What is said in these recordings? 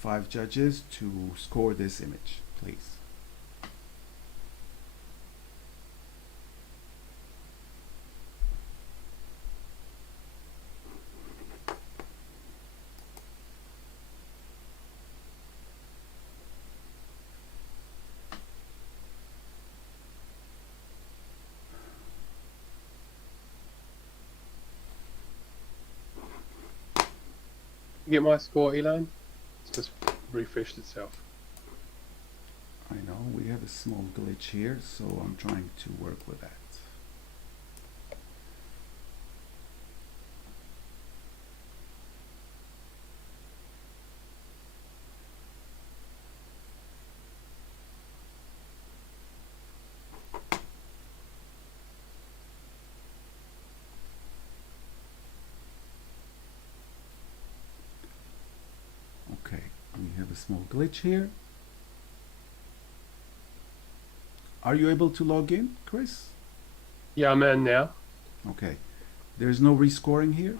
5 judges to score this image, please. Get my score, Elaine? It's just refreshed itself. I know we have a small glitch here, so I'm trying to work with that. Okay, we have a small glitch here. Are you able to log in, Chris? Yeah, I'm in now. Okay. There's no rescoring here?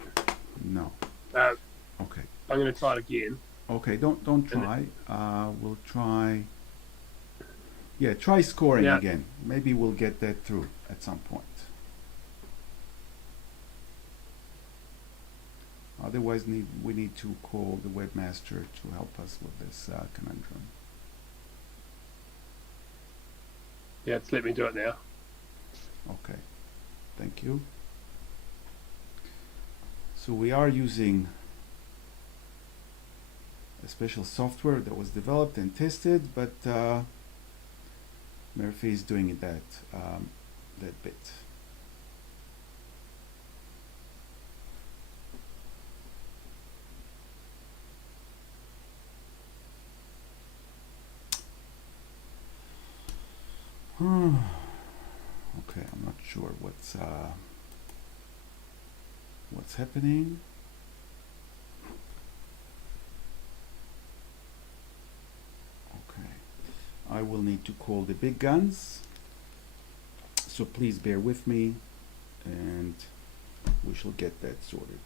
No. Uh, Okay. I'm going to try it again. Okay, don't try. We'll try. Yeah, try scoring Yeah. again. Maybe we'll get that through at some point. Otherwise, we need to call the webmaster to help us with this conundrum. Yeah, it's let me do it now. Okay, thank you. So we are using a special software that was developed and tested, but Murphy is doing that bit. Okay, I'm not sure what's happening. Okay, I will need to call the big guns, so please bear with me and we shall get that sorted.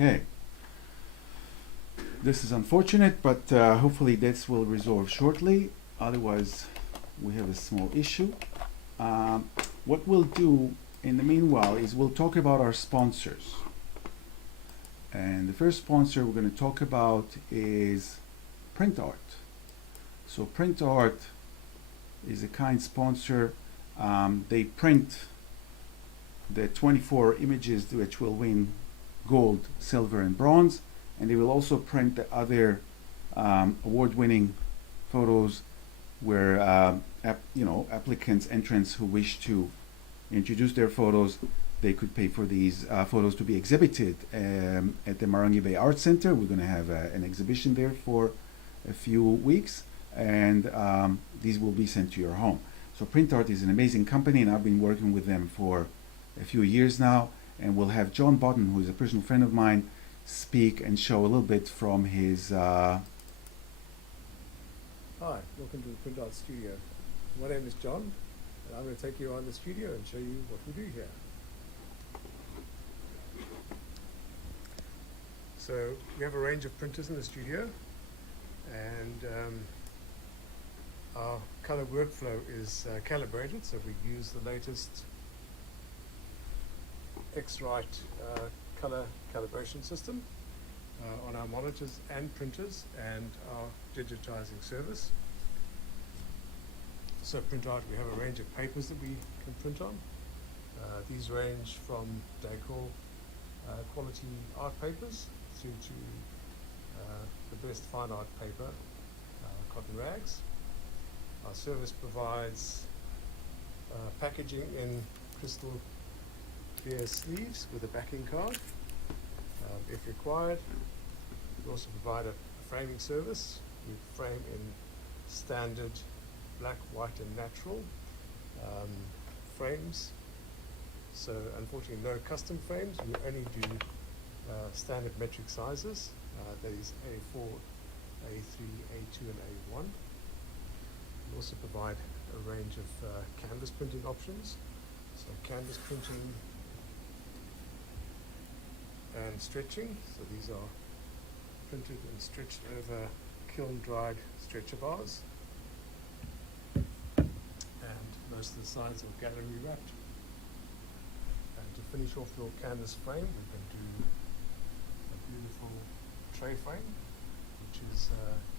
Okay, this is unfortunate, but hopefully this will resolve shortly. Otherwise, we have a small issue. What we'll do in the meanwhile is we'll talk about our sponsors. And the first sponsor we're going to talk about is Print Art. So Print Art is a kind sponsor. They print the 24 images which will win gold, silver, and bronze, and they will also print the other award-winning photos where applicants, entrants who wish to introduce their photos, they could pay for these photos to be exhibited at the Marangi Bay Art Center. We're going to have an exhibition there for a few weeks, and these will be sent to your home. So Print Art is an amazing company, and I've been working with them for a few years now, and we'll have John Bodden, who is a personal friend of mine, speak and show a little bit from his. Hi, welcome to the Print Art Studio. My name is John, and I'm going to take you around the studio and show you what we do here. So we have a range of printers in the studio, and our color workflow is calibrated, so we use the latest X-Rite color calibration system on our monitors and printers and our digitizing service. So Print Art, we have a range of papers that we can print on. These range from decor quality art papers through to the best fine art paper, cotton rags. Our service provides packaging in crystal clear sleeves with a backing card if required. We also provide a framing service. We frame in standard black, white and natural frames. So unfortunately no custom frames, we only do standard metric sizes, that is A4, A3, A2 and A1. We also provide a range of canvas printing options, so canvas printing and stretching. So these are printed and stretched over kiln dried stretcher bars, and most of the sides are gallery wrapped. And to finish off your canvas frame, we can do a beautiful tray frame, which is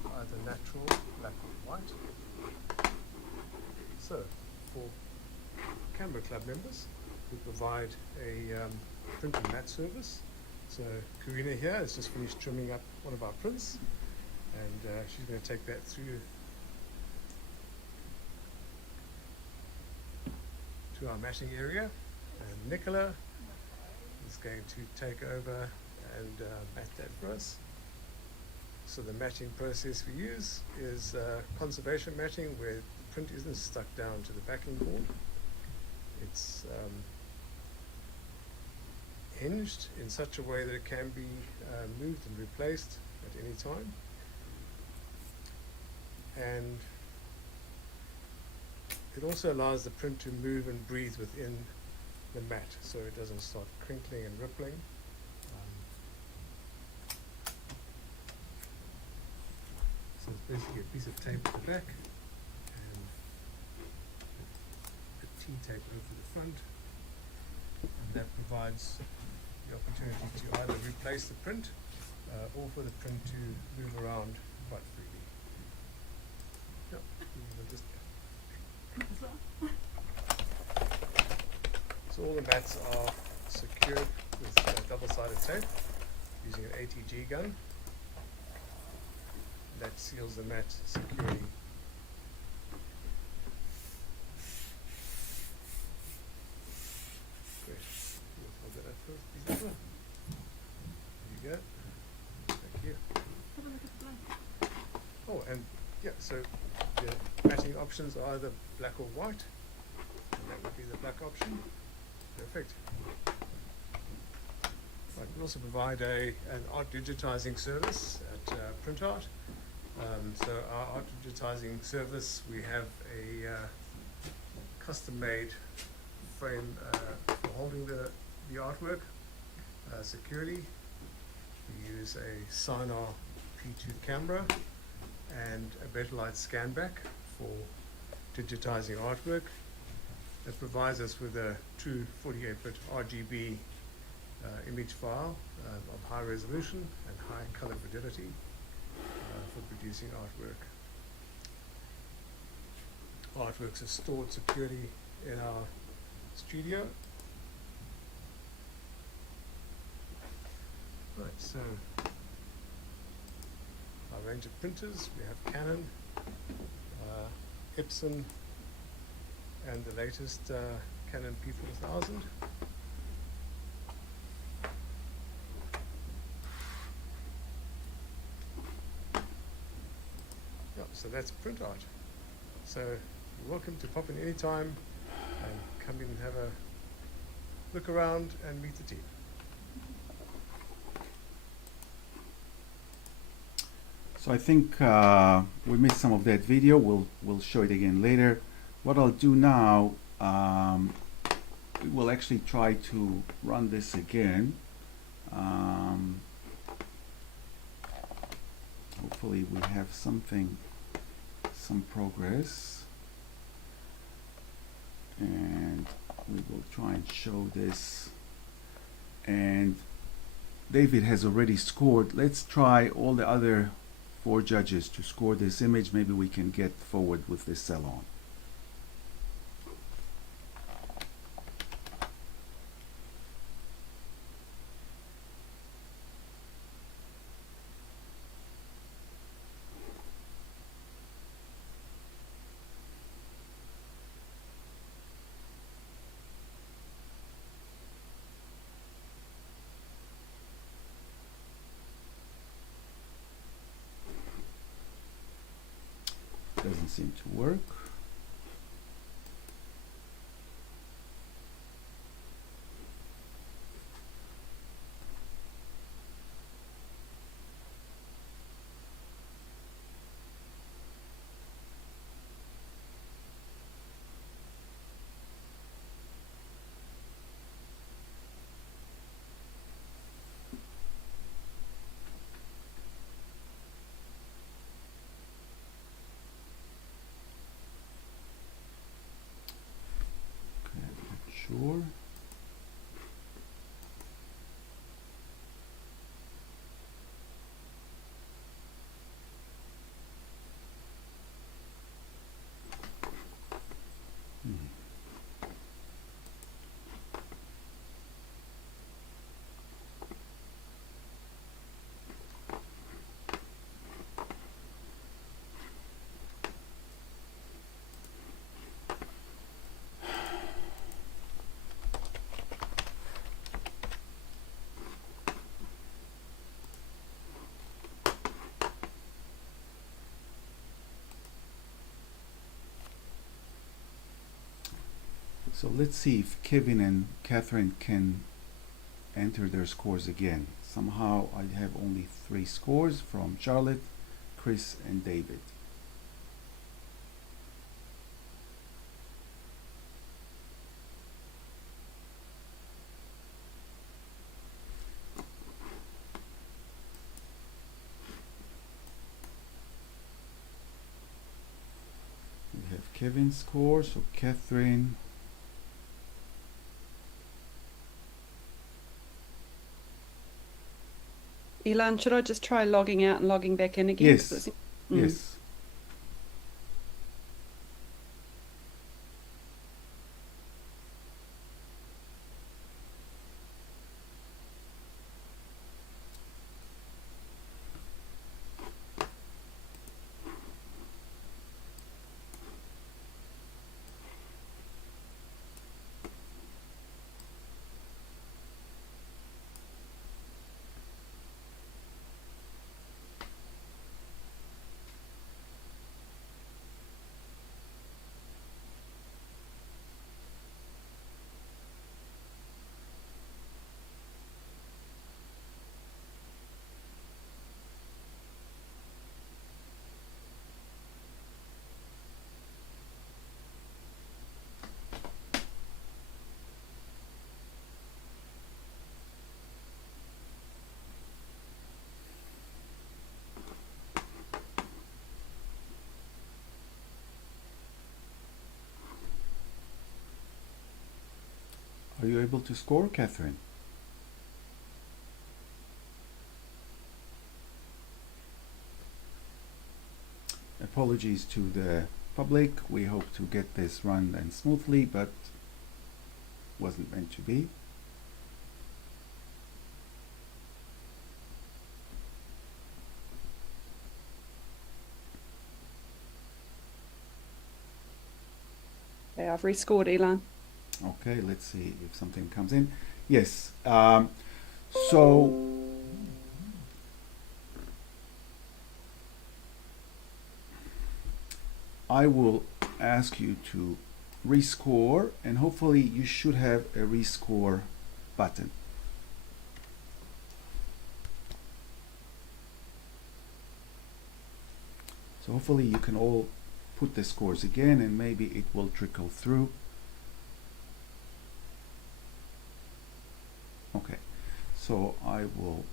either natural, black or white. So for Canberra Club members, we provide a print and mat service. So Karina here has just finished trimming up one of our prints, and she's going to take that through to our matching area, and Nicola is going to take over and mat that for us. So the matching process we use is conservation matching, where the print isn't stuck down to the backing board. It's hinged in such a way that it can be moved and replaced at any time. And it also allows the print to move and breathe within the mat, so it doesn't start crinkling and rippling. So it's basically a piece of tape at the back and a T-tape over the front, and that provides the opportunity to either replace the print or for the print to move around quite freely. Yep. Just so all the mats are secured with double-sided tape using an ATG gun. That seals the mat securely. Great. We'll hold that up first, please. There you go. Thank you. Oh, and yeah, so the matching options are either black or white, and that would be the black option. Perfect. Right, we also provide an art digitizing service at Print Art. So our art digitizing service, we have a custom-made frame for holding the artwork securely. We use a Salon P2 camera and a Betalight scan back for digitizing artwork. That provides us with a true 48-bit RGB image file of high resolution and high color fidelity for producing artwork. Artworks are stored securely in our studio. Right, so our range of printers, we have Canon, Epson, and the latest Canon P4000. Yeah, so that's Print Art. So you're welcome to pop in anytime and come in and have a look around and meet the team. So I think we missed some of that video. We'll show it again later. What I'll do now, we'll actually try to run this again. Hopefully we have some progress, and we will try and show this. And David has already scored. Let's try all the other 4 judges to score this image. Maybe we can get forward with this salon. Doesn't seem to work. Sure. So let's see if Kevin and Catherine can enter their scores again. Somehow I have only 3 scores from Charlotte, Chris, and David. We have Kevin's score, so Catherine. Ilan, should I just try logging out and logging back in again? Yes. Yes. Are you able to score, Catherine? Apologies to the public. We hope to get this run and smoothly, but wasn't meant to be. Okay, I've rescored, Ilan. Okay, let's see if something comes in. Yes. So I will ask you to rescore, and hopefully you should have a rescore button. So hopefully you can all put the scores again, and maybe it will trickle through. Okay, so I will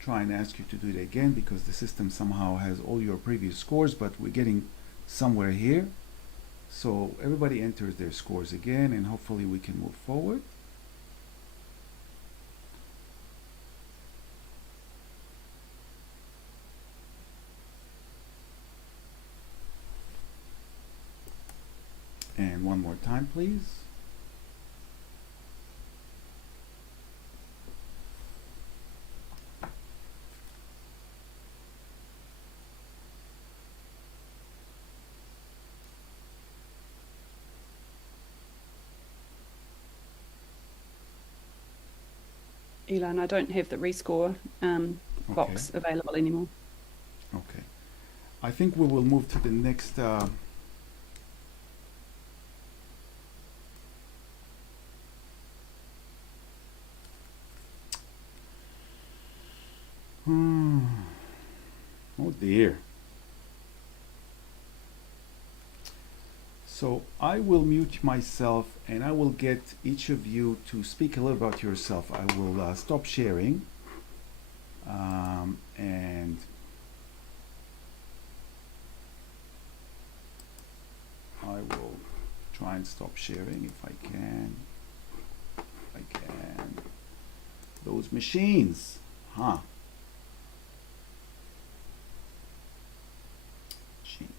try and ask you to do it again, because the system somehow has all your previous scores, but we're getting somewhere here. So everybody enters their scores again, and hopefully we can move forward. And one more time, please. Elon, I don't have the rescore box available anymore. Okay. I think we will move to the next oh dear. So I will mute myself, and I will get each of you to speak a little about yourself. I will stop sharing, and I will try and stop sharing if I can. Those machines, huh? Machines.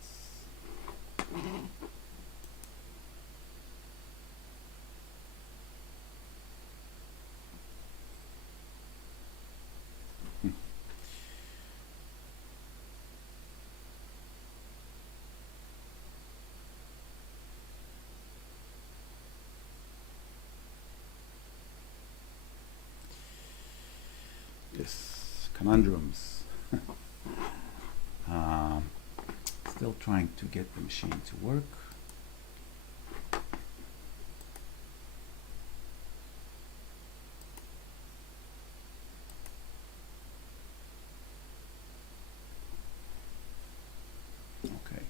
Yes, conundrums. Still trying to get the machine to work. Okay.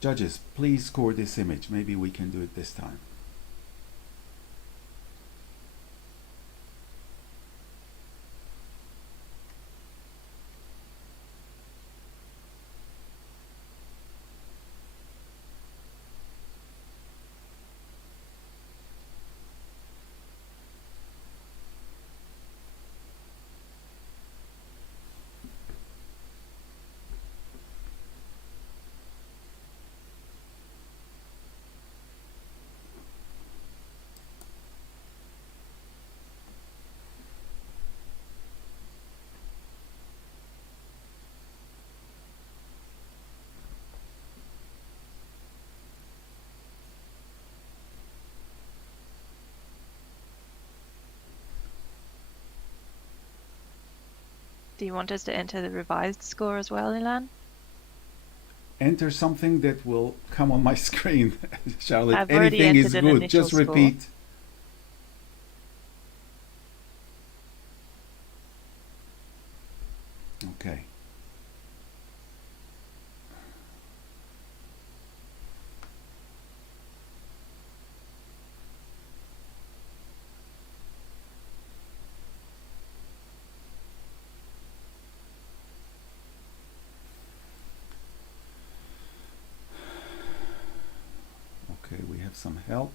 Judges, please score this image. Maybe we can do it this time. Do you want us to enter the revised score as well, Ilan? Enter something that will come on my screen, Charlotte. I've already Anything is entered an good. initial Just score. repeat. Okay. Okay, we have some help.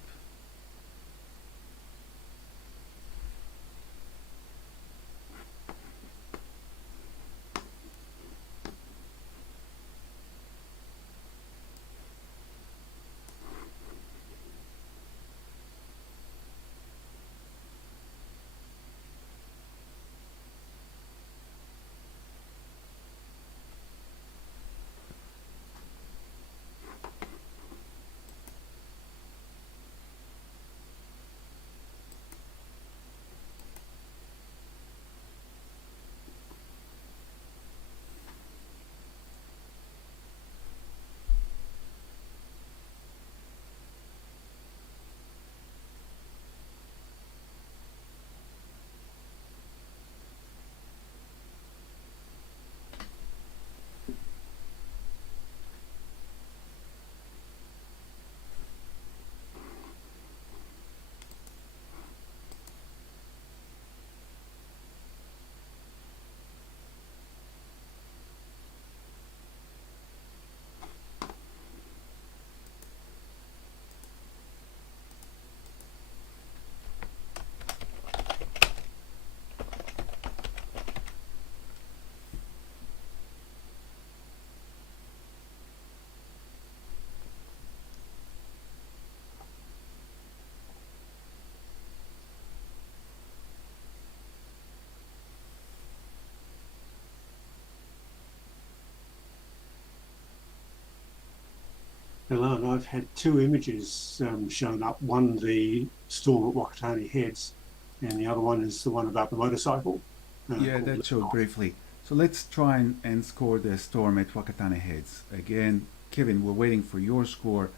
Alone, I've had two images shown up. One, the storm at Wakatani Heads, and the other one is the one about the motorcycle. Yeah, called that showed Liftoff. briefly. So let's try and score the storm at Wakatane Heads. Again, Kevin, we're waiting for your score.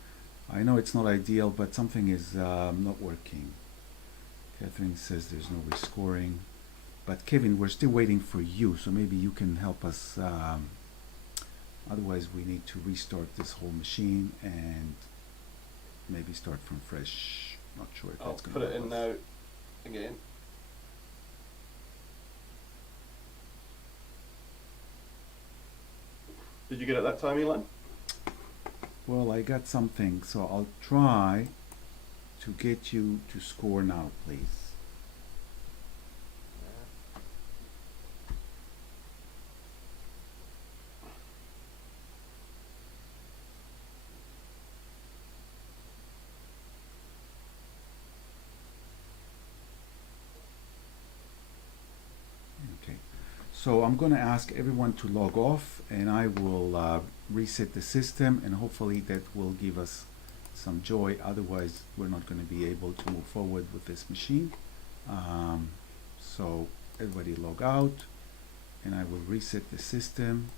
I know it's not ideal, but something is not working. Catherine says there's no rescoring. But Kevin, we're still waiting for you, so maybe you can help us. Otherwise, we need to restart this whole machine and maybe start from fresh. Not sure if I'll that's going put to it in now again. Did you get it that time, Elon? Well, I got something, so I'll try to get you to score now, please. Okay, so I'm going to ask everyone to log off, and I will reset the system, and hopefully that will give us some joy. Otherwise, we're not going to be able to move forward with this machine. So everybody log out, and I will reset the system.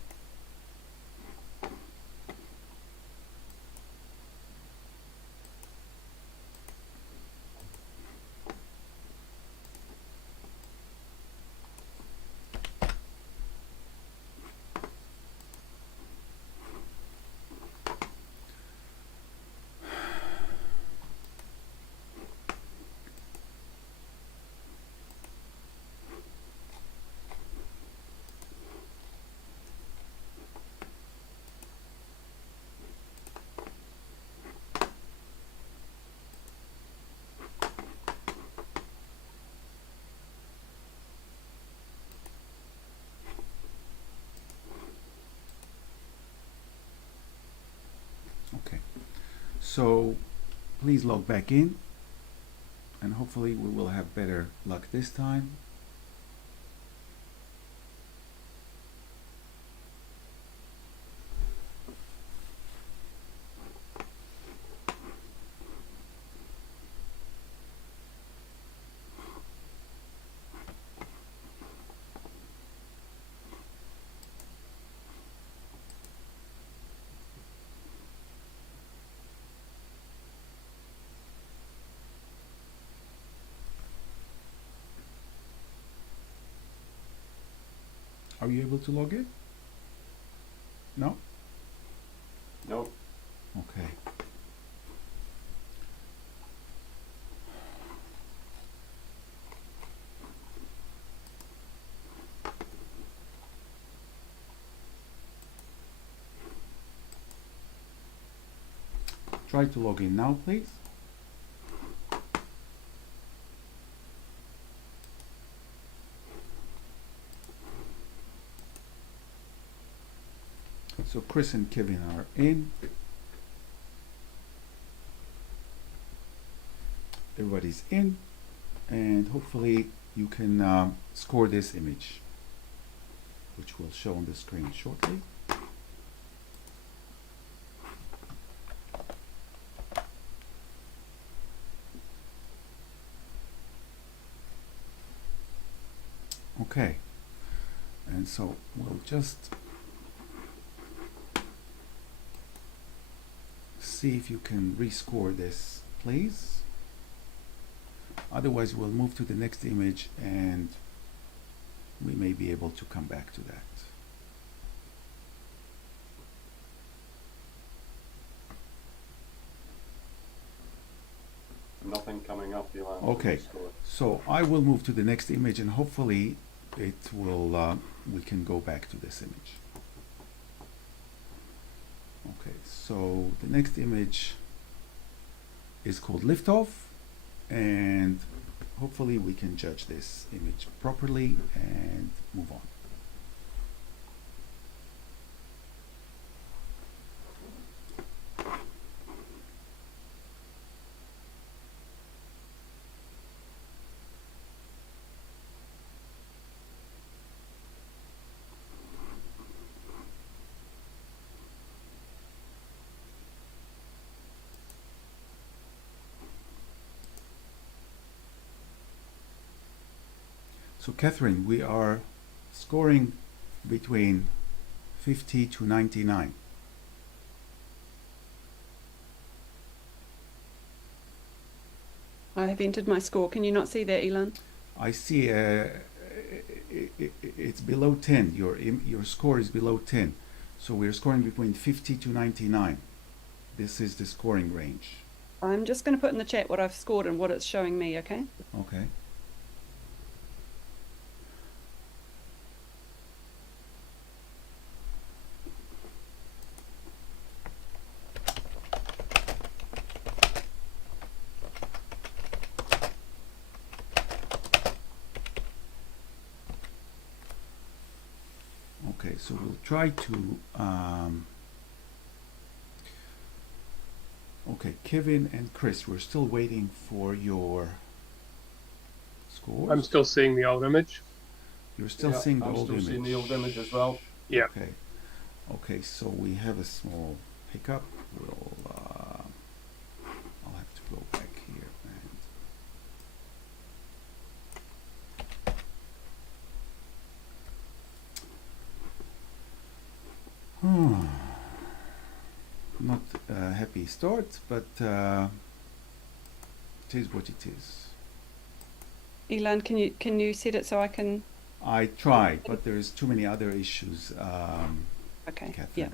Okay, so please log back in, and hopefully we will have better luck this time. Are you able to log in? No? Nope. Okay. Try to log in now, please. So Chris and Kevin are in. Everybody's in, and hopefully you can score this image, which will show on the screen shortly. Okay, and so we'll just see if you can rescore this, please. Otherwise, we'll move to the next image, and we may be able to come back to that. Nothing coming up, Elon. Okay, so I will move to the next image, and hopefully it will we can go back to this image. Okay, so the next image is called Liftoff, and hopefully we can judge this image properly and move on. So Catherine, we are scoring between 50 to 99. I have entered my score. Can you not see that, Elan? I see it's below 10. Your score is below 10. So we're scoring between 50 to 99. This is the scoring range. I'm just going to put in the chat what I've scored and what it's showing me, okay? Okay. Okay, so we'll try to okay, Kevin and Chris, we're still waiting for your scores. I'm still seeing the old image. You're still Yeah, seeing the I'm old still image. seeing the old image as well. Yeah. Okay. Okay, so we have a small hiccup. We'll I'll have to go back here and not a happy start, but it is what it is. Elan, can you set it so I can? I tried, but there's too many other issues, Okay. Catherine. Yeah.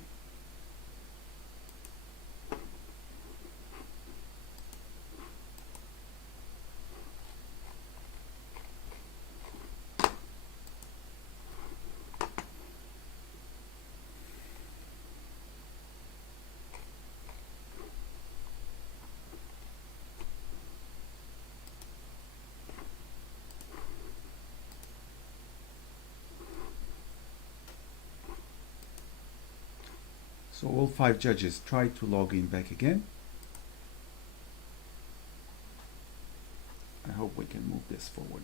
So all 5 judges try to log in back again. I hope we can move this forward.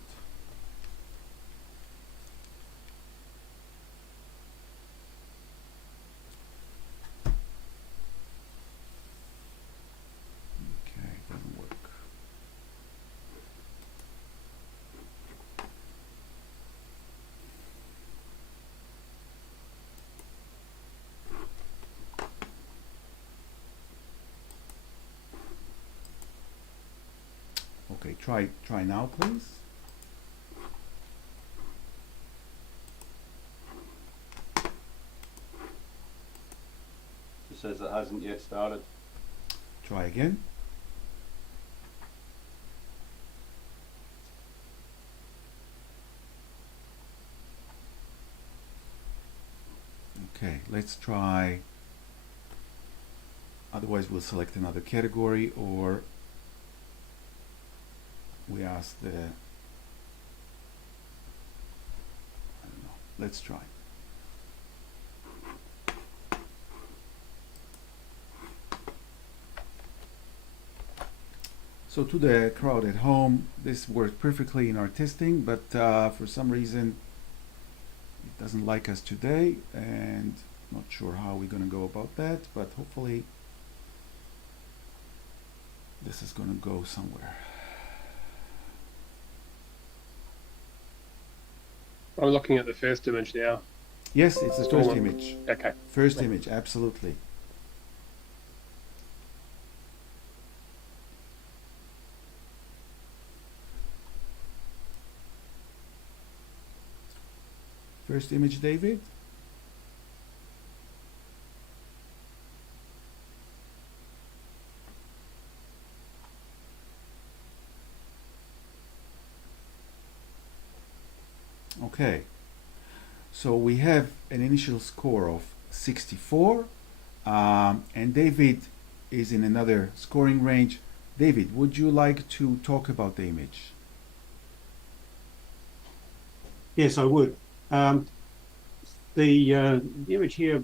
Okay, doesn't work. Okay, try now, please. It says it hasn't yet started. Try again. Okay, let's try. Otherwise, we'll select another category, or we ask the, I don't know, let's try. So to the crowd at home, this worked perfectly in our testing, but for some reason it doesn't like us today, and not sure how we're going to go about that, but hopefully this is going to go somewhere. I'm looking at the first image now. Yes, it's the first Salon. image. Okay. First image, absolutely. First image, David. Okay, so we have an initial score of 64, and David is in another scoring range. David, would you like to talk about the image? Yes, I would. The image here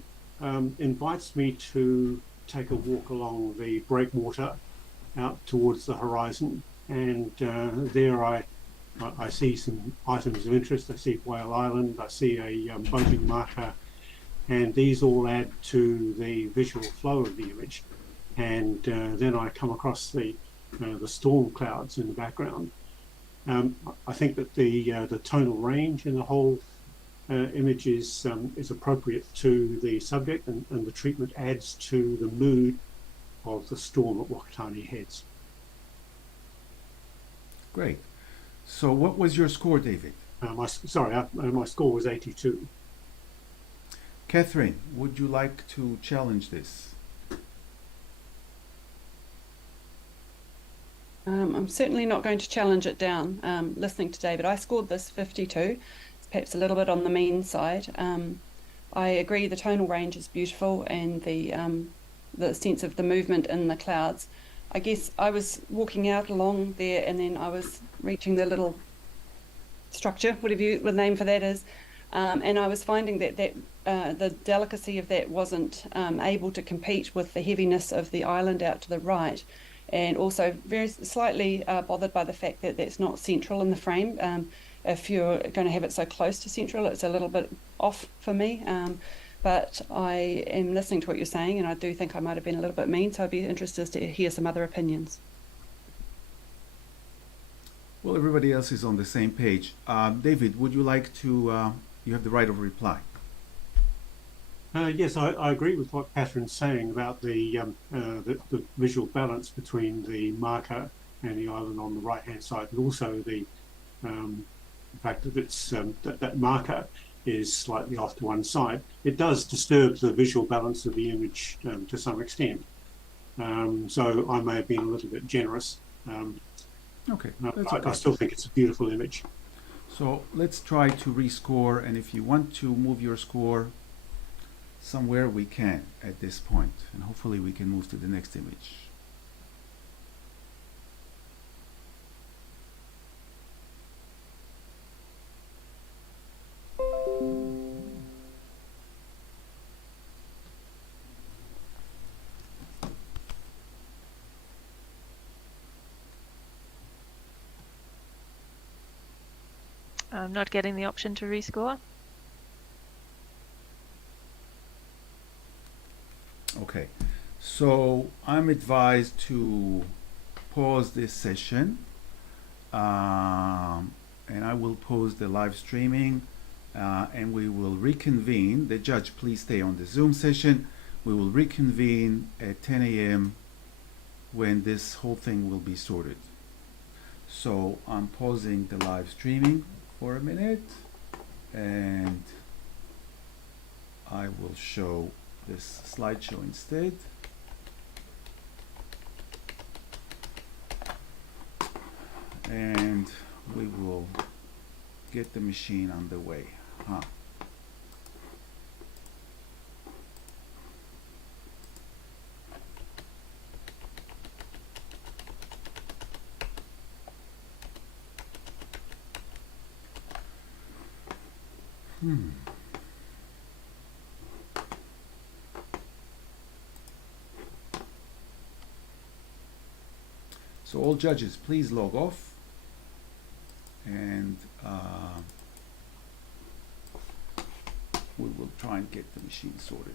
invites me to take a walk along the breakwater out towards the horizon, and there I see some items of interest. I see Whale Island, I see a boating marker, and these all add to the visual flow of the image. And then I come across the storm clouds in the background. I think that the tonal range in the whole image is appropriate to the subject, and the treatment adds to the mood of the storm at Wakatani Heads. Great. So what was your score, David? My score was 82. Catherine, would you like to challenge this? I'm certainly not going to challenge it down. Listening to David, I scored this 52. It's perhaps a little bit on the mean side. I agree the tonal range is beautiful, and the sense of the movement in the clouds. I guess I was walking out along there, and then I was reaching the little structure, whatever the name for that is, and I was finding that the delicacy of that wasn't able to compete with the heaviness of the island out to the right. And also very slightly bothered by the fact that that's not central in the frame. If you're going to have it so close to central, it's a little bit off for me. But I am listening to what you're saying, and I do think I might have been a little bit mean, so I'd be interested to hear some other opinions. Well, everybody else is on the same page. David, would you like to, you have the right of reply. Yes, I agree with what Catherine's saying about the visual balance between the marker and the island on the right-hand side, and also the fact that it's that marker is slightly off to one side. It does disturb the visual balance of the image to some extent. So I may have been a little bit generous. Okay, that's okay. I still think it's a beautiful image. So let's try to rescore, and if you want to move your score somewhere, we can at this point, and hopefully we can move to the next image. I'm not getting the option to rescore. Okay, so I'm advised to pause this session, and I will pause the live streaming, and we will reconvene. The judge, please stay on the Zoom session. We will reconvene at 10 a.m. when this whole thing will be sorted. So I'm pausing the live streaming for a minute, and I will show this slideshow instead. And we will get the machine underway. So all judges, please log off, and we will try and get the machine sorted.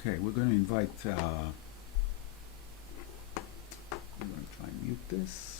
Okay, we're going to invite, I'm going to try and mute this.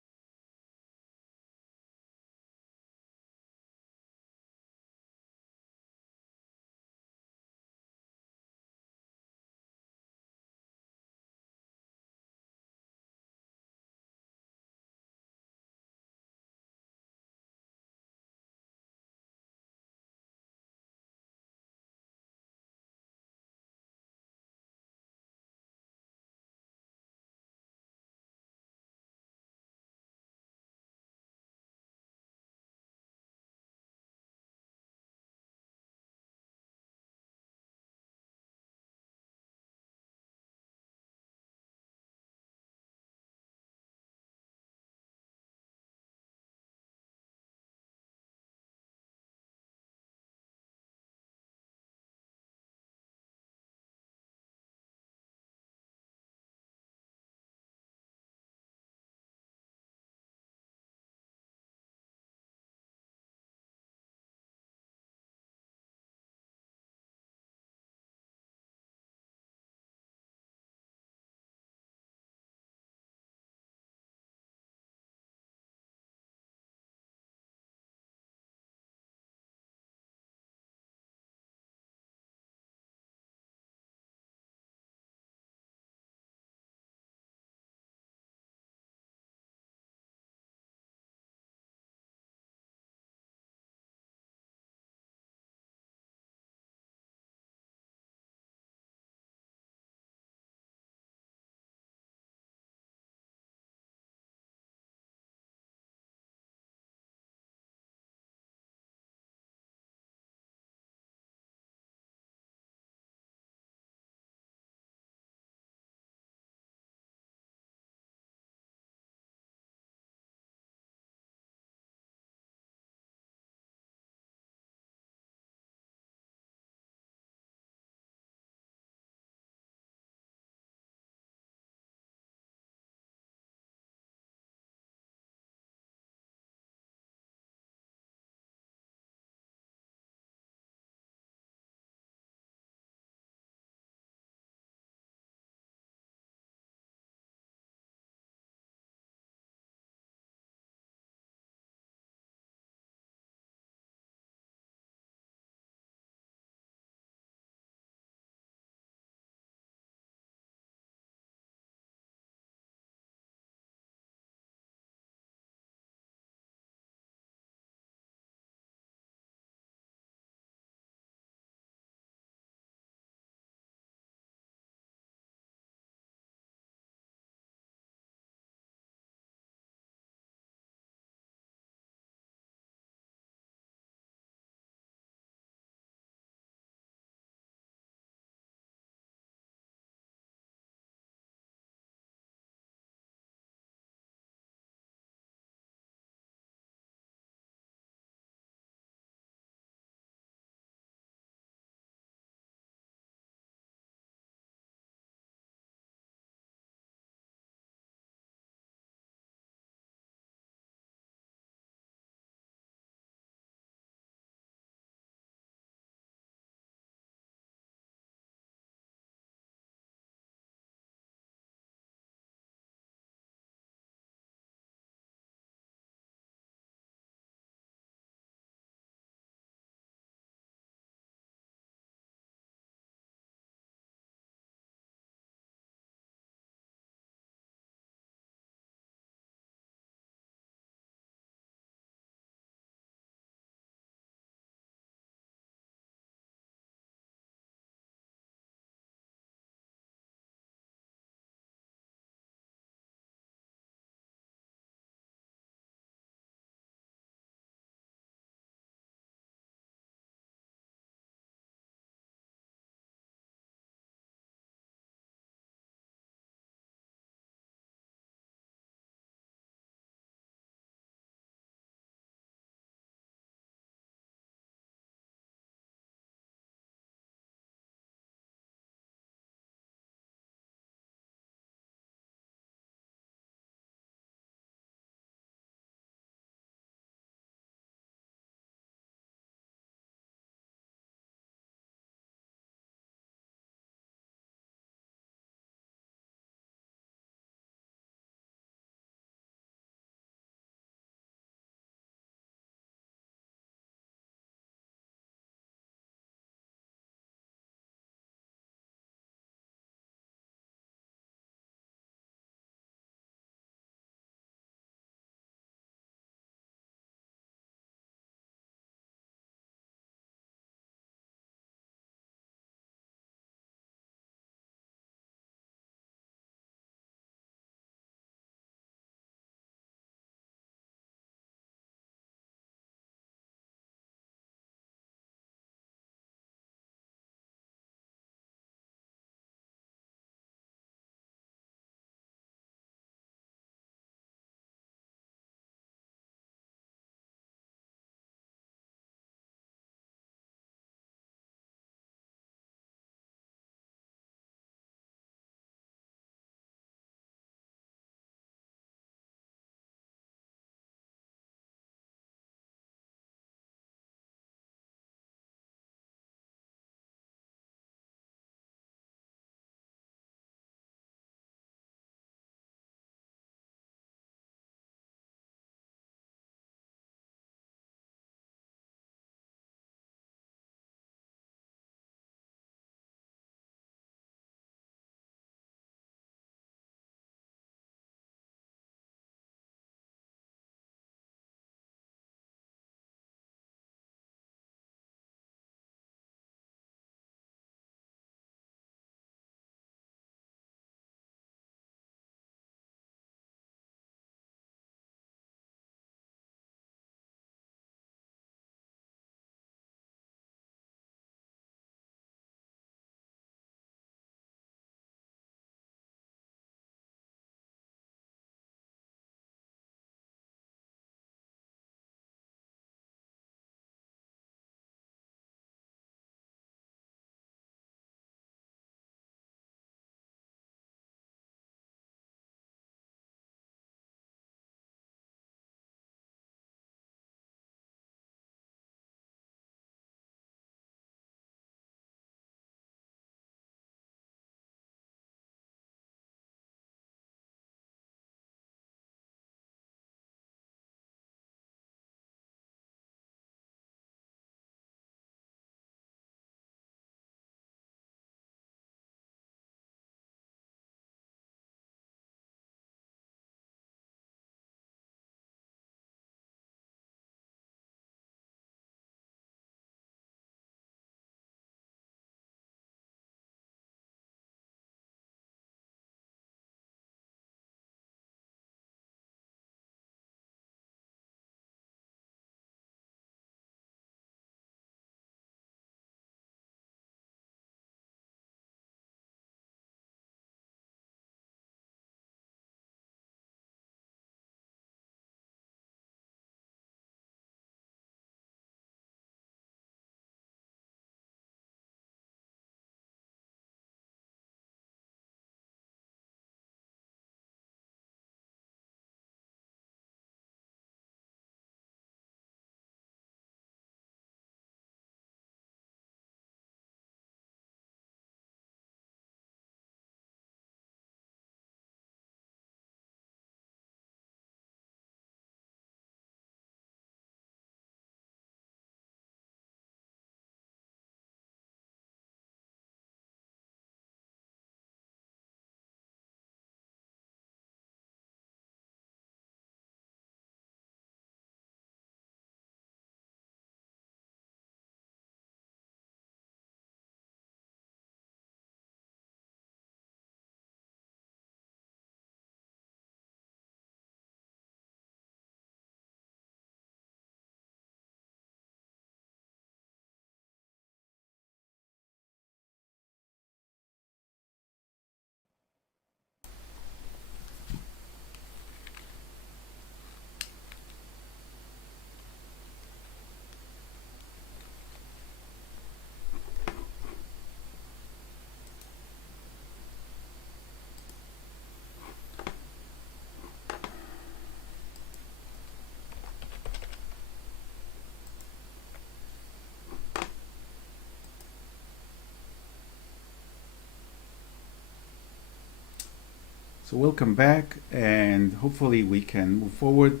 So we'll come back and hopefully we can move forward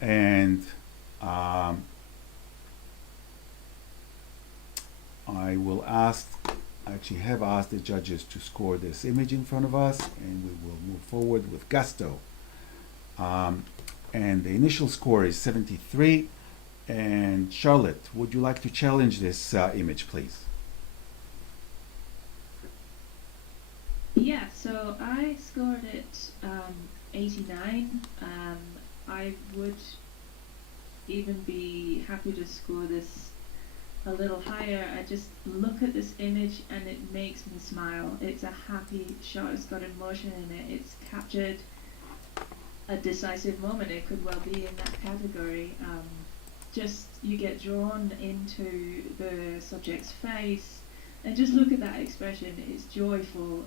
and I will actually have asked the judges to score this image in front of us and we will move forward with gusto. And the initial score is 73. And Charlotte, would you like to challenge this image, please? Yeah, so I scored it 89. I would even be happy to score this a little higher. I just look at this image and it makes me smile. It's a happy shot, it's got emotion in it, it's captured a decisive moment. It could well be in that category. Just you get drawn into the subject's face and just look at that expression. It's joyful.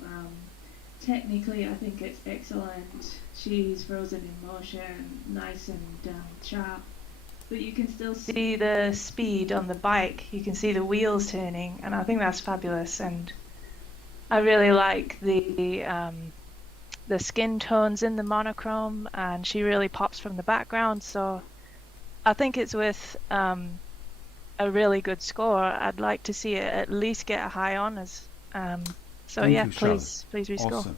Technically, I think it's excellent. She's frozen in motion, nice and sharp. But you can still See the speed on the bike. You can see the wheels turning, and I think that's fabulous. And I really like the skin tones in the monochrome, and she really pops from the background. So I think it's with a really good score. I'd like to see it at least get a high honours. So Thank yeah, you, Charlotte. please rescore. Awesome.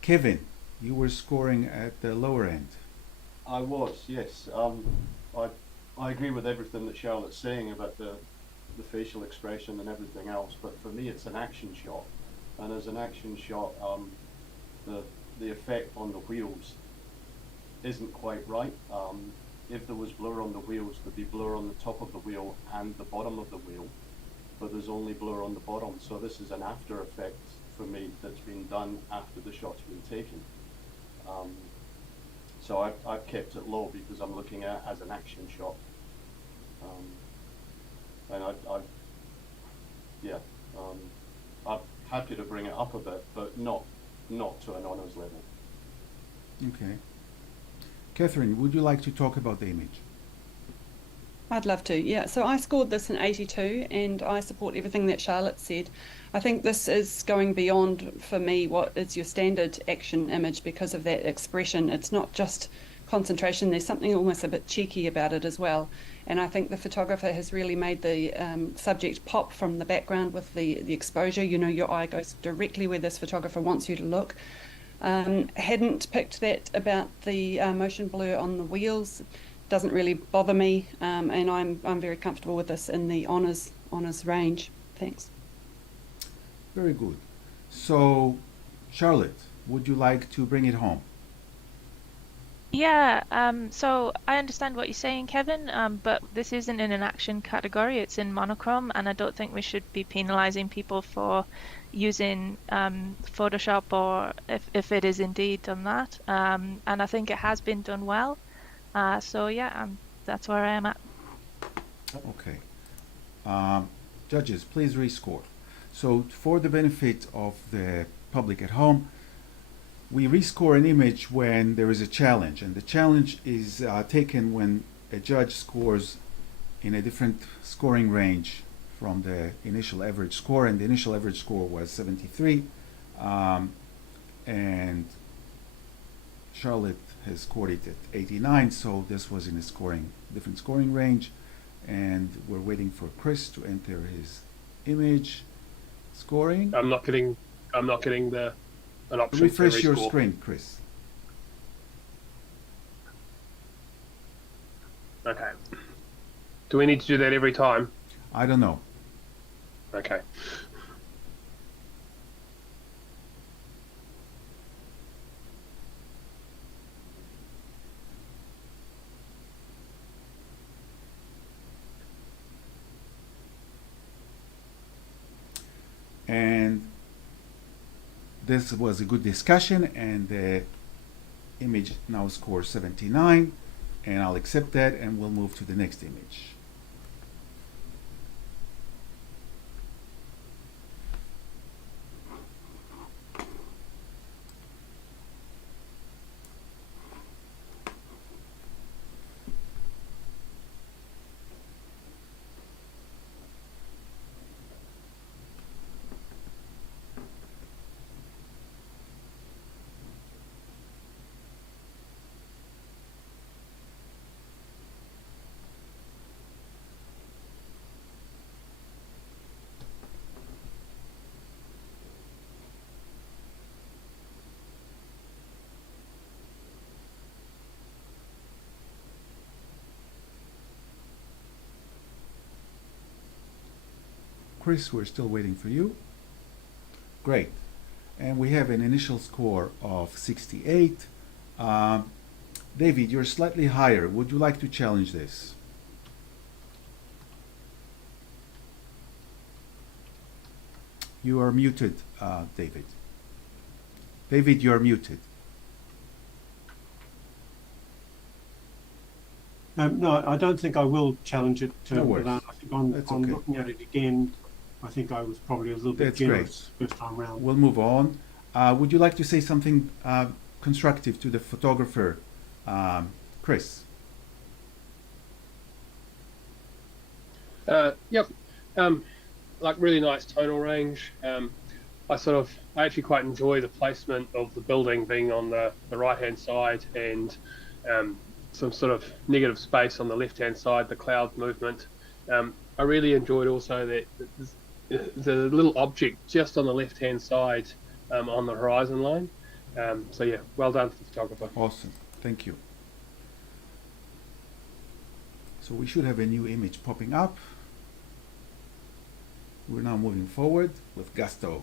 Kevin, you were scoring at the lower end. I was, yes. I agree with everything that Charlotte's saying about the facial expression and everything else, but for me it's an action shot, and as an action shot, the effect on the wheels isn't quite right. If there was blur on the wheels, there'd be blur on the top of the wheel and the bottom of the wheel, but there's only blur on the bottom, so this is an after effect for me that's been done after the shot's been taken. So I've kept it low because I'm looking at it as an action shot. And I'm happy to bring it up a bit, but not to an honours level. Okay. Catherine, would you like to talk about the image? I'd love to, yeah. So I scored this in 82 and I support everything that Charlotte said. I think this is going beyond, for me, what is your standard action image because of that expression. It's not just concentration, there's something almost a bit cheeky about it as well. And I think the photographer has really made the subject pop from the background with the exposure. You know, your eye goes directly where this photographer wants you to look. Hadn't picked that about the motion blur on the wheels. Doesn't really bother me, and I'm very comfortable with this in the honours range. Thanks. Very good. So, Charlotte, would you like to bring it home? Yeah, so I understand what you're saying, Kevin, but this isn't in an action category, it's in monochrome, and I don't think we should be penalising people for using Photoshop, or if it is indeed done that. And I think it has been done well. So yeah, that's where I am at. Okay. Judges, please rescore. So for the benefit of the public at home, we rescore an image when there is a challenge, and the challenge is taken when a judge scores in a different scoring range from the initial average score, and the initial average score was 73, and Charlotte has scored it at 89, so this was in a different scoring range, and we're waiting for Chris to enter his image scoring. I'm not getting an option to Refresh your rescore. screen, Chris. Okay. Do we need to do that every time? I don't know. Okay. And this was a good discussion, and the image now scores 79, and I'll accept that, and we'll move to the next image. Chris, we're still waiting for you. Great. And we have an initial score of 68. David, you're slightly higher. Would you like to challenge this? You are muted, David. David, you are muted. No, I don't think I will challenge it. No worries. Milan. I think on That's okay. looking at it again, I think I was probably a little bit That's generous first time round. We'll move on. Would you like to say something constructive to the photographer, Chris? Yep. Like really nice tonal range. I actually quite enjoy the placement of the building being on the right hand side, and some sort of negative space on the left hand side, the cloud movement. I really enjoyed also that the little object just on the left hand side on the horizon line. So yeah, well done to the photographer. Awesome. Thank you. So we should have a new image popping up. We're now moving forward with gusto.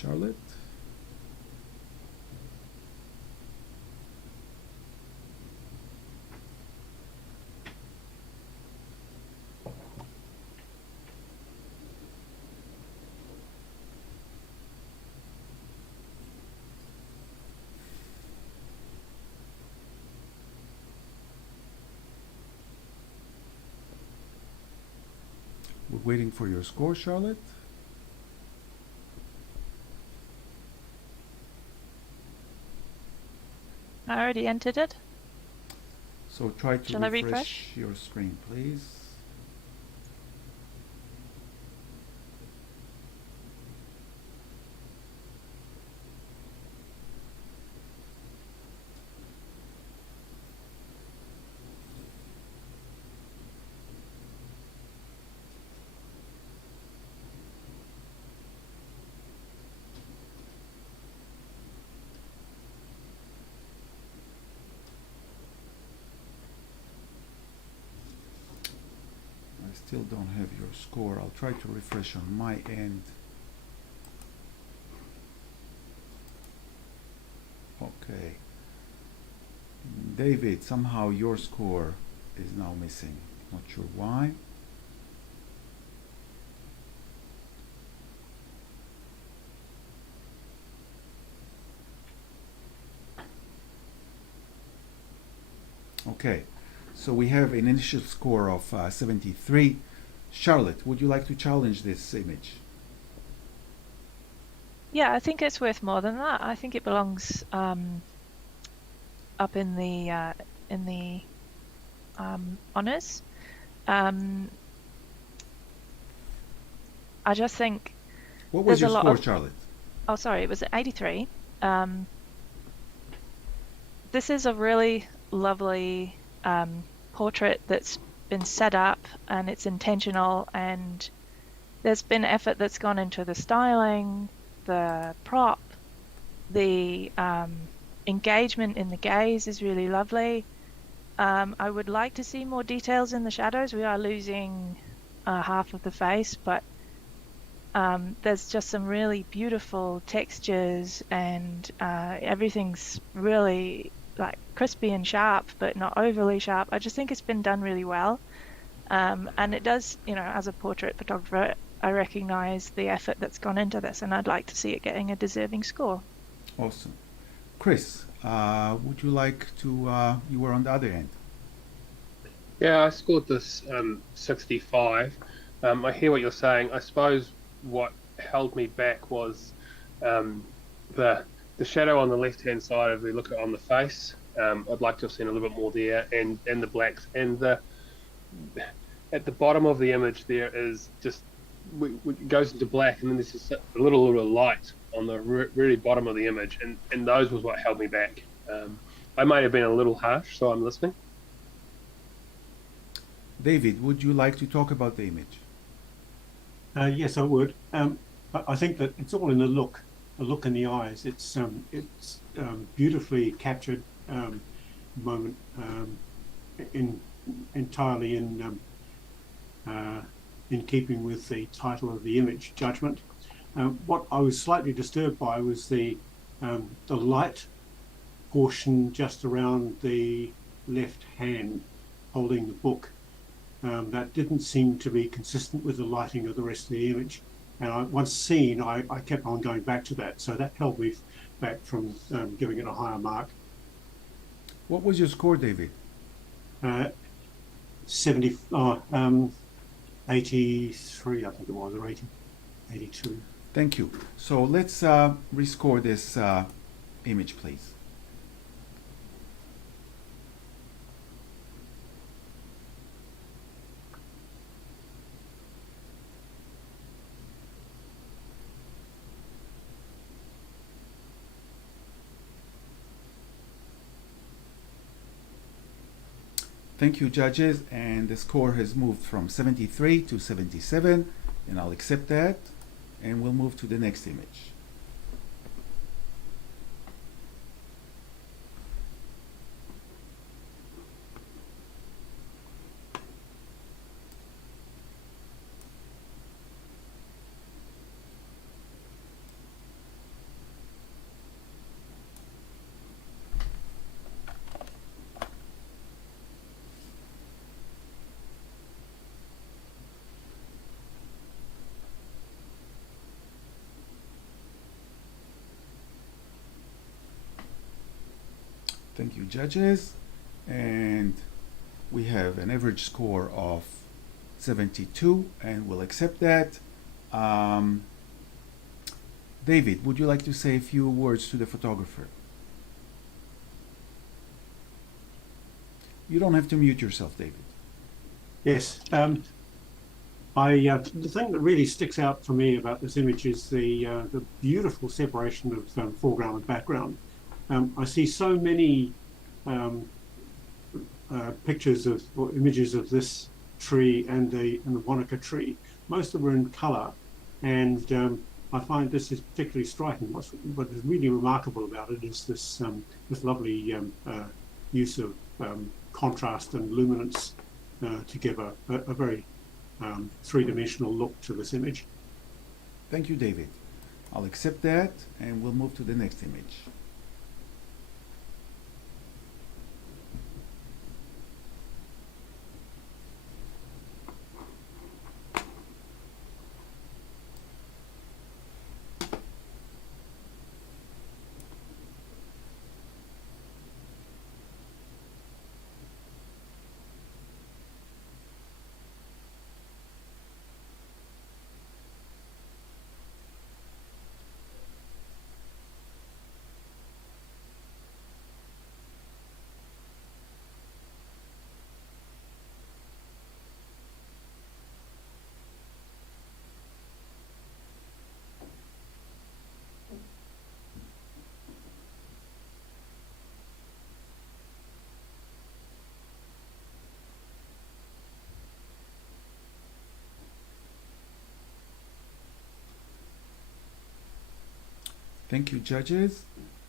Charlotte. We're waiting for your score, Charlotte. I already entered it. So try to Shall I refresh refresh? your screen, please. I still don't have your score. I'll try to refresh on my end. Okay. David, somehow your score is now missing. Not sure why. Okay. So we have an initial score of 73. Charlotte, would you like to challenge this image? Yeah, I think it's worth more than that. I think it belongs up in the honors. I just think What was there's your a lot score, of- Charlotte? Oh, sorry, it was 83. This is a really lovely portrait that's been set up, and it's intentional, and there's been effort that's gone into the styling, the prop, the engagement in the gaze is really lovely. I would like to see more details in the shadows. We are losing half of the face, but there's just some really beautiful textures, and everything's really like crispy and sharp, but not overly sharp. I just think it's been done really well. And it does, as a portrait photographer, I recognize the effort that's gone into this, and I'd like to see it getting a deserving score. Awesome. Chris, would you like to, you were on the other end. Yeah, I scored this 65. I hear what you're saying. I suppose what held me back was the the shadow on the left hand side, if we look at on the face, I'd like to have seen a little bit more there, and the blacks, and the at the bottom of the image there is just it goes into black, and then there's just a little light on the really bottom of the image, and those was what held me back. I might have been a little harsh, so I'm listening. David, would you like to talk about the image? Yes, I would. I think that it's all in the look in the eyes. It's beautifully captured moment, entirely in keeping with the title of the image, Judgment. What I was slightly disturbed by was the light portion just around the left hand holding the book. That didn't seem to be consistent with the lighting of the rest of the image. And once seen, I kept on going back to that. So that held me back from giving it a higher mark. What was your score, David? 83, I think it was, or 82. Thank you. So let's rescore this image, please. Thank you, judges, and the score has moved from 73 to 77, and I'll accept that, and we'll move to the next image. Thank you, judges. And we have an average score of 72, and we'll accept that. David, would you like to say a few words to the photographer? You don't have to mute yourself, David. Yes. The thing that really sticks out for me about this image is the beautiful separation of foreground and background. I see so many pictures or images of this tree and the Wanaka tree. Most of them are in colour, and I find this is particularly striking. What is really remarkable about it is this lovely use of contrast and luminance to give a very three-dimensional look to this image. Thank you, David. I'll accept that, and we'll move to the next image. Thank you, judges.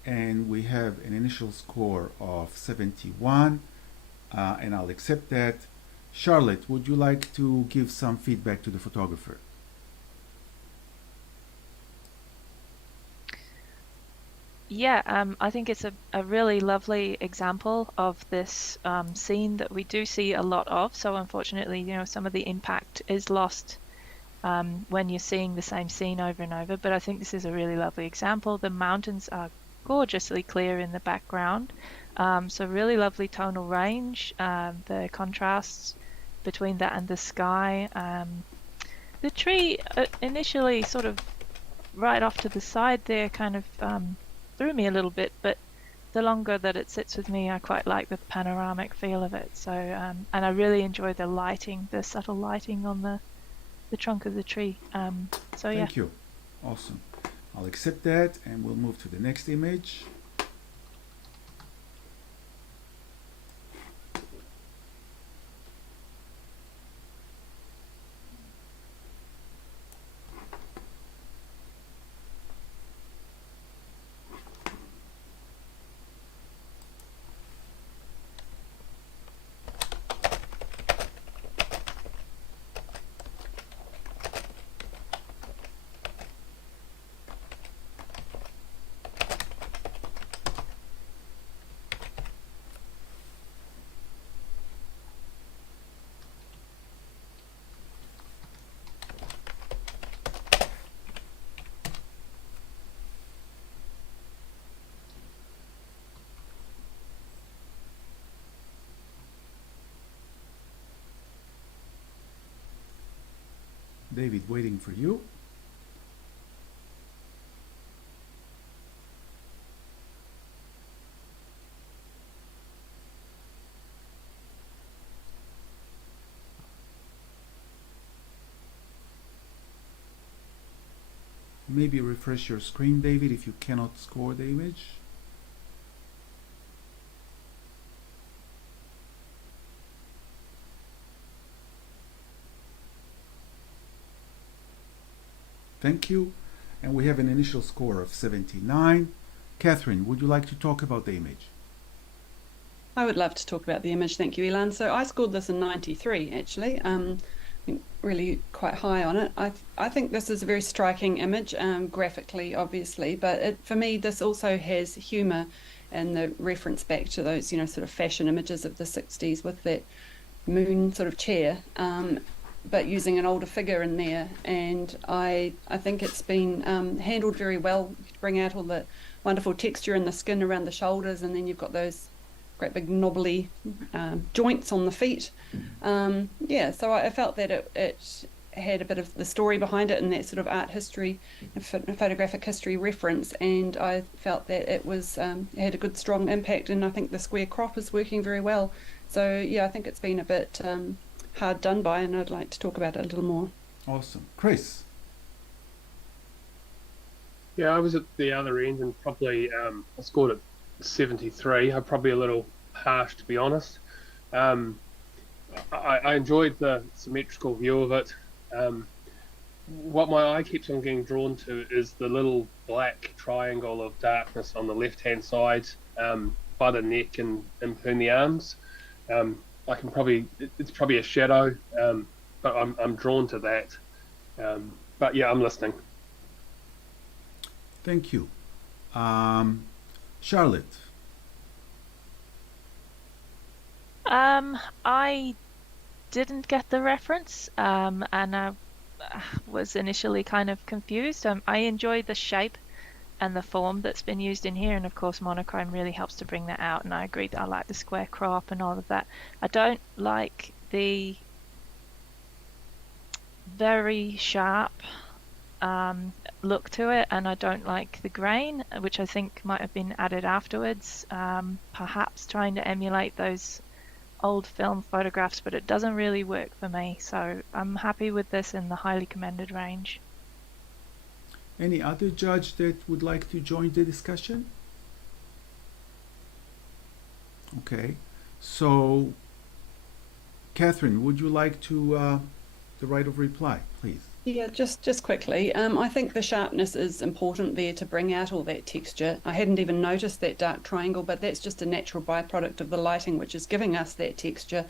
And we have an initial score of 71, and I'll accept that. Charlotte, would you like to give some feedback to the photographer? Yeah, I think it's a really lovely example of this scene that we do see a lot of. So unfortunately, some of the impact is lost when you're seeing the same scene over and over. But I think this is a really lovely example. The mountains are gorgeously clear in the background. So really lovely tonal range, the contrasts between that and the sky. The tree initially sort of right off to the side there kind of threw me a little bit, but the longer that it sits with me, I quite like the panoramic feel of it. So, and I really enjoy the lighting, the subtle lighting on the trunk of the tree. So yeah. Thank you. Awesome. I'll accept that and we'll move to the next image. David, waiting for you. Maybe refresh your screen, David, if you cannot score the image. Thank you. And we have an initial score of 79. Catherine, would you like to talk about the image? I would love to talk about the image. Thank you, Elan. So I scored this in 93, actually. Really quite high on it. I think this is a very striking image, graphically, obviously, but for me, this also has humour and the reference back to those, sort of fashion images of the 60s with that moon sort of chair, but using an older figure in there. And I think it's been handled very well to bring out all the wonderful texture in the skin around the shoulders, and then you've got those great big knobbly joints on the feet. So I felt that it had a bit of the story behind it and that sort of art history, photographic history reference, and I felt that it was had a good strong impact, and I think the square crop is working very well. So yeah, I think it's been a bit hard done by, and I'd like to talk about it a little more. Awesome. Chris? Yeah, I was at the other end and probably I scored it 73. I'm probably a little harsh, to be honest. I enjoyed the symmetrical view of it. What my eye keeps on getting drawn to is the little black triangle of darkness on the left-hand side by the neck and in the arms. It's probably a shadow, but I'm drawn to that. But yeah, I'm listening. Thank you. Charlotte? I didn't get the reference, and I was initially kind of confused. I enjoy the shape and the form that's been used in here, and of course monochrome really helps to bring that out, and I agree that I like the square crop and all of that. I don't like the very sharp look to it, and I don't like the grain, which I think might have been added afterwards, perhaps trying to emulate those old film photographs, but it doesn't really work for me, so I'm happy with this in the highly commended range. Any other judge that would like to join the discussion? Okay, so Catherine, would you like to the right of reply, please? Yeah, just quickly. I think the sharpness is important there to bring out all that texture. I hadn't even noticed that dark triangle, but that's just a natural byproduct of the lighting, which is giving us that texture.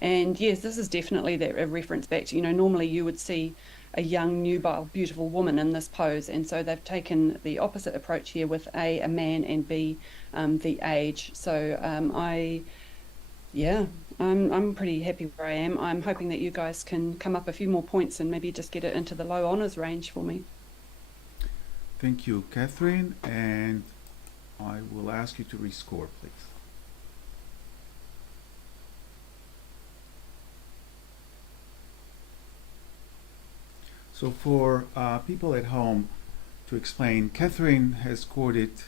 And yes, this is definitely a reference back to, normally you would see a young, nubile, beautiful woman in this pose, and so they've taken the opposite approach here with a man, and B, the age. So I'm pretty happy where I am. I'm hoping that you guys can come up a few more points and maybe just get it into the low honours range for me. Thank you, Catherine, and I will ask you to rescore, please. So for people at home, to explain, Catherine has scored it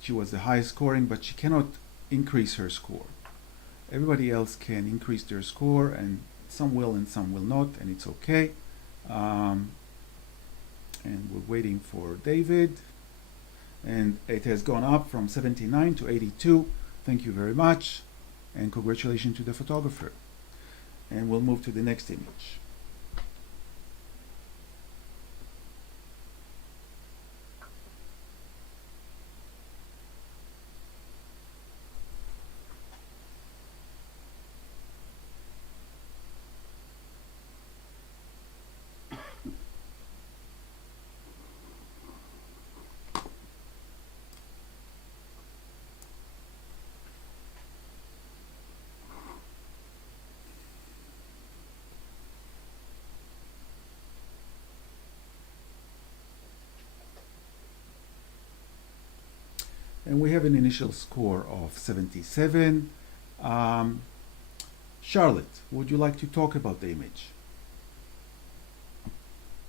She was the highest scoring, but she cannot increase her score. Everybody else can increase their score, and some will and some will not, and it's okay. And we're waiting for David. And it has gone up from 79 to 82. Thank you very much, and congratulations to the photographer. And we'll move to the next image. And we have an initial score of 77. Charlotte, would you like to talk about the image?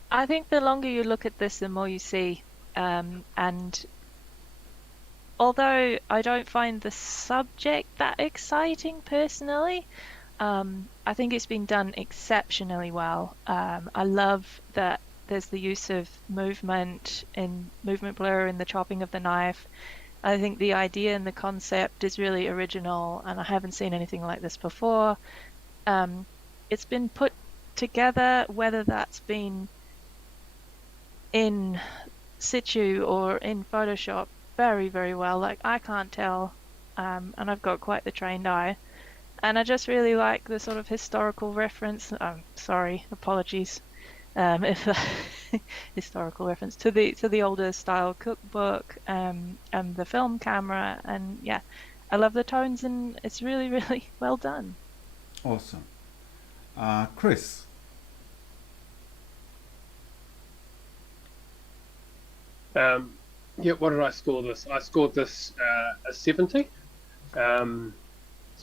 I think the longer you look at this, the more you see. And although I don't find the subject that exciting personally, I think it's been done exceptionally well. I love that there's the use of movement blur in the chopping of the knife. I think the idea and the concept is really original, and I haven't seen anything like this before. It's been put together, whether that's been in situ or in Photoshop, very, very well. Like, I can't tell, and I've got quite the trained eye. And I just really like the sort of historical reference. Sorry, apologies, if historical reference to the older style cookbook, and the film camera, and yeah, I love the tones, and it's really, really well done. Awesome. Chris. Yeah, what did I score this? I scored this a 70. So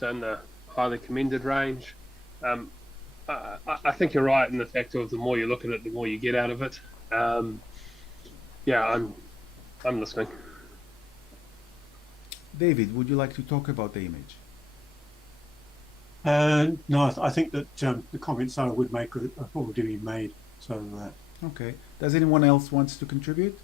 in the highly commended range. I think you're right in the fact of the more you look at it, the more you get out of it. Yeah, I'm listening. David, would you like to talk about the image? No, I think that the comments I would make are already been made. So Okay. Does anyone else wants to contribute?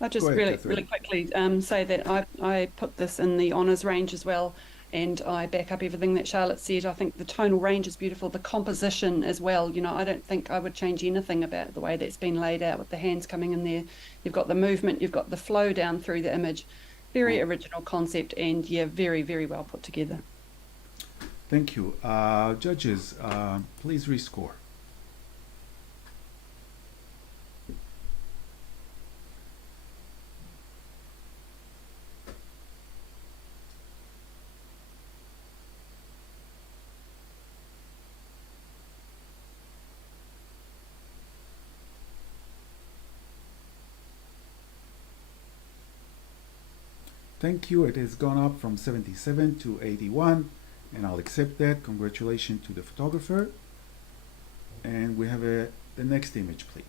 I'll just Go ahead, really Catherine. quickly say that I put this in the honours range as well, and I back up everything that Charlotte said. I think the tonal range is beautiful, the composition as well. You know, I don't think I would change anything about the way that's been laid out with the hands coming in there. You've got the movement, you've got the flow down through the image. Very original concept, and yeah, very, very well put together. Thank you. Judges, please rescore. Thank you. It has gone up from 77 to 81, and I'll accept that. Congratulations to the photographer. And we have the next image, please.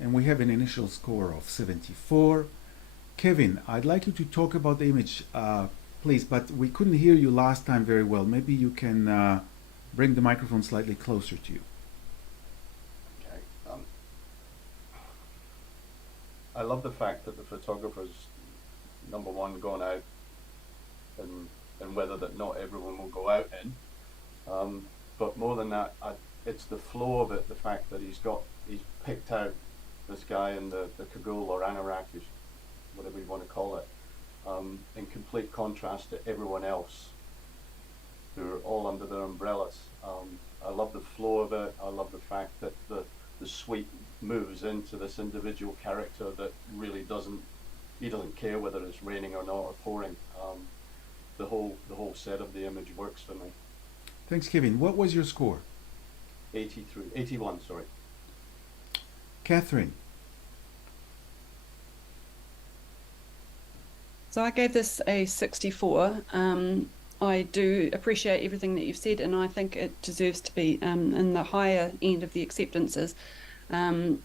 And we have an initial score of 74. Kevin, I'd like you to talk about the image, please, but we couldn't hear you last time very well. Maybe you can bring the microphone slightly closer to you. Okay. I love the fact that the photographer's, number one, gone out and whether that not everyone will go out in. But more than that, it's the flow of it, the fact that he's picked out this guy in the cagoule or anorak, whatever you want to call it, in complete contrast to everyone else who are all under their umbrellas. I love the flow of it. I love the fact that the suite moves into this individual character that really he doesn't care whether it's raining or not or pouring. The whole set of the image works for me. Thanks, Kevin. What was your score? 81, sorry. Catherine. So I gave this a 64. I do appreciate everything that you've said, and I think it deserves to be in the higher end of the acceptances. I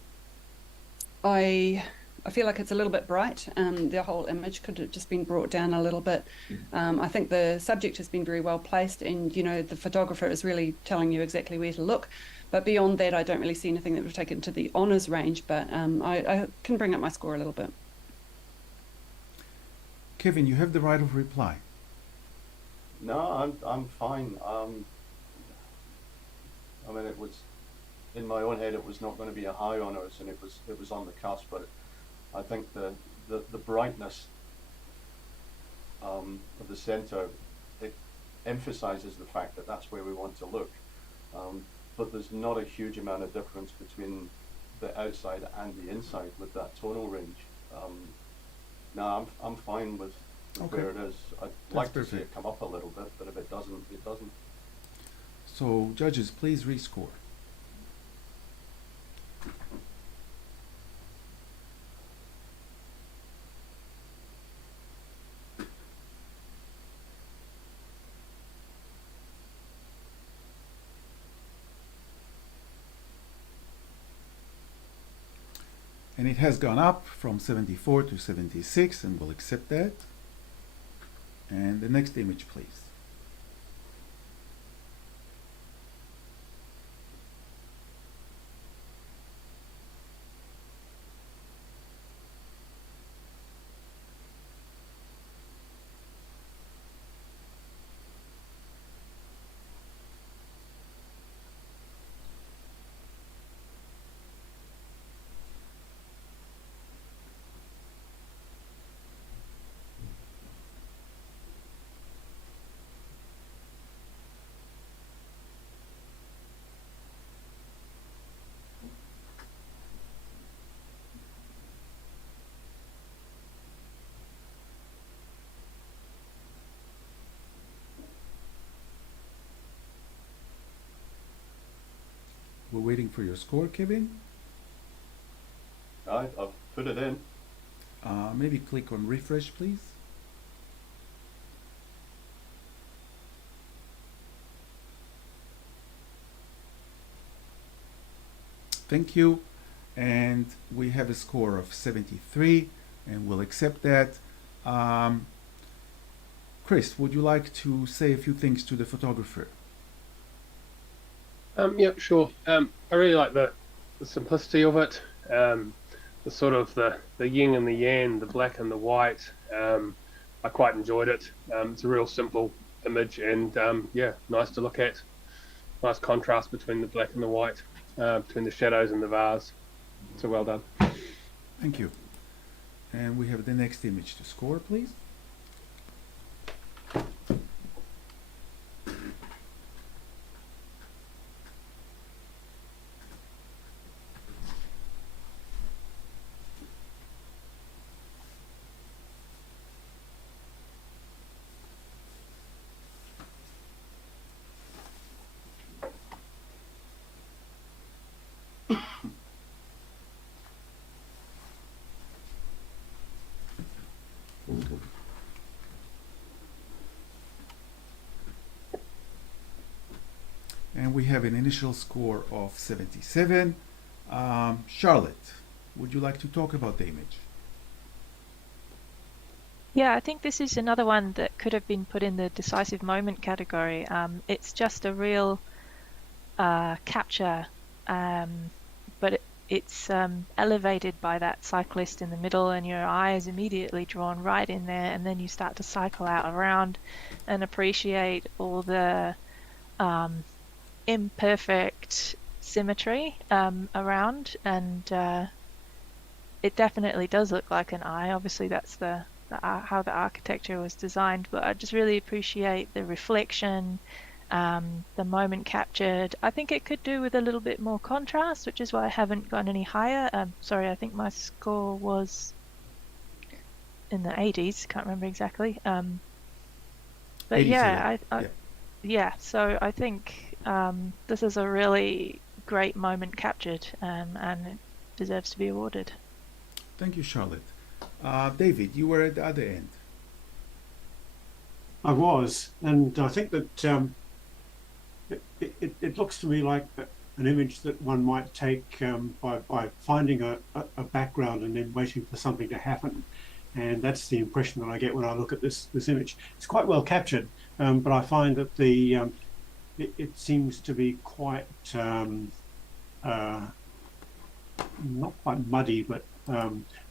feel like it's a little bit bright. The whole image could have just been brought down a little bit. I think the subject has been very well placed, and the photographer is really telling you exactly where to look. But beyond that, I don't really see anything that would take it to the honours range. But I can bring up my score a little bit. Kevin, you have the right of reply. No, I'm fine. I mean, it was in my own head. It was not going to be a high honours, and it was on the cusp. But I think the brightness of the centre, it emphasises the fact that that's where we want to look. But there's not a huge amount of difference between the outside and the inside with that tonal range. No, I'm fine with Okay. where it is. I'd That's like to see perfect. it come up a little bit, but if it doesn't, it doesn't. So, judges, please rescore. And it has gone up from 74 to 76, and we'll accept that. And the next image, please. We're waiting for your score, Kevin. I've put it in. Maybe click on refresh, please. Thank you. And we have a score of 73, and we'll accept that. Chris, would you like to say a few things to the photographer? Yeah, sure. I really like the simplicity of it. The sort of the yin and the yang, the black and the white. I quite enjoyed it. It's a real simple image, and yeah, nice to look at. Nice contrast between the black and the white, between the shadows and the vase. So well done. Thank you. And we have the next image to score, please. And we have an initial score of 77. Charlotte, would you like to talk about the image? Yeah, I think this is another one that could have been put in the decisive moment category. It's just a real capture, but it's elevated by that cyclist in the middle, and your eye is immediately drawn right in there, and then you start to cycle out around and appreciate all the imperfect symmetry around, and it definitely does look like an eye. Obviously that's how the architecture was designed, but I just really appreciate the reflection The moment captured, I think it could do with a little bit more contrast, which is why I haven't gone any higher. Sorry, I think my score was in the 80s, can't remember exactly. But 87. yeah, Yeah. yeah, so I think this is a really great moment captured, and it deserves to be awarded. Thank you, Charlotte. David, you were at the other end. I was, and I think that it looks to me like an image that one might take by finding a background and then waiting for something to happen. And that's the impression that I get when I look at this image. It's quite well captured, but I find that it seems to be quite not quite muddy, but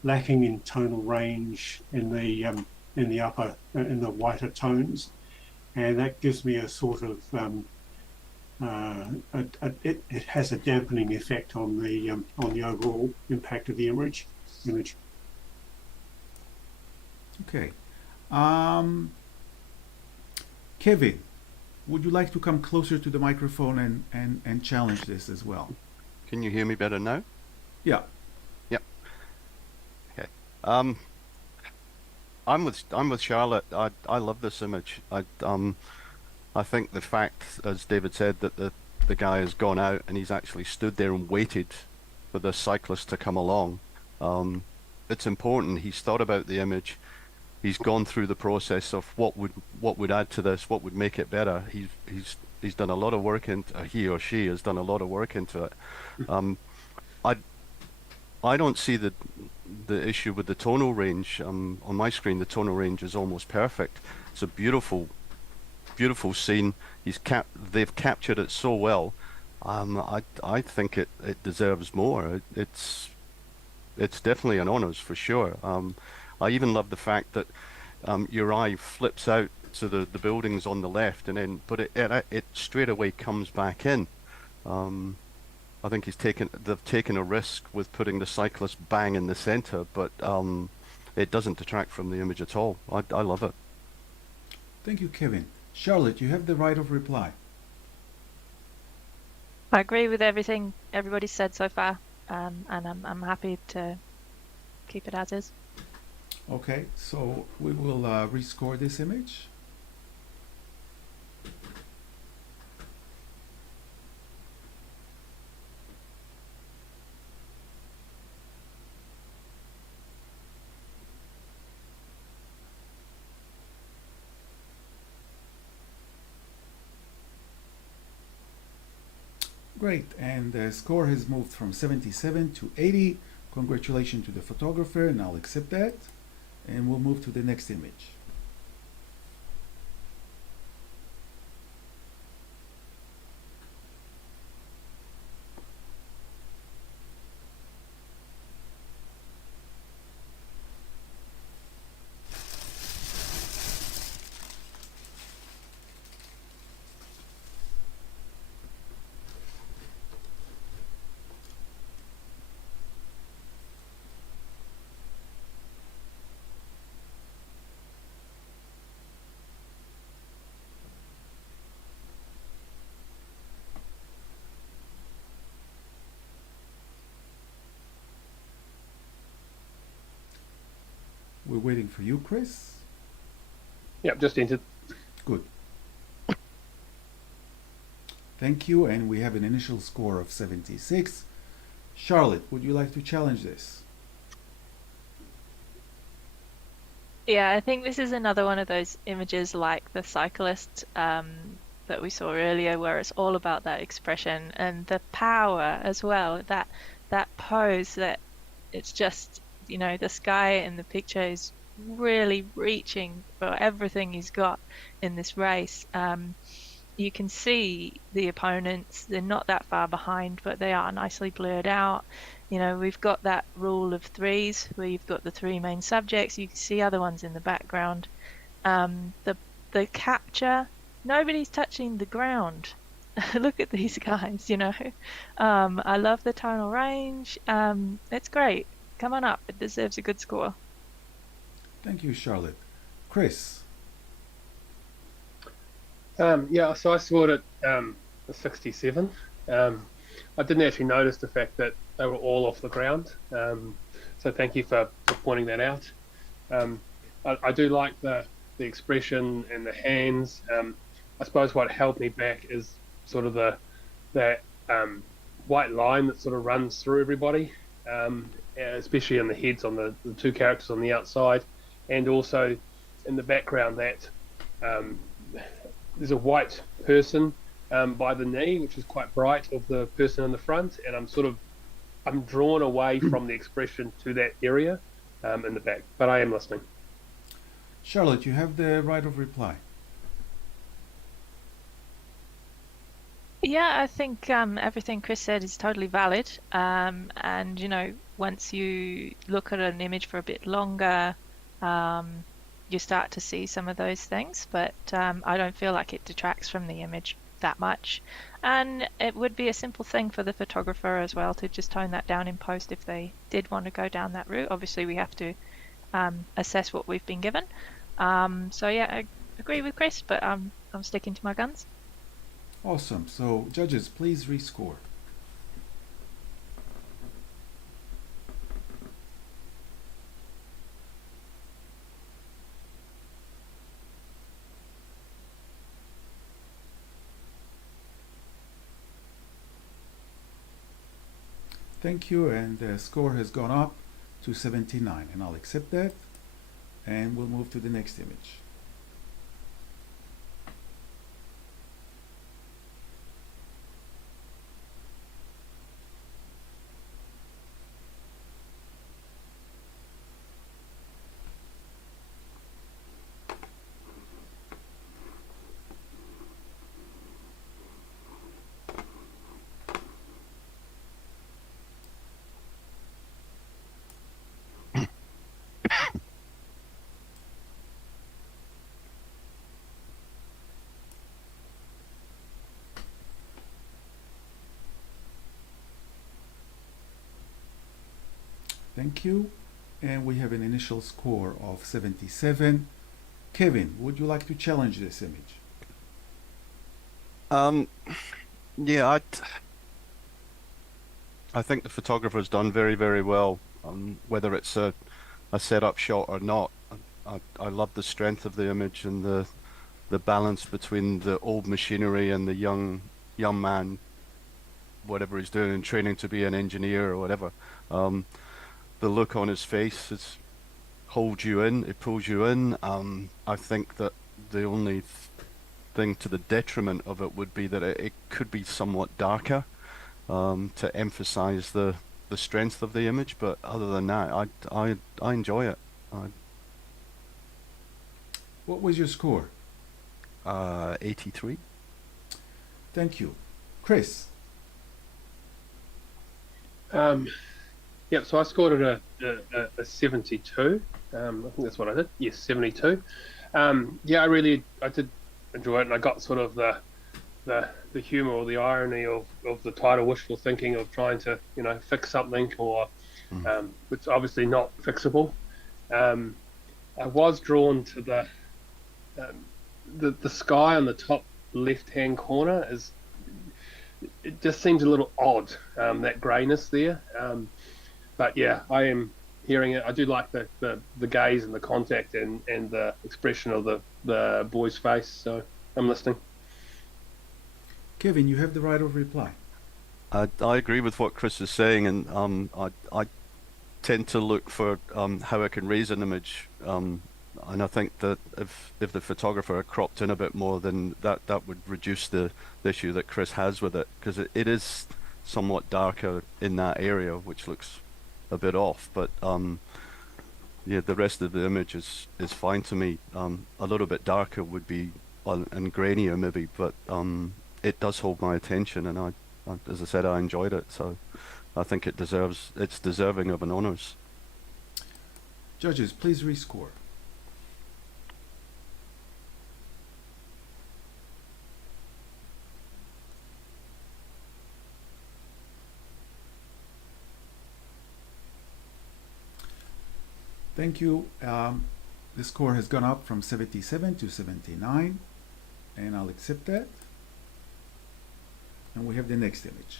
lacking in tonal range in the upper in the whiter tones, and that gives me a sort of it has a dampening effect on the overall impact of the image. Okay. Kevin, would you like to come closer to the microphone and challenge this as well? Can you hear me better now? Yeah. Yep. Okay. I'm with Charlotte. I love this image. I think the fact, as David said, that the guy has gone out and he's actually stood there and waited for the cyclist to come along. It's important. He's thought about the image. He's gone through the process of what would add to this, what would make it better. He's done a lot of work into he or she has done a lot of work into it. I don't see the issue with the tonal range. On my screen, the tonal range is almost perfect. It's a beautiful scene. They've captured it so well. I think it deserves more. It's definitely an honors for sure. I even love the fact that your eye flips out to the buildings on the left, and then it straight away comes back in. I think they've taken a risk with putting the cyclist bang in the center, but it doesn't detract from the image at all. I love it. Thank you, Kevin. Charlotte, you have the right of reply. I agree with everything everybody said so far, and I'm happy to keep it as is. Okay, so we will rescore this image. Great, and the score has moved from 77 to 80. Congratulations to the photographer, and I'll accept that. And we'll move to the next image. We're waiting for you, Chris. Yep, just entered. Good. Thank you, and we have an initial score of 76. Charlotte, would you like to challenge this? Yeah, I think this is another one of those images like the cyclist that we saw earlier, where it's all about that expression and the power as well. That pose, that it's just, this guy in the picture is really reaching for everything he's got in this race. You can see the opponents, they're not that far behind, but they are nicely blurred out. We've got that rule of threes where you've got the three main subjects. You can see other ones in the background. The capture, nobody's touching the ground. Look at these guys, I love the tonal range. It's great. Come on up. It deserves a good score. Thank you, Charlotte. Chris. Yeah, so I scored it a 67. I didn't actually notice the fact that they were all off the ground. So thank you for pointing that out. Um, I do like the expression and the hands. I suppose what held me back is sort of that white line that sort of runs through everybody, especially in the heads on the two characters on the outside, and also in the background that um, there's a white person by the knee, which is quite bright, of the person in the front, and I'm drawn away from the expression to that area in the back. But I am listening. Charlotte, you have the right of reply. Yeah, I think everything Chris said is totally valid. And once you look at an image for a bit longer, um, you start to see some of those things. But I don't feel like it detracts from the image that much. And it would be a simple thing for the photographer as well to just tone that down in post if they did want to go down that route. Obviously, we have to assess what we've been given. So yeah, I agree with Chris, but I'm sticking to my guns. Awesome. So, judges, please rescore. Thank you, and the score has gone up to 79, and I'll accept that, and we'll move to the next image. Thank you. And we have an initial score of 77. Kevin, would you like to challenge this image? Um, yeah, I think the photographer's done very, very well. Whether it's a setup shot or not, I love the strength of the image and the balance between the old machinery and the young man, whatever he's doing, training to be an engineer or whatever. The look on his face is holds you in, it pulls you in. I think that the only thing to the detriment of it would be that it could be somewhat darker, to emphasize the strength of the image. But other than that, I enjoy it. What was your score? 83. Thank you. Chris? Yeah, so I scored it a 72. I think that's what I did. Yes, 72. Yeah, I did enjoy it, and I got sort of the humor or the irony of the title, wishful thinking of trying to fix something, or it's obviously not fixable. I was drawn to um, the sky on the top left hand corner. It just seems a little odd, that greyness there. But yeah, I am hearing it. I do like the gaze and the contact and the expression of the boy's face. So I'm listening. Kevin, you have the right of reply. I agree with what Chris is saying, and I tend to look for how I can raise an image, and I think that if the photographer had cropped in a bit more, then that would reduce the issue that Chris has with it, because it is somewhat darker in that area, which looks a bit off. But yeah, the rest of the image is fine to me. A little bit darker would be and grainier maybe, but it does hold my attention, and I as I said, I enjoyed it, so I think it's deserving of an honors. Judges, please rescore. Thank you. The score has gone up from 77 to 79. and I'll accept that. And we have the next image.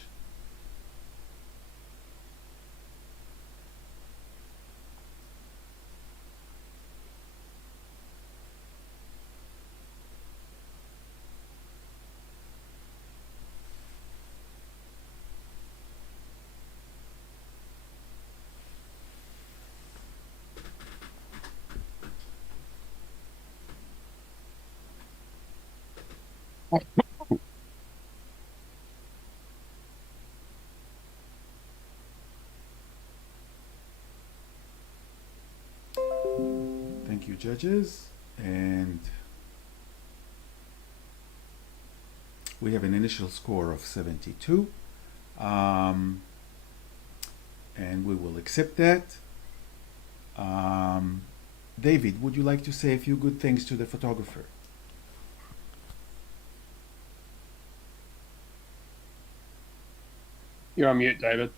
Thank you, judges. And we have an initial score of 72. And we will accept that. David, would you like to say a few good things to the photographer? You're on mute, David.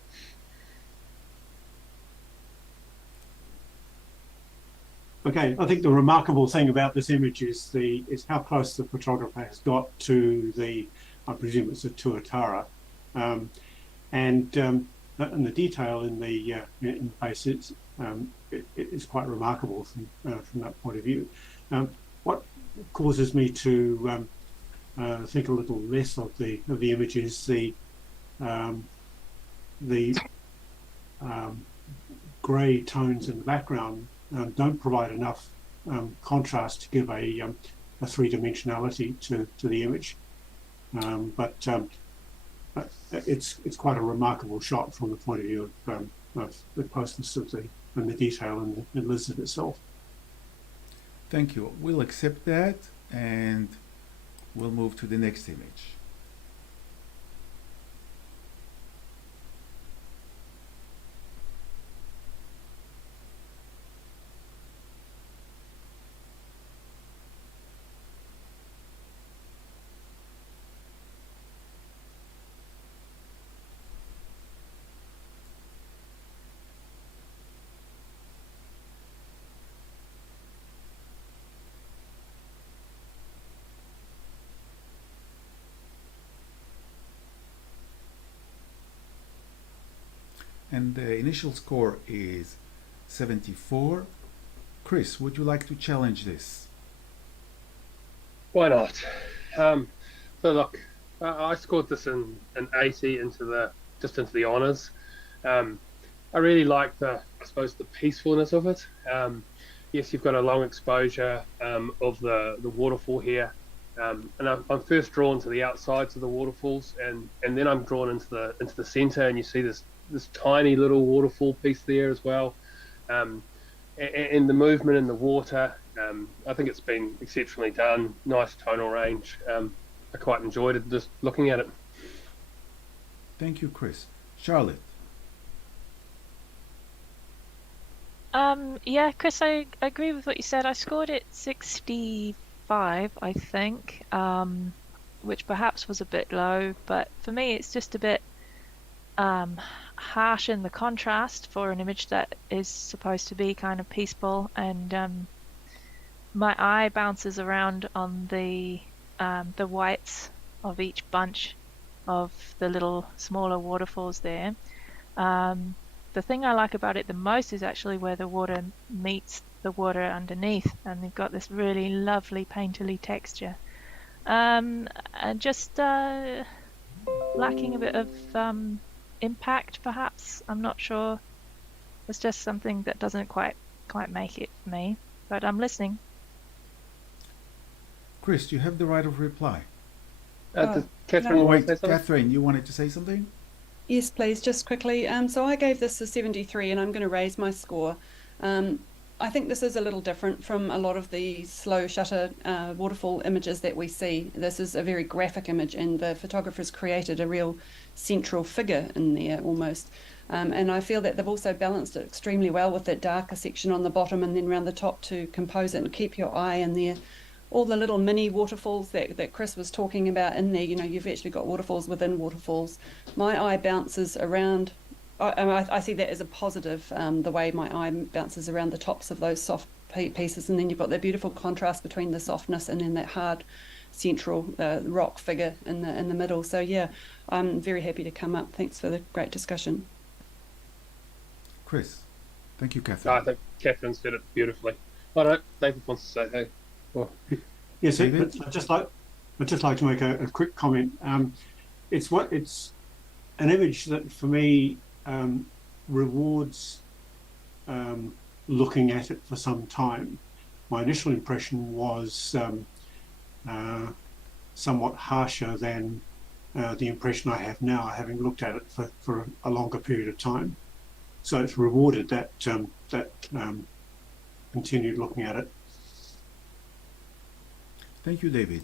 Okay, I think the remarkable thing about this image is how close the photographer has got to I presume it's a tuatara, and the detail in the face is quite remarkable from that point of view. What causes me to think a little less of the image is the grey tones in the background don't provide enough contrast to give a three-dimensionality to the image. But it's quite a remarkable shot from the point of view of the closeness of and the detail in the lizard itself. Thank you. We'll accept that, and we'll move to the next image. And the initial score is 74. Chris, would you like to challenge this? Why not? So look, I scored this an 80 into the honours. I really like the peacefulness of it. Yes, you've got a long exposure of the waterfall here, and I'm first drawn to the outsides of the waterfalls, and then I'm drawn into the centre, and you see this tiny little waterfall piece there as well, and the movement in the water. I think it's been exceptionally done. Nice tonal range. I quite enjoyed it just looking at it. Thank you, Chris. Charlotte. Yeah, Chris, I agree with what you said. I scored it 65, I think, which perhaps was a bit low, but for me it's just a bit harsh in the contrast for an image that is supposed to be kind of peaceful, and my eye bounces around on the whites of each bunch of the little smaller waterfalls there. The thing I like about it the most is actually where the water meets the water underneath, and they've got this really lovely painterly texture, and just lacking a bit of impact, perhaps. I'm not sure. It's just something that doesn't quite make it for me, but I'm listening. Chris, you have the right of reply. Catherine, Wait, Catherine, you wanted to say something? Yes, please, just quickly. So I gave this a 73, and I'm going to raise my score. I think this is a little different from a lot of the slow shutter waterfall images that we see. This is a very graphic image, and the photographer's created a real central figure in there almost. And I feel that they've also balanced it extremely well with that darker section on the bottom and then around the top to compose it and keep your eye in there. All the little mini waterfalls that Chris was talking about in there, you've actually got waterfalls within waterfalls. My eye bounces around. I see that as a positive, the way my eye bounces around the tops of those soft pieces, and then you've got that beautiful contrast between the softness and then that hard central rock figure in the middle. So yeah, I'm very happy to come up. Thanks for the great discussion. Chris. Thank you, No, Catherine. I think Catherine said it beautifully. I don't know, David wants to say, hey. Well, Yes, David? I'd just like to make a quick comment. It's an image that for me rewards looking at it for some time. My initial impression was somewhat harsher than the impression I have now, having looked at it for a longer period of time. So it's rewarded that continued looking at it. Thank you, David.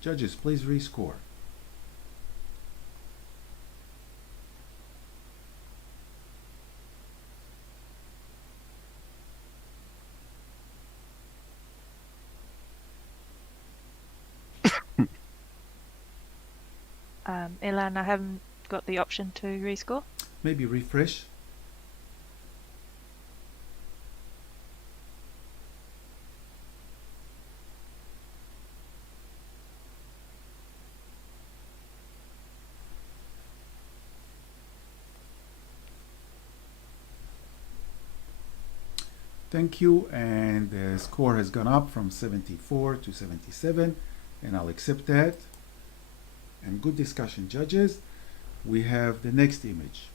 Judges, please rescore. Elan, I haven't got the option to rescore. Maybe refresh. Thank you, and the score has gone up from 74 to 77, and I'll accept that. And good discussion, judges. We have the next image.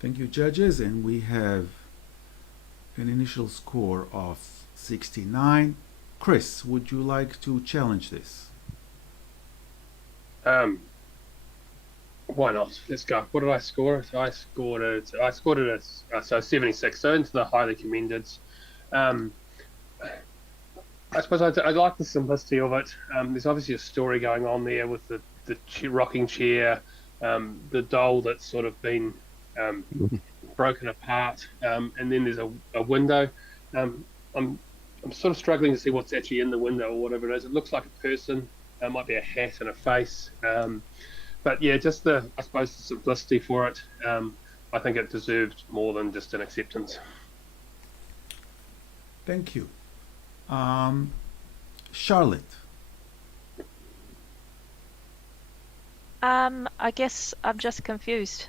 Thank you, judges, and we have an initial score of 69. Chris, would you like to challenge this? why not? Let's go. What did I score? I scored it as so 76. So into the highly commended. I suppose I like the simplicity of it. There's obviously a story going on there with the rocking chair, the doll that's sort of been broken apart, and then there's a window. I'm sort of struggling to see what's actually in the window or whatever it is. It looks like a person. It might be a hat and a face. But yeah, just I suppose the simplicity for it. I think it deserved more than just an acceptance. Thank you. Charlotte. I guess I'm just confused.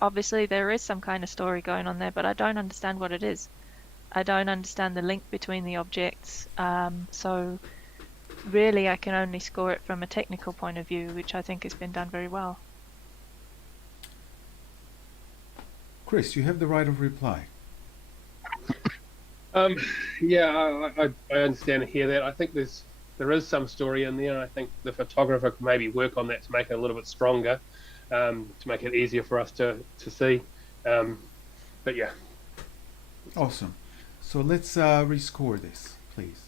Obviously there is some kind of story going on there, but I don't understand what it is. I don't understand the link between the objects. So really I can only score it from a technical point of view, which I think has been done very well. Chris, you have the right of reply. Yeah, I understand and hear that. I think there is some story in there, and I think the photographer could maybe work on that to make it a little bit stronger, to make it easier for us to see. But yeah. Awesome. So let's rescore this, please.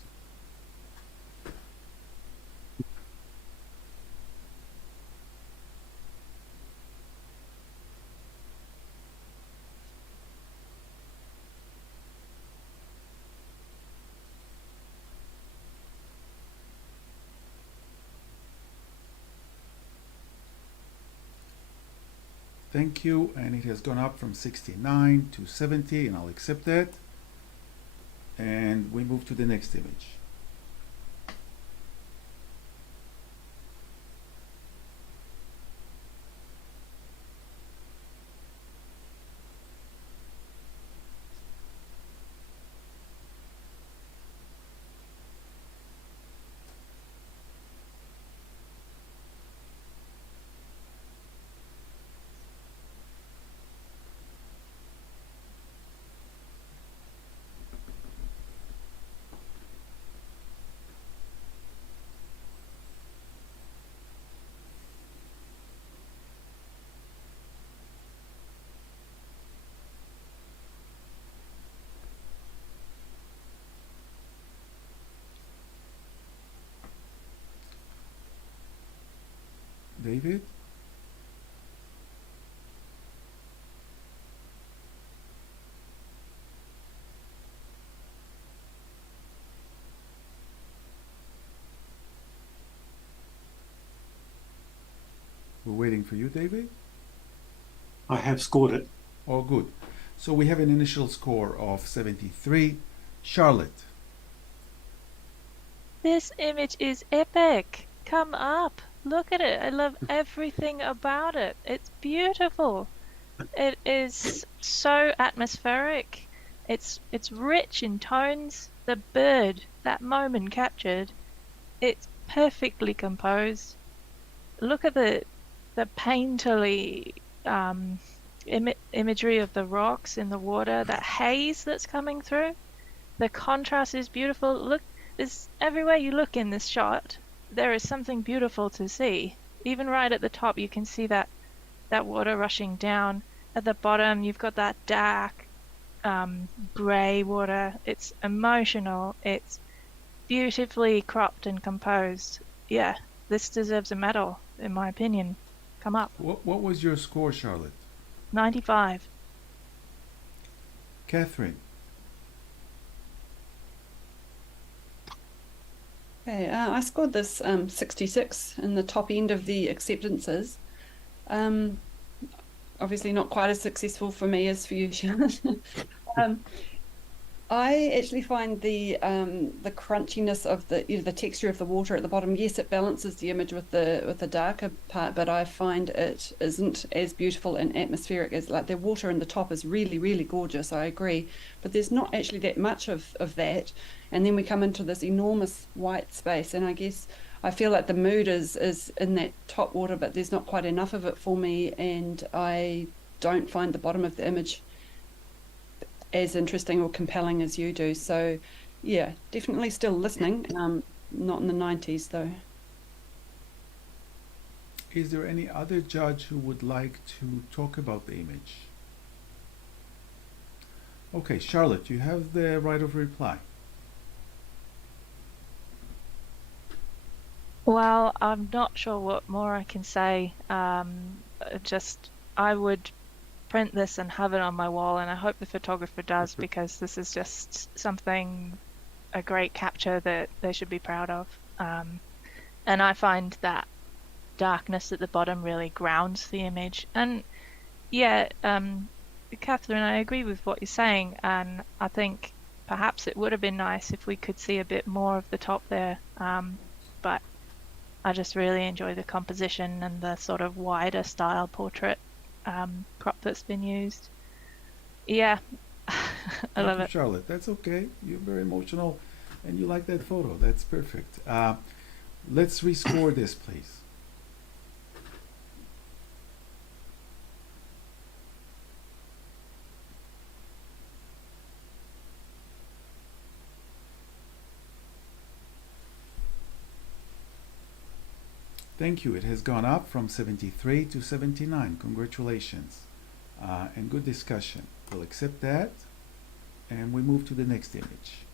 Thank you, and it has gone up from 69 to 70, and I'll accept that. And we move to the next image. David? We're waiting for you, David. I have scored it. Oh, good. So we have an initial score of 73. Charlotte. This image is epic. Come up. Look at it. I love everything about it. It's beautiful. It is so atmospheric. It's rich in tones. The bird, that moment captured, it's perfectly composed. Look at the painterly imagery of the rocks in the water, that haze that's coming through. The contrast is beautiful. Look, there's everywhere you look in this shot, there is something beautiful to see. Even right at the top, you can see that water rushing down. At the bottom, you've got that dark grey water. It's emotional. It's beautifully cropped and composed. Yeah, this deserves a medal, in my opinion. Come up. What was your score, Charlotte? 95. Catherine. Okay, I scored this 66 in the top end of the acceptances. Obviously not quite as successful for me as for you, Charlotte. I actually find the crunchiness of the texture of the water at the bottom. Yes, it balances the image with the darker part, but I find it isn't as beautiful and atmospheric as, like, the water in the top is really, really gorgeous. I agree, but there's not actually that much of that. And then we come into this enormous white space, and I guess I feel like the mood is in that top water, but there's not quite enough of it for me, and I don't find the bottom of the image as interesting or compelling as you do. So yeah, definitely still listening, not in the 90s though. Is there any other judge who would like to talk about the image? Okay, Charlotte, you have the right of reply. Well, I'm not sure what more I can say. Just, I would print this and have it on my wall, and I hope the photographer does, because this is just something, a great capture that they should be proud of. And I find that darkness at the bottom really grounds the image. And yeah, Catherine, I agree with what you're saying, and I think perhaps it would have been nice if we could see a bit more of the top there. But I just really enjoy the composition and the sort of wider style portrait crop that's been used. Yeah, I love it. Charlotte, that's okay. You're very emotional and you like that photo. That's perfect. Let's rescore this, please. Thank you. It has gone up from 73 to 79. Congratulations. And good discussion. We'll accept that. And we move to the next image.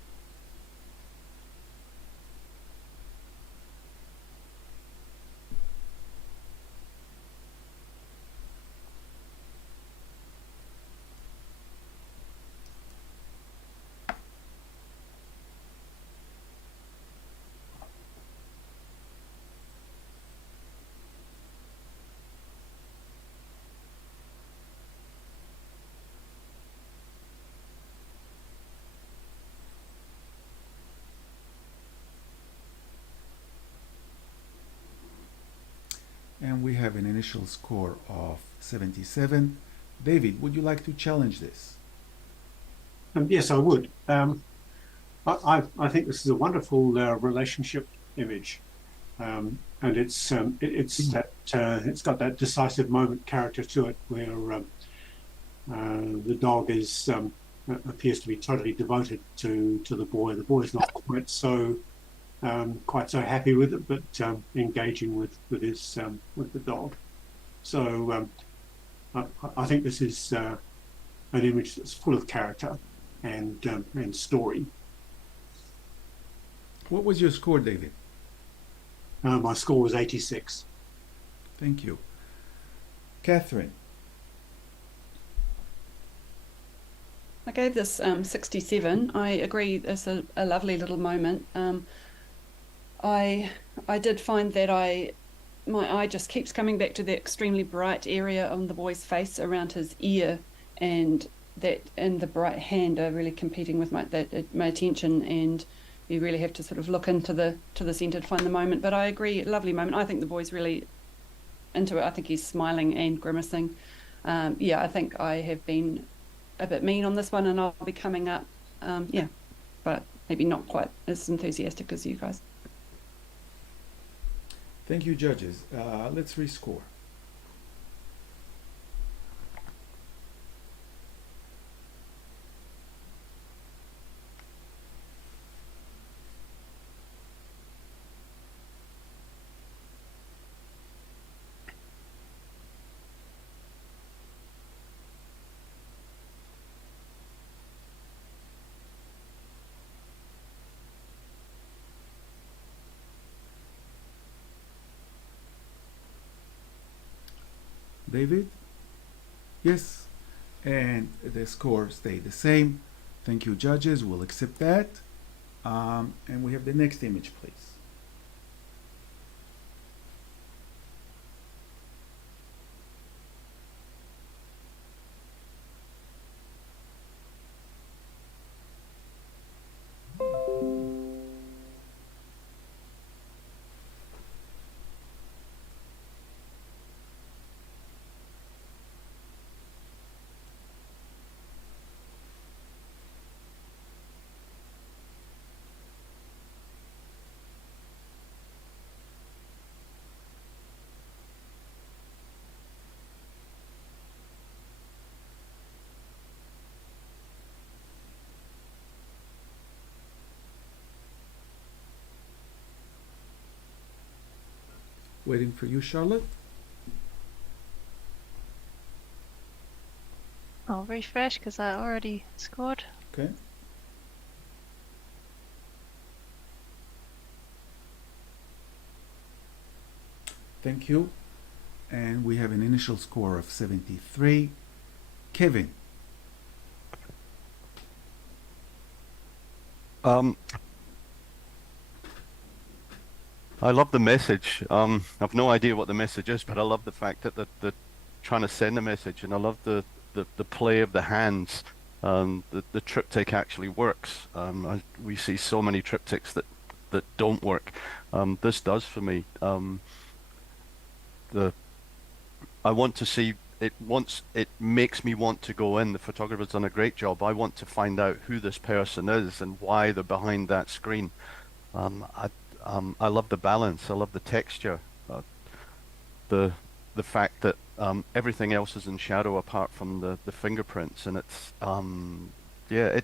And we have an initial score of 77. David, would you like to challenge this? Yes, I would. I think this is a wonderful relationship image, and it's got that decisive moment character to it, where the dog is appears to be totally devoted to the boy. The boy is not quite so happy with it, but engaging with the dog. So I think this is an image that's full of character and story. What was your score, David? My score was 86. Thank you. Catherine. I gave this 67. I agree, it's a lovely little moment. I did find that my eye just keeps coming back to the extremely bright area on the boy's face around his ear, and that and the bright hand are really competing with my attention, and you really have to sort of look into the centre to find the moment. But I agree, lovely moment. I think the boy's really into it. I think he's smiling and grimacing. Yeah, I think I have been a bit mean on this one, and I'll be coming up. Yeah, but maybe not quite as enthusiastic as you guys. Thank you, judges. Let's rescore. David? Yes. And the score stayed the same. Thank you, judges. We'll accept that. And we have the next image, please. Waiting for you, Charlotte. I'll refresh because I already scored. Okay. Thank you. And we have an initial score of 73. Kevin. I love the message. I've no idea what the message is, but I love the fact that they're trying to send a message, and I love the play of the hands. The triptych actually works. We see so many triptychs that don't work. This does for me. I want to see it once. It makes me want to go in. The photographer's done a great job. I want to find out who this person is and why they're behind that screen. I love the balance. I love the texture. The fact that everything else is in shadow apart from the fingerprints, and it's yeah,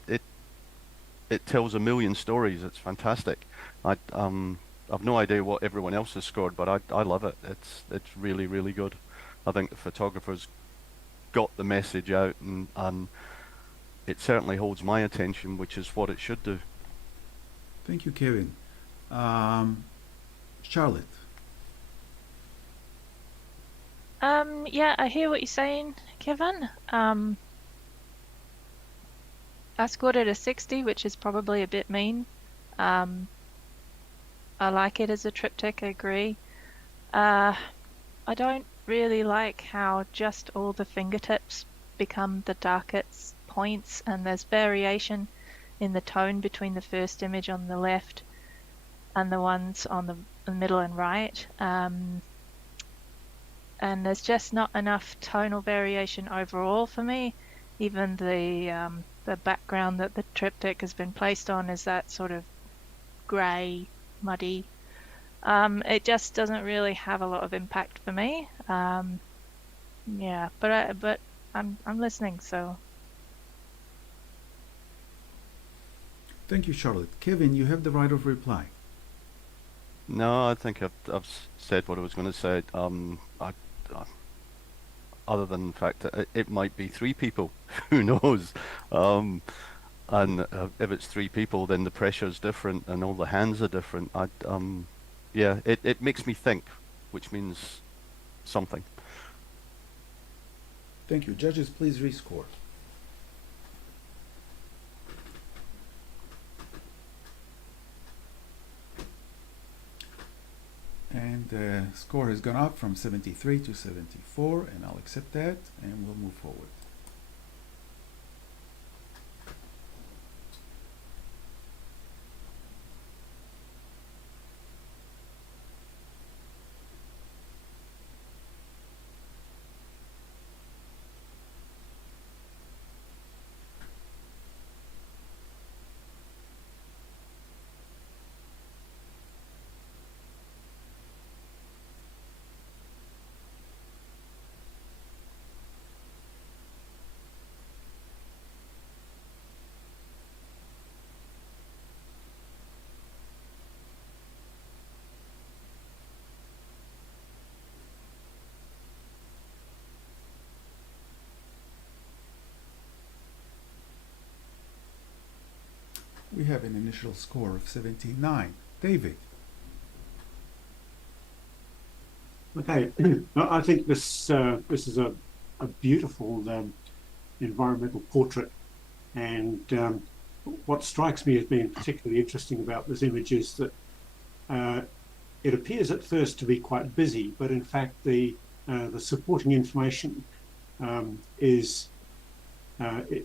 it tells a million stories. It's fantastic. I've no idea what everyone else has scored, but I love it. It's really, really good. I think the photographer's got the message out, and it certainly holds my attention, which is what it should do. Thank you, Kevin. Charlotte. Yeah, I hear what you're saying, Kevin. I scored it a 60, which is probably a bit mean. I like it as a triptych, I agree. I don't really like how just all the fingertips become the darkest points, and there's variation in the tone between the first image on the left and the ones on the middle and right. And there's just not enough tonal variation overall for me. Even the background that the triptych has been placed on is that sort of grey, muddy. It just doesn't really have a lot of impact for me. Yeah, but I'm listening, so. Thank you, Charlotte. Kevin, you have the right of reply. No, I think I've said what I was going to say. Other than the fact that it might be three people, who knows? And if it's three people, then the pressure's different and all the hands are different. Yeah, it makes me think, which means something. Thank you. Judges, please rescore. And the score has gone up from 73 to 74, and I'll accept that, and we'll move forward. We have an initial score of 79. David. Okay, I think this is a beautiful environmental portrait, and what strikes me as being particularly interesting about this image is that it appears at first to be quite busy, but in fact the supporting information is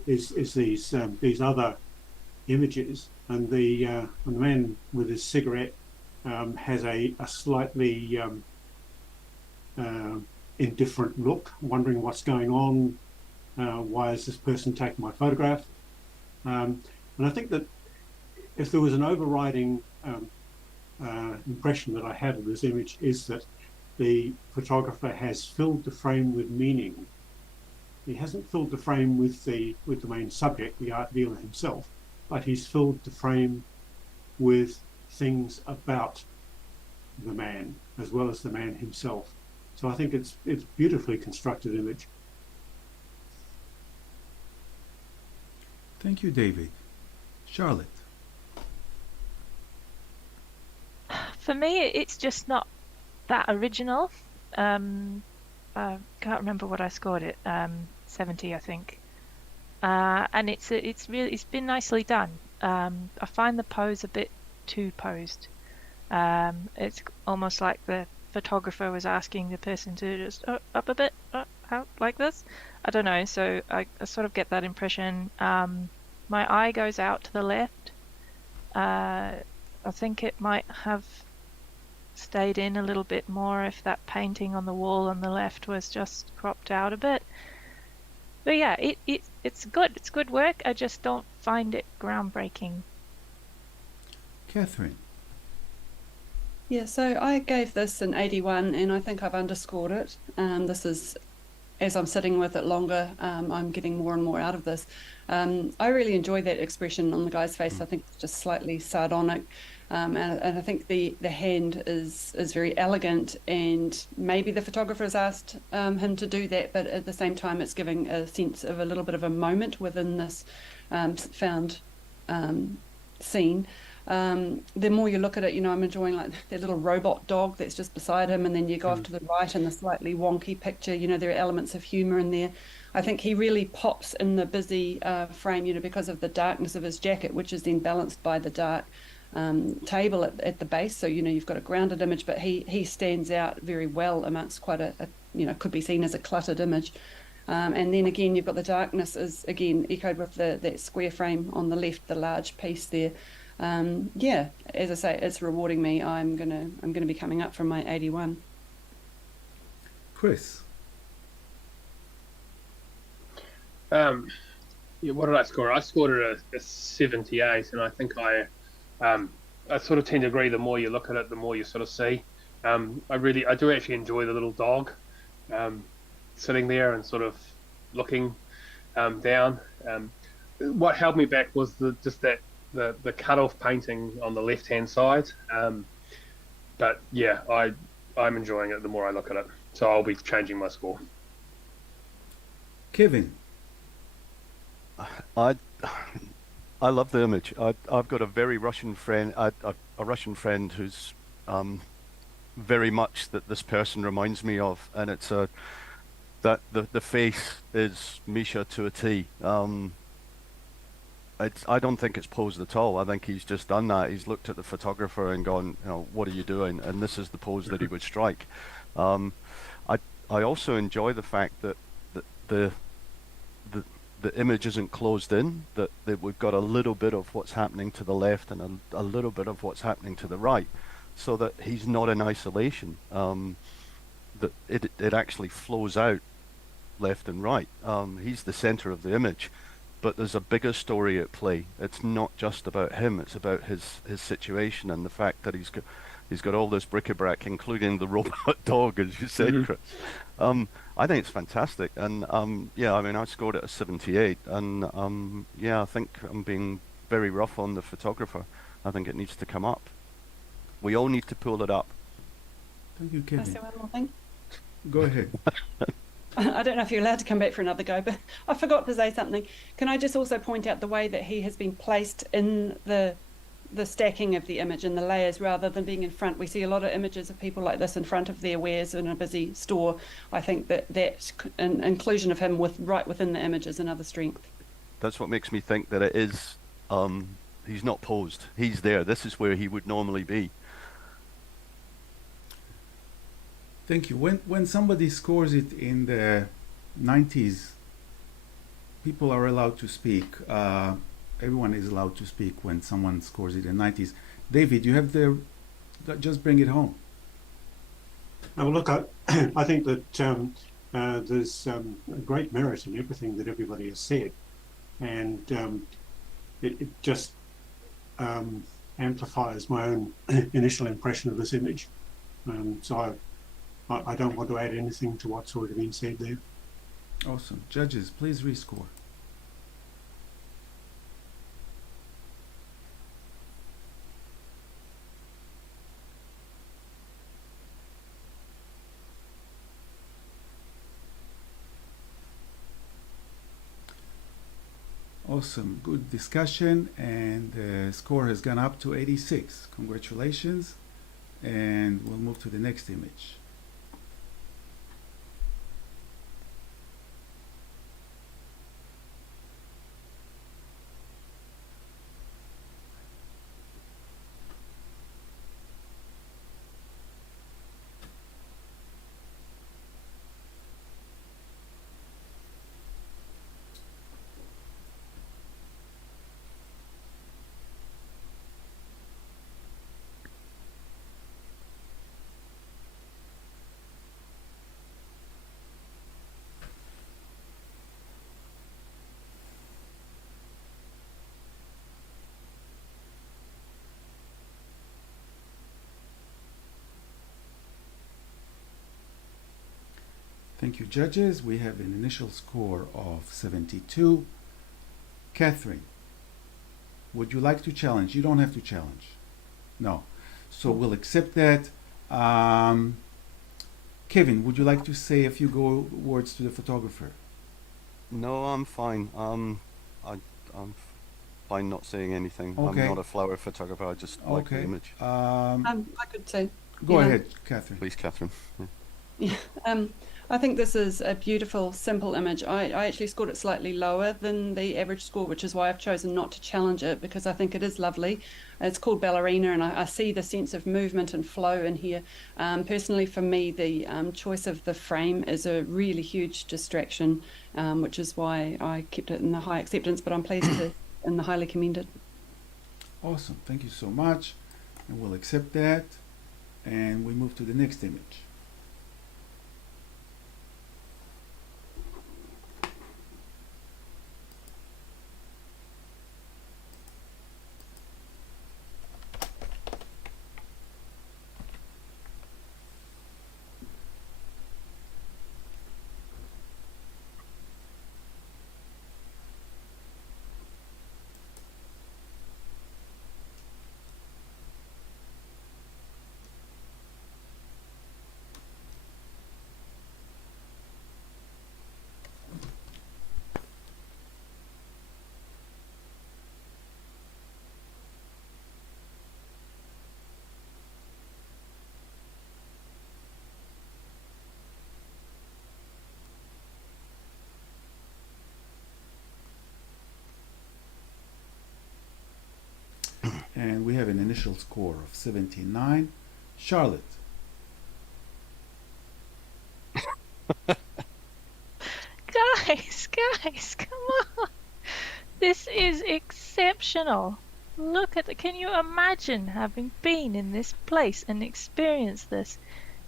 these other images, and the man with his cigarette has a slightly indifferent look, wondering what's going on. Why is this person taking my photograph? And I think that if there was an overriding impression that I have of this image, is that the photographer has filled the frame with meaning. He hasn't filled the frame with the main subject, the art dealer himself, but he's filled the frame with things about the man as well as the man himself. So I think it's beautifully constructed image. Thank you, David. Charlotte. For me, it's just not that original. I can't remember what I scored it. 70, I think. And it's been nicely done. I find the pose a bit too posed. It's almost like the photographer was asking the person to just up a bit, out like this. I don't know. So I sort of get that impression. My eye goes out to the left. I think it might have stayed in a little bit more if that painting on the wall on the left was just cropped out a bit. But yeah, it's good. It's good work. I just don't find it groundbreaking. Catherine. Yeah, so I gave this an 81, and I think I've underscored it. This is, as I'm sitting with it longer, I'm getting more and more out of this. I really enjoy that expression on the guy's face. I think it's just slightly sardonic. And I think the hand is very elegant, and maybe the photographer has asked him to do that, but at the same time it's giving a sense of a little bit of a moment within this found scene. The more you look at it, I'm enjoying like that little robot dog that's just beside him, and then you go off to the right in the slightly wonky picture. There are elements of humor in there. I think he really pops in the busy frame, because of the darkness of his jacket, which is then balanced by the dark table at the base. So you've got a grounded image, but he stands out very well amongst quite a could be seen as a cluttered image. And then again, you've got the darkness is again echoed with that square frame on the left, the large piece there. Yeah, as I say, it's rewarding me. I'm gonna be coming up from my 81. Chris. Yeah, what did I score? I scored it a 78, and I think I sort of tend to agree. The more you look at it, the more you sort of see. I do actually enjoy the little dog sitting there and sort of looking down. What held me back was the cut-off painting on the left-hand side. But yeah, I'm enjoying it the more I look at it. So I'll be changing my score. Kevin. I love the image. I've got a very Russian friend, a Russian friend who's very much that this person reminds me of, and it's that the face is Misha to a T. I don't think it's posed at all. I think he's just done that. He's looked at the photographer and gone, what are you doing? And this is the pose that he would strike. Um, I also enjoy the fact that the the image isn't closed in, that we've got a little bit of what's happening to the left and a little bit of what's happening to the right, so that he's not in isolation. That it actually flows out left and right. He's the center of the image, but there's a bigger story at play. It's not just about him, it's about his situation and the fact that he's got all this bric-a-brac, including the robot dog, as you said, Chris. I think it's fantastic, and yeah, I mean, I scored it a 78, and yeah, I think I'm being very rough on the photographer. I think it needs to come up. We all need to pull it up. Thank you, Can I Kevin. say one more thing? Go ahead. I don't know if you're allowed to come back for another go, but I forgot to say something. Can I just also point out the way that he has been placed in the stacking of the image and the layers rather than being in front? We see a lot of images of people like this in front of their wares in a busy store. I think that inclusion of him right within the image is another strength. That's what makes me think that it is, he's not posed. He's there. This is where he would normally be. Thank you. When somebody scores it in the 90s, people are allowed to speak. Everyone is allowed to speak when someone scores it in the 90s. David, you have just bring it home. Well, look, I think that there's great merit in everything that everybody has said, and it just amplifies my own initial impression of this image. So I don't want to add anything to what's already been said there. Awesome. Judges, please rescore. Awesome. Good discussion, and the score has gone up to 86. Congratulations. And we'll move to the next image. Thank you, judges. We have an initial score of 72. Catherine, would you like to challenge? You don't have to challenge. No. So we'll accept that. Kevin, would you like to say a few words to the photographer? No, I'm fine. I'm fine not saying anything. Okay. I'm not a flower photographer. I just like the Okay. image. I could say. Go Yeah. ahead, Catherine. Please, Catherine. Yeah, I think this is a beautiful, simple image. I actually scored it slightly lower than the average score, which is why I've chosen not to challenge it, because I think it is lovely. It's called Ballerina, and I see the sense of movement and flow in here. Personally, for me, the choice of the frame is a really huge distraction, which is why I kept it in the high acceptance, but I'm pleased to in the highly commended. Awesome. Thank you so much. And we'll accept that. And we move to the next image. and we have an initial score of 79. Charlotte. Guys, come on. This is exceptional. Look at the, can you imagine having been in this place and experienced this?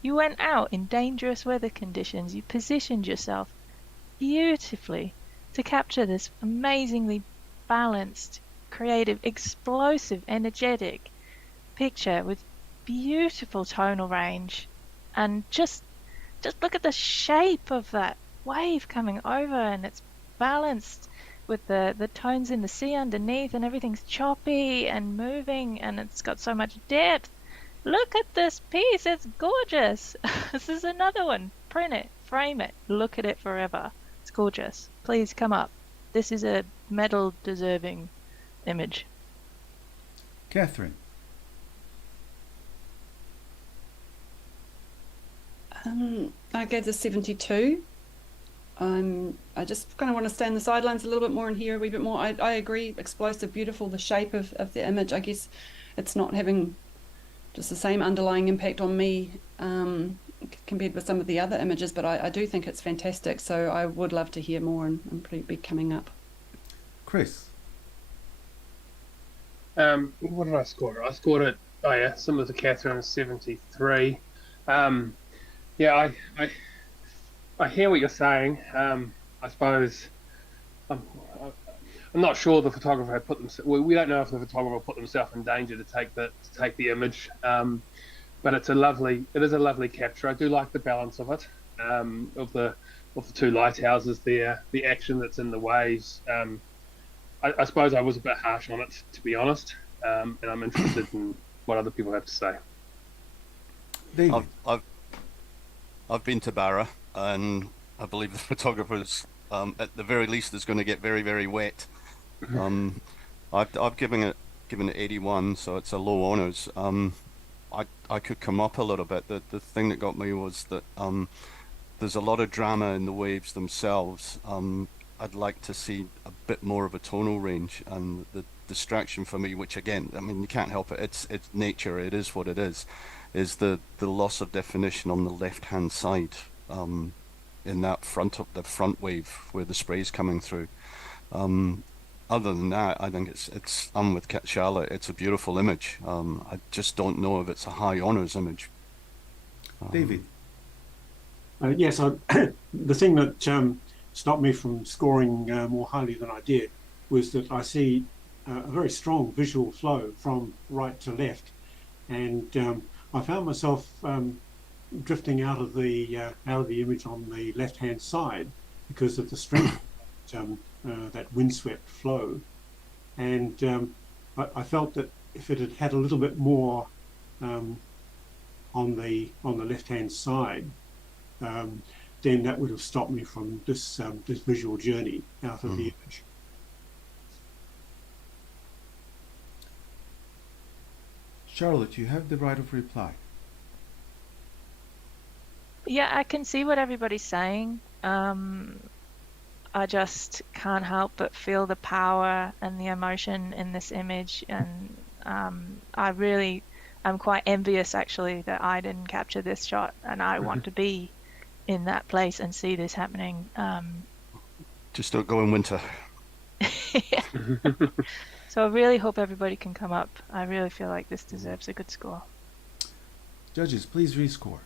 You went out in dangerous weather conditions. You positioned yourself beautifully to capture this amazingly balanced, creative, explosive, energetic picture with beautiful tonal range. And just look at the shape of that wave coming over, and it's balanced with the tones in the sea underneath, and everything's choppy and moving, and it's got so much depth. Look at this piece, it's gorgeous. This is another one. Print it, frame it, look at it forever. It's gorgeous. Please come up. This is a medal deserving image. Catherine. I gave this 72. I just kind of want to stay on the sidelines a little bit more and hear a wee bit more. I agree, explosive, beautiful, the shape of the image. I guess it's not having just the same underlying impact on me compared with some of the other images, but I do think it's fantastic. So I would love to hear more and be coming up. Chris. What did I score? I scored it. Oh yeah, similar to Catherine, 73. Yeah, I hear what you're saying. I suppose I'm not sure the photographer had put them. We don't know if the photographer put themselves in danger to take the image. But it is a lovely capture. I do like the balance of it, of the two lighthouses there, the action that's in the waves. I suppose I was a bit harsh on it, to be honest, and I'm interested in what other people have to say. David. I've been to Barra, and I believe the photographer's at the very least is going to get very, very wet. I've given it 81, so it's a low honours. I could come up a little bit. The thing that got me was that there's a lot of drama in the waves themselves. I'd like to see a bit more of a tonal range, and the distraction for me, which again, I mean, you can't help it. It's nature. It is what it is the loss of definition on the left-hand side in that front wave where the spray's coming through. Other than that, I think I'm with Charlotte. It's a beautiful image. I just don't know if it's a high honours image. David. Yes, the thing that stopped me from scoring more highly than I did was that I see a very strong visual flow from right to left, and I found myself drifting out of the image on the left-hand side because of the strength of that windswept flow, and I felt that if it had a little bit more on the left-hand side, then that would have stopped me from this visual journey out of the image. Charlotte, you have the right of reply. Yeah, I can see what everybody's saying. I just can't help but feel the power and the emotion in this image, and I'm quite envious actually that I didn't capture this shot, and I want to be in that place and see this happening. Just don't go in winter. So I really hope everybody can come up. I really feel like this deserves a good score. Judges, please rescore.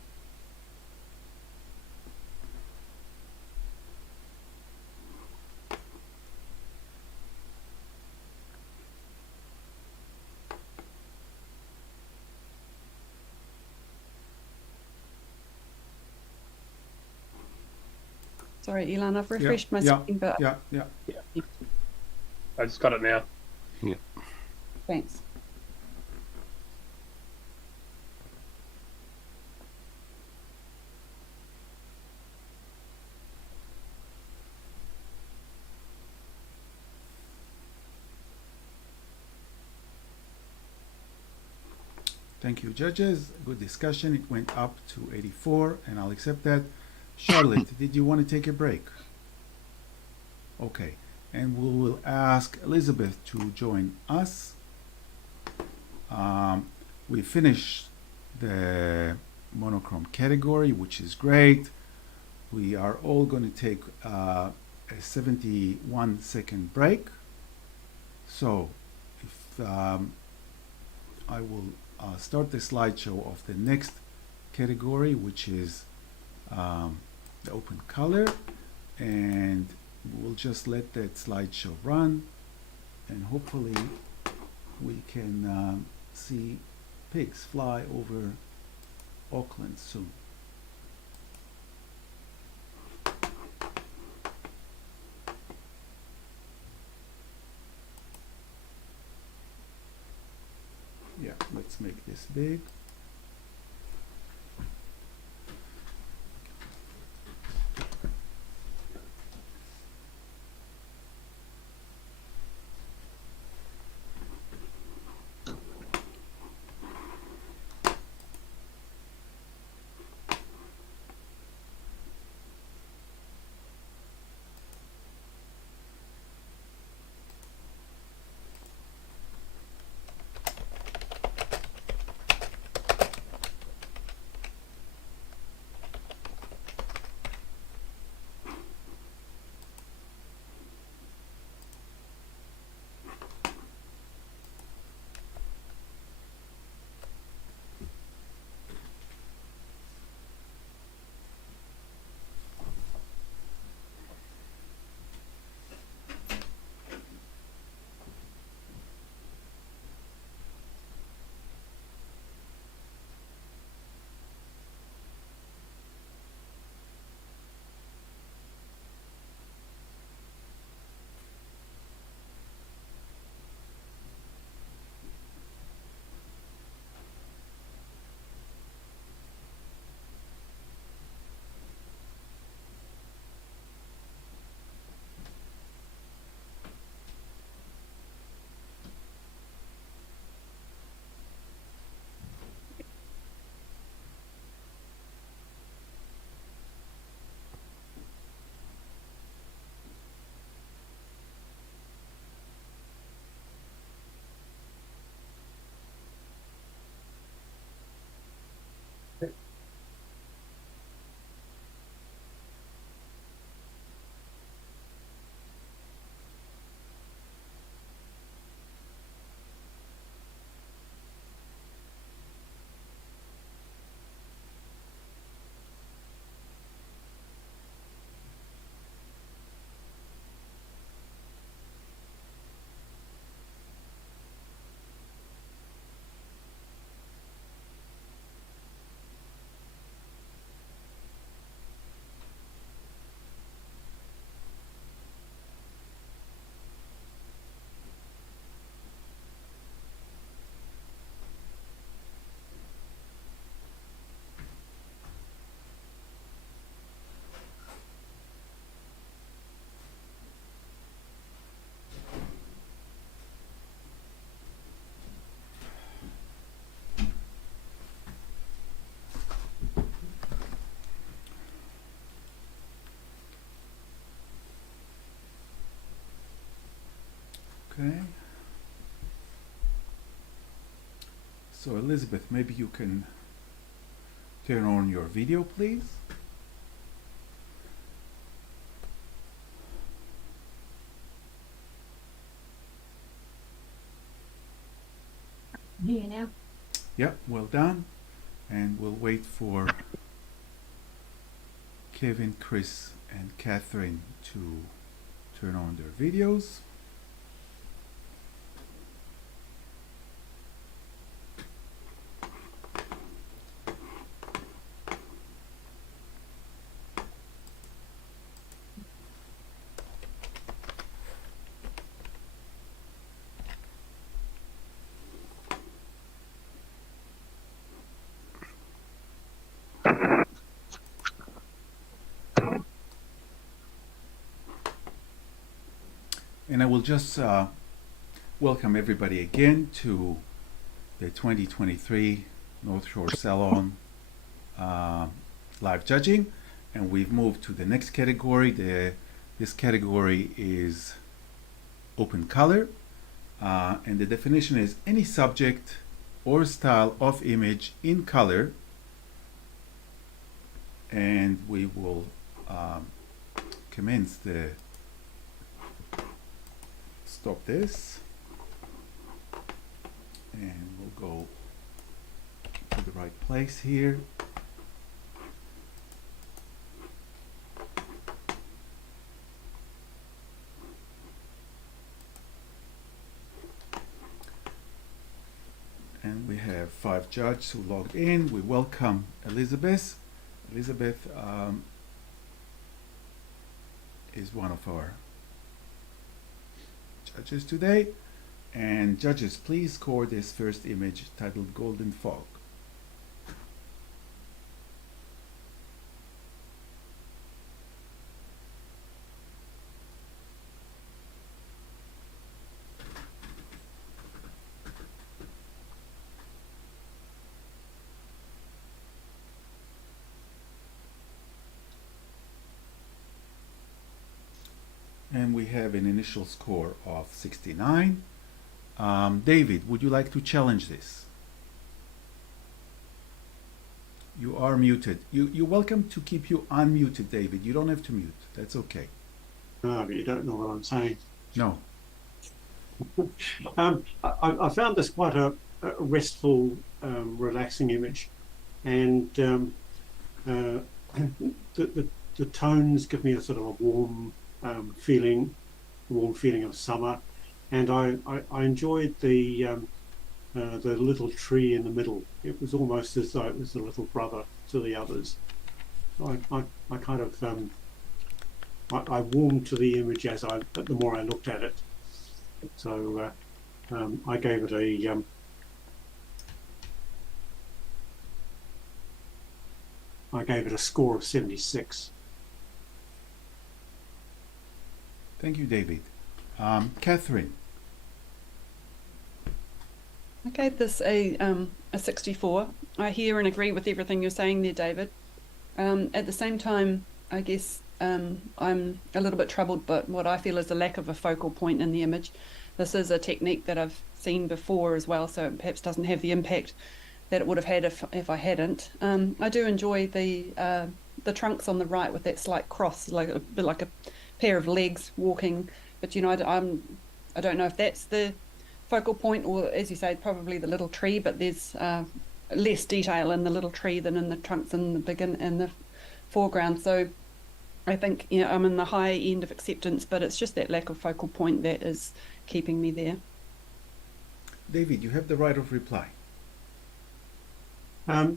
Sorry, Elon, I've refreshed my screen, but Yeah. I just got it now. Yeah. thanks. Thank you, judges. Good discussion. It went up to 84, and I'll accept that. Charlotte, did you want to take a break? Okay, and we will ask Elizabeth to join us. We finished the monochrome category, which is great. We are all going to take a 71-second break. So if I will start the slideshow of the next category, which is the open color, and we'll just let that slideshow run, and hopefully we can see pigs fly over Auckland soon. Yeah, let's make this big. Okay. So Elizabeth, maybe you can turn on your video, please. Here now. Yep, well done. And we'll wait for Kevin, Chris, and Catherine to turn on their videos. And I will just welcome everybody again to the 2023 North Shore Salon live judging. And we've moved to the next category. This category is open color. And the definition is any subject or style of image in color, and we will commence the stop this, and we'll go to the right place here. And we have 5 judges who logged in. We welcome Elizabeth. Elizabeth is one of our judges today. And judges, please score this first image titled Golden Fog. And we have an initial score of 69. David, would you like to challenge this? You are muted. You're welcome to keep you unmuted, David. You don't have to mute. That's okay. No, but you don't know what I'm saying. No. I found this quite a restful, relaxing image, and the tones give me a sort of a warm feeling of summer, and I enjoyed the little tree in the middle. It was almost as though it was the little brother to the others. I kind of I warmed to the image the more I looked at it. So I gave it a score of 76. Thank you, David. Catherine. I gave this a 64. I hear and agree with everything you're saying there, David. At the same time, I guess I'm a little bit troubled by what I feel is a lack of a focal point in the image. This is a technique that I've seen before as well, so it perhaps doesn't have the impact that it would have had if I hadn't. I do enjoy the trunks on the right with that slight cross, like a bit like a pair of legs walking. But you know, I don't know if that's the focal point, or as you say, probably the little tree. But there's less detail in the little tree than in the trunks in the foreground. So I think, you know, I'm in the high end of acceptance, but it's just that lack of focal point that is keeping me there. David, you have the right of reply.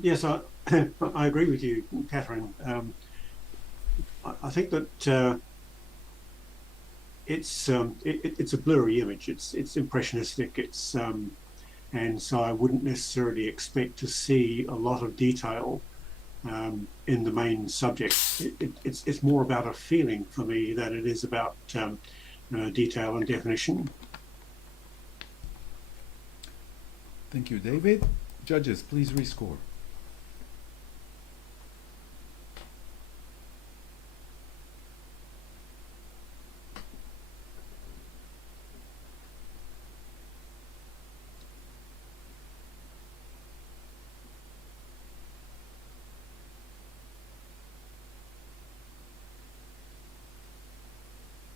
Yes, I agree with you, Catherine. I think that it's a blurry image. It's impressionistic. And so I wouldn't necessarily expect to see a lot of detail in the main subject. It's more about a feeling for me than it is about detail and definition. Thank you, David. Judges, please rescore.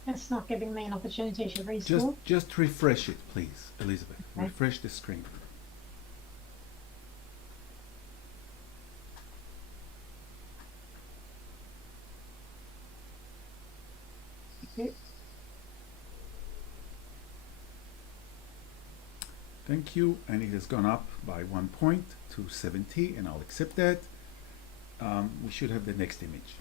It's not giving me an opportunity to rescore. Just refresh it, please, Elizabeth. Okay. Refresh the screen. Okay. Thank you, and it has gone up by 1 point to 70, and I'll accept that. We should have the next image.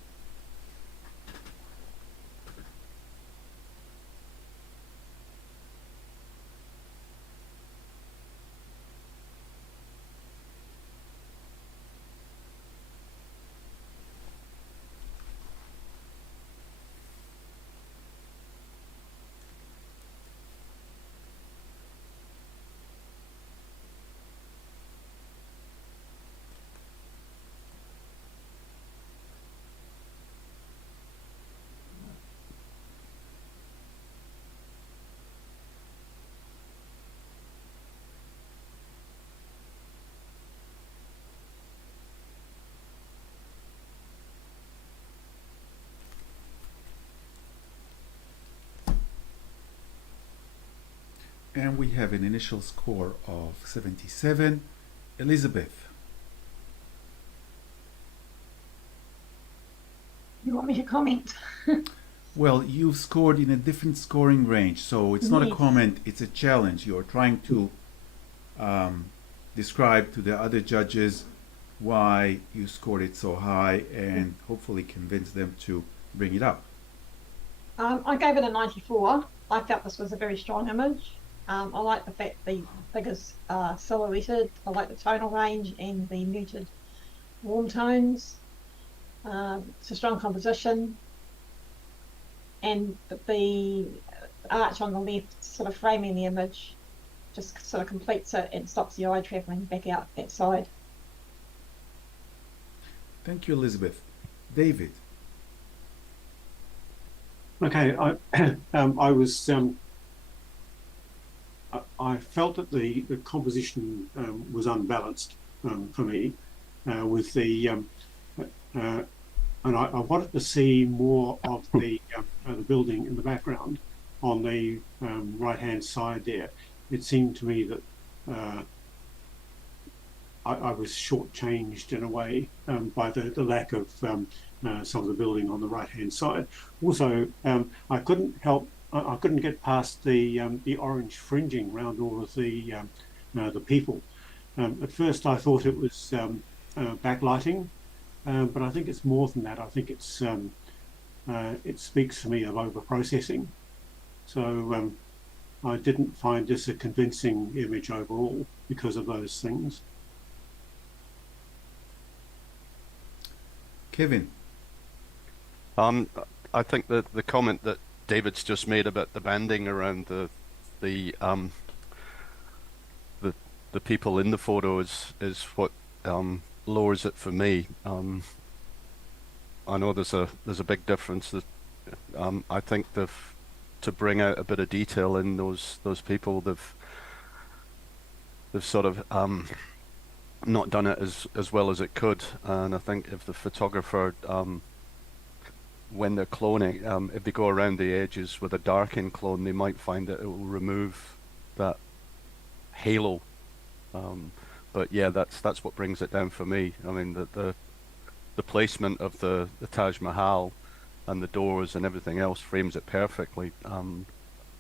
And we have an initial score of 77. Elizabeth. You want me to comment? Well, you've scored in a different scoring range, so it's not a Yes. comment, it's a challenge. You're trying to describe to the other judges why you scored it so high and hopefully convince them to bring it up. I gave it a 94. I felt this was a very strong image. I like the fact the figures are silhouetted. I like the tonal range and the muted warm tones. It's a strong composition. And the arch on the left, sort of framing the image, just sort of completes it and stops the eye travelling back out that side. Thank you, Elizabeth. David. Okay, I was I felt that the composition was unbalanced for me with the and I wanted to see more of the building in the background on the right-hand side there. It seemed to me that I was shortchanged in a way by the lack of some of the building on the right-hand side. Also, I couldn't get past the orange fringing around all of the people. At first, I thought it was backlighting. But I think it's more than that. I think it's it speaks to me of over-processing. So I didn't find this a convincing image overall because of those things. Kevin. I think that the comment that David's just made about the banding around the people in the photo is what lowers it for me. I know there's a big difference that I think to bring out a bit of detail in those people, they've sort of not done it as well as it could. And I think if the photographer when they're cloning, if they go around the edges with a darken clone, they might find that it will remove that halo. But yeah, that's what brings it down for me. I mean, the placement of the Taj Mahal and the doors and everything else frames it perfectly.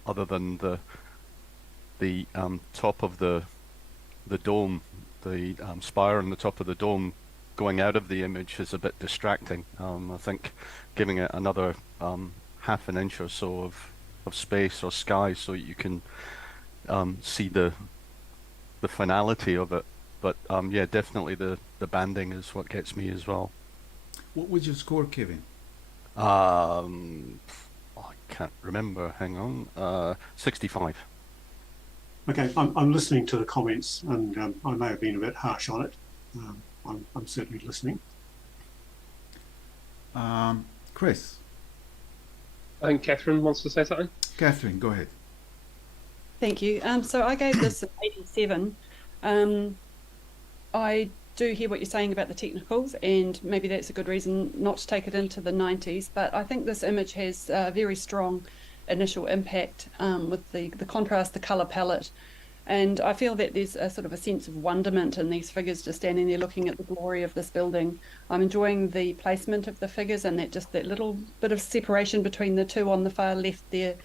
Other than the top of the dome, the spire on the top of the dome going out of the image is a bit distracting. I think giving it another half an inch or so of space or sky so you can see the finality of it. But yeah, definitely the banding is what gets me as well. What would you score, Kevin? I can't remember. Hang on. 65. Okay, I'm listening to the comments, and I may have been a bit harsh on it. I'm certainly listening. Chris. I think Catherine wants to say something. Catherine, go ahead. Thank you. So I gave this an 87. I do hear what you're saying about the technicals, and maybe that's a good reason not to take it into the 90s, but I think this image has a very strong initial impact with the contrast, the colour palette, and I feel that there's a sort of a sense of wonderment in these figures just standing there looking at the glory of this building. I'm enjoying the placement of the figures and that little bit of separation between the two on the far left there.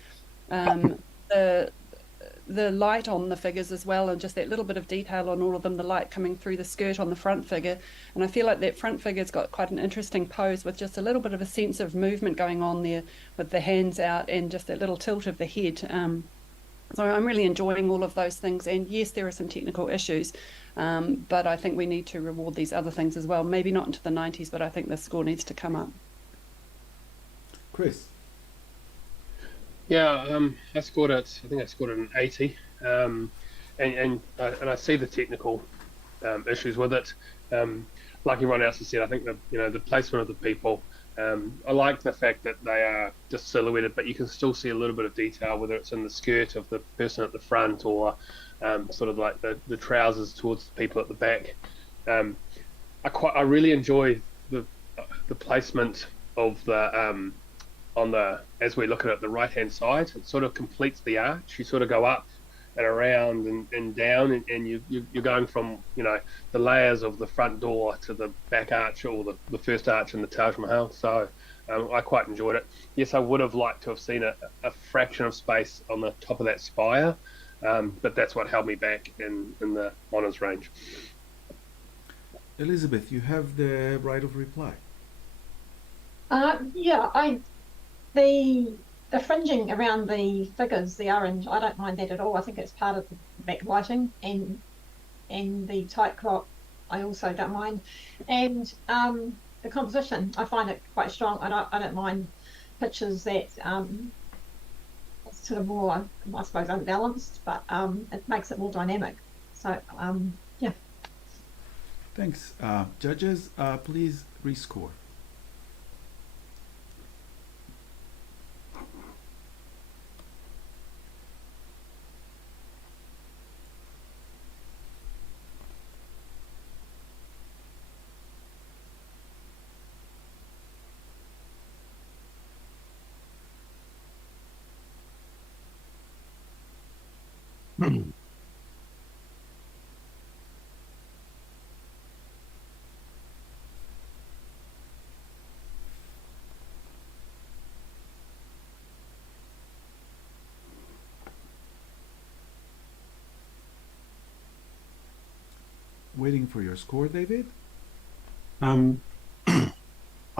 The light on the figures as well, and just that little bit of detail on all of them, the light coming through the skirt on the front figure. And I feel like that front figure's got quite an interesting pose with just a little bit of a sense of movement going on there with the hands out and just that little tilt of the head. So I'm really enjoying all of those things. And yes, there are some technical issues, but I think we need to reward these other things as well. Maybe not into the 90s, but I think the score needs to come up. Chris. Yeah, I scored it. I think I scored it an 80, and I see the technical issues with it. Like everyone else has said, I think the placement of the people. I like the fact that they are just silhouetted, but you can still see a little bit of detail, whether it's in the skirt of the person at the front or sort of like the trousers towards the people at the back. I really enjoy the placement of the as we look at it, the right hand side. It sort of completes the arch. You sort of go up and around and down, and you're going from, you know, the layers of the front door to the back arch, or the first arch in the Taj Mahal. So I quite enjoyed it. Yes, I would have liked to have seen a fraction of space on the top of that spire, but that's what held me back in the honours range. Elizabeth, you have the right of reply. Yeah, the fringing around the figures, the orange, I don't mind that at all. I think it's part of the backlighting, and the tight crop, I also don't mind. And the composition, I find it quite strong. I don't mind pictures that sort of more, I suppose, unbalanced, but it makes it more dynamic. So yeah. Thanks. Judges, please rescore. Waiting for your score, David. I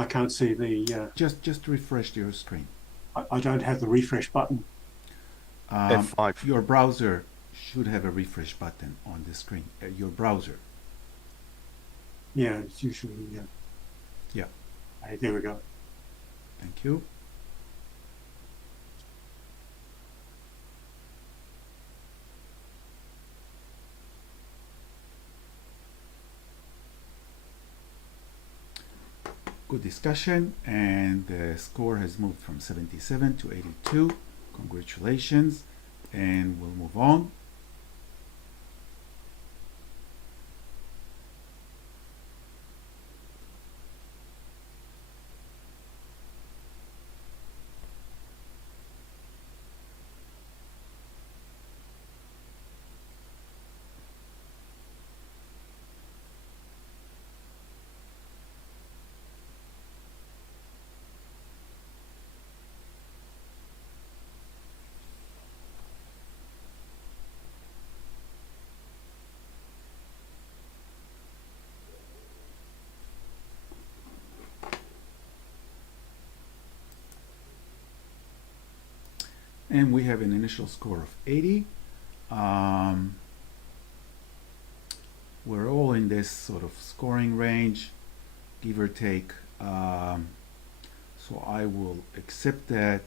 can't see the. Just refresh your screen. I don't have the refresh button. F5. Your browser should have a refresh button on the screen. Your browser. Yeah, it's usually. Yeah. Hey, there we go. Thank you. Good discussion, and the score has moved from 77 to 82. Congratulations, and we'll move on. And we have an initial score of 80. We're all in this sort of scoring range, give or take. So I will accept that.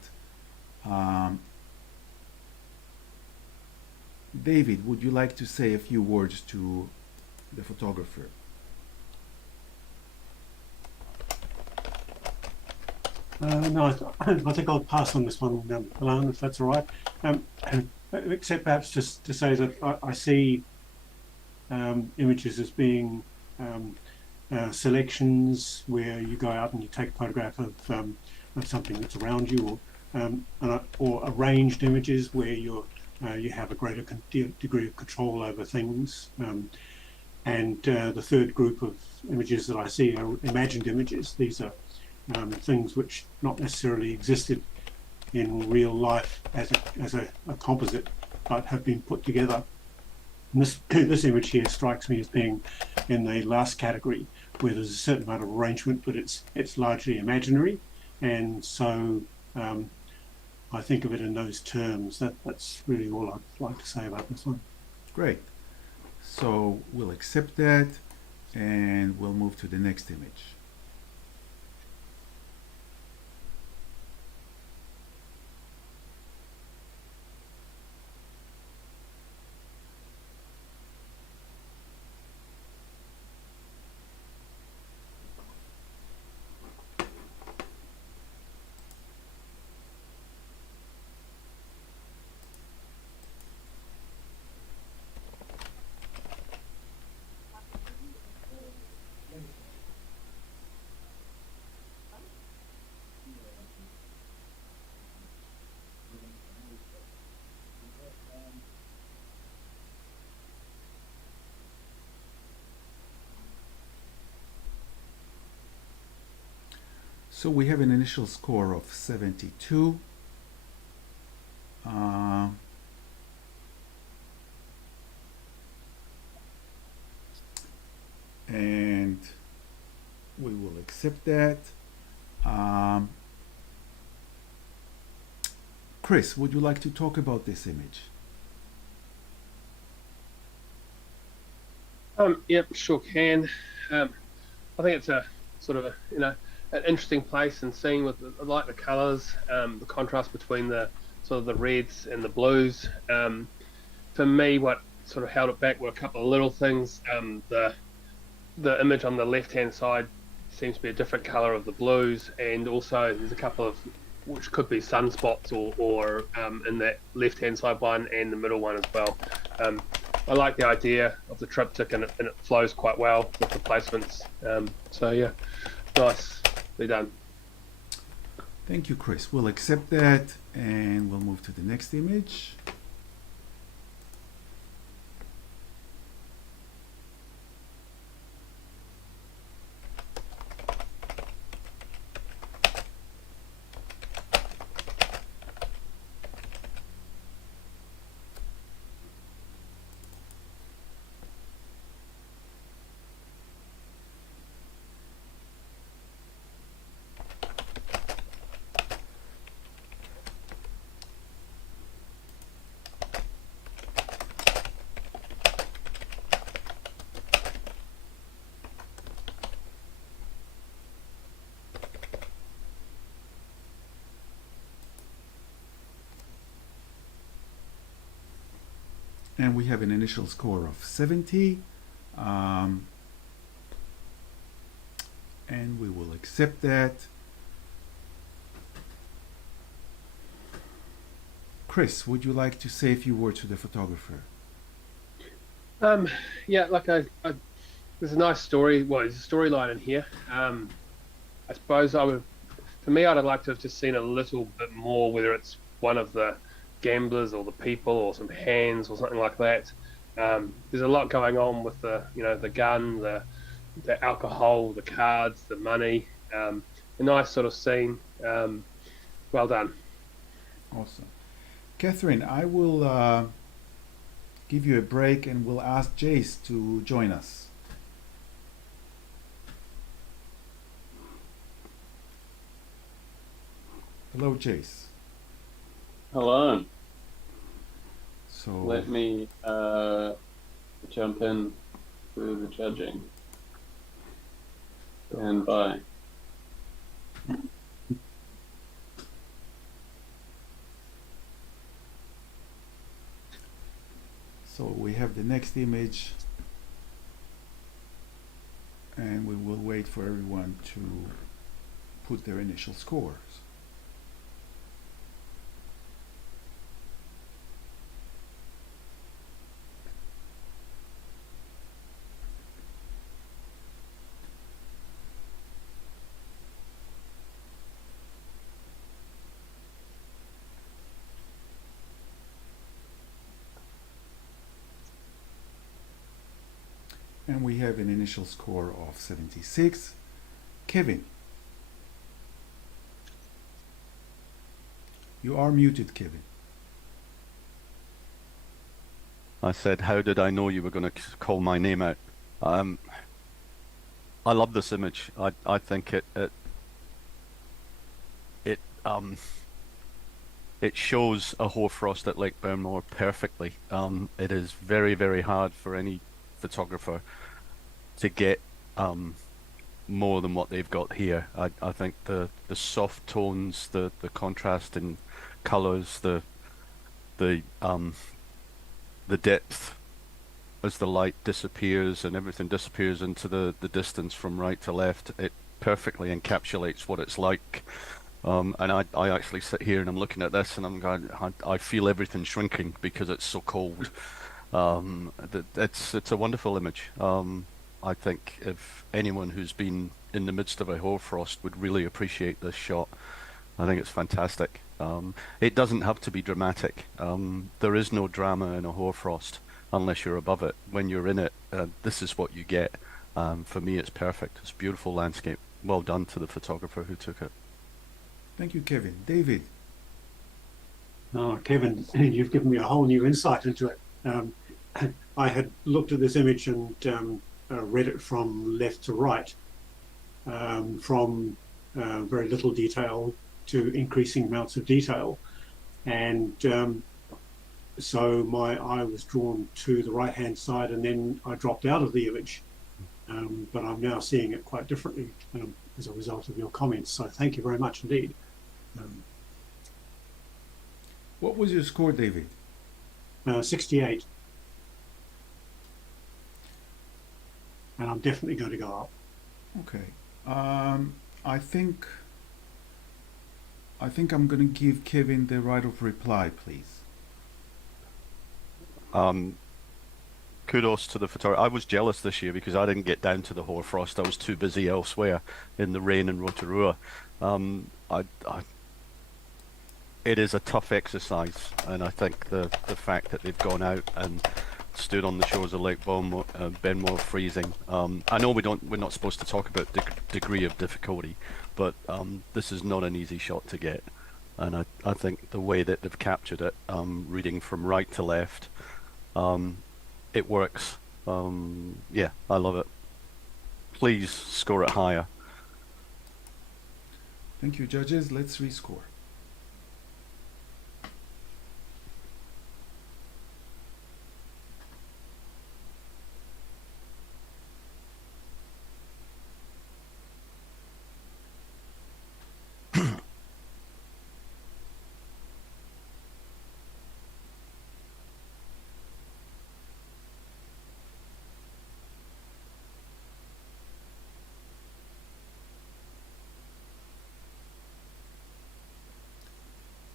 David, would you like to say a few words to the photographer? No, I think I'll pass on this one, Alana, if that's all right. Except perhaps just to say that I see images as being selections where you go out and you take a photograph of something that's around you, or arranged images where you have a greater degree of control over things. And the third group of images that I see are imagined images. These are things which not necessarily existed in real life as a composite, but have been put together. And this image here strikes me as being in the last category, where there's a certain amount of arrangement, but it's largely imaginary, and so I think of it in those terms. That's really all I'd like to say about this one. Great. So we'll accept that, and we'll move to the next image. So we have an initial score of 72. And we will accept that. Chris, would you like to talk about this image? Yep, sure can. I think it's a sort of an interesting place and scene with I like the colours, the contrast between the sort of the reds and the blues. For me, what sort of held it back were a couple of little things. The image on the left-hand side seems to be a different colour of the blues, and also there's a couple of which could be sunspots or in that left-hand side one and the middle one as well. I like the idea of the triptych, and it flows quite well with the placements. So yeah, nicely done. Thank you, Chris. We'll accept that, and we'll move to the next image. And we have an initial score of 70. And we will accept that. Chris, would you like to say a few words to the photographer? Yeah, like there's a nice story. Well, there's a storyline in here. I suppose for me, I'd like to have just seen a little bit more, whether it's one of the gamblers or the people or some hands or something like that. There's a lot going on with the gun, the alcohol, the cards, the money. A nice sort of scene. Well done. Awesome. Catherine, I will give you a break and we'll ask Jace to join us. Hello, Jace. Hello. So Let me jump in through the judging. Stand by. So we have the next image, and we will wait for everyone to put their initial scores. And we have an initial score of 76. Kevin. You are muted, Kevin. I said, how did I know you were going to call my name out? I love this image. I think it shows a hoarfrost at Lake Burnmore perfectly. It is very, very hard for any photographer to get more than what they've got here. I think the soft tones, the contrast in colors, the depth as the light disappears and everything disappears into the distance from right to left, it perfectly encapsulates what it's like. And I actually sit here and I'm looking at this and I'm going, I feel everything shrinking because it's so cold. It's a wonderful image. I think if anyone who's been in the midst of a hoarfrost would really appreciate this shot. I think it's fantastic. It doesn't have to be dramatic. There is no drama in a hoarfrost unless you're above it. When you're in it, this is what you get. For me, it's perfect. It's a beautiful landscape. well done to the photographer who took it. Thank you, Kevin. David. Oh, Kevin, you've given me a whole new insight into it. I had looked at this image and read it from left to right, from very little detail to increasing amounts of detail. And so my eye was drawn to the right-hand side, and then I dropped out of the image. But I'm now seeing it quite differently as a result of your comments. So thank you very much indeed. What was your score, David? 68. And I'm definitely going to go up. Okay. I think I'm going to give Kevin the right of reply, please. Kudos to the photographer. I was jealous this year because I didn't get down to the hoarfrost. I was too busy elsewhere in the rain in Rotorua. It is a tough exercise, and I think the fact that they've gone out and stood on the shores of Lake Benmore freezing. I know we're not supposed to talk about degree of difficulty, but this is not an easy shot to get, and I think the way that they've captured it, reading from right to left, it works. Yeah, I love it. Please score it higher. Thank you, judges. Let's rescore.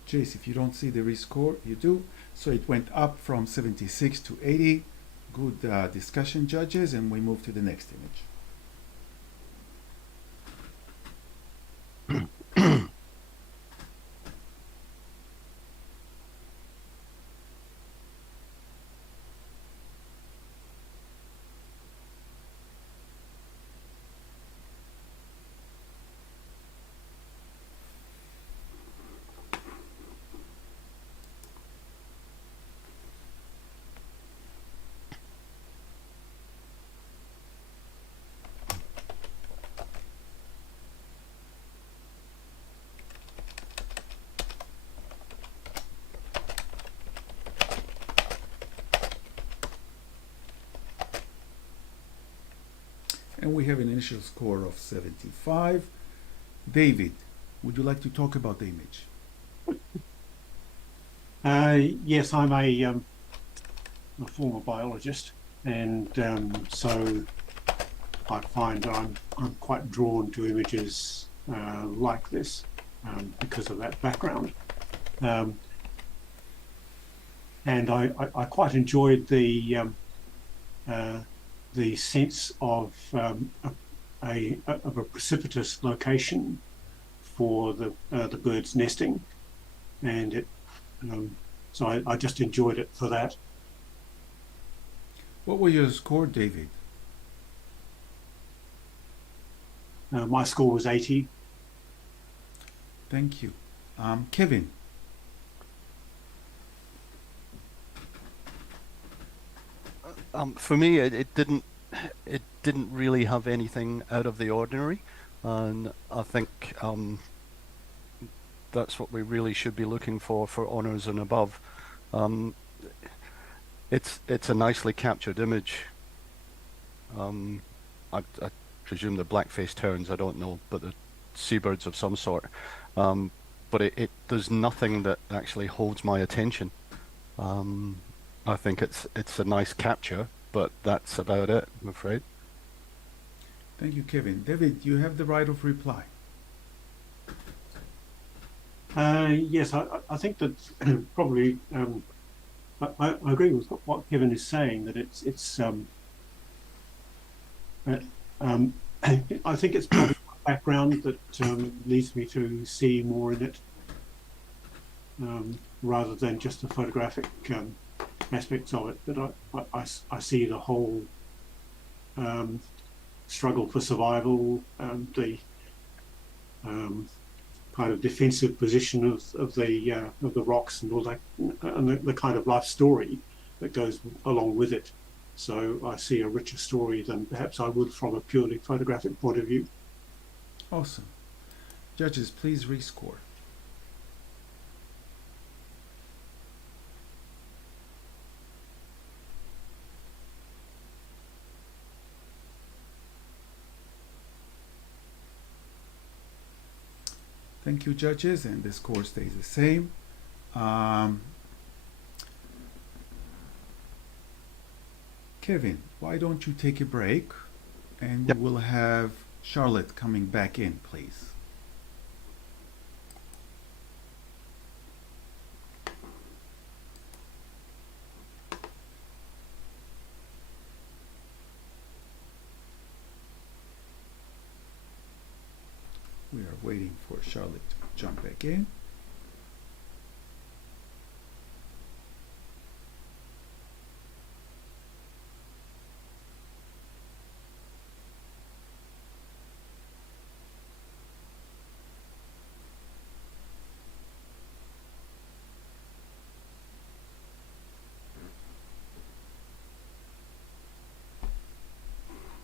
Jace, if you don't see the rescore, you do. So it went up from 76 to 80. Good discussion, judges, and we move to the next image. And we have an initial score of 75. David, would you like to talk about the image? Yes, I'm a former biologist, and so I find I'm quite drawn to images like this because of that background. And I quite enjoyed the sense of a precipitous location for the birds nesting, and it so I just enjoyed it for that. What was your score, David? My score was 80. Thank you. Kevin. For me, it didn't really have anything out of the ordinary, and I think that's what we really should be looking for honours and above. It's a nicely captured image. I presume they're black-faced terns, I don't know, but they're seabirds of some sort. But it there's nothing that actually holds my attention. I think it's a nice capture, but that's about it, I'm afraid. Thank you, Kevin. David, you have the right of reply. Yes, I think that probably I agree with what Kevin is saying, that it's I think it's probably background that leads me to see more in it, rather than just the photographic aspects of it. That I see the whole struggle for survival, the kind of defensive position of the rocks and all that, and the kind of life story that goes along with it. So I see a richer story than perhaps I would from a purely photographic point of view. Awesome. Judges, please rescore. Thank you, judges, and the score stays the same. Kevin, why don't you take a break, and we will have Charlotte coming back in, please. We are waiting for Charlotte to jump back in.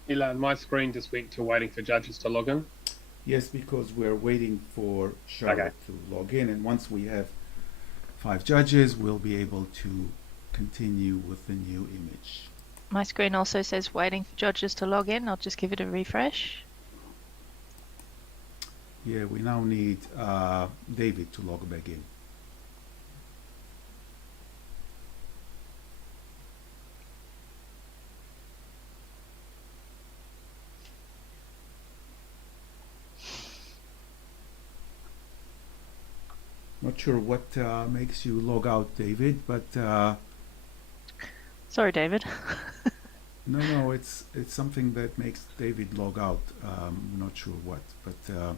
Ilan, my screen just went to waiting for judges to log in. Yes, because we're waiting for Charlotte to log in, and once we have 5 judges, we'll be able to continue with the new image. My screen also says waiting for judges to log in. I'll just give it a refresh. Yeah, we now need David to log back in. Not sure what makes you log out, David, but Sorry, David. no, it's something that makes David log out. I'm not sure what, but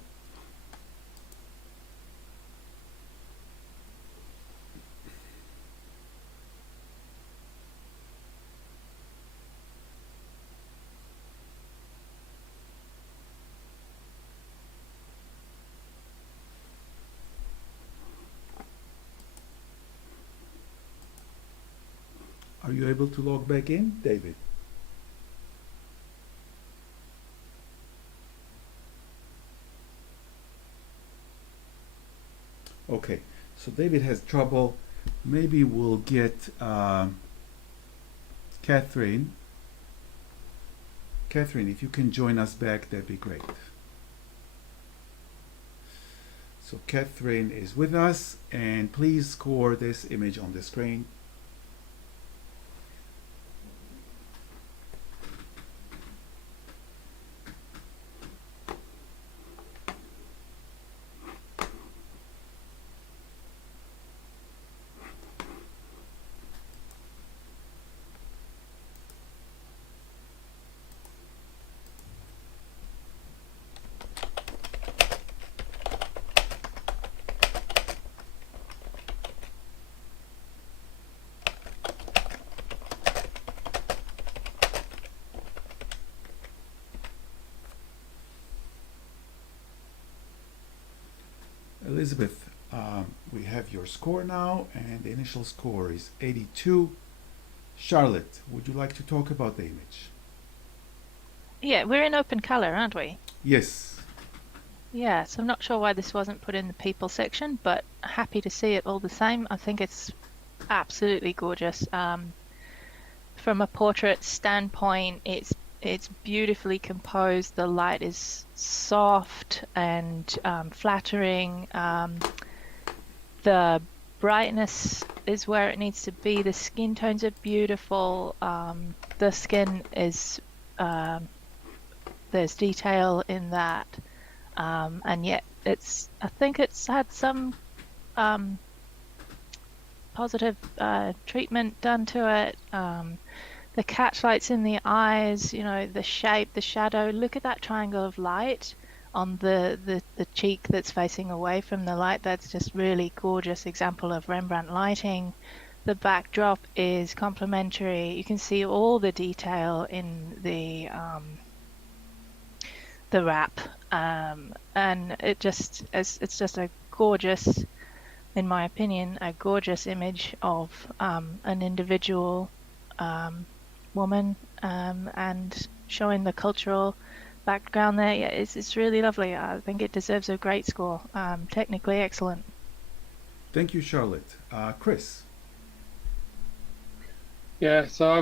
are you able to log back in, David? Okay, so David has trouble. Maybe we'll get Catherine. Catherine, if you can join us back, that'd be great. So Catherine is with us, and please score this image on the screen. Elizabeth, we have your score now, and the initial score is 82. Charlotte, would you like to talk about the image? Yeah, we're in open color, aren't we? Yes. Yeah, so I'm not sure why this wasn't put in the people section, but happy to see it all the same. I think it's absolutely gorgeous. From a portrait standpoint, it's beautifully composed. The light is soft and flattering. The brightness is where it needs to be. The skin tones are beautiful. The skin is there's detail in that, and yet I think it's had some positive treatment done to it. The catchlights in the eyes, you know, the shape, the shadow. Look at that triangle of light on the cheek that's facing away from the light. That's just really gorgeous example of Rembrandt lighting. The backdrop is complementary. You can see all the detail in the wrap, and it's just a gorgeous, in my opinion, a gorgeous image of an individual woman, and showing the cultural background there. Yeah, it's really lovely. I think it deserves a great score. Technically excellent. Thank you, Charlotte. Chris. Yeah, so I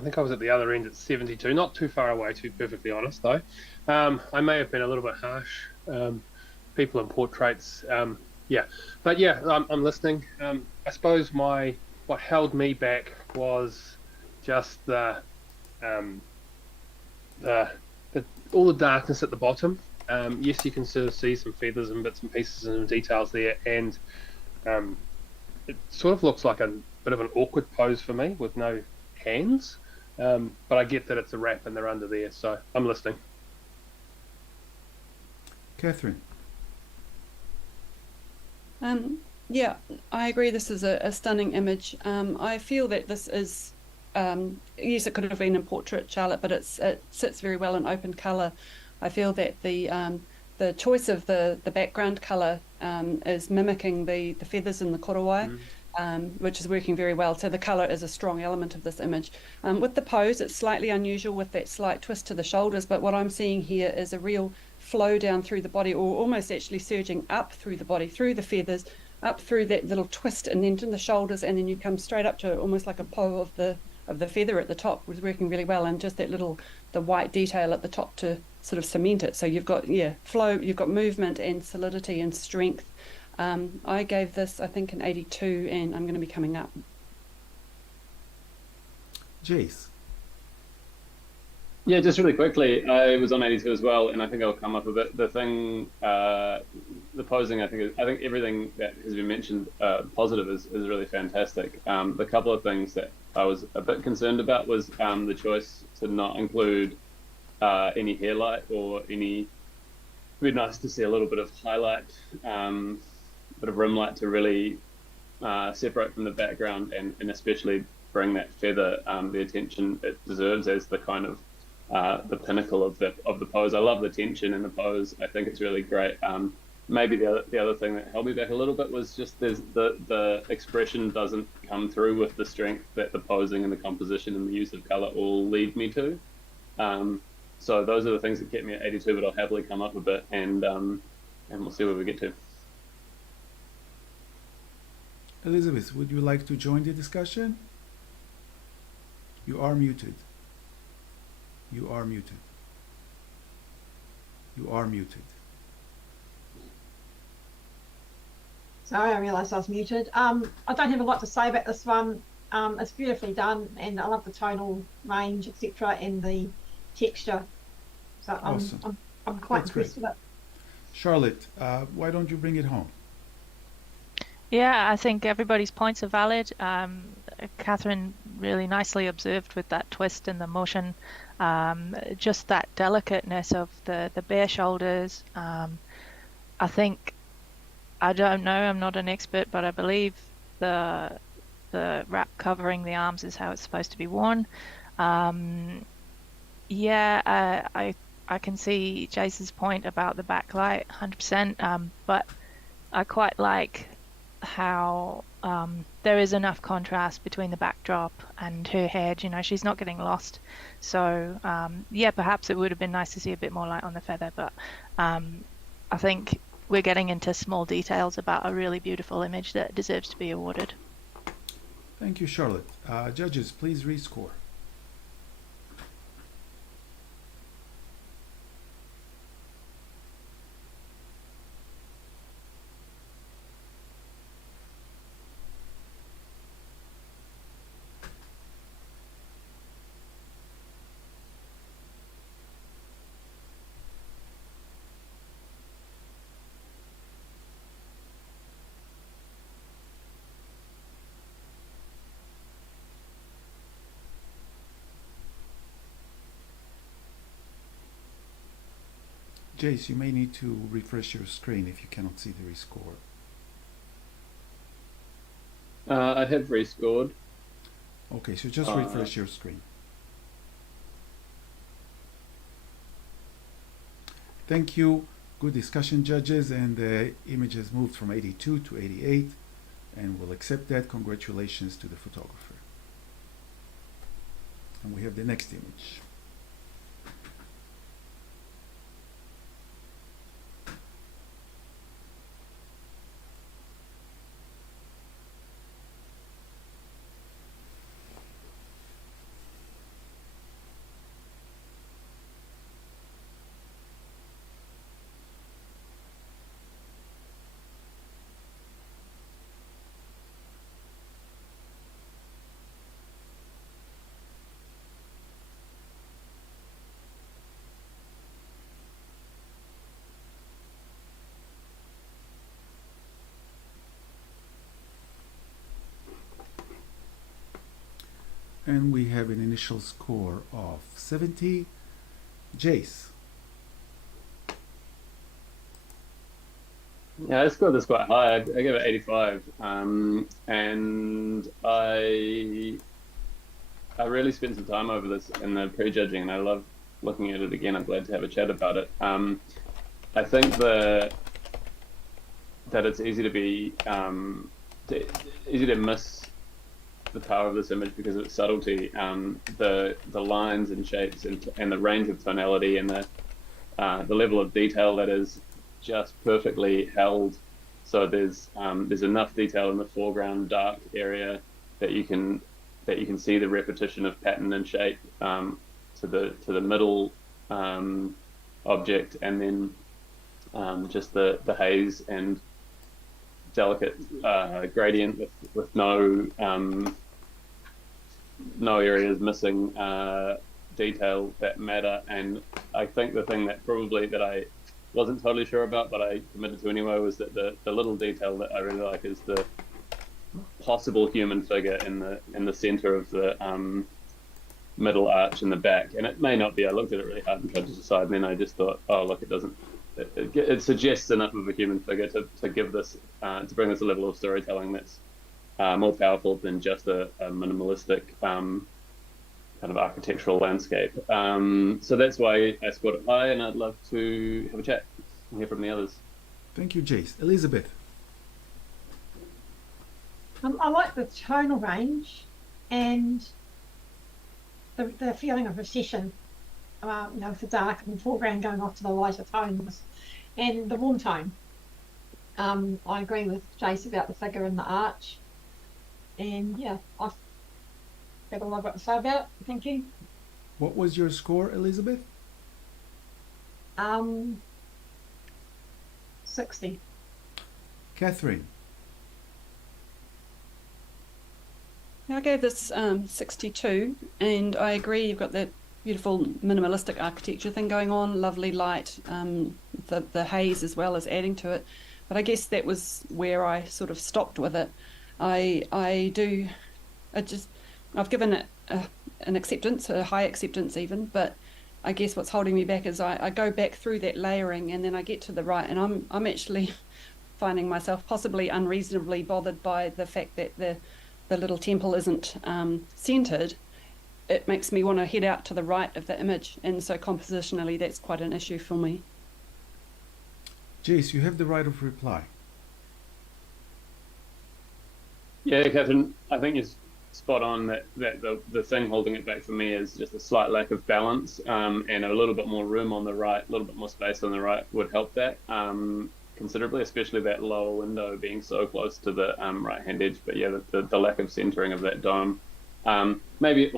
think I was at the other end at 72, not too far away, to be perfectly honest, though. I may have been a little bit harsh. People in portraits, yeah. But yeah, I'm listening. I suppose what held me back was just the all the darkness at the bottom. Yes, you can sort of see some feathers and bits and pieces and details there, and it sort of looks like a bit of an awkward pose for me with no hands. But I get that it's a wrap and they're under there, so I'm listening. Catherine. Yeah, I agree. This is a stunning image. I feel that this is, yes, it could have been in portrait, Charlotte, but it sits very well in open colour. I feel that the choice of the background colour is mimicking the feathers in the korowai, which is working very well. So the colour is a strong element of this image. With the pose, it's slightly unusual with that slight twist to the shoulders, but what I'm seeing here is a real flow down through the body, or almost actually surging up through the body, through the feathers, up through that little twist, and then to the shoulders, and then you come straight up to almost like a po of the feather at the top, was working really well, and just that the white detail at the top to sort of cement it. So you've got flow, you've got movement and solidity and strength. I gave this, I think, an 82, and I'm going to be coming up. Jace. Yeah, just really quickly, I was on 82 as well, and I think I'll come up a bit. The thing, the posing, I think everything that has been mentioned positive is really fantastic. The couple of things that I was a bit concerned about was the choice to not include any hair light or any. It'd be nice to see a little bit of highlight, bit of rim light to really separate from the background, and especially bring that feather the attention it deserves as the kind of the pinnacle of the pose. I love the tension in the pose. I think it's really great. Maybe the other thing that held me back a little bit was just the expression doesn't come through with the strength that the posing and the composition and the use of color all lead me to. So those are the things that kept me at 82, but I'll happily come up a bit, and we'll see where we get to. Elizabeth, would you like to join the discussion? You are muted. You are muted. You are muted. Sorry, I realised I was muted. I don't have a lot to say about this one. It's beautifully done, and I love the tonal range, etc., and the texture. So Awesome. I'm quite That's impressed with it. Charlotte, why don't you bring it home? Yeah, I think everybody's points are valid. Catherine really nicely observed with that twist and the motion, just that delicateness of the bare shoulders. I think, I don't know, I'm not an expert, but I believe the wrap covering the arms is how it's supposed to be worn. Yeah, I can see Jace's point about the backlight 100%, but I quite like how there is enough contrast between the backdrop and her head. You know, she's not getting lost. So yeah, perhaps it would have been nice to see a bit more light on the feather, but I think we're getting into small details about a really beautiful image that deserves to be awarded. Thank you, Charlotte. Judges, please rescore. Jace, you may need to refresh your screen if you cannot see the rescore. I have rescored. Okay, so just refresh your screen. Thank you. Good discussion, judges, and the image has moved from 82 to 88, and we'll accept that. Congratulations to the photographer. And we have the next image. And we have an initial score of 70. Jace. Yeah, I scored this quite high. I gave it 85, and I really spent some time over this in the prejudging, and I love looking at it again. I'm glad to have a chat about it. I think that it's easy to be easy to miss the power of this image because of its subtlety, the lines and shapes and the range of tonality and the level of detail that is just perfectly held. So there's enough detail in the foreground dark area that you can see the repetition of pattern and shape to the middle object, and then just the haze and delicate gradient with no areas missing detail that matter. And I think the thing that I wasn't totally sure about, but I committed to anyway, was that the little detail that I really like is the possible human figure in the center of the middle arch in the back. And it may not be. I looked at it really hard and tried to decide, and then I just thought, oh look, it doesn't. It suggests enough of a human figure to give this to bring this a level of storytelling that's more powerful than just a minimalistic kind of architectural landscape. So that's why I scored it high, and I'd love to have a chat and hear from the others. Thank you, Jace. Elizabeth. I like the tonal range and the feeling of recession, with the dark and the foreground going off to the lighter tones, and the warm tone. I agree with Jace about the figure in the arch, and yeah, I've got a lot to say about it. Thank you. What was your score, Elizabeth? 60. Catherine. I gave this 62, and I agree. You've got that beautiful minimalistic architecture thing going on, lovely light, the haze as well as adding to it. But I guess that was where I sort of stopped with it. I've given it an acceptance, a high acceptance even, but I guess what's holding me back is I go back through that layering, and then I get to the right, and I'm actually finding myself possibly unreasonably bothered by the fact that the little temple isn't centered. It makes me want to head out to the right of the image, and so compositionally that's quite an issue for me. Jace, you have the right of reply. Yeah, Catherine, I think you're spot on that the thing holding it back for me is just a slight lack of balance, and a little bit more room on the right, a little bit more space on the right would help that considerably, especially that lower window being so close to the right-hand edge. But yeah, the lack of centering of that dome. Maybe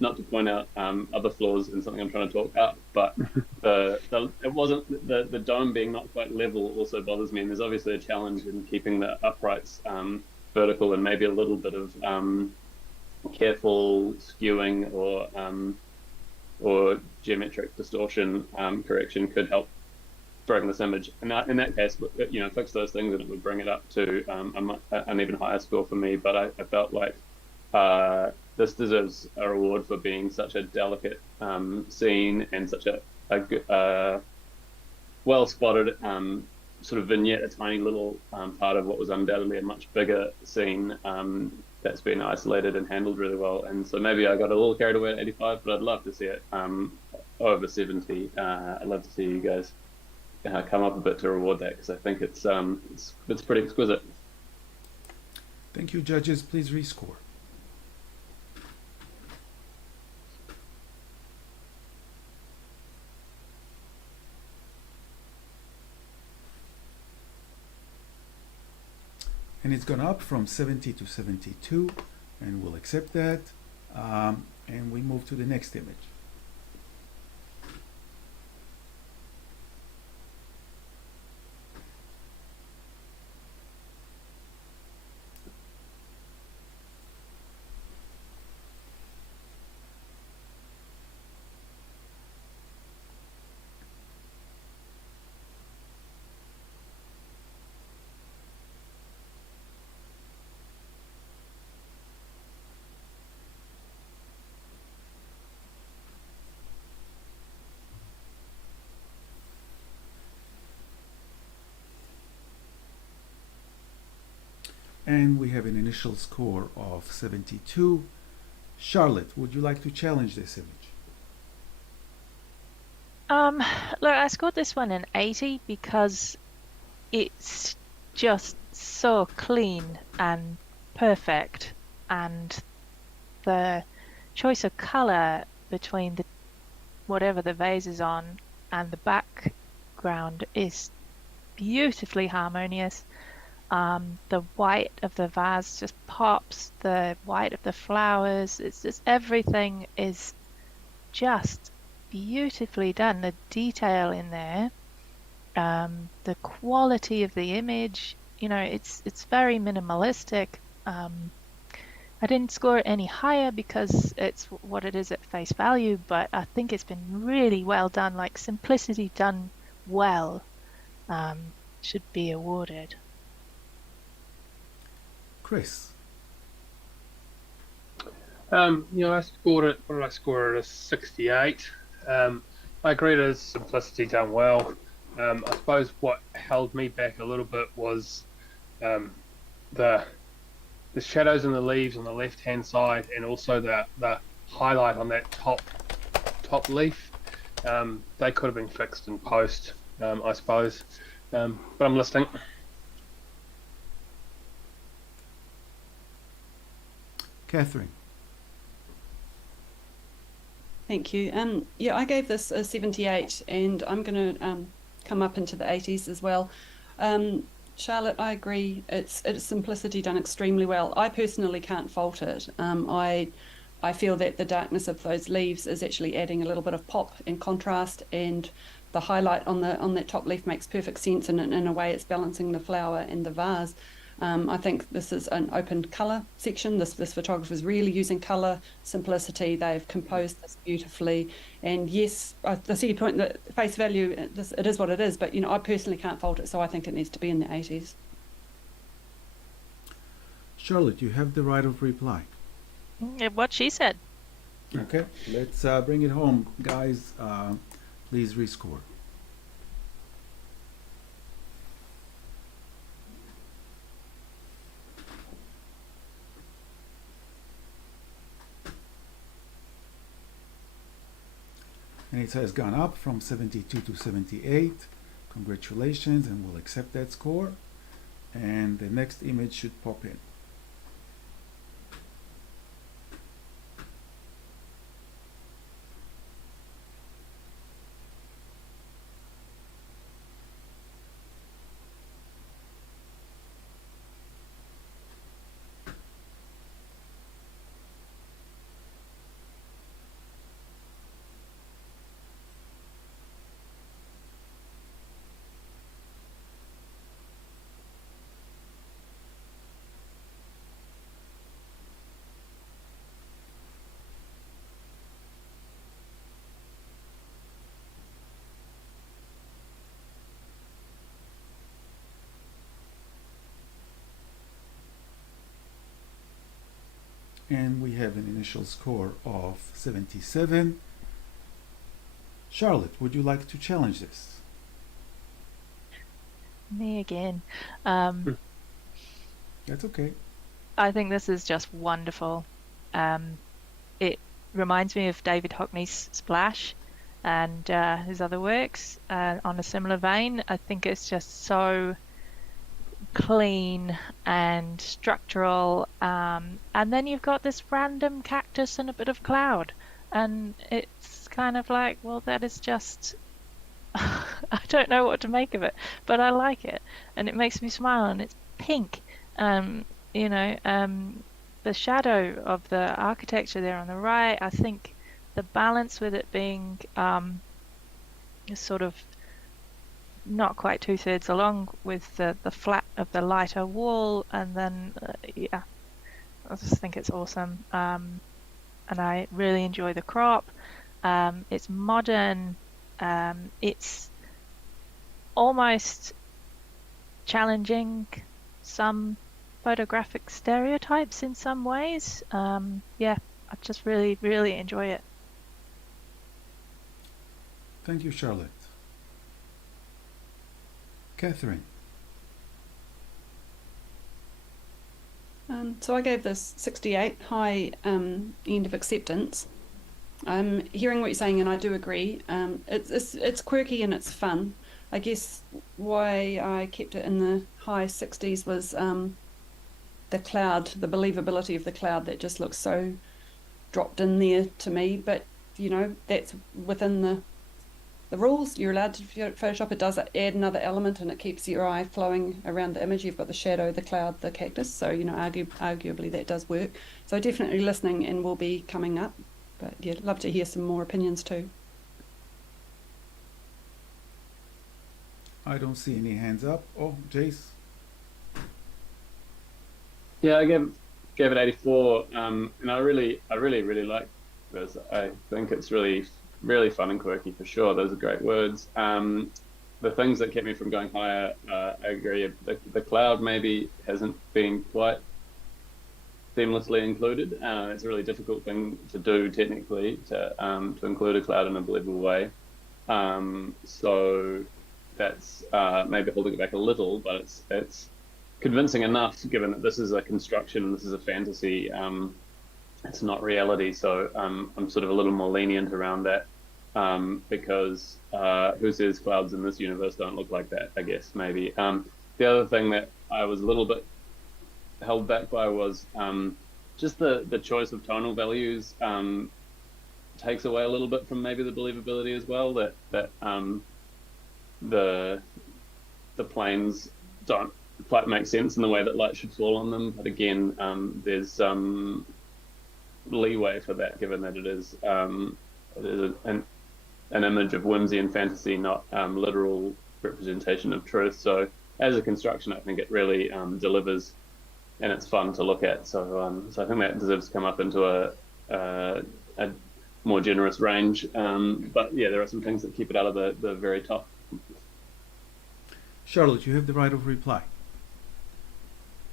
not to point out other flaws in something I'm trying to talk up, but it wasn't the dome being not quite level also bothers me, and there's obviously a challenge in keeping the uprights vertical, and maybe a little bit of careful skewing or geometric distortion correction could help bring this image. And in that case, fix those things and it would bring it up to an even higher score for me. But I felt like this deserves a reward for being such a delicate scene and such a well spotted sort of vignette, a tiny little part of what was undoubtedly a much bigger scene that's been isolated and handled really well. And so maybe I got a little carried away at 85, but I'd love to see it over 70. I'd love to see you guys. come up a bit to reward that, because I think it's pretty exquisite. Thank you, judges. Please rescore. And it's gone up from 70 to 72, and we'll accept that. And we move to the next image. And we have an initial score of 72. Charlotte, would you like to challenge this image? Look, I scored this one an 80 because it's just so clean and perfect, and the choice of color between the whatever the vase is on and the background is beautifully harmonious. The white of the vase just pops, the white of the flowers, it's just everything is just beautifully done. The detail in there, the quality of the image, it's very minimalistic. I didn't score it any higher because it's what it is at face value, but I think it's been really well done. Like, simplicity done well should be awarded. Chris. I scored it. What did I score it? A 68. I agree it is simplicity done well. I suppose what held me back a little bit was the shadows and the leaves on the left hand side, and also the highlight on that top leaf. They could have been fixed in post, I suppose. But I'm listening. Catherine. Thank you. Yeah, I gave this a 78, and I'm going to come up into the 80s as well. Charlotte, I agree. It's simplicity done extremely well. I personally can't fault it. I feel that the darkness of those leaves is actually adding a little bit of pop and contrast, and the highlight on that top leaf makes perfect sense, and in a way it's balancing the flower and the vase. I think this is an open colour section. This photographer is really using colour, simplicity. They've composed this beautifully. And yes, I see your point that face value, it is what it is, but I personally can't fault it, so I think it needs to be in the 80s. Charlotte, you have the right of reply. What she said. Okay, let's bring it home, guys. Please rescore. And it has gone up from 72 to 78. Congratulations, and we'll accept that score. And the next image should pop in. And we have an initial score of 77. Charlotte, would you like to challenge this? Me again. That's okay. I think this is just wonderful. It reminds me of David Hockney's Splash. and his other works on a similar vein. I think it's just so clean and structural, and then you've got this random cactus and a bit of cloud, and it's kind of like, well, that is just I don't know what to make of it, but I like it, and it makes me smile, and it's pink. You know, the shadow of the architecture there on the right, I think the balance with it being sort of not quite 2/3 along with the flat of the lighter wall, and then yeah, I just think it's awesome. And I really enjoy the crop. It's modern. It's almost challenging some photographic stereotypes in some ways. Yeah, I just really, really enjoy it. Thank you, Charlotte. Catherine. So I gave this 68, high end of acceptance. I'm hearing what you're saying, and I do agree. It's quirky and it's fun. I guess why I kept it in the high 60s was the cloud, the believability of the cloud that just looks so dropped in there to me. But you know, that's within the rules. You're allowed to Photoshop. It does add another element, and it keeps your eye flowing around the image. You've got the shadow, the cloud, the cactus, so you know, arguably that does work. So definitely listening and will be coming up, but yeah, love to hear some more opinions too. I don't see any hands up. Oh, Jace. Yeah, I gave it 84, and I really like this. I think it's really fun and quirky for sure. Those are great words. The things that kept me from going higher, I agree. The cloud maybe hasn't been quite seamlessly included. It's a really difficult thing to do technically to include a cloud in a believable way. So that's maybe holding it back a little, but it's convincing enough given that this is a construction and this is a fantasy. It's not reality, so I'm sort of a little more lenient around that, because who says clouds in this universe don't look like that, I guess, maybe. The other thing that I was a little bit held back by was just the choice of tonal values takes away a little bit from maybe the believability as well, that the planes don't quite make sense in the way that light should fall on them. But again, there's some leeway for that, given that it is an image of whimsy and fantasy, not literal representation of truth. So as a construction, I think it really delivers, and it's fun to look at. So I think that deserves to come up into a more generous range. But yeah, there are some things that keep it out of the very top. Charlotte, you have the right of reply.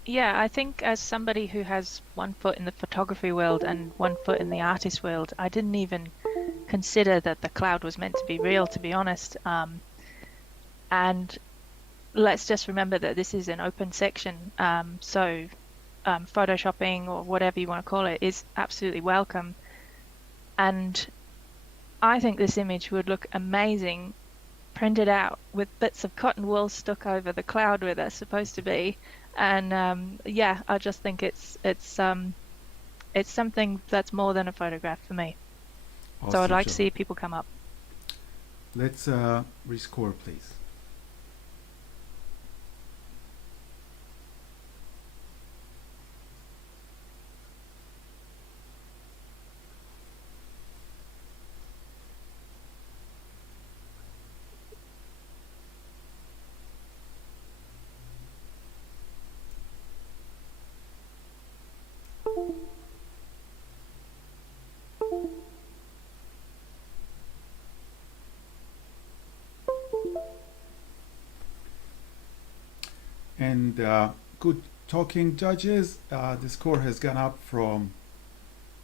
Yeah, I think as somebody who has one foot in the photography world and one foot in the artist world, I didn't even consider that the cloud was meant to be real, to be honest. And let's just remember that this is an open section, so photoshopping or whatever you want to call it is absolutely welcome. And I think this image would look amazing printed out with bits of cotton wool stuck over the cloud where they're supposed to be. And yeah, I just think it's something that's more than a photograph for me. Awesome, so I'd like to Charlotte. see people come up. Let's rescore, please. And good talking, judges. The score has gone up from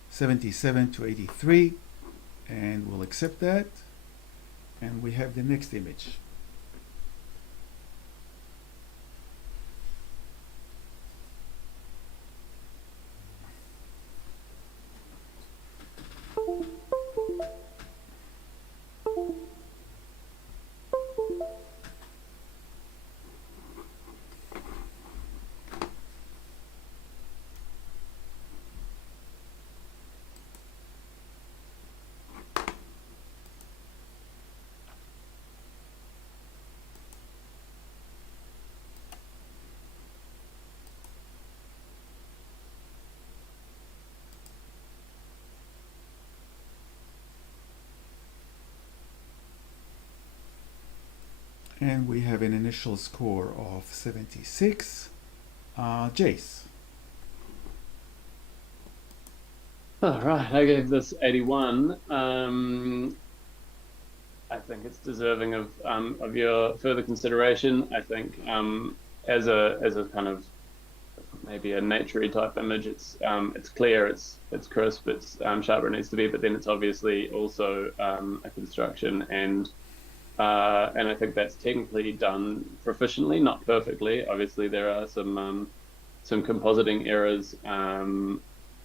77 to 83, and we'll accept that. And we have the next image. And we have an initial score of 76. Jace. All right, I gave this 81. I think it's deserving of your further consideration. I think as a kind of maybe a naturey type image, it's clear, it's crisp, it's sharp where it needs to be, but then it's obviously also a construction, and I think that's technically done proficiently, not perfectly. Obviously, there are some compositing errors,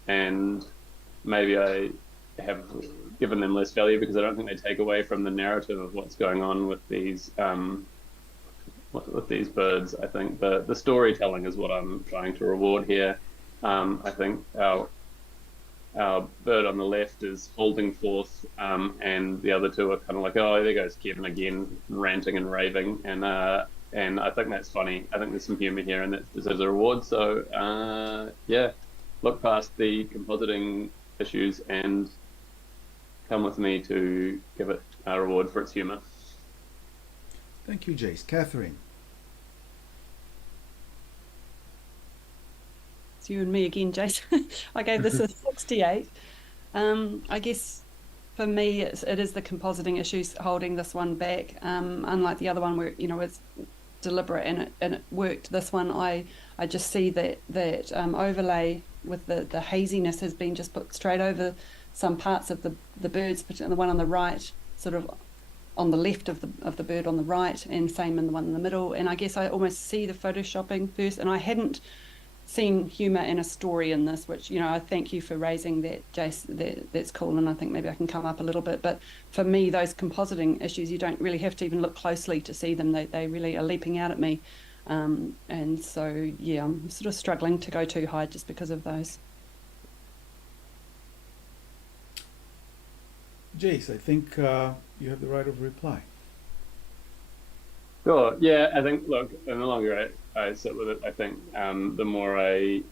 and maybe I have given them less value because I don't think they take away from the narrative of what's going on with these birds. I think the storytelling is what I'm trying to reward here. I think our bird on the left is holding forth, and the other two are kind of like, oh, there goes Kevin again, ranting and raving, and I think that's funny. I think there's some humour here, and that deserves a reward. So yeah, look past the compositing issues and come with me to give it a reward for its humour. Thank you, Jace. Catherine. It's you and me again, Jason. I gave this a 68. I guess for me, it is the compositing issues holding this one back. Unlike the other one where, it's deliberate and it worked. This one, I just see that overlay with the haziness has been just put straight over some parts of the birds, particularly the one on the right, sort of on the left of the bird on the right, and same in the one in the middle. And I guess I almost see the photoshopping first, and I hadn't seen humour in a story in this, which I thank you for raising that, Jace. That's cool, and I think maybe I can come up a little bit. But for me, those compositing issues, you don't really have to even look closely to see them. They really are leaping out at me, and so yeah, I'm sort of struggling to go too high just because of those. Jace, I think you have the right of reply. Sure. Yeah, I think, look, and the longer I sit with it, I think the more I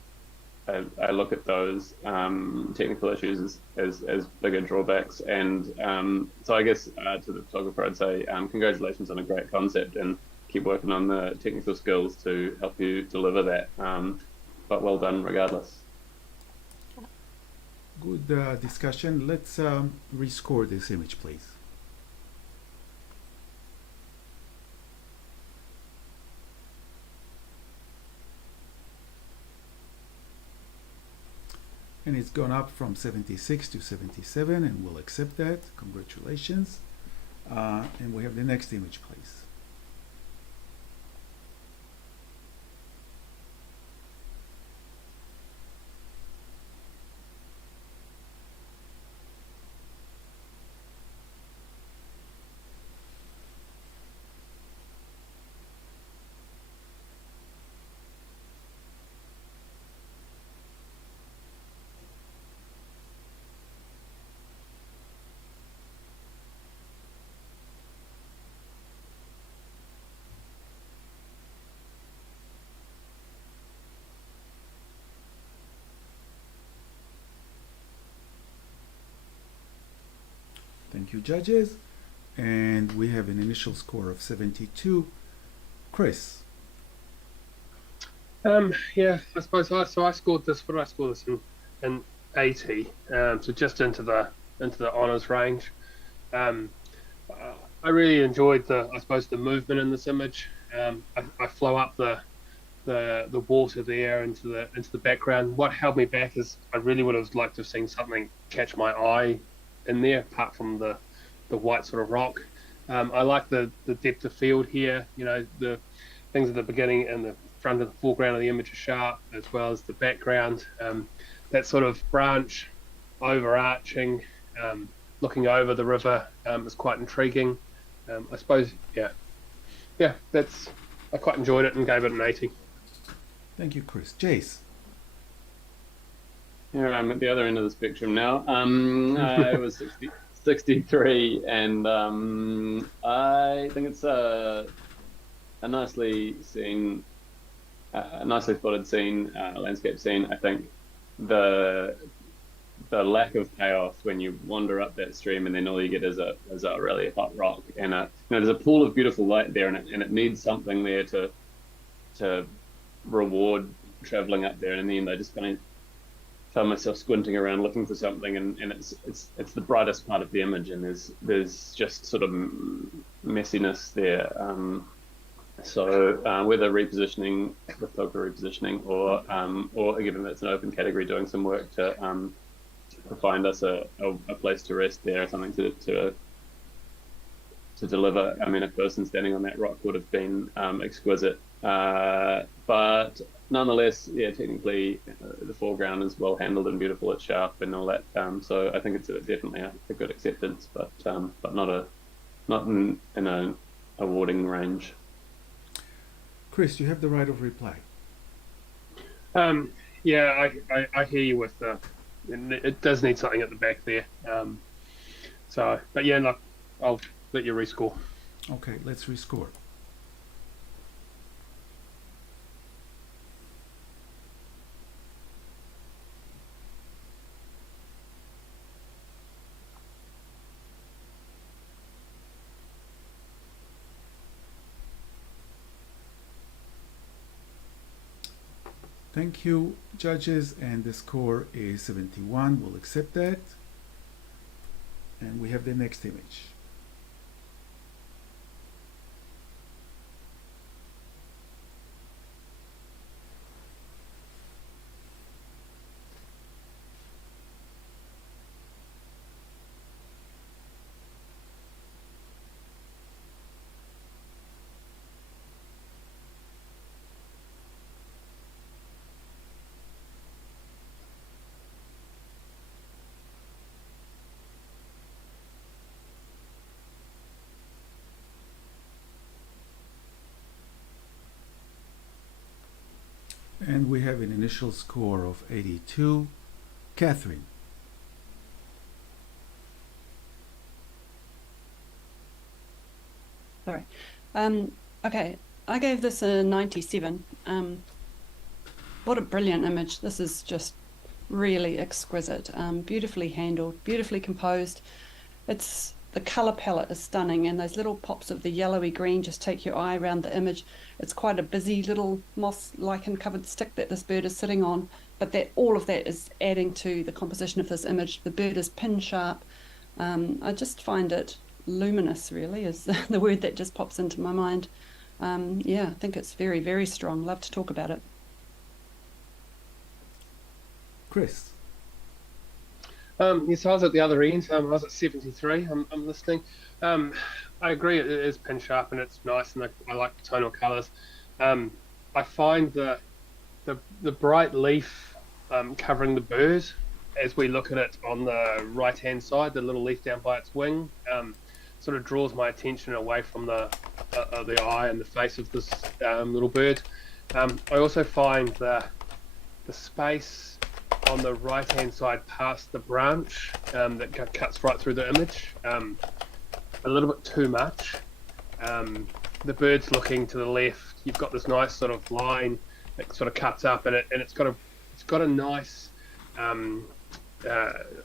look at those technical issues as bigger drawbacks. And so I guess to the photographer, I'd say congratulations on a great concept, and keep working on the technical skills to help you deliver that. But well done regardless. Good discussion. Let's rescore this image, please. And it's gone up from 76 to 77, and we'll accept that. Congratulations. And we have the next image, please. Thank you, judges. And we have an initial score of 72. Chris. Yeah, I suppose I scored this. What did I score this in 80? So just into the honours range. I really enjoyed the movement in this image. I flow up the water there into the background. What held me back is I really would have liked to have seen something catch my eye in there, apart from the white sort of rock. I like the depth of field here. The things at the beginning and the front of the foreground of the image are sharp, as well as the background. That sort of branch overarching, looking over the river is quite intriguing. I suppose, yeah, I quite enjoyed it and gave it an 80. Thank you, Chris. Jace. Yeah, I'm at the other end of the spectrum now. I was 63, and I think it's a nicely seen, a nicely spotted scene, landscape scene. I think the the lack of payoff when you wander up that stream and then all you get is a really hot rock, and there's a pool of beautiful light there, and it needs something there to reward traveling up there. And in the end, I just kind of found myself squinting around looking for something, and it's the brightest part of the image, and there's just sort of messiness there. So whether repositioning with local repositioning, or given that it's an open category, doing some work to find us a place to rest there, or something to deliver. I mean, a person standing on that rock would have been exquisite. But nonetheless, yeah, technically the foreground is well handled and beautiful. It's sharp and all that. So I think it's definitely a good acceptance, but not in an awarding range. Chris, you have the right of reply. Yeah, I hear you with it does need something at the back there. So, but yeah, look, I'll let you rescore. Okay, let's rescore. Thank you, judges, and the score is 71. We'll accept that. And we have the next image. And we have an initial score of 82. Catherine. Sorry. Okay, I gave this a 97. What a brilliant image. This is just really exquisite. Beautifully handled, beautifully composed. The color palette is stunning, and those little pops of the yellowy green just take your eye around the image. It's quite a busy little moss lichen covered stick that this bird is sitting on, but all of that is adding to the composition of this image. The bird is pin sharp. I just find it luminous, really, is the word that just pops into my mind. Yeah, I think it's very, very strong. Love to talk about it. Chris. Yes, I was at the other end. I was at 73. I'm listening. I agree. It is pin sharp and it's nice, and I like the tonal colours. I find the bright leaf covering the bird, as we look at it on the right hand side, the little leaf down by its wing, sort of draws my attention away from the eye and the face of this little bird. I also find the space on the right hand side past the branch that cuts right through the image a little bit too much. The bird's looking to the left. You've got this nice sort of line that sort of cuts up, and it's got a nice I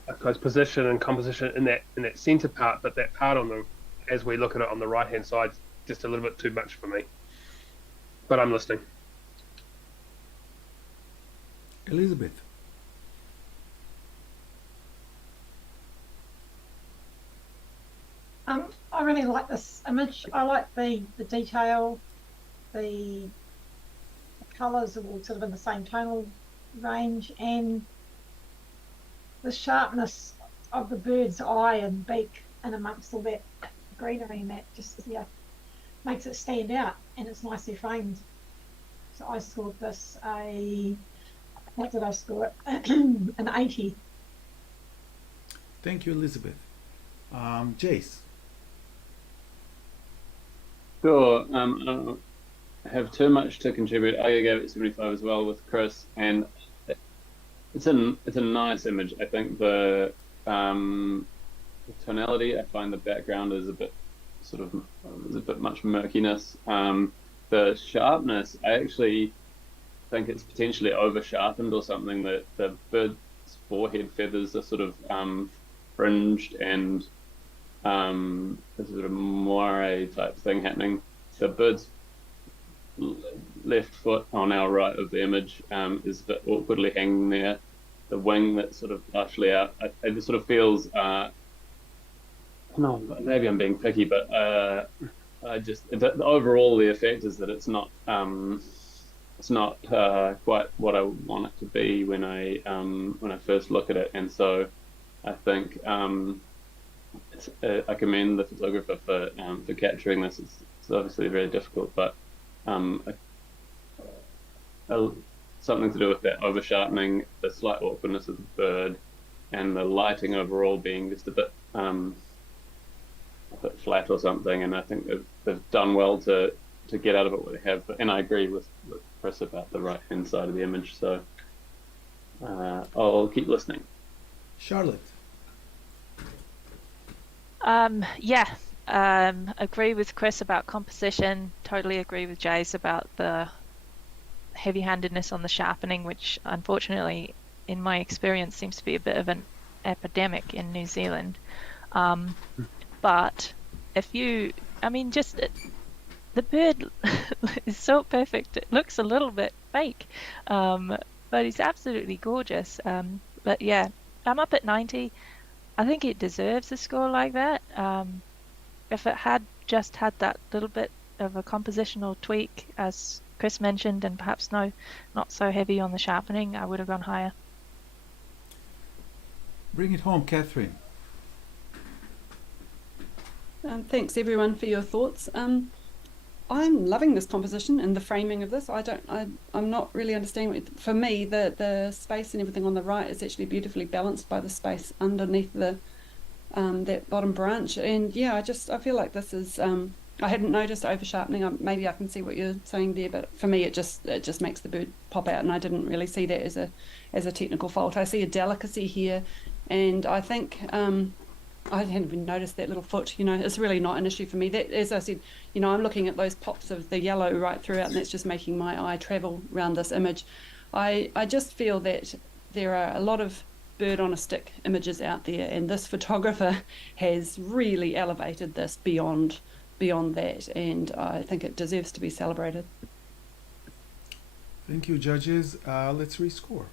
suppose position and composition in that center part, but that part as we look at it on the right hand side, just a little bit too much for me. But I'm listening. Elizabeth. I really like this image. I like the detail, the colours are all sort of in the same tonal range, and the sharpness of the bird's eye and beak and amongst all that greenery, and that just makes it stand out, and it's nicely framed. So I scored this what did I score it? An 80. Thank you, Elizabeth. Jace. Sure. I don't have too much to contribute. I gave it 75 as well with Chris, and it's a nice image. I think the tonality. I find the background is a bit much murkiness. The sharpness, I actually think it's potentially over sharpened or something. That the bird forehead feathers are sort of fringed, and there's a sort of moire type thing happening. The bird's left foot on our right of the image is a bit awkwardly hanging there. The wing that's sort of partially out, it just sort of feels, no, maybe I'm being picky, but overall the effect is that it's not quite what I want it to be when I first look at it, and so I think I commend the photographer for capturing this. It's obviously very difficult, but something to do with that over sharpening, the slight awkwardness of the bird, and the lighting overall being just a bit flat or something. And I think they've done well to get out of it what they have. And I agree with Chris about the right hand side of the image. So I'll keep listening. Charlotte. Agree with Chris about composition. Totally agree with Jace about the heavy-handedness on the sharpening, which unfortunately, in my experience, seems to be a bit of an epidemic in New Zealand. But the bird is so perfect. It looks a little bit fake, but he's absolutely gorgeous. But yeah, I'm up at 90. I think it deserves a score like that. If it had just had that little bit of a compositional tweak, as Chris mentioned, and perhaps not so heavy on the sharpening, I would have gone higher. Bring it home, Catherine. Thanks everyone for your thoughts. I'm loving this composition and the framing of this. I'm not really understanding. For me, the space and everything on the right is actually beautifully balanced by the space underneath the that bottom branch. And yeah, I feel like this is. I hadn't noticed over sharpening. Maybe I can see what you're saying there, but for me, it just makes the bird pop out, and I didn't really see that as a technical fault. I see a delicacy here, and I think. I hadn't even noticed that little foot. It's really not an issue for me. That, as I said, I'm looking at those pops of the yellow right throughout, and that's just making my eye travel around this image. I just feel that there are a lot of bird on a stick images out there, and this photographer has really elevated this beyond that, and I think it deserves to be celebrated. Thank you, judges. Let's rescore.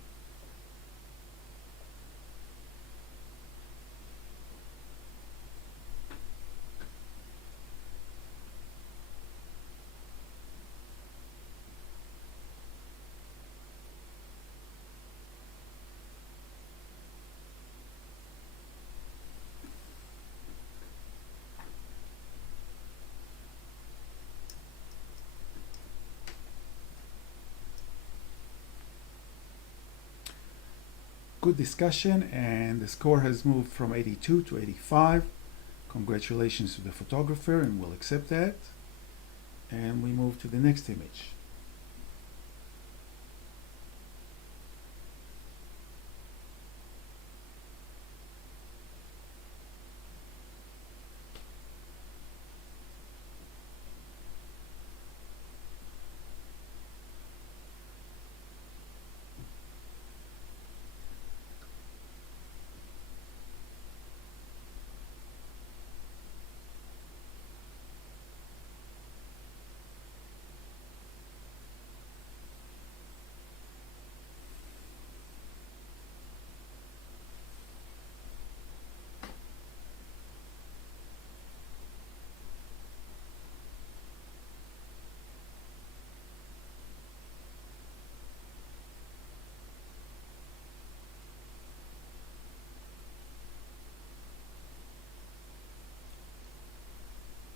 Good discussion, and the score has moved from 82 to 85. Congratulations to the photographer, and we'll accept that. And we move to the next image.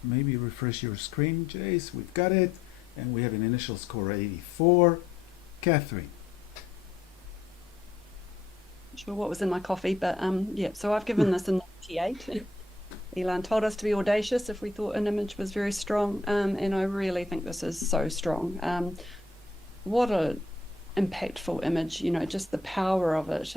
Maybe refresh your screen, Jace. We've got it, and we have an initial score 84. Catherine. Not sure what was in my coffee, but yeah, so I've given this a 98. Elan told us to be audacious if we thought an image was very strong, and I really think this is so strong. What a impactful image, just the power of it.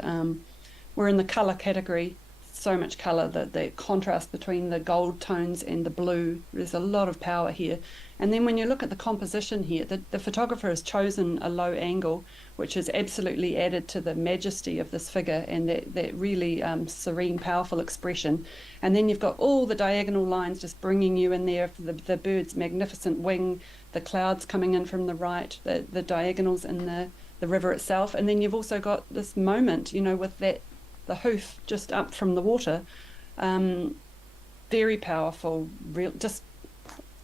We're in the color category, so much color, the contrast between the gold tones and the blue. There's a lot of power here. And then when you look at the composition here, the photographer has chosen a low angle, which has absolutely added to the majesty of this figure and that really serene, powerful expression. And then you've got all the diagonal lines just bringing you in there for the bird's magnificent wing, the clouds coming in from the right, the diagonals in the river itself. And then you've also got this moment, you know, with the hoof just up from the water. Very powerful, real, just,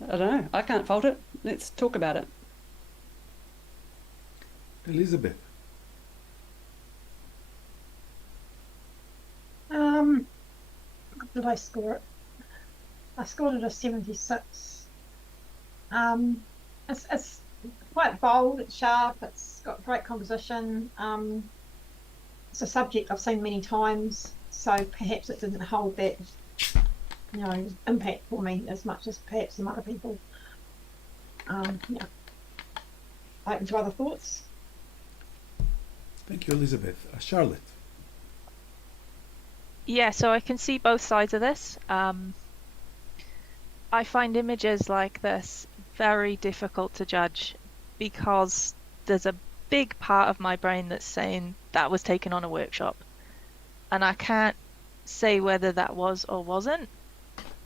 I don't know, I can't fault it. Let's talk about it. Elizabeth. What did I score it? I scored it a 76. It's quite bold, it's sharp, it's got great composition. It's a subject I've seen many times, so perhaps it didn't hold that, you know, impact for me as much as perhaps some other people. Yeah. Open to other thoughts. Thank you, Elizabeth. Charlotte. Yeah, so I can see both sides of this. I find images like this very difficult to judge because there's a big part of my brain that's saying that was taken on a workshop, and I can't say whether that was or wasn't.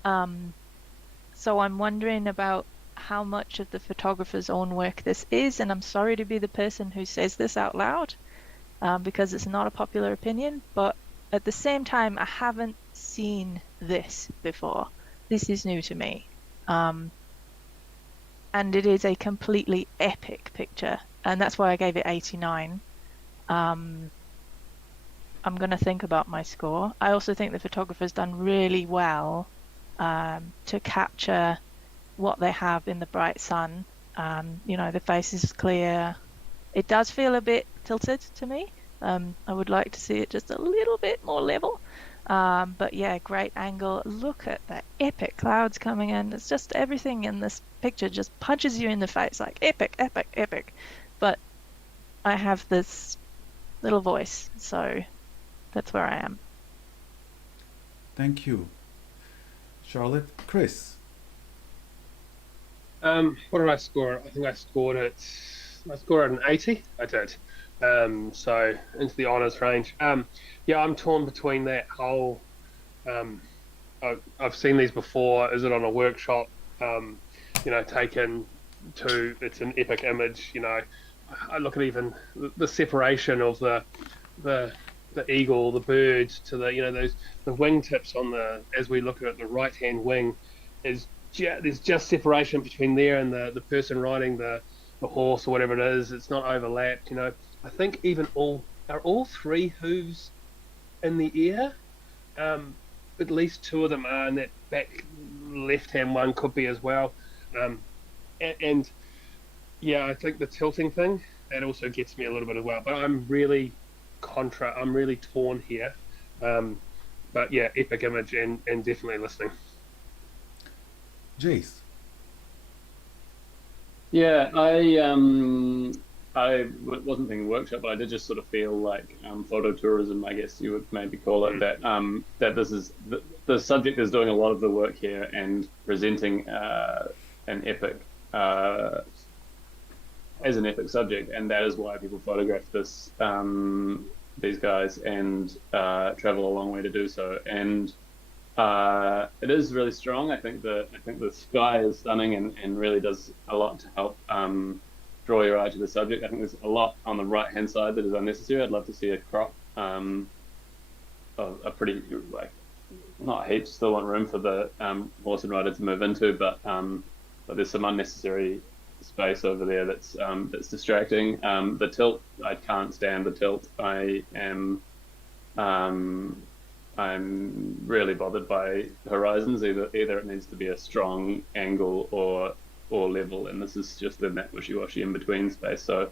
So I'm wondering about how much of the photographer's own work this is, and I'm sorry to be the person who says this out loud because it's not a popular opinion, but at the same time I haven't seen this before. This is new to me. And it is a completely epic picture, and that's why I gave it 89. I'm going to think about my score. I also think the photographer's done really well to capture what they have in the bright sun. You know, the face is clear. It does feel a bit tilted to me. I would like to see it just a little bit more level. But yeah, great angle. Look at the epic clouds coming in. It's just everything in this picture just punches you in the face, like epic, epic, epic. But I have this little voice, so that's where I am. Thank you, Charlotte. Chris. What did I score? I think I scored it. I scored an 80. I did. So into the honours range. Yeah, I'm torn between that whole. I've seen these before. Is it on a workshop? You know, taken to. It's an epic image. You know, I look at even the separation of the eagle, the bird, to the, you know, those the wingtips on the, as we look at the right hand wing, is there's just separation between there and the person riding the horse or whatever it is. It's not overlapped. You know, I think even all three hooves in the air. At least two of them are, and that back left hand one could be as well. And yeah, I think the tilting thing, that also gets me a little bit as well. But I'm really torn here. But yeah, epic image and definitely listening. Jace. Yeah, I wasn't thinking workshop, but I did just sort of feel like photo tourism, I guess you would maybe call it, that that this is the subject is doing a lot of the work here and presenting an epic as an epic subject, and that is why people photograph these guys and travel a long way to do so. And it is really strong. I think the sky is stunning and really does a lot to help draw your eye to the subject. I think there's a lot on the right hand side that is unnecessary. I'd love to see a crop, a pretty, like, not heaps, still want room for the horse and rider to move into, but there's some unnecessary space over there that's distracting. The tilt, I can't stand the tilt. I'm really bothered by horizons. Either it needs to be a strong angle or level, and this is just in that wishy-washy in between space. So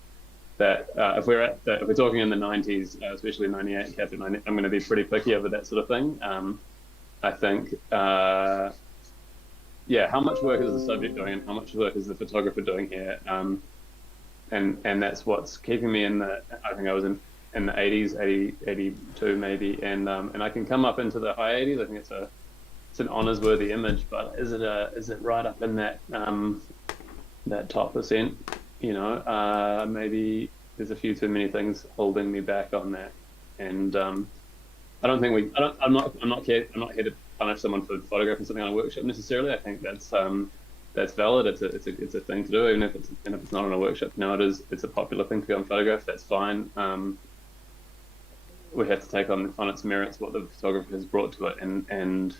that if we're talking in the 90s, especially 98, Catherine, I'm going to be pretty picky over that sort of thing. I think, yeah, how much work is the subject doing, and how much work is the photographer doing here? And that's what's keeping me in the. I think I was in the 80s, 80, 82 maybe, and I can come up into the high 80s. I think it's an honors worthy image, but is it right up in that that top percent? You know, maybe there's a few too many things holding me back on that, and I don't think we. I don't, I'm not here to punish someone for photographing something on a workshop necessarily. I think that's valid. It's a thing to do, even if it's not on a workshop. No, it's a popular thing to be on photograph. That's fine. We have to take on its merits what the photographer has brought to it, and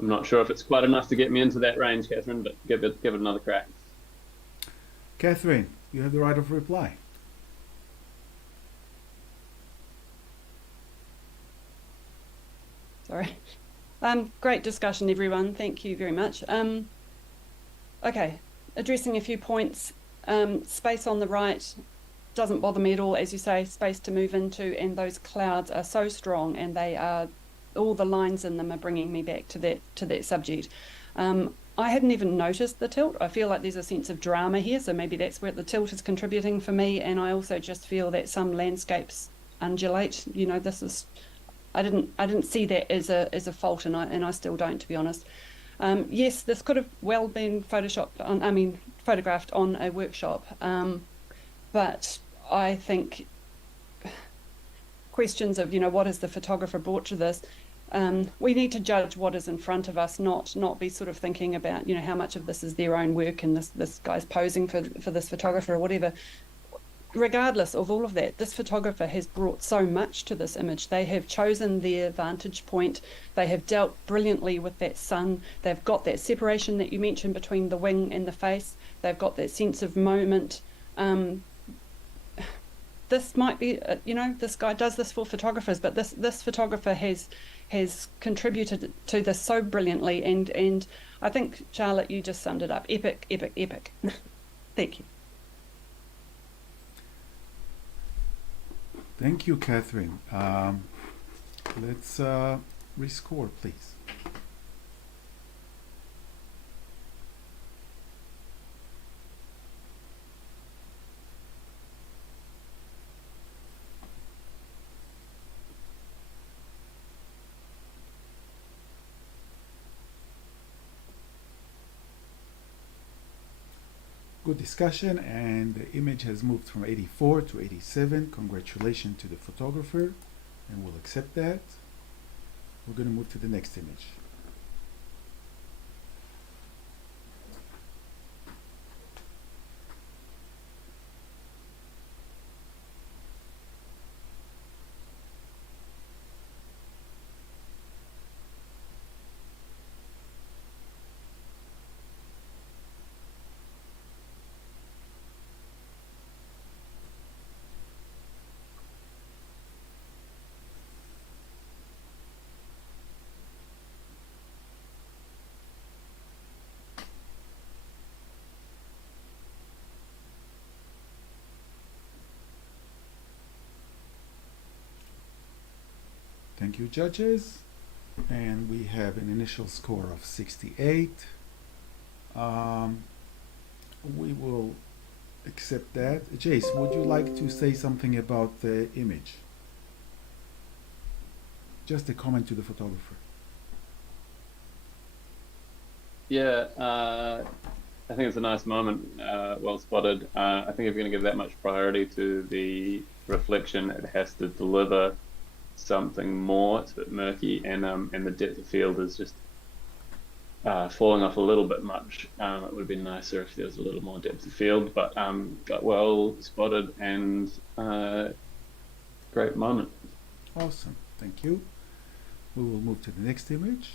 I'm not sure if it's quite enough to get me into that range, Catherine. But give it another crack. Catherine, you have the right of reply. Sorry. Great discussion, everyone. Thank you very much. Okay, addressing a few points. Space on the right doesn't bother me at all, as you say, space to move into, and those clouds are so strong, and they are, all the lines in them are bringing me back to that subject. I hadn't even noticed the tilt. I feel like there's a sense of drama here, so maybe that's where the tilt is contributing for me, and I also just feel that some landscapes undulate. You know, this is, I didn't see that as a fault, and I still don't, to be honest. Yes, this could have well been photographed on a workshop, but I think questions of, you know, what has the photographer brought to this? We need to judge what is in front of us, not be sort of thinking about, you know, how much of this is their own work and this guy's posing for this photographer or whatever. Regardless of all of that, this photographer has brought so much to this image. They have chosen their vantage point. They have dealt brilliantly with that sun. They've got that separation that you mentioned between the wing and the face. They've got that sense of moment. This might be, you know, this guy does this for photographers, but this photographer has contributed to this so brilliantly, and I think, Charlotte, you just summed it up. Epic, epic, epic. Thank you. Thank you, Catherine. Let's rescore, please. Good discussion, and the image has moved from 84 to 87. Congratulations to the photographer, and we'll accept that. We're going to move to the next image. Thank you, judges. And we have an initial score of 68. We will accept that. Jace, would you like to say something about the image? Just a comment to the photographer. Yeah, I think it's a nice moment, well spotted. I think if you're going to give that much priority to the reflection, it has to deliver something more. It's a bit murky, and the depth of field is just falling off a little bit much. It would have been nicer if there was a little more depth of field, but got well spotted, and great moment. Awesome, thank you. We will move to the next image.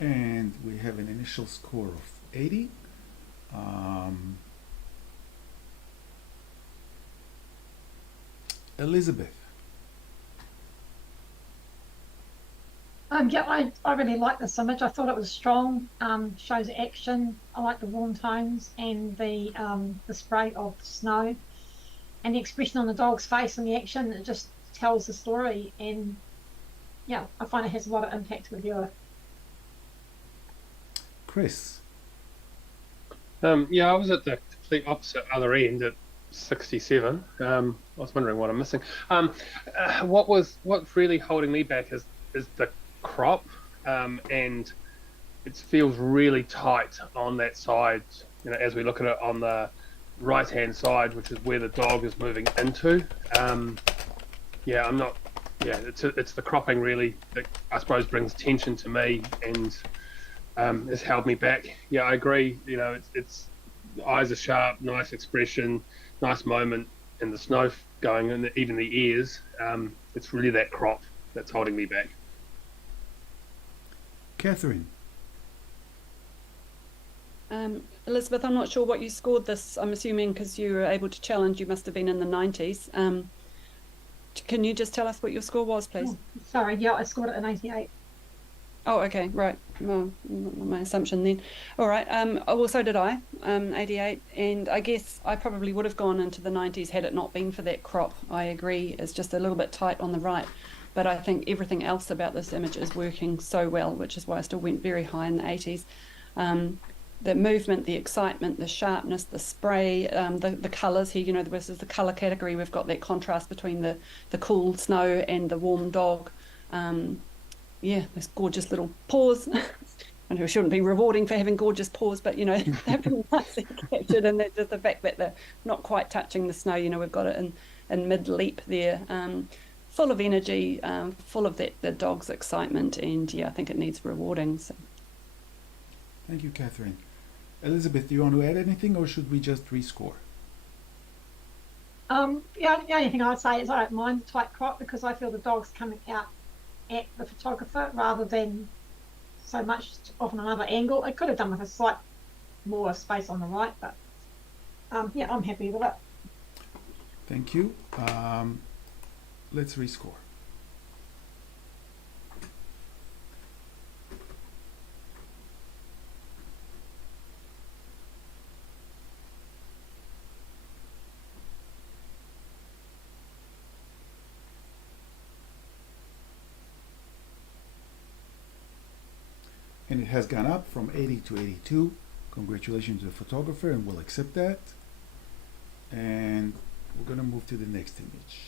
And we have an initial score of 80. Elizabeth. Yeah, I really like this image. I thought it was strong. Shows action. I like the warm tones and the spray of snow, and the expression on the dog's face and the action. It just tells the story, and yeah, I find it has a lot of impact with the viewer. Chris. Yeah, I was at the complete opposite other end at 67. I was wondering what I'm missing. What's really holding me back is the crop, and it feels really tight on that side. You know, as we look at it on the right hand side, which is where the dog is moving into. Yeah, I'm not. Yeah, it's the cropping really that I suppose brings tension to me and has held me back. Yeah, I agree. You know, it's the eyes are sharp, nice expression, nice moment, and the snow going, and even the ears. It's really that crop that's holding me back. Catherine. Elizabeth, I'm not sure what you scored this. I'm assuming because you were able to challenge, you must have been in the 90s. Can you just tell us what your score was, please? Oh, sorry, yeah, I scored it at 98. Oh, okay, right. Well, my assumption then. All right. Well, so did I. 88, and I guess I probably would have gone into the 90s had it not been for that crop. I agree. It's just a little bit tight on the right, but I think everything else about this image is working so well, which is why I still went very high in the 80s. The movement, the excitement, the sharpness, the spray, the colours here, you know, this is the colour category. We've got that contrast between the cool snow and the warm dog. Yeah, this gorgeous little paws. I know it shouldn't be rewarding for having gorgeous paws, but, you know, they've been nicely captured, and just the fact that they're not quite touching the snow, you know, we've got it in mid-leap there. Full of energy, full of the dog's excitement, and yeah, I think it needs rewarding. So. Thank you, Catherine. Elizabeth, do you want to add anything, or should we just rescore? Yeah, the only thing I'd say is I don't mind the tight crop because I feel the dog's coming out at the photographer rather than so much off on another angle. It could have done with a slight more space on the right, but yeah, I'm happy with it. Thank you. Let's rescore. And it has gone up from 80 to 82. Congratulations to the photographer, and we'll accept that. And we're going to move to the next image.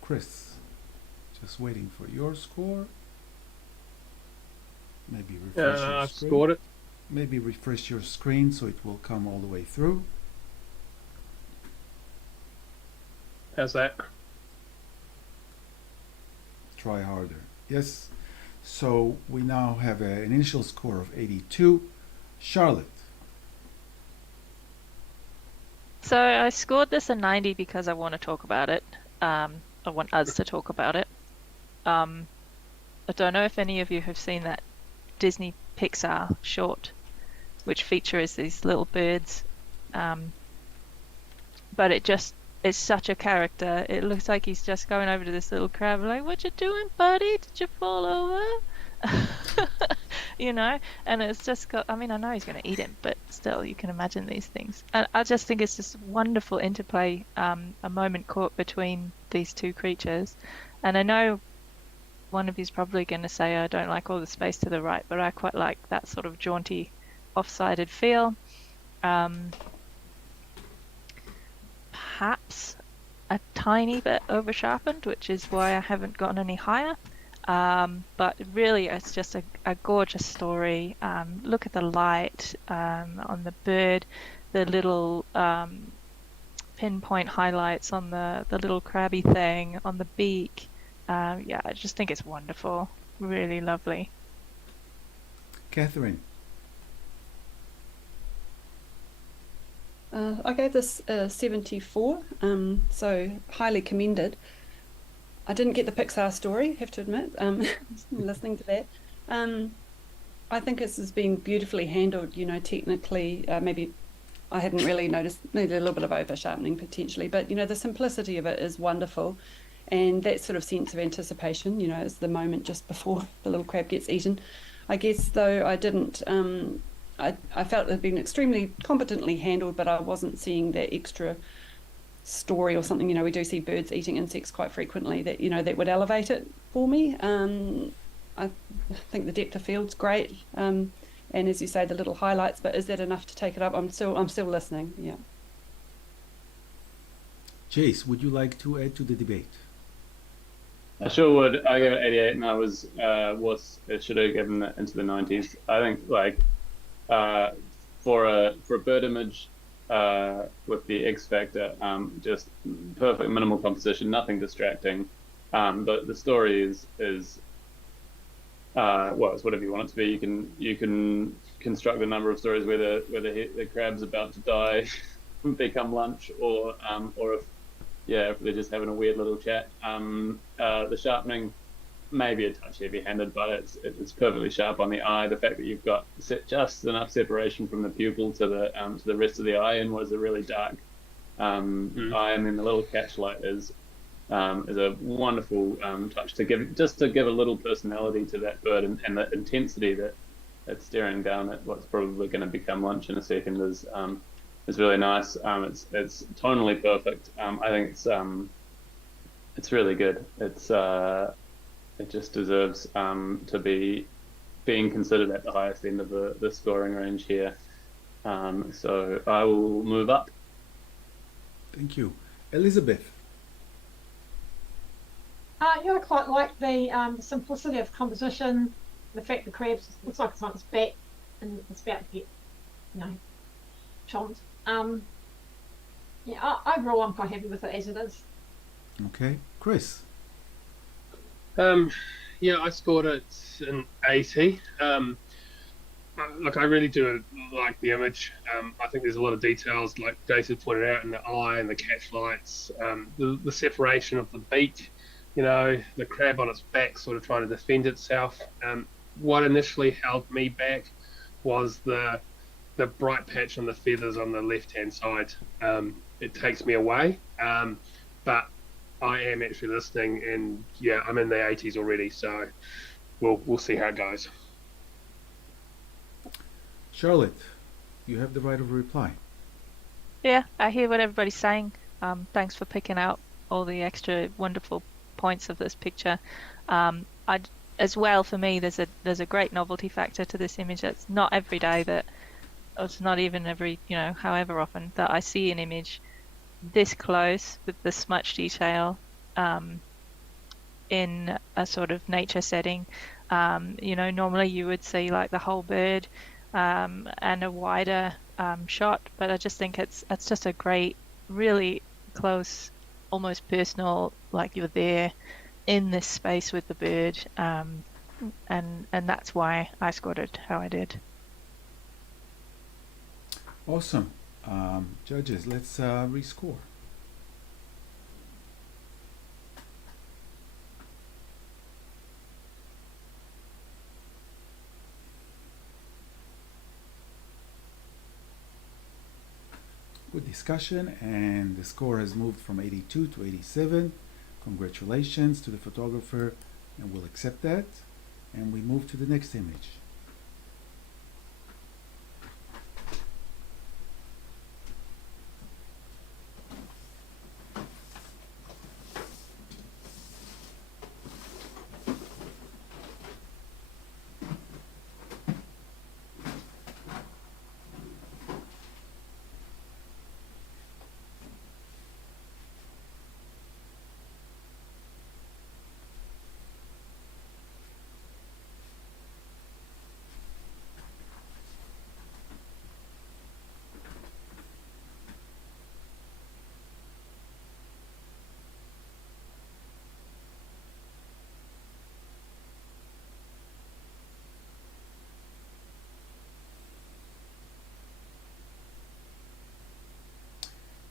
Chris, just waiting for your score. Maybe refresh your I've screen. scored it. Maybe refresh your screen so it will come all the way through. How's that? Try harder. Yes. So we now have an initial score of 82. Charlotte. So I scored this a 90 because I want to talk about it. I want us to talk about it. I don't know if any of you have seen that Disney Pixar short, which features these little birds. But it just is such a character. It looks like he's just going over to this little crab like, "What you doing, buddy? Did you fall over?" you know, and it's just got, I mean, I know he's going to eat him, but still, you can imagine these things. And I just think it's just wonderful interplay, a moment caught between these two creatures. And I know one of you's probably going to say, I don't like all the space to the right, but I quite like that sort of jaunty, off-sided feel. Perhaps a tiny bit over sharpened, which is why I haven't gotten any higher. But really, it's just a gorgeous story. Look at the light on the bird, the little pinpoint highlights on the little crabby thing, on the beak. Yeah, I just think it's wonderful. Really lovely. Catherine. I gave this 74, so highly commended. I didn't get the Pixar story, have to admit, listening to that. I think this has been beautifully handled, you know, technically. Maybe I hadn't really noticed, needed a little bit of over sharpening potentially, but, you know, the simplicity of it is wonderful. And that sort of sense of anticipation, you know, is the moment just before the little crab gets eaten. I guess, though, I didn't, I felt it had been extremely competently handled, but I wasn't seeing that extra story or something. You know, we do see birds eating insects quite frequently that, you know, that would elevate it for me. I think the depth of field's great. And as you say, the little highlights, but is that enough to take it up? I'm still listening. Yeah. Jace, would you like to add to the debate? I sure would. I gave it 88, and I was it should have given it into the 90s. I think like for a bird image with the X factor, just perfect minimal composition, nothing distracting. But the story is well, it's whatever you want it to be. You can construct a number of stories where the crab's about to die, become lunch, or if they're just having a weird little chat. The sharpening may be a touch heavy-handed, but it's perfectly sharp on the eye. The fact that you've got just enough separation from the pupil to the rest of the eye, and was a really dark eye, and then the little catchlight is a wonderful touch to give a little personality to that bird, and the intensity that it's staring down at what's probably going to become lunch in a second is really nice. It's tonally perfect. I think it's really good. It just deserves to be being considered at the highest end of the scoring range here. So I will move up. Thank you. Elizabeth. Yeah, I quite like the simplicity of composition, the fact the crab looks like it's on its back and it's about to get, you know, chomped. Yeah, overall I'm quite happy with it as it is. Okay. Chris. Yeah, I scored it an 80. Look, I really do like the image. I think there's a lot of details, like Jason pointed out, in the eye and the catchlights, the separation of the beak, you know, the crab on its back sort of trying to defend itself. What initially held me back was the bright patch on the feathers on the left-hand side. It takes me away, but I am actually listening, and yeah, I'm in the 80s already, so we'll see how it goes. Charlotte, you have the right of reply. Yeah, I hear what everybody's saying. Thanks for picking out all the extra wonderful points of this picture. As well, for me, there's a great novelty factor to this image. It's not every day that, or it's not even every, you know, however often that I see an image this close with the smudge detail in a sort of nature setting. You know, normally you would see like the whole bird and a wider shot, but I just think it's just a great, really close, almost personal, like you're there in this space with the bird, and that's why I scored it how I did. Awesome. Judges, let's rescore. Good discussion, and the score has moved from 82 to 87. Congratulations to the photographer, and we'll accept that. And we move to the next image.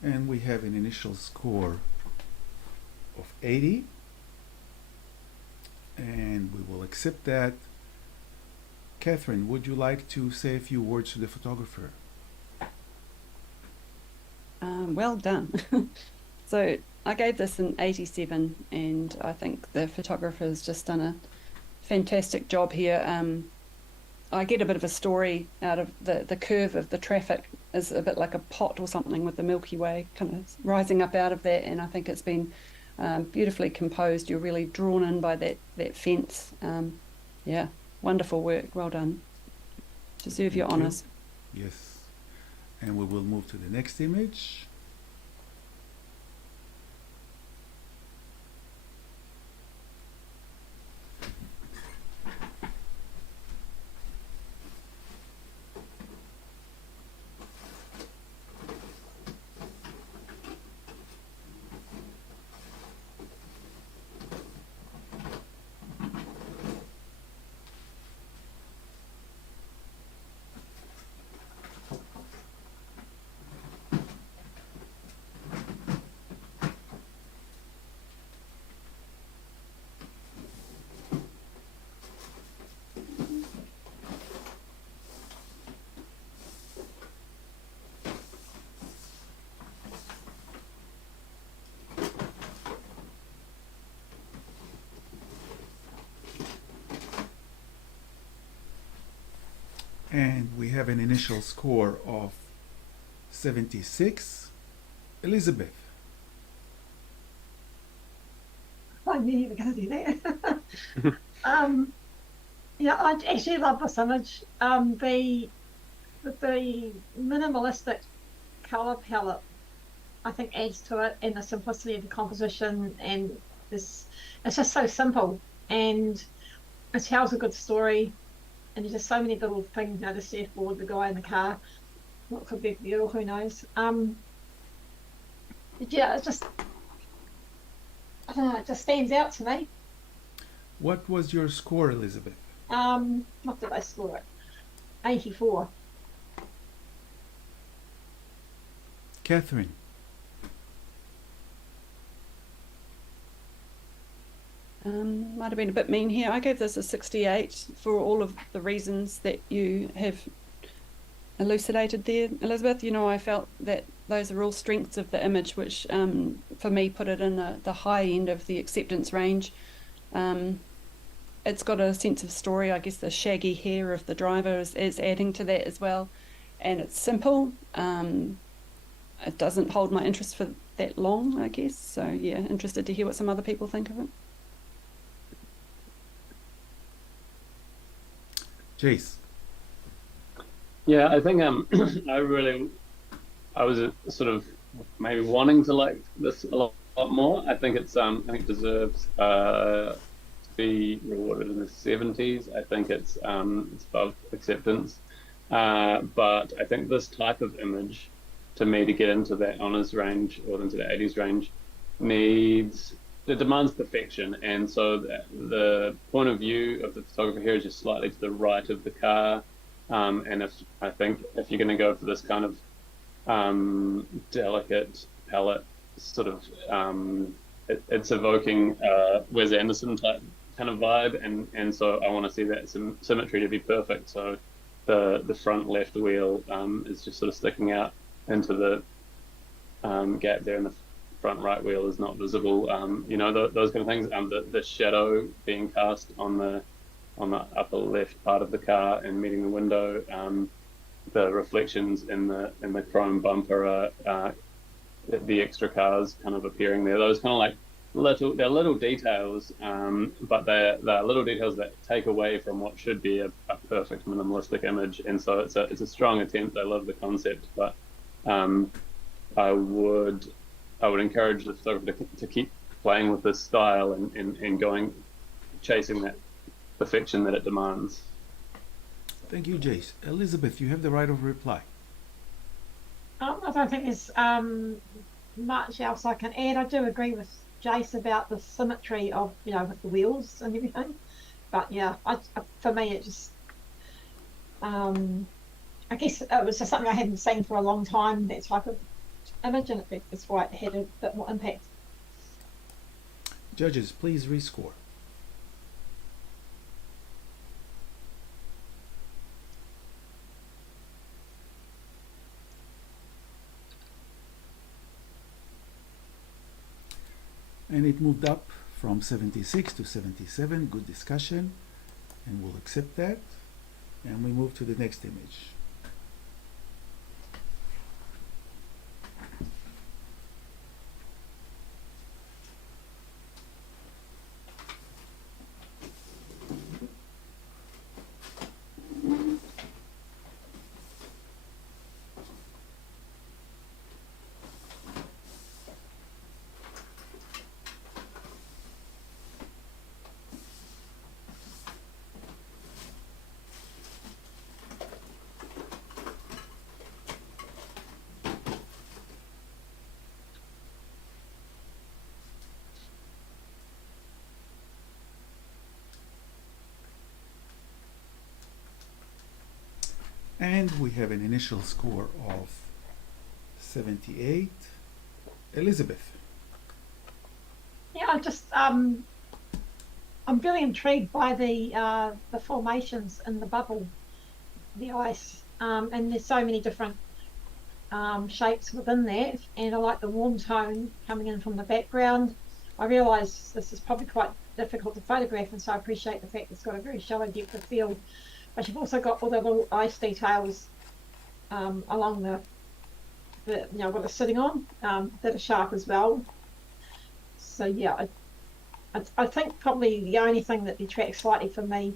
And we have an initial score of 80. And we will accept that. Catherine, would you like to say a few words to the photographer? Well done. So I gave this an 87, and I think the photographer's just done a fantastic job here. I get a bit of a story out of the curve of the traffic is a bit like a pot or something with the Milky Way kind of rising up out of that, and I think it's been beautifully composed. You're really drawn in by that fence. Yeah, wonderful work. Well done. Deserve your Thank you. honours. Yes. And we will move to the next image. And we have an initial score of 76. Elizabeth. I knew you were going to do that. Yeah, I actually love this image. The minimalistic colour palette, I think, adds to it, and the simplicity of the composition, and this, it's just so simple, and it tells a good story. And there's just so many little things, the surfboard, the guy in the car, what could be the girl, who knows. Yeah, it's just, I don't know, it just stands out to me. What was your score, Elizabeth? What did I score it? 84. Catherine. Might have been a bit mean here. I gave this a 68 for all of the reasons that you have elucidated there, Elizabeth. You know, I felt that those are all strengths of the image, which for me put it in the high end of the acceptance range. It's got a sense of story. I guess the shaggy hair of the driver is adding to that as well. And it's simple. It doesn't hold my interest for that long, I guess. So yeah, interested to hear what some other people think of it. Jace. Yeah, I think I was sort of maybe wanting to like this a lot more. I think it's I think it deserves to be rewarded in the 70s. I think it's above acceptance. But I think this type of image, to me, to get into that honours range or into the 80s range, it demands perfection, and so the point of view of the photographer here is just slightly to the right of the car. And I think if you're going to go for this kind of delicate palette, sort of, it's evoking Wes Anderson type kind of vibe, and so I want to see that symmetry to be perfect. So the front left wheel is just sort of sticking out into the gap there, and the front right wheel is not visible. You know, those kind of things. The shadow being cast on the upper left part of the car and meeting the window. The reflections in the chrome bumper are the extra cars kind of appearing there. Those kind of like they're little details, but they're little details that take away from what should be a perfect minimalistic image. And so it's a strong attempt. I love the concept, but I would encourage the photographer to keep playing with this style and chasing that perfection that it demands. Thank you, Jace. Elizabeth, you have the right of reply. I don't think there's much else I can add. I do agree with Jace about the symmetry of, with the wheels and everything. But yeah, for me, it just, I guess it was just something I hadn't seen for a long time, that type of image, and it's why it had a bit more impact. Judges, please rescore. And it moved up from 76 to 77. Good discussion, and we'll accept that. And we move to the next image. And we have an initial score of 78. Elizabeth. Yeah, I'm really intrigued by the formations in the bubble, the ice, and there's so many different shapes within that, and I like the warm tone coming in from the background. I realise this is probably quite difficult to photograph, and so I appreciate the fact it's got a very shallow depth of field, but you've also got all the little ice details along the what it's sitting on that are sharp as well. So yeah, I think probably the only thing that detracts slightly for me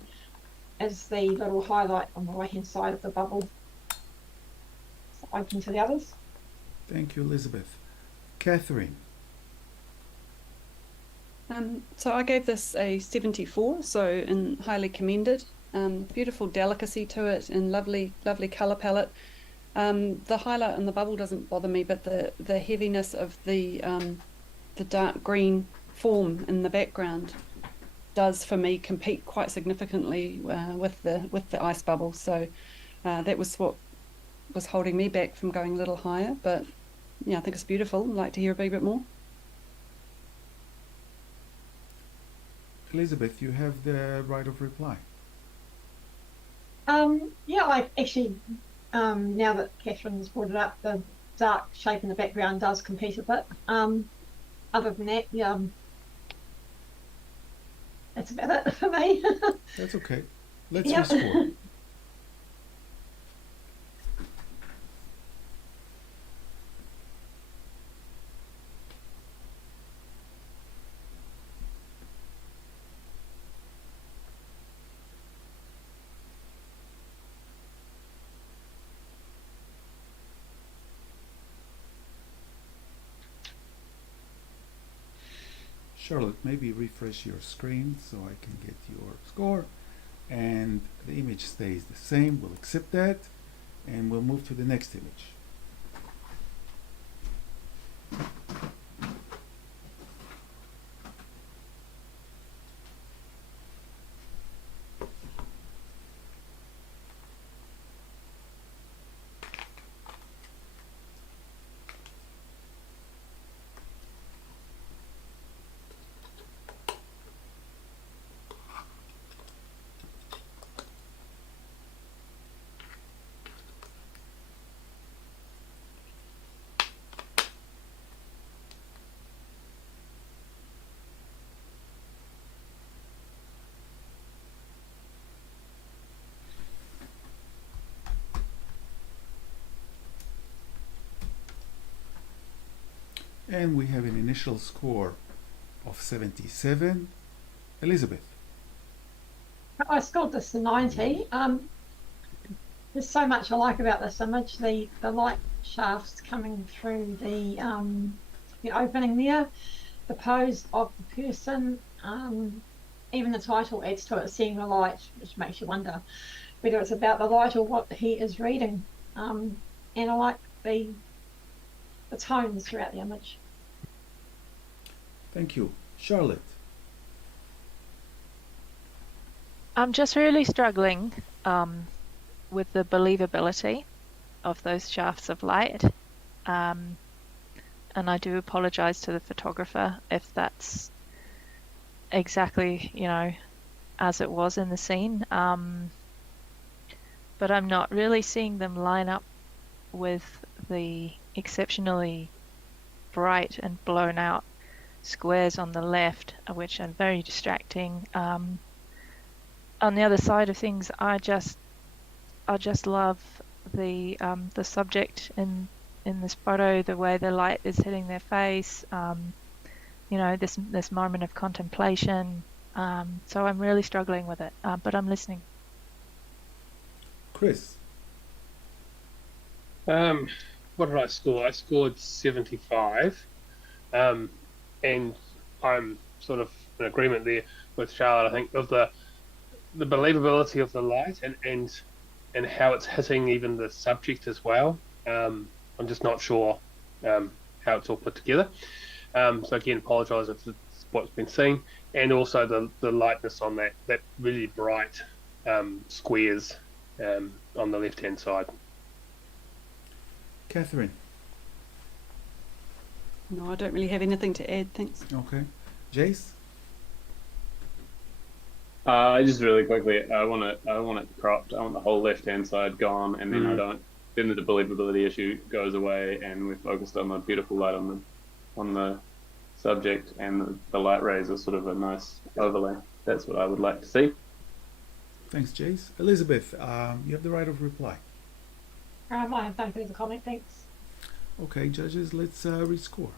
is the little highlight on the right hand side of the bubble. So open to the others. Thank you, Elizabeth. Catherine. So I gave this a 74, so in highly commended. Beautiful delicacy to it and lovely colour palette. The highlight on the bubble doesn't bother me, but the heaviness of the dark green form in the background does for me compete quite significantly with the ice bubble. So that was what was holding me back from going a little higher. But yeah, I think it's beautiful. I'd like to hear a bit more. Elizabeth, you have the right of reply. Yeah, I actually, now that Catherine's brought it up, the dark shape in the background does compete a bit. Other than that, yeah, that's about it for me. That's okay. Let's Yeah. rescore. Charlotte, maybe refresh your screen so I can get your score. And the image stays the same. We'll accept that. And we'll move to the next image. And we have an initial score of 77. Elizabeth. I scored this a 90. There's so much I like about this image. The light shafts coming through the opening there, the pose of the person, even the title adds to it, Seeing the Light, which makes you wonder whether it's about the light or what he is reading. And I like the tones throughout the image. Thank you. Charlotte. I'm just really struggling with the believability of those shafts of light. and I do apologize to the photographer if that's exactly, as it was in the scene. But I'm not really seeing them line up with the exceptionally bright and blown out squares on the left, which are very distracting. On the other side of things, I just love the subject in this photo, the way the light is hitting their face. This moment of contemplation. So I'm really struggling with it, but I'm listening. Chris. What did I score? I scored 75, and I'm sort of in agreement there with Charlotte. I think of the believability of the light and how it's hitting even the subject as well. I'm just not sure how it's all put together. So again, apologise if it's what's been seen, and also the lightness on that really bright squares on the left-hand side. Catherine. No, I don't really have anything to add, thanks. Okay. Jace? Just really quickly, I want it cropped. I want the whole left-hand side gone, and then then the believability issue goes away, and we're focused on the beautiful light on the subject, and the light rays are sort of a nice overlay. That's what I would like to see. Thanks, Jace. Elizabeth, you have the right of reply. I have no further comment, thanks. Okay, judges, let's rescore.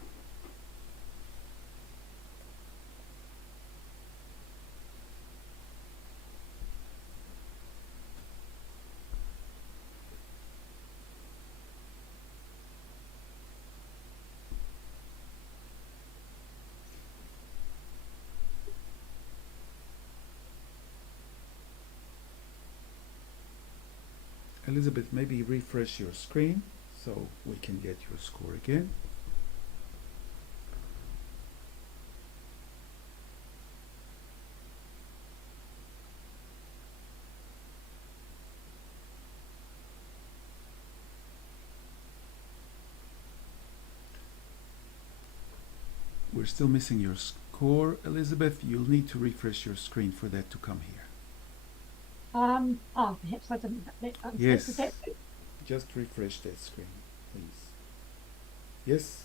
Elizabeth, maybe refresh your screen so we can get your score again. We're still missing your score, Elizabeth. You'll need to refresh your screen for that to come here. Perhaps I didn't. Yes. Just refresh that screen, please. Yes.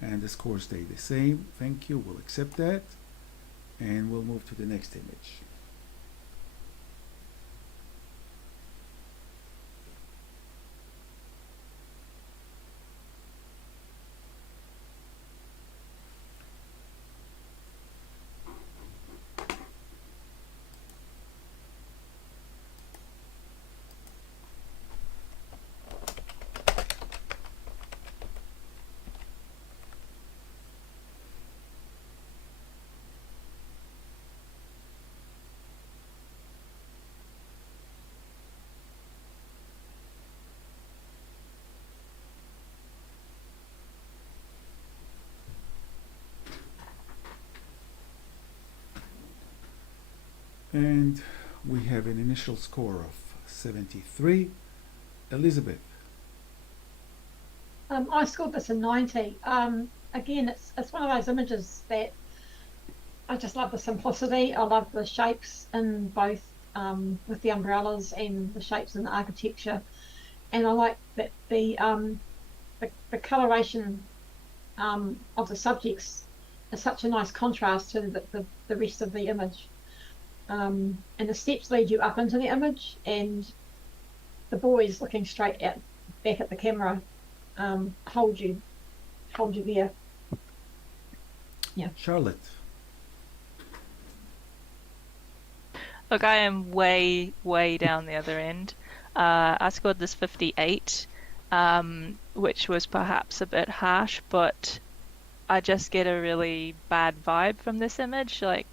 And the score stay the same. Thank you. We'll accept that. And we'll move to the next image. And we have an initial score of 73. Elizabeth. I scored this a 90. Again, it's one of those images that I just love the simplicity. I love the shapes in both with the umbrellas and the shapes in the architecture, and I like that the coloration of the subjects is such a nice contrast to the rest of the image. And the steps lead you up into the image, and the boys looking straight back at the camera hold you there. Yeah. Charlotte. Look, I am way, way down the other end. I scored this 58, which was perhaps a bit harsh, but I just get a really bad vibe from this image. Like,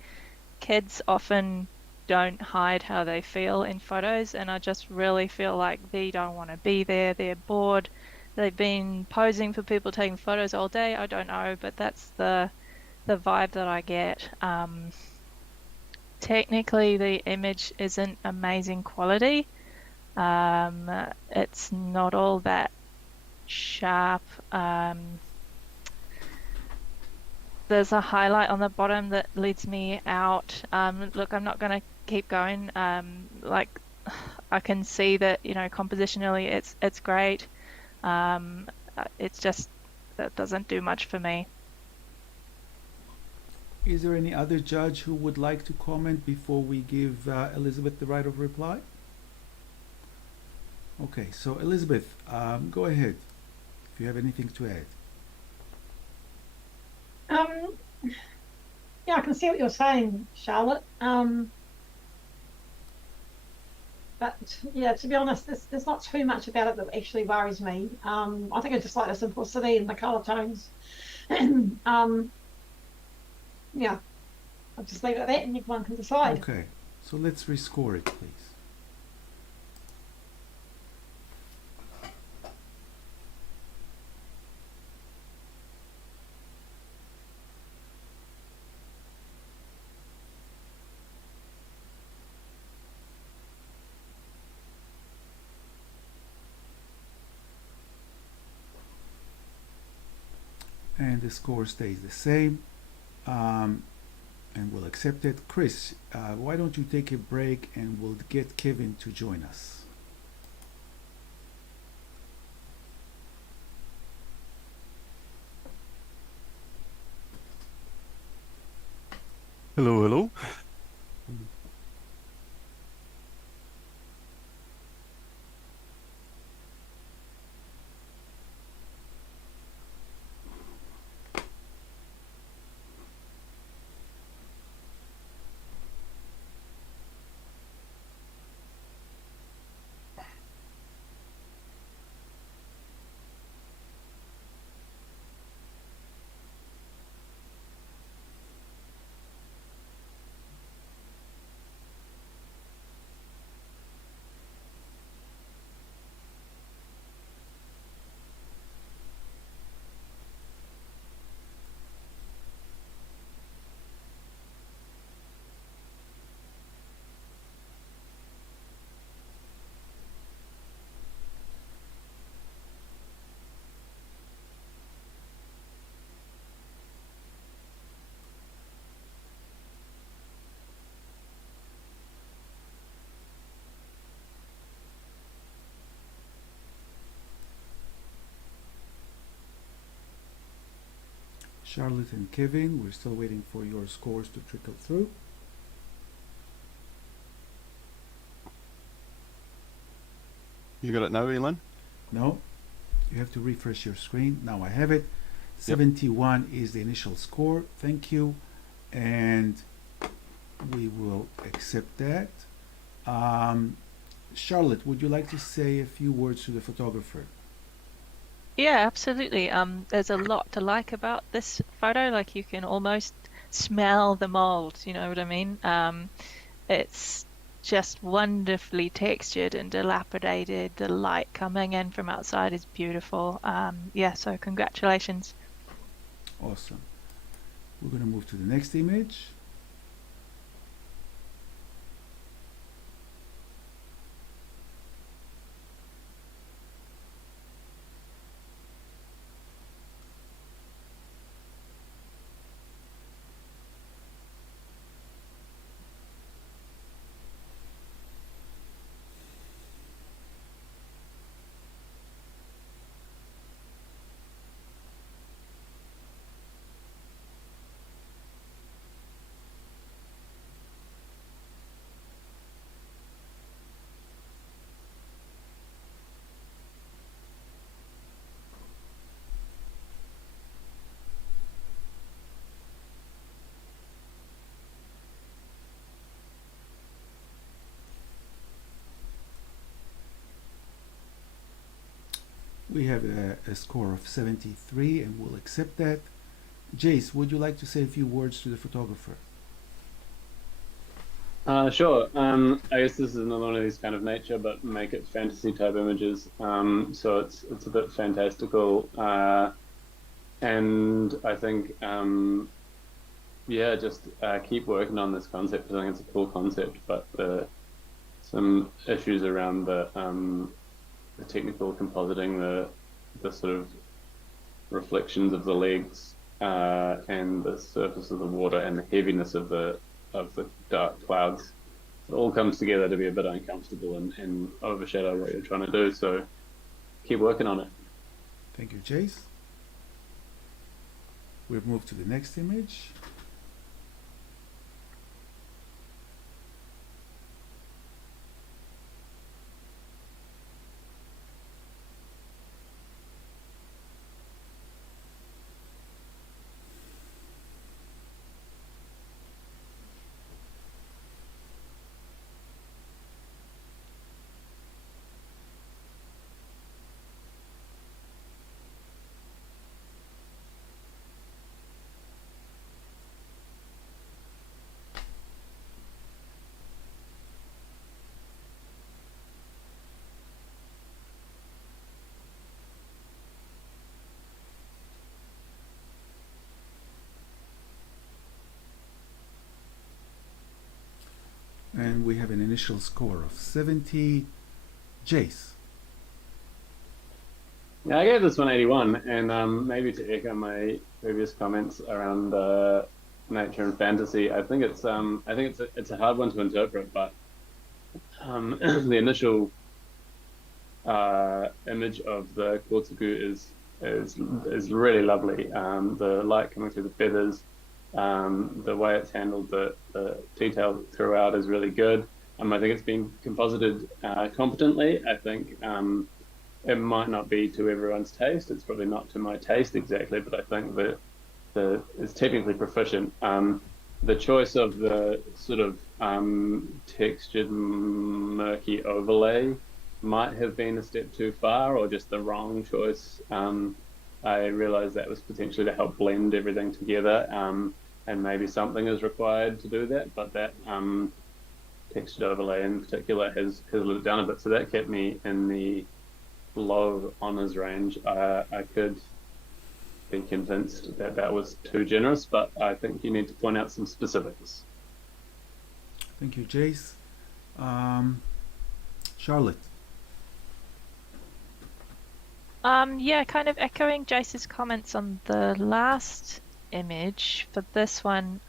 kids often don't hide how they feel in photos, and I just really feel like they don't want to be there. They're bored. They've been posing for people taking photos all day. I don't know, but that's the vibe that I get. Technically, the image isn't amazing quality. It's not all that sharp. there's a highlight on the bottom that leads me out. Look, I'm not going to keep going. Like I can see that, you know, compositionally it's great. It's just that doesn't do much for me. Is there any other judge who would like to comment before we give Elizabeth the right of reply? Okay, so Elizabeth, go ahead if you have anything to add. Yeah, I can see what you're saying, Charlotte. But yeah, to be honest, there's not too much about it that actually worries me. I think I just like the simplicity and the colour tones. Yeah, I'll just leave it at that and everyone can decide. Okay, so let's rescore it, please. And the score stays the same, and we'll accept it. Chris, why don't you take a break and we'll get Kevin to join us. Hello, hello. Charlotte and Kevin, we're still waiting for your scores to trickle through. You got it now, Elon? No, you have to refresh your screen. Now I have it. 71 is the initial score. Thank you. And we will accept that. Charlotte, would you like to say a few words to the photographer? Yeah, absolutely. There's a lot to like about this photo. Like you can almost smell the mold, you know what I mean? It's just wonderfully textured and dilapidated. The light coming in from outside is beautiful. Yeah, so congratulations. Awesome. We're going to move to the next image. We have a score of 73 and we'll accept that. Jace, would you like to say a few words to the photographer? Sure. I guess this is another one of these kind of nature, but make it fantasy type images. So it's a bit fantastical, and I think yeah, just keep working on this concept. I think it's a cool concept, but some issues around the technical compositing, the sort of reflections of the legs, and the surface of the water and the heaviness of the dark clouds. It all comes together to be a bit uncomfortable and overshadow what you're trying to do. So keep working on it. Thank you, Jace. We've moved to the next image. And we have an initial score of 70. Jace. Yeah, I gave this one 81, and maybe to echo my previous comments around nature and fantasy, I think it's it's a hard one to interpret, but the initial image of the Kotuku is really lovely. The light coming through the feathers, the way it's handled, the detail throughout is really good. I think it's been composited competently. I think it might not be to everyone's taste. It's probably not to my taste exactly, but I think that it's technically proficient. The choice of the sort of textured murky overlay might have been a step too far, or just the wrong choice. I realized that was potentially to help blend everything together, and maybe something is required to do that, but that textured overlay in particular has let it down a bit, so that kept me in the low honours range. I could be convinced that that was too generous, but I think you need to point out some specifics. Thank you, Jace. Charlotte. Yeah, kind of echoing Jace's comments on the last image. For this one,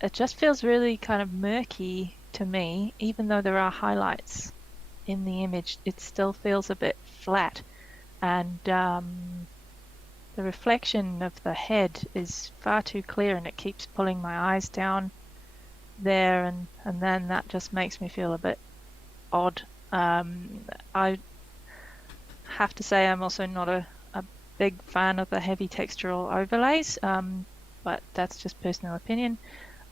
it just feels really kind of murky to me. Even though there are highlights in the image, it still feels a bit flat, and the reflection of the head is far too clear, and it keeps pulling my eyes down there, and then that just makes me feel a bit odd. I have to say I'm also not a big fan of the heavy textural overlays, but that's just personal opinion.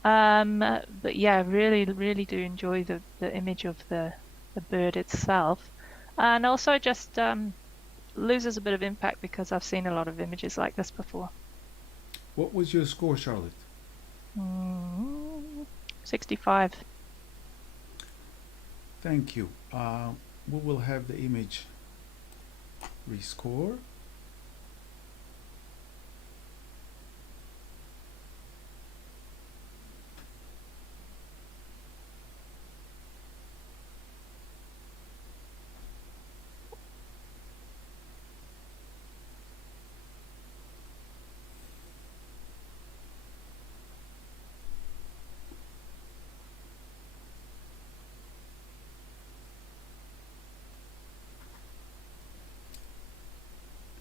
But yeah, really do enjoy the image of the bird itself, and also just loses a bit of impact because I've seen a lot of images like this before. What was your score, Charlotte? 65. Thank you. We will have the image rescore.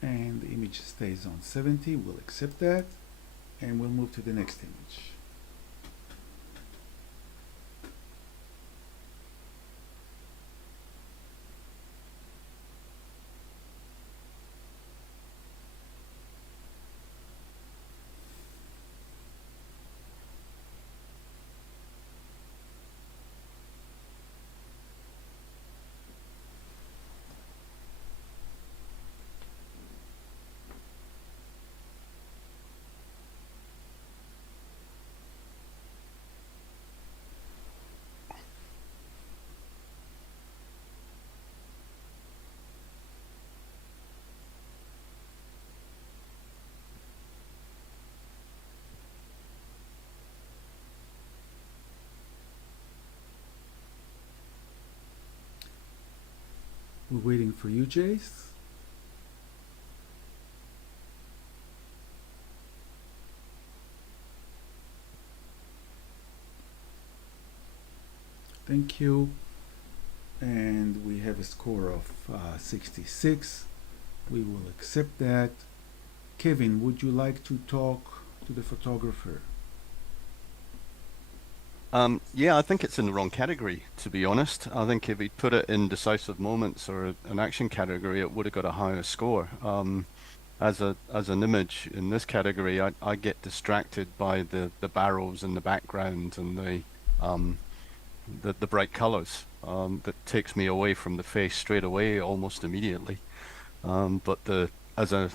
And the image stays on 70. We'll accept that, and we'll move to the next image. We're waiting for you, Jace. Thank you. And we have a score of 66. We will accept that. Kevin, would you like to talk to the photographer? Yeah, I think it's in the wrong category, to be honest. I think if he'd put it in decisive moments or an action category, it would have got a higher score. As an image in this category, I get distracted by the barrels in the background and the bright colors. That takes me away from the face straight away, almost immediately. But as a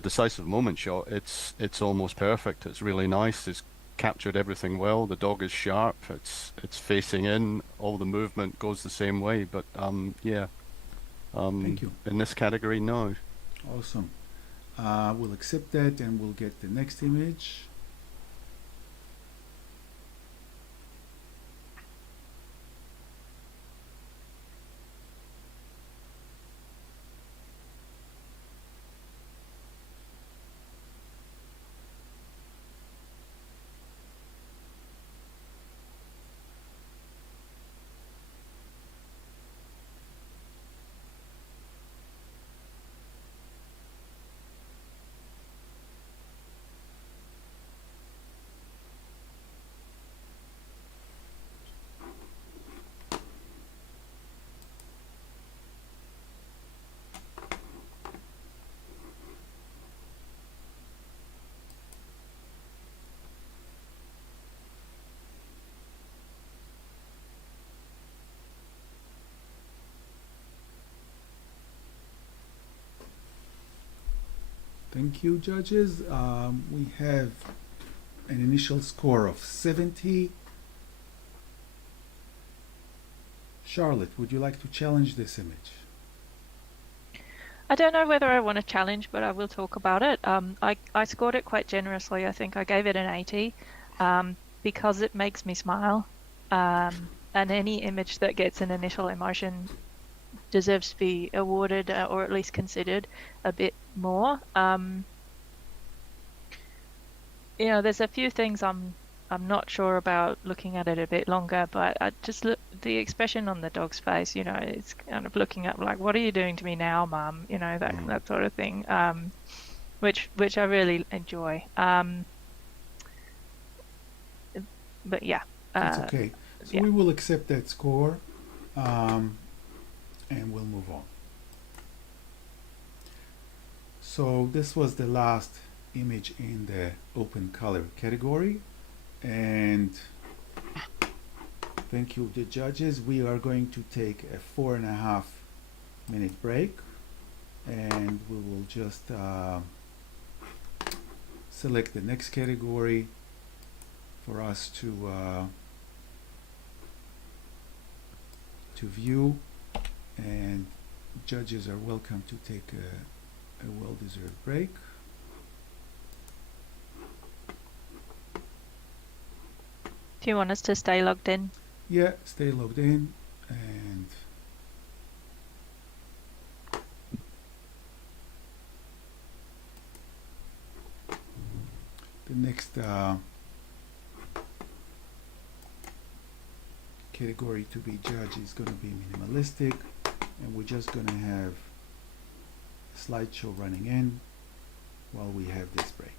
decisive moment shot, it's almost perfect. It's really nice. It's captured everything well. The dog is sharp. It's facing in. All the movement goes the same way. But yeah. Thank you. In this category, no. Awesome. We'll accept that and we'll get the next image. Thank you, judges. We have an initial score of 70. Charlotte, would you like to challenge this image? I don't know whether I want to challenge, but I will talk about it. I scored it quite generously. I think I gave it an 80 because it makes me smile. And any image that gets an initial emotion deserves to be awarded or at least considered a bit more. There's a few things I'm not sure about looking at it a bit longer, but I just look the expression on the dog's face. It's kind of looking up like, "What are you doing to me now, Mum?" That sort of thing, which I really enjoy. But yeah, That's okay. So yeah. we will accept that score, and we'll move on. So this was the last image in the open color category, and thank you, the judges. We are going to take a 4.5-minute break, and we will just select the next category for us to view, and judges are welcome to take a well-deserved break. Do you want us to stay logged in? Yeah, stay logged in, and the next category to be judged is going to be minimalistic, and we're just going to have a slideshow running in while we have this break.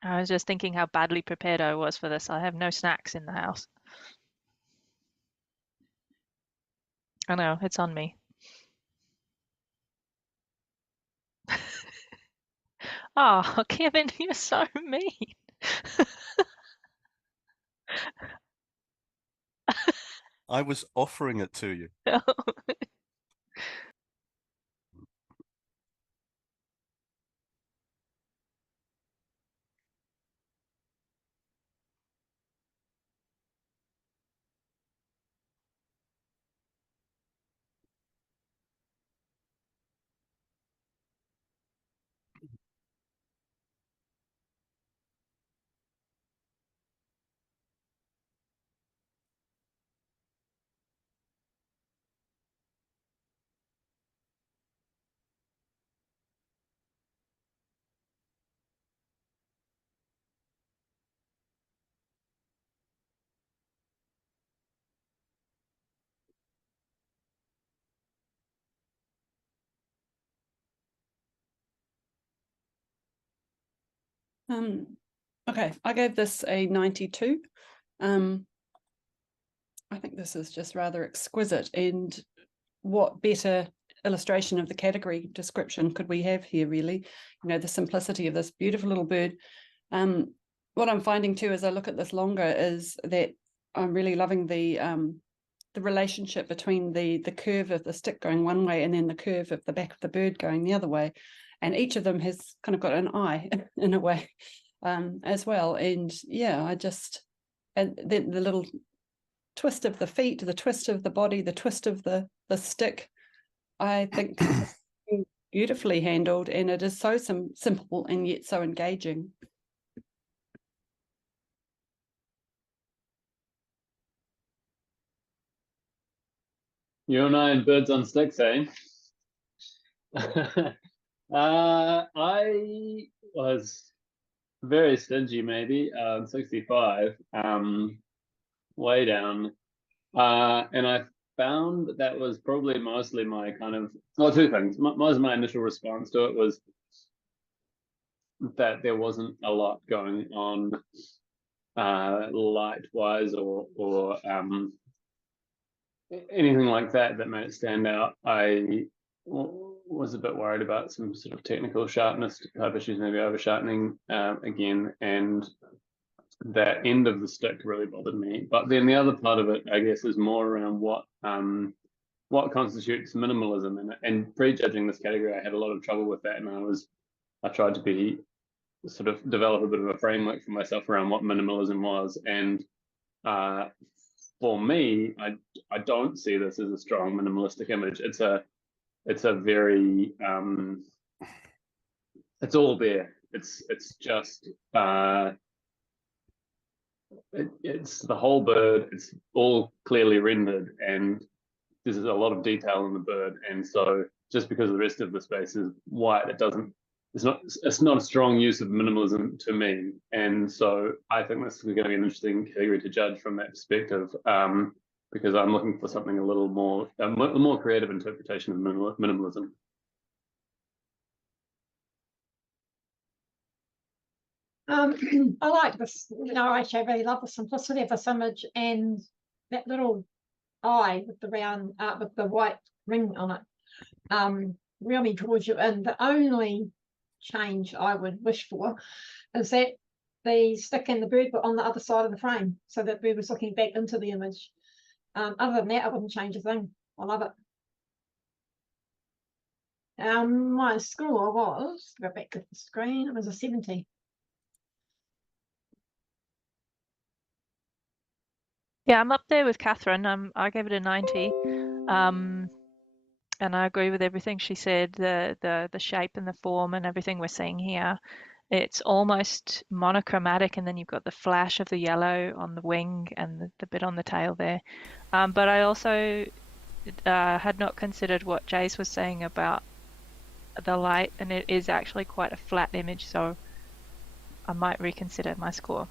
I was just thinking how badly prepared I was for this. I have no snacks in the house. I know, it's on me. Oh, Kevin, you're so mean. I was offering it to you. Okay, I gave this a 92. I think this is just rather exquisite, and what better illustration of the category description could we have here, really? You know, the simplicity of this beautiful little bird. What I'm finding too as I look at this longer is that I'm really loving the relationship between the curve of the stick going one way and then the curve of the back of the bird going the other way, and each of them has kind of got an eye in a way as well. And yeah, and the little twist of the feet, the twist of the body, the twist of the stick, I think beautifully handled, and it is so simple and yet so engaging. You and I and birds on sticks, eh? I was very stingy, maybe 65, way down, and I found that was probably mostly my kind of, well, two things. Most of my initial response to it was that there wasn't a lot going on light wise or anything like that that made it stand out. I was a bit worried about some sort of technical sharpness type issues, maybe over sharpening again, and that end of the stick really bothered me. But then the other part of it, I guess, is more around what constitutes minimalism, and prejudging this category, I had a lot of trouble with that, and I tried to be sort of develop a bit of a framework for myself around what minimalism was, and for me, I don't see this as a strong minimalistic image. It's a very it's all there. It's just it's the whole bird. It's all clearly rendered, and there's a lot of detail in the bird. And so, just because the rest of the space is white, it's not a strong use of minimalism to me. And so, I think this is going to be an interesting category to judge from that perspective, because I'm looking for something a little more a more creative interpretation of minimalism. I like this, I actually really love the simplicity of this image and that little eye with the round, with the white ring on it, really draws you in. The only change I would wish for is that the stick and the bird were on the other side of the frame, so that bird was looking back into the image. Other than that, I wouldn't change a thing. I love it. My score was, go back to the screen, it was a 70. Yeah, I'm up there with Catherine. I gave it a 90. And I agree with everything she said, the shape and the form and everything we're seeing here. It's almost monochromatic, and then you've got the flash of the yellow on the wing and the bit on the tail there. But I also had not considered what Jace was saying about the light, and it is actually quite a flat image, so I might reconsider my score.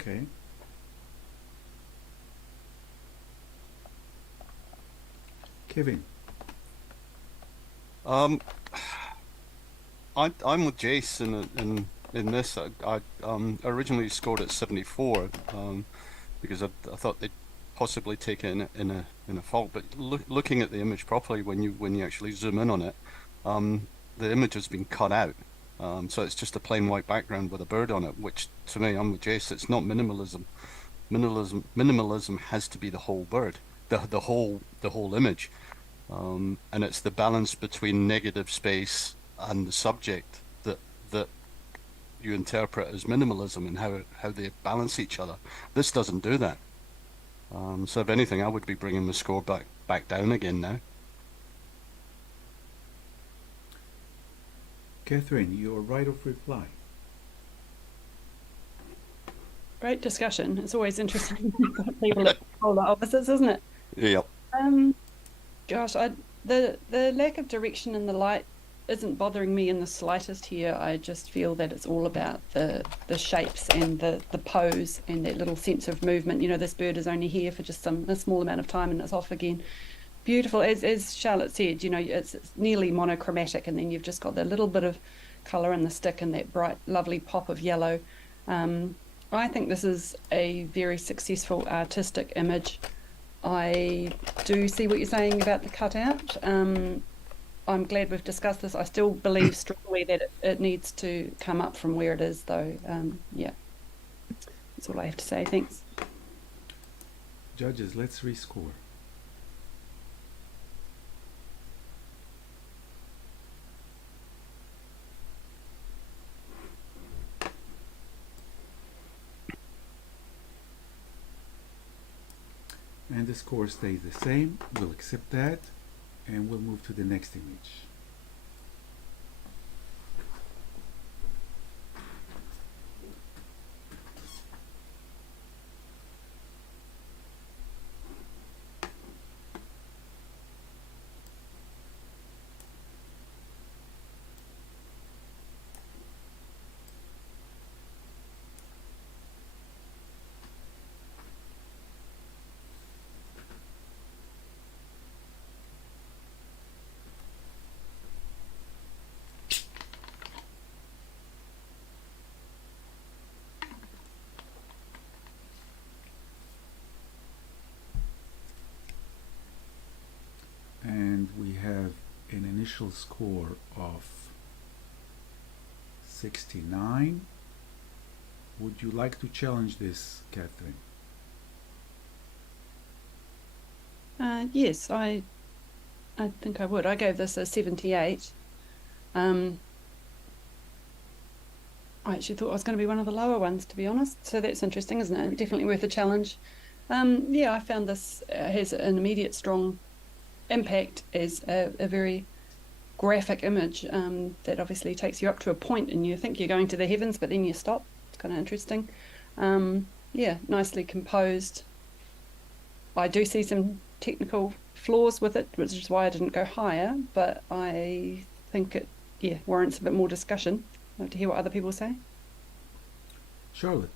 Okay. Kevin. I'm with Jace in this. I originally scored at 74 because I thought they'd possibly take it in a fault. But looking at the image properly, when you actually zoom in on it, the image has been cut out. So it's just a plain white background with a bird on it, which to me, I'm with Jace. It's not minimalism. Minimalism has to be the whole bird, the whole image. And it's the balance between negative space and the subject that you interpret as minimalism, and how they balance each other. This doesn't do that. So if anything, I would be bringing the score back down again now. Catherine, your right of reply. Great discussion. It's always interesting. People at polar opposites, isn't it? Yep. Gosh, the lack of direction in the light isn't bothering me in the slightest here. I just feel that it's all about the shapes and the pose and that little sense of movement. You know, this bird is only here for just a small amount of time and it's off again. Beautiful, as Charlotte said, you know, it's nearly monochromatic, and then you've just got that little bit of colour in the stick and that bright, lovely pop of yellow. I think this is a very successful artistic image. I do see what you're saying about the cutout. I'm glad we've discussed this. I still believe strongly that it needs to come up from where it is, though. Yeah, that's all I have to say. Thanks. Judges, let's rescore. And the score stays the same. We'll accept that, and we'll move to the next image. And we have an initial score of 69. Would you like to challenge this, Catherine? Yes, I think I would. I gave this a 78. I actually thought I was going to be one of the lower ones, to be honest. So that's interesting, isn't it? Definitely worth a challenge. Yeah, I found this has an immediate strong impact as a very graphic image that obviously takes you up to a point and you think you're going to the heavens, but then you stop. It's kind of interesting. Yeah, nicely composed. I do see some technical flaws with it, which is why I didn't go higher, but I think it warrants a bit more discussion. I'd love to hear what other people say. Charlotte.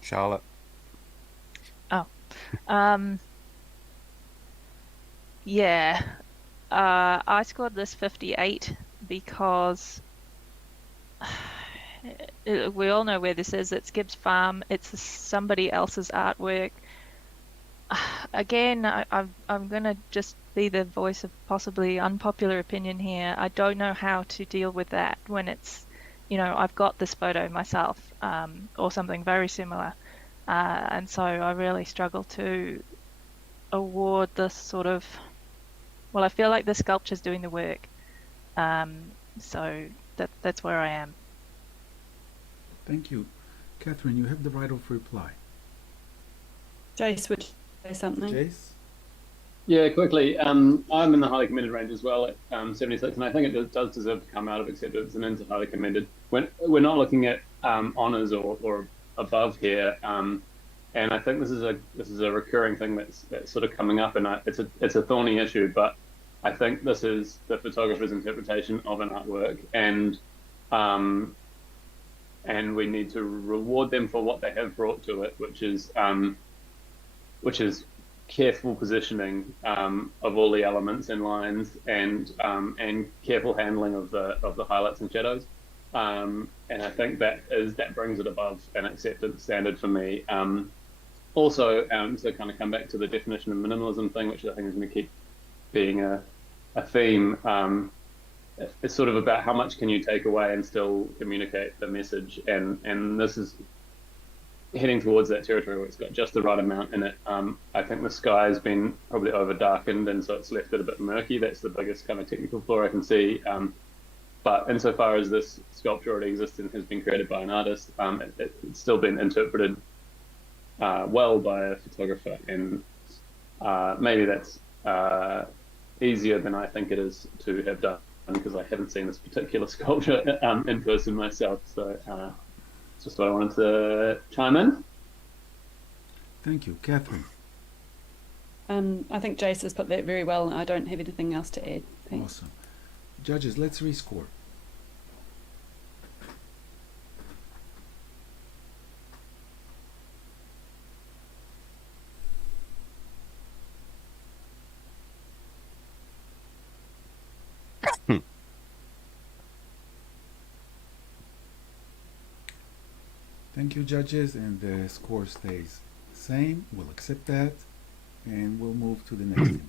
Charlotte. Oh. Yeah. I scored this 58 because we all know where this is. It's Scapes Farm. It's somebody else's artwork. Again, I'm going to just be the voice of possibly unpopular opinion here. I don't know how to deal with that when it's, you know, I've got this photo myself, or something very similar. And so I really struggle to award this sort of, well, I feel like the sculpture's doing the work. So that's where I am. Thank you. Catherine, you have the right of reply. Jace, would you say something? Jace? Yeah, quickly. I'm in the highly commended range as well at 76, and I think it does deserve to come out of acceptance and into highly commended. We're not looking at honors or above here, and I think this is a recurring thing that's sort of coming up, and it's a thorny issue. But I think this is the photographer's interpretation of an artwork, and we need to reward them for what they have brought to it, which is careful positioning of all the elements and lines, and careful handling of the highlights and shadows. And I think that brings it above an acceptance standard for me. Also, to kind of come back to the definition of minimalism thing, which I think is going to keep being a theme. It's sort of about how much can you take away and still communicate the message, and this is heading towards that territory where it's got just the right amount in it. I think the sky has been probably over darkened, and so it's left it a bit murky. That's the biggest kind of technical flaw I can see. But insofar as this sculpture already exists and has been created by an artist, it's still been interpreted well by a photographer, and maybe that's easier than I think it is to have done, because I haven't seen this particular sculpture in person myself. So that's just what I wanted to chime in. Thank you. Catherine? I think Jace has put that very well, and I don't have anything else to add. Thanks. Awesome. Judges, let's rescore. Thank you, judges, and the score stays same. We'll accept that, and we'll move to the next image.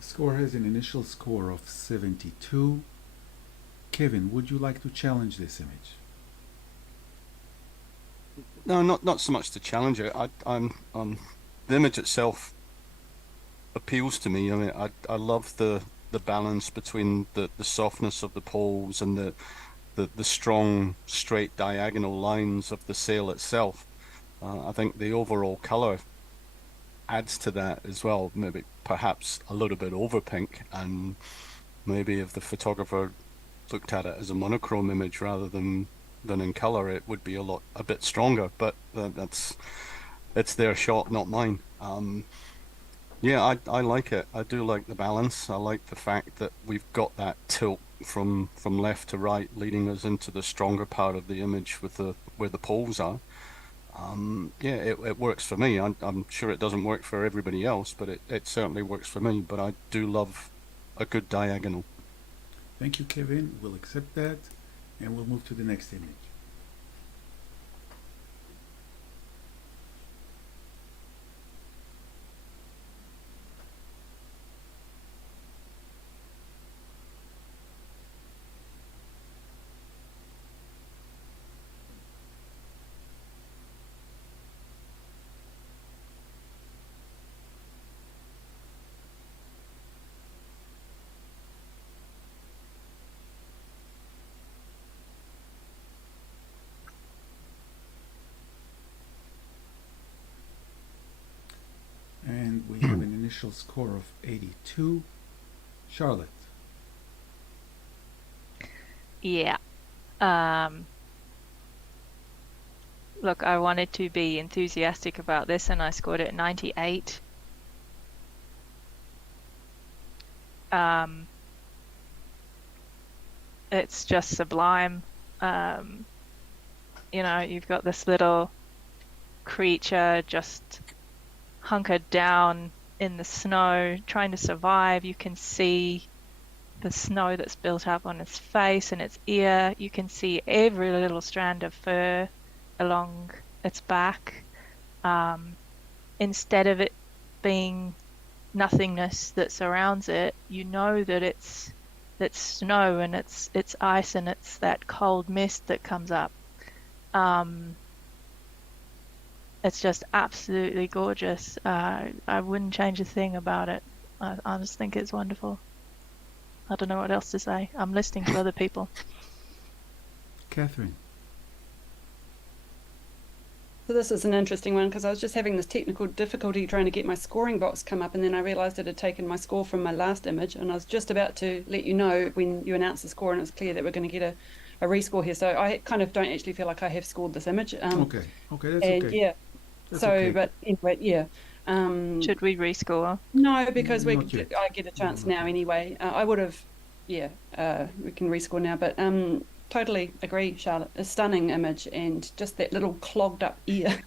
Score has an initial score of 72. Kevin, would you like to challenge this image? No, not so much to challenge it. I'm the image itself appeals to me. I mean, I love the balance between the softness of the poles and the strong straight diagonal lines of the sail itself. I think the overall color adds to that as well. Maybe perhaps a little bit over pink, and maybe if the photographer looked at it as a monochrome image rather than in color, it would be a bit stronger. But it's their shot, not mine. Yeah, I like it. I do like the balance. I like the fact that we've got that tilt from left to right, leading us into the stronger part of the image with where the poles are. Yeah, it works for me. I'm sure it doesn't work for everybody else, but it certainly works for me. But I do love a good diagonal. Thank you, Kevin. We'll accept that, and we'll move to the next image. And we have an initial score of 82. Charlotte? Yeah. Look, I wanted to be enthusiastic about this, and I scored it 98. It's just sublime. You know, you've got this little creature just hunkered down in the snow, trying to survive. You can see the snow that's built up on its face and its ear. You can see every little strand of fur along its back. Instead of it being nothingness that surrounds it, you know that it's snow and it's ice and it's that cold mist that comes up. It's just absolutely gorgeous. I wouldn't change a thing about it. I just think it's wonderful. I don't know what else to say. I'm listening to other people. Catherine. So this is an interesting one because I was just having this technical difficulty trying to get my scoring box come up, and then I realized it had taken my score from my last image, and I was just about to let you know when you announced the score and it was clear that we're going to get a rescore here. So I kind of don't actually feel like I have scored this image. Okay, that's and okay. Yeah. That's so, okay. but anyway, yeah. Should we rescore? No, because Not yet. I get a chance now anyway. I would have, yeah. We can rescore now, but totally agree, Charlotte. A stunning image, and just that little clogged up ear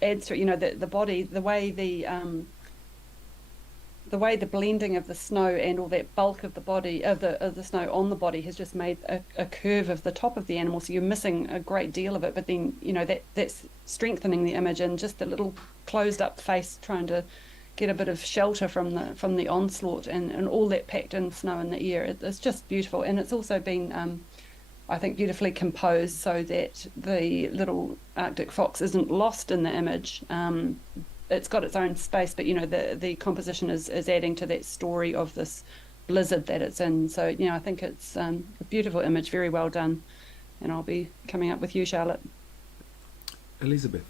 adds to, you know, the body, the way the blending of the snow and all that bulk of the body of the snow on the body has just made a curve of the top of the animal, so you're missing a great deal of it. But then, you know, that's strengthening the image, and just the little closed up face trying to get a bit of shelter from the onslaught, and all that packed in snow in the ear. It's just beautiful, and it's also been I think beautifully composed so that the little Arctic fox isn't lost in the image. It's got its own space, but you know, the composition is adding to that story of this blizzard that it's in. So, you know, I think it's a beautiful image, very well done, and I'll be coming up with you, Charlotte. Elizabeth.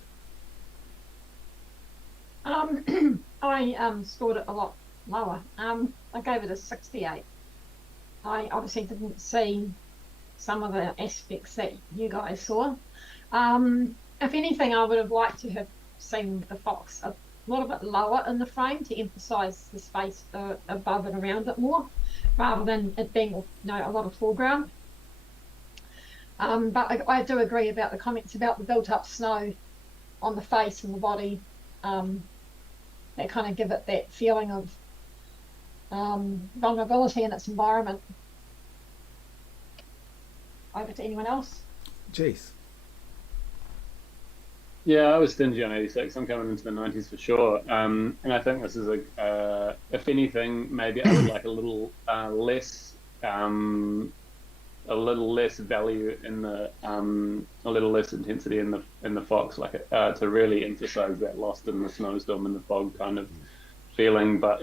I scored it a lot lower. I gave it a 68. I obviously didn't see some of the aspects that you guys saw. If anything, I would have liked to have seen the fox a little bit lower in the frame to emphasise the space above and around it more, rather than it being, you know, a lot of foreground. But I do agree about the comments about the built-up snow on the face and the body. That kind of give it that feeling of vulnerability in its environment. Over to anyone else? Jace. Yeah, I was stingy on 86. I'm coming into the 90s for sure. And I think this is if anything, maybe I would like a little less value in the a little less intensity in the fox, like to really emphasize that lost in the snowstorm and the fog kind of feeling. But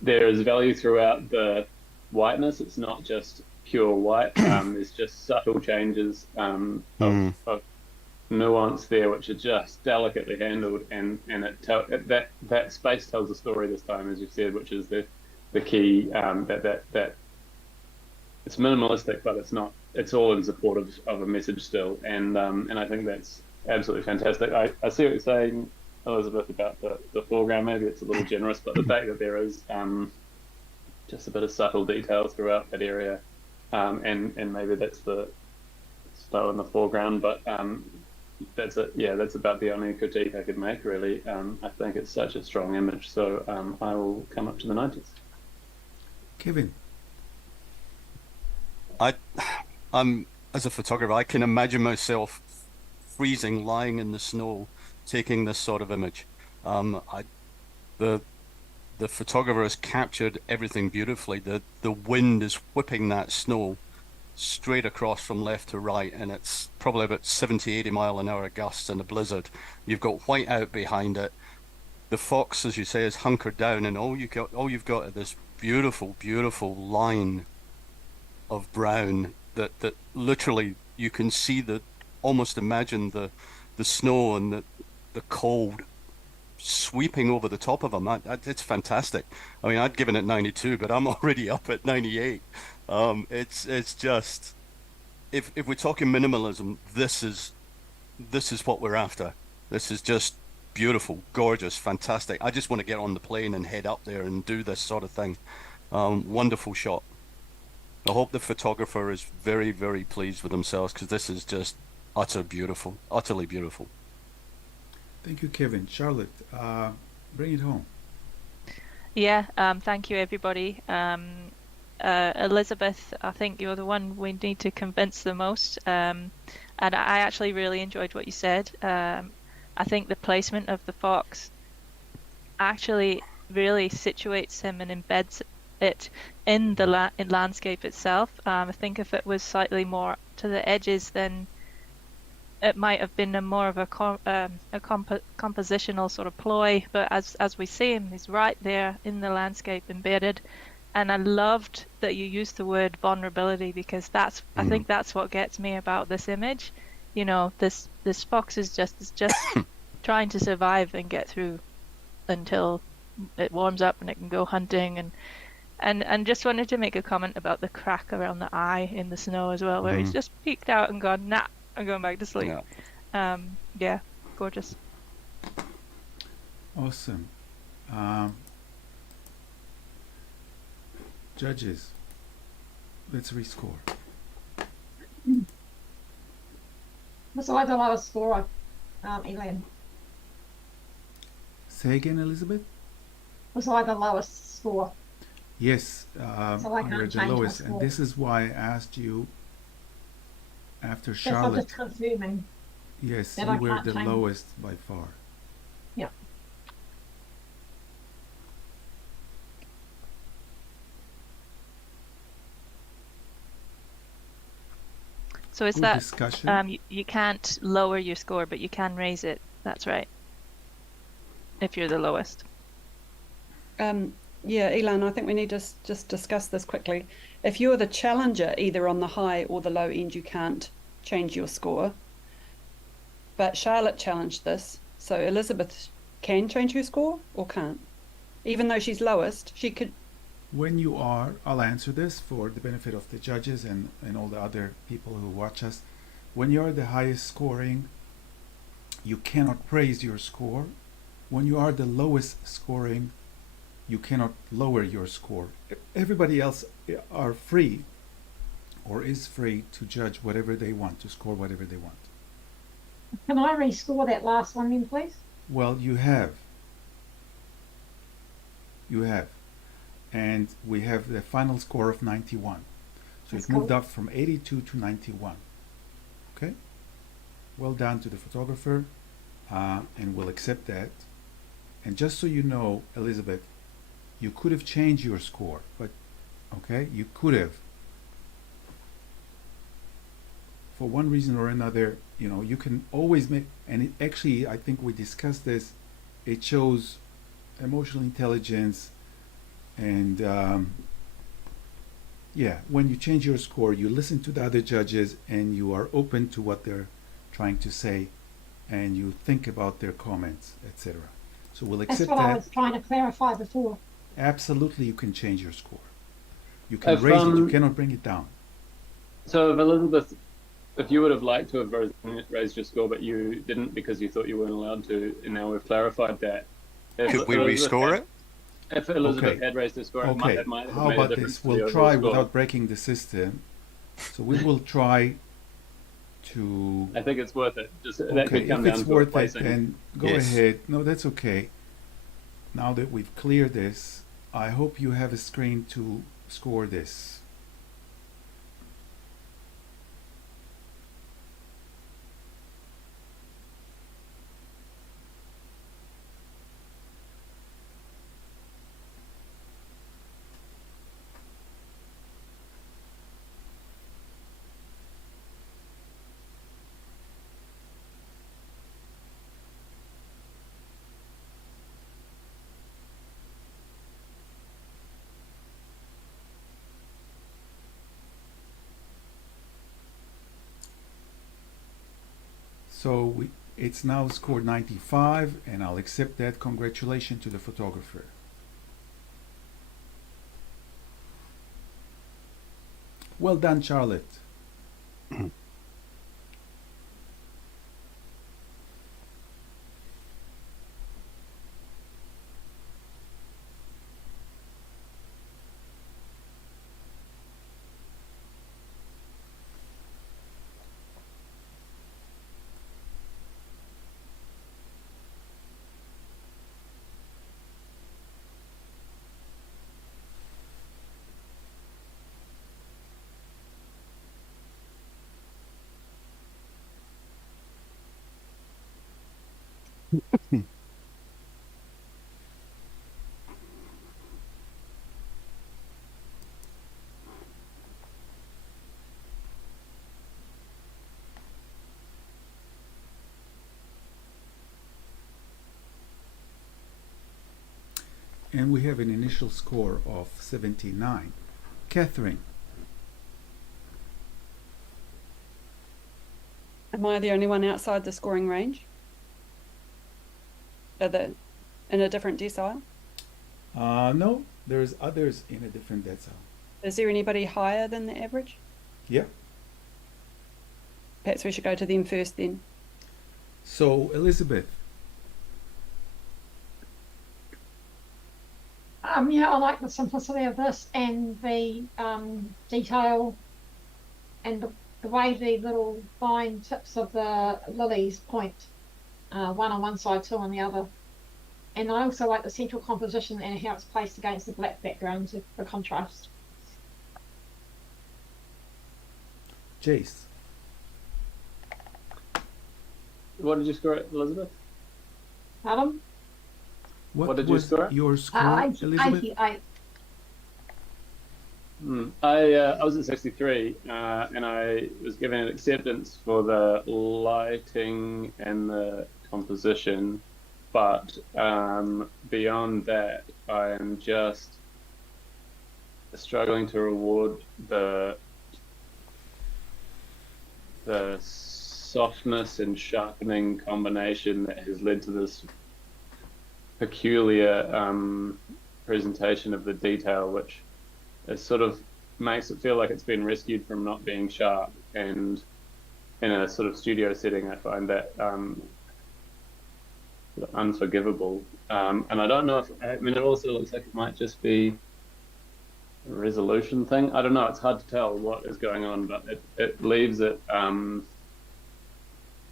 there is value throughout the whiteness. It's not just pure white. There's just subtle changes of nuance there, which are just delicately handled, and that space tells the story this time, as you said, which is the key. That it's minimalistic, but it's not. It's all in support of a message still, and I think that's absolutely fantastic. I see what you're saying, Elizabeth, about the foreground. Maybe it's a little generous, but the fact that there is just a bit of subtle detail throughout that area, and maybe that's the snow in the foreground, but that's about the only critique I could make, really. I think it's such a strong image, so I will come up to the 90s. Kevin. I'm as a photographer, I can imagine myself freezing, lying in the snow, taking this sort of image. The photographer has captured everything beautifully. The wind is whipping that snow straight across from left to right, and it's probably about 70-80 mile an hour gusts in a blizzard. You've got white out behind it. The fox, as you say, is hunkered down, and all you've got is this beautiful, beautiful line of brown that literally you can see almost imagine the snow and the cold sweeping over the top of them. It's fantastic. I mean, I'd given it 92, but I'm already up at 98. It's just, if we're talking minimalism, this is what we're after. This is just beautiful, gorgeous, fantastic. I just want to get on the plane and head up there and do this sort of thing. Wonderful shot. I hope the photographer is very, very pleased with themselves, because this is just utterly beautiful. Thank you, Kevin. Charlotte, bring it home. Yeah, thank you, everybody. Elizabeth, I think you're the one we need to convince the most. And I actually really enjoyed what you said. I think the placement of the fox actually really situates him and embeds it in the landscape itself. I think if it was slightly more to the edges, then it might have been more of a compositional sort of ploy. But as we see him, he's right there in the landscape, embedded. And I loved that you used the word vulnerability, because I think that's what gets me about this image. You know, this fox is just trying to survive and get through until it warms up and it can go hunting. And just wanted to make a comment about the crack around the eye in the snow as well, where he's just peeked out and gone, nah, I'm going back to sleep. Yeah, gorgeous. Awesome. Judges, let's rescore. Was I the lowest scorer, Elaine? Say again, Elizabeth? Was I the lowest score? Yes, So I you can't were the change my lowest, and score. this is why I asked you after Yes, I'm Charlotte. just confirming. Yes, that you I were can't the change. lowest by far. Yeah. So is Good that discussion. you can't lower your score, but you can raise it. That's right. If you're the lowest. Yeah, Elan, I think we need to just discuss this quickly. If you're the challenger, either on the high or the low end, you can't change your score. But Charlotte challenged this, so Elizabeth can change her score or can't? Even though she's lowest, she could. When you are, I'll answer this for the benefit of the judges and all the other people who watch us. When you're the highest scoring, you cannot praise your score. When you are the lowest scoring, you cannot lower your score. Everybody else are free or is free to judge whatever they want, to score whatever they want. Can I rescore that last one then, please? Well, you have. You have. And we have the final score of 91. So That's it moved cool. up from 82 to 91. Okay? Well done to the photographer, and we'll accept that. And just so you know, Elizabeth, you could have changed your score, but okay, you could have. For one reason or another, you know, you can always make, and it actually, I think we discussed this, it shows emotional intelligence, and yeah, when you change your score, you listen to the other judges and you are open to what they're trying to say, and you think about their comments, etc. So we'll That's accept what I that. was trying to clarify before. Absolutely, you can change your score. You can If, raise it, you cannot bring it down. So if Elizabeth, if you would have liked to have raised your score, but you didn't because you thought you weren't allowed to, and now we've clarified that. Could we rescore it? If Elizabeth Okay. had raised her score, Okay, it might have how made a about difference this? to the We'll overall try score. without breaking the system. So we will try to. I think it's worth it. Just that Okay, could come if down it's to worth it, placing. then go Yes. ahead. No, that's okay. Now that we've cleared this, I hope you have a screen to score this. So it's now scored 95, and I'll accept that. Congratulations to the photographer. Well done, Charlotte. And we have an initial score of 79. Catherine, Am I the only one outside the scoring range? Are they in a different decile? no, there's others in a different decile. Is there anybody higher than the average? Yeah. Perhaps we should go to them first then. So, Elizabeth, Yeah, I like the simplicity of this and the detail and the way the little fine tips of the lilies point, one on one side, two on the other. And I also like the central composition and how it's placed against the black background for contrast. Jace, What did you score it, Elizabeth? Adam? what did you was score? your score, Elizabeth? 88. I was at 63, and I was given an acceptance for the lighting and the composition, but beyond that, I am just struggling to reward the softness and sharpening combination that has led to this peculiar presentation of the detail, which it sort of makes it feel like it's been rescued from not being sharp. And in a sort of studio setting, I find that unforgivable. And I don't know if, I mean, it also looks like it might just be a resolution thing. I don't know. It's hard to tell what is going on, but it leaves it,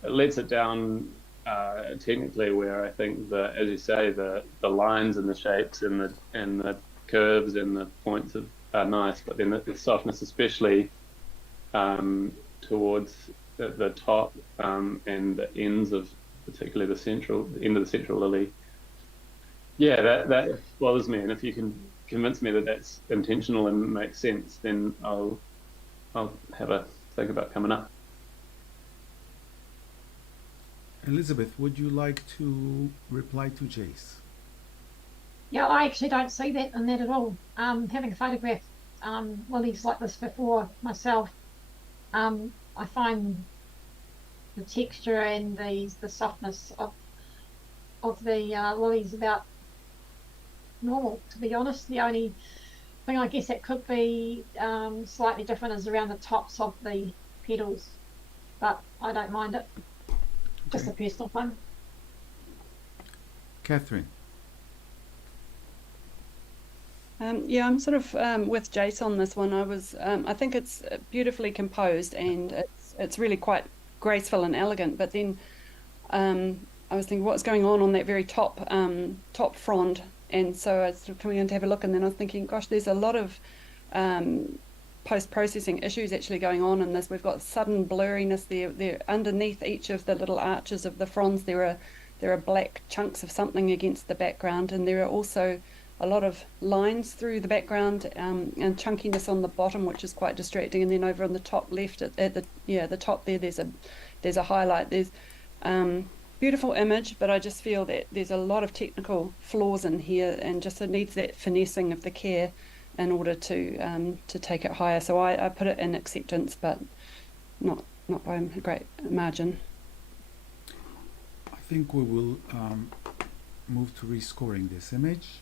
it lets it down technically, where I think as you say, the lines and the shapes and the curves and the points are nice, but then the softness, especially towards the top and the ends of particularly the end of the central lily. Yeah, that bothers me, and if you can convince me that that's intentional and makes sense, then I'll have a think about coming up. Elizabeth, would you like to reply to Jace? Yeah, I actually don't see that in that at all. Having photographed lilies like this before myself, I find the texture and the softness of the lilies about normal, to be honest. The only thing I guess that could be slightly different is around the tops of the petals, but I don't mind it. Just a personal thing. Catherine, Yeah, I'm sort of with Jace on this one. I think it's beautifully composed and it's really quite graceful and elegant. But then I was thinking, what's going on that very top frond? And so I was sort of coming in to have a look, and then I was thinking, gosh, there's a lot of post-processing issues actually going on in this. We've got sudden blurriness there underneath each of the little arches of the fronds. There are black chunks of something against the background, and there are also a lot of lines through the background and chunkiness on the bottom, which is quite distracting. And then over on the top left at the top there's a highlight. There's beautiful image, but I just feel that there's a lot of technical flaws in here, and just it needs that finessing of the care in order to take it higher. So I put it in acceptance, but not by a great margin. I think we will move to rescoring this image.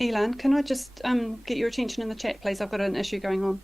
Elan, can I just get your attention in the chat, please? I've got an issue going on.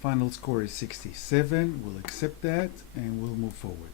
final score is 67. We'll accept that and we'll move forward.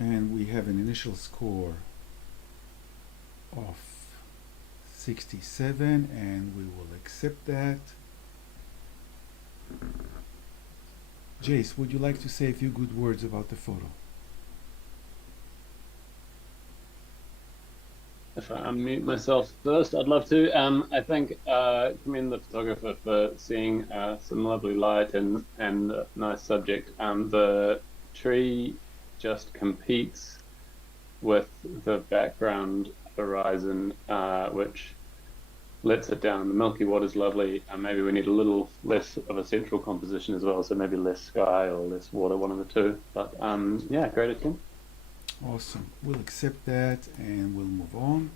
And we have an initial score of 67, and we will accept that. Jace, would you like to say a few good words about the photo? If I unmute myself first, I'd love to. I think commend the photographer for seeing some lovely light and a nice subject. The tree just competes with the background horizon, which lets it down. The milky water's lovely, and maybe we need a little less of a central composition as well, so maybe less sky or less water, one of the two. But yeah, great attempt. Awesome. We'll accept that and we'll move on.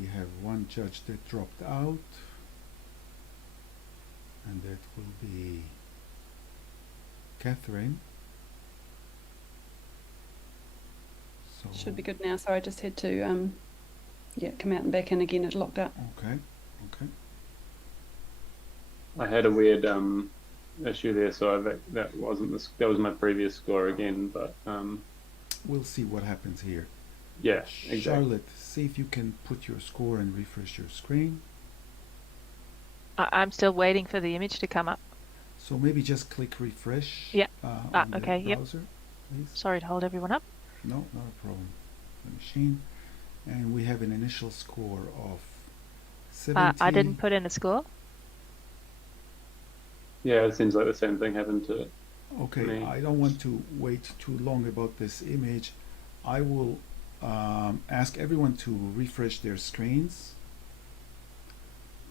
We have one judge that dropped out, and that will be Catherine. So Should be good now. Sorry, I just had to come out and back in again. It locked up. okay, okay. I had a weird issue there, so that wasn't that was my previous score again. But We'll see what happens here. yeah, exactly. Charlotte, see if you can put your score and refresh your screen. I'm still waiting for the image to come up. So maybe just click refresh. Yeah. On the Okay, yep. browser, please. Sorry to hold everyone up. No, not a problem. The machine, and we have an initial score of 70. I didn't put in a score. Yeah, it seems like the same thing happened to it. Okay, me. I don't want to wait too long about this image. I will ask everyone to refresh their screens,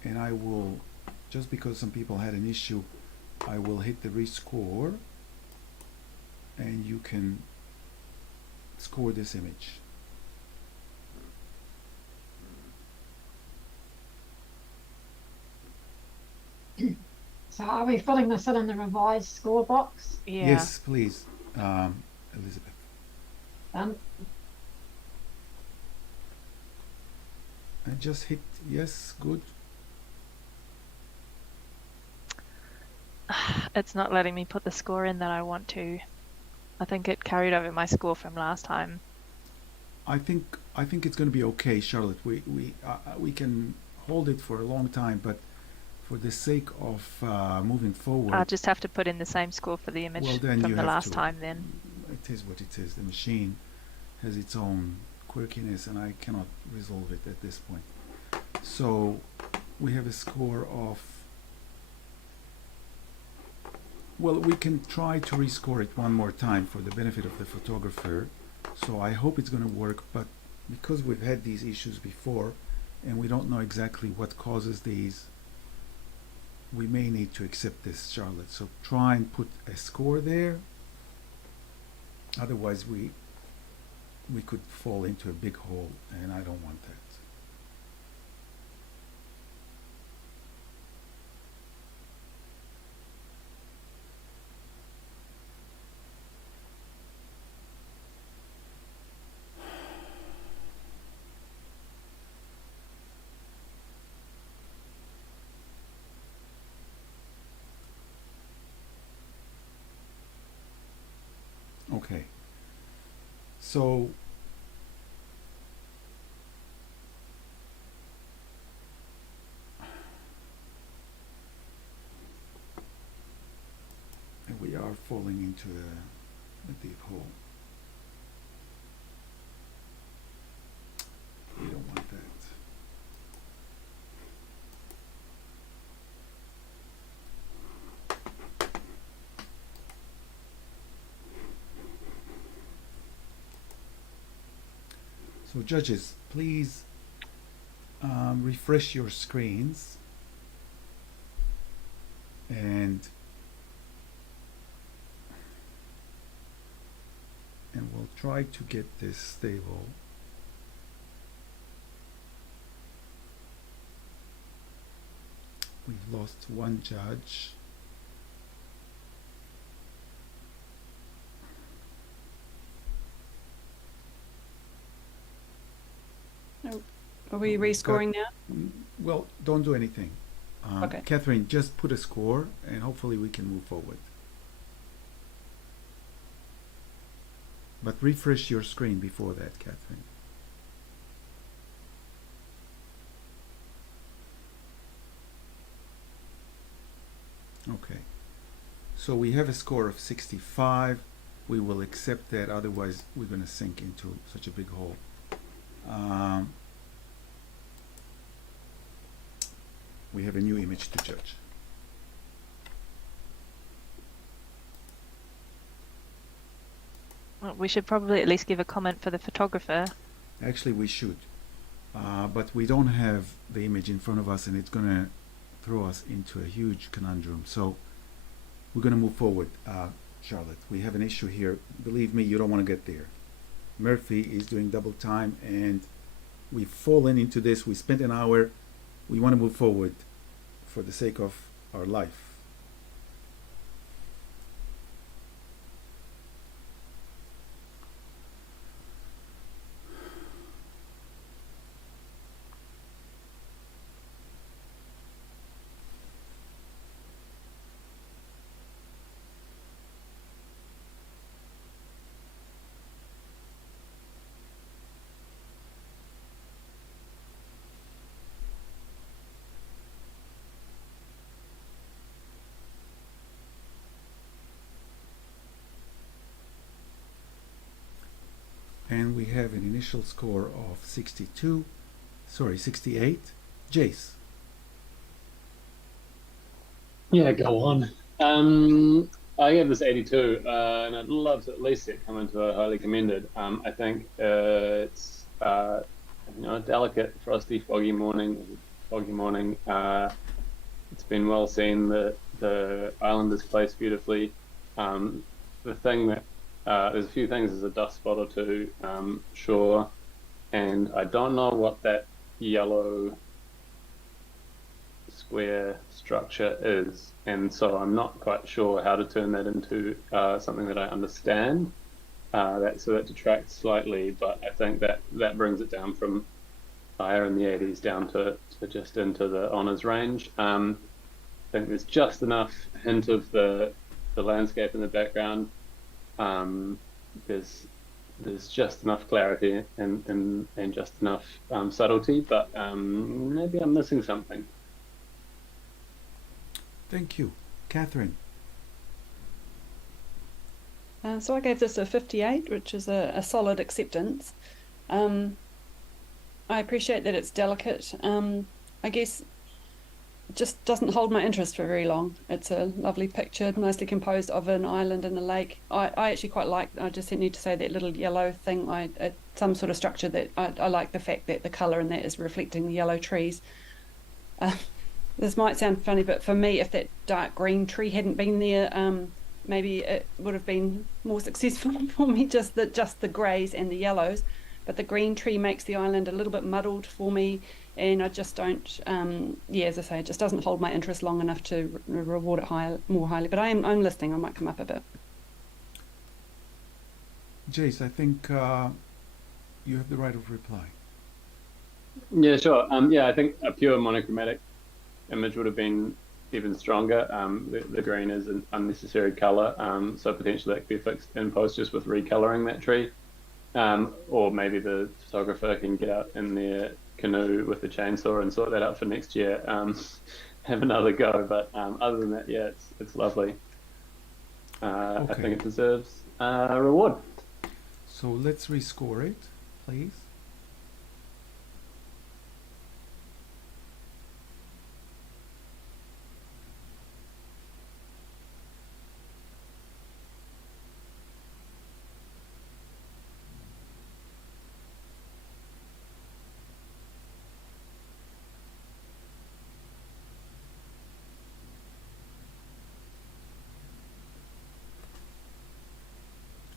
and I will, just because some people had an issue, I will hit the rescore, and you can score this image. So are we filling this in the revised score box? Yeah. Yes, please, Elizabeth. Done. And just hit yes, good. It's not letting me put the score in that I want to. I think it carried over my score from last time. I think it's going to be okay, Charlotte. We can hold it for a long time, but for the sake of moving forward, I'll just have to put in the same score for the image well, then from you the have last to. time then. It is what it is. The machine has its own quirkiness, and I cannot resolve it at this point. So we have a score of, well, we can try to rescore it one more time for the benefit of the photographer. So I hope it's going to work, but because we've had these issues before and we don't know exactly what causes these, we may need to accept this, Charlotte. So try and put a score there. Otherwise we could fall into a big hole, and I don't want that. Okay, so and we are falling into a deep hole. We don't want that. So judges, please refresh your screens and we'll try to get this stable. We've lost one judge. Are we rescoring now? Well, don't do anything. Okay. Catherine, just put a score and hopefully we can move forward. But refresh your screen before that, Catherine. Okay. So we have a score of 65. We will accept that, otherwise we're going to sink into such a big hole. We have a new image to judge. Well, we should probably at least give a comment for the photographer. Actually, we should. But we don't have the image in front of us, and it's going to throw us into a huge conundrum. So we're going to move forward, Charlotte. We have an issue here. Believe me, you don't want to get there. Murphy is doing double time, and we've fallen into this. We spent an hour. We want to move forward for the sake of our life. And we have an initial score of 68. Jace. Yeah, go on. I gave this 82, and I'd love to at least see it come into a highly commended. I think it's a delicate, frosty, foggy morning. It's been well seen. The island is placed beautifully. The thing that there's a few things. There's a dust spot or two, sure, and I don't know what that yellow square structure is, and so I'm not quite sure how to turn that into something that I understand. So that detracts slightly, but I think that brings it down from higher in the 80s down to just into the honours range. I think there's just enough hint of the landscape in the background. There's just enough clarity and just enough subtlety, but maybe I'm missing something. Thank you. Catherine. So I gave this a 58, which is a solid acceptance. I appreciate that it's delicate. I guess it just doesn't hold my interest for very long. It's a lovely picture, nicely composed of an island and a lake. I actually quite like, I just need to say, that little yellow thing, some sort of structure that I like the fact that the colour in that is reflecting the yellow trees. This might sound funny, but for me, if that dark green tree hadn't been there, maybe it would have been more successful for me, just the greys and the yellows. But the green tree makes the island a little bit muddled for me, and I just don't. As I say, it just doesn't hold my interest long enough to reward it more highly. But I'm listening. I might come up a bit. Jace, I think you have the right of reply. Yeah, sure. Yeah, I think a pure monochromatic image would have been even stronger. The green is an unnecessary color, so potentially that could be fixed in post just with recoloring that tree. Or maybe the photographer can get out in their canoe with the chainsaw and sort that out for next year. Have another go, but other than that, yeah, it's lovely. I think it deserves a reward. So let's rescore it, please.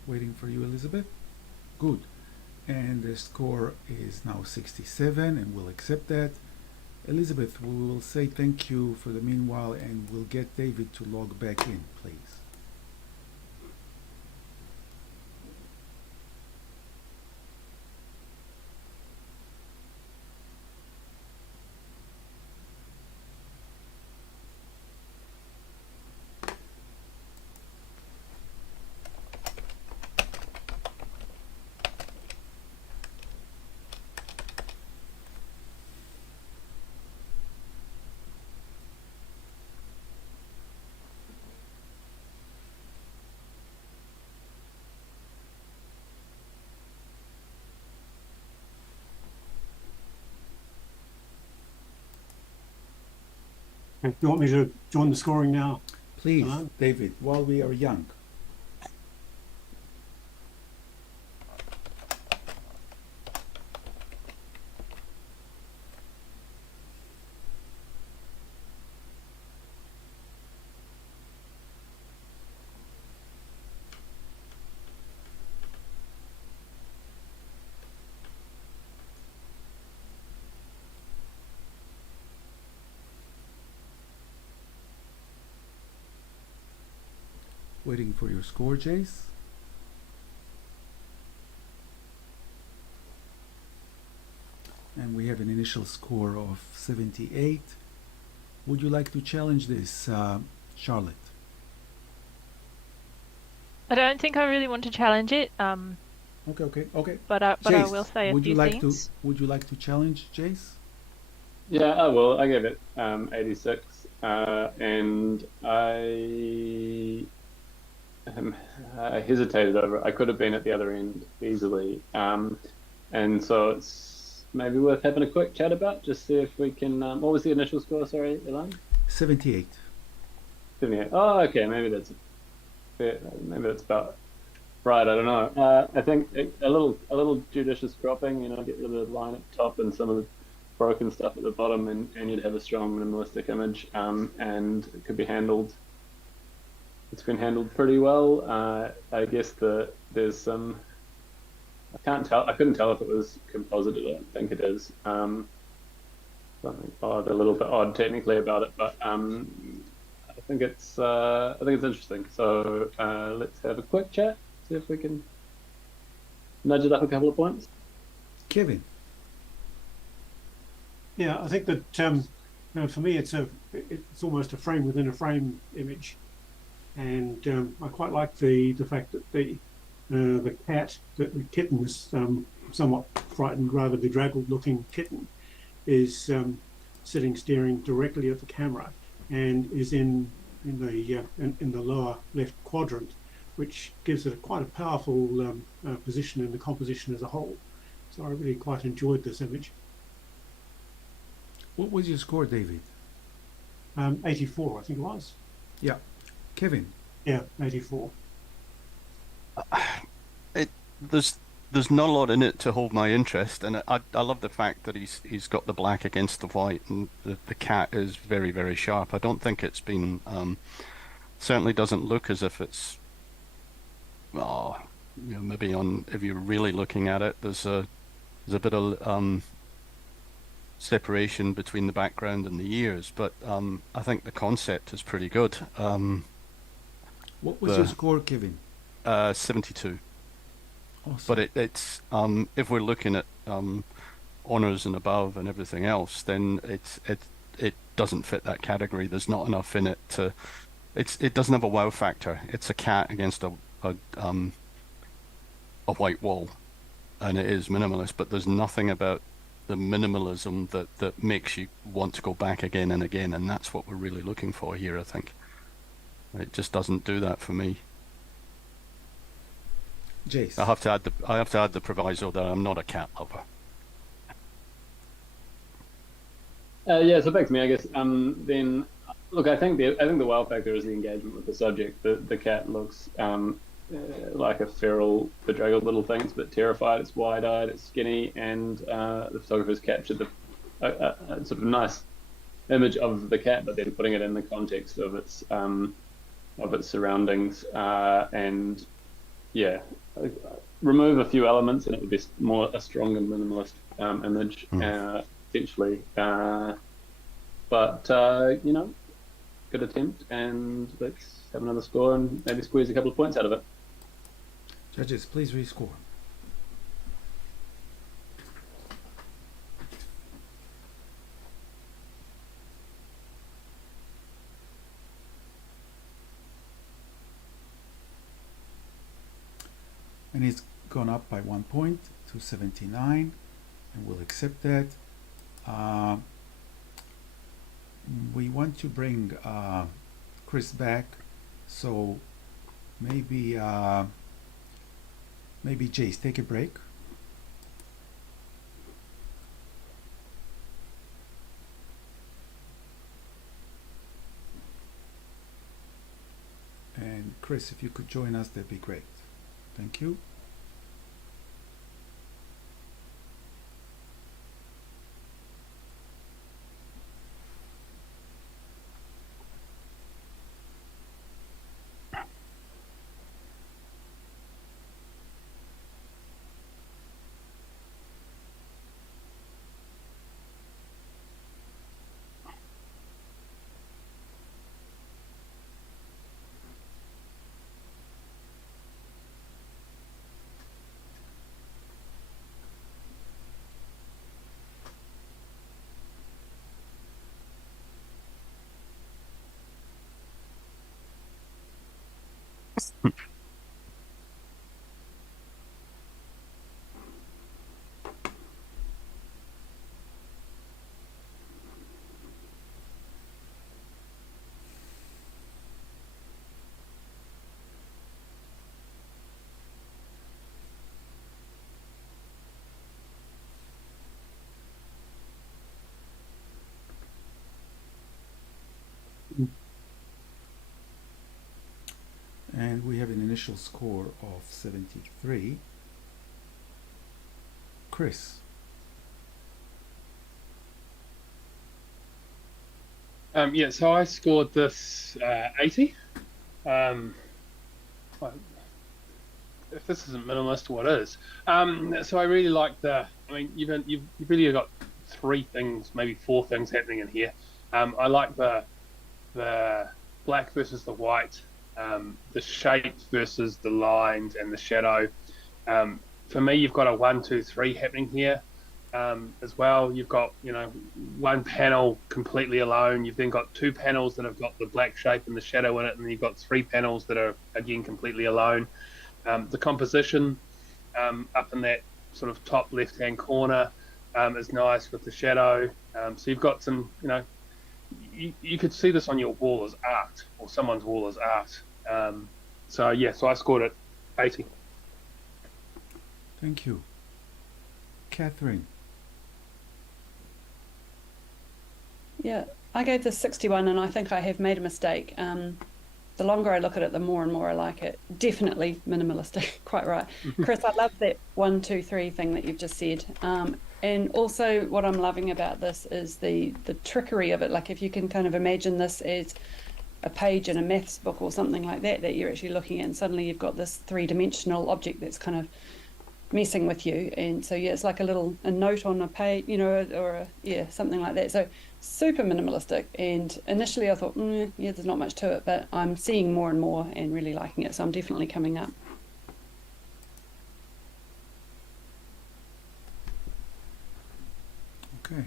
Waiting for you, Elizabeth. Good. And the score is now 67, and we'll accept that. Elizabeth, we will say thank you for the meanwhile, and we'll get David to log back in, please. Do you want me to join the scoring now? Please, David, while we are young. Waiting for your score, Jace. And we have an initial score of 78. Would you like to challenge this, Charlotte? I don't think I really want to challenge it. Okay. But I Jace, will say a would few you like things. would you like to challenge Jace? Yeah, I will. I gave it 86, and I hesitated over it. I could have been at the other end easily, and so it's maybe worth having a quick chat about. Just see if we can. What was the initial score? Sorry, Elaine. 78. 78. Oh, okay. Maybe that's about right. I don't know. I think a little judicious cropping. Get rid of the line at the top and some of the broken stuff at the bottom, and you'd have a strong minimalistic image. And it could be handled. It's been handled pretty well. I guess there's some. I can't tell. I couldn't tell if it was composited. I don't think it is. Something odd, a little bit odd technically about it, but I think it's interesting. So let's have a quick chat. See if we can nudge it up a couple of points. Kevin. Yeah, I think that for me it's almost a frame within a frame image, and I quite like the fact that the kitten is somewhat frightened, rather bedraggled looking kitten, is sitting staring directly at the camera and is in the lower left quadrant, which gives it quite a powerful position in the composition as a whole. So I really quite enjoyed this image. What was your score, David? 84, I think it was. Yeah. Kevin? Yeah, 84. There's not a lot in it to hold my interest, and I love the fact that he's got the black against the white, and the cat is very, very sharp. I don't think it's been certainly doesn't look as if it's, maybe if you're really looking at it, there's a bit of separation between the background and the ears, but I think the concept is pretty good. What was your score, Kevin? 72. Awesome. But it's if we're looking at honors and above and everything else, then it doesn't fit that category. There's not enough in it to. It doesn't have a wow factor. It's a cat against a white wall, and it is minimalist. But there's nothing about the minimalism that makes you want to go back again and again, and that's what we're really looking for here, I think. It just doesn't do that for me. Jace. I have to add the proviso that I'm not a cat lover. Yeah, so back to me, I guess. Then, look, I think the wow factor is the engagement with the subject. The cat looks like a feral, bedraggled little thing. It's a bit terrified. It's wide-eyed. It's skinny, and the photographer's captured a sort of nice image of the cat, but then putting it in the context of its surroundings, and yeah, remove a few elements, and it would be a stronger minimalist image, essentially. But good attempt, and let's have another score and maybe squeeze a couple of points out of it. Judges, please rescore. And it's gone up by 1 point to 79, and we'll accept that. We want to bring Chris back, so maybe Jace, take a break. And Chris, if you could join us, that'd be great. Thank you. And we have an initial score of 73. Chris. Yeah, so I scored this 80. If this isn't minimalist, what is? So I really like you've really got 3 things, maybe 4 things happening in here. I like the black versus the white, the shapes versus the lines and the shadow. For me, you've got a 1, 2, 3 happening here as well. You've got one panel completely alone. You've then got 2 panels that have got the black shape and the shadow in it, and then you've got 3 panels that are again completely alone. The composition up in that sort of top left-hand corner is nice with the shadow. So you've got some, you could see this on your wall as art, or someone's wall as art. So I scored it 80. Thank you. Catherine. Yeah, I gave this 61, and I think I have made a mistake. The longer I look at it, the more and more I like it. Definitely minimalistic, quite right. Chris, I love that 1, 2, 3 thing that you've just said. And also what I'm loving about this is the trickery of it. Like if you can kind of imagine this as a page in a maths book or something like that that you're actually looking at, and suddenly you've got this three-dimensional object that's kind of messing with you. And so yeah, it's like a note on a page, you know, or something like that. So super minimalistic. And initially I thought, yeah, there's not much to it, but I'm seeing more and more and really liking it. So I'm definitely coming up. Okay.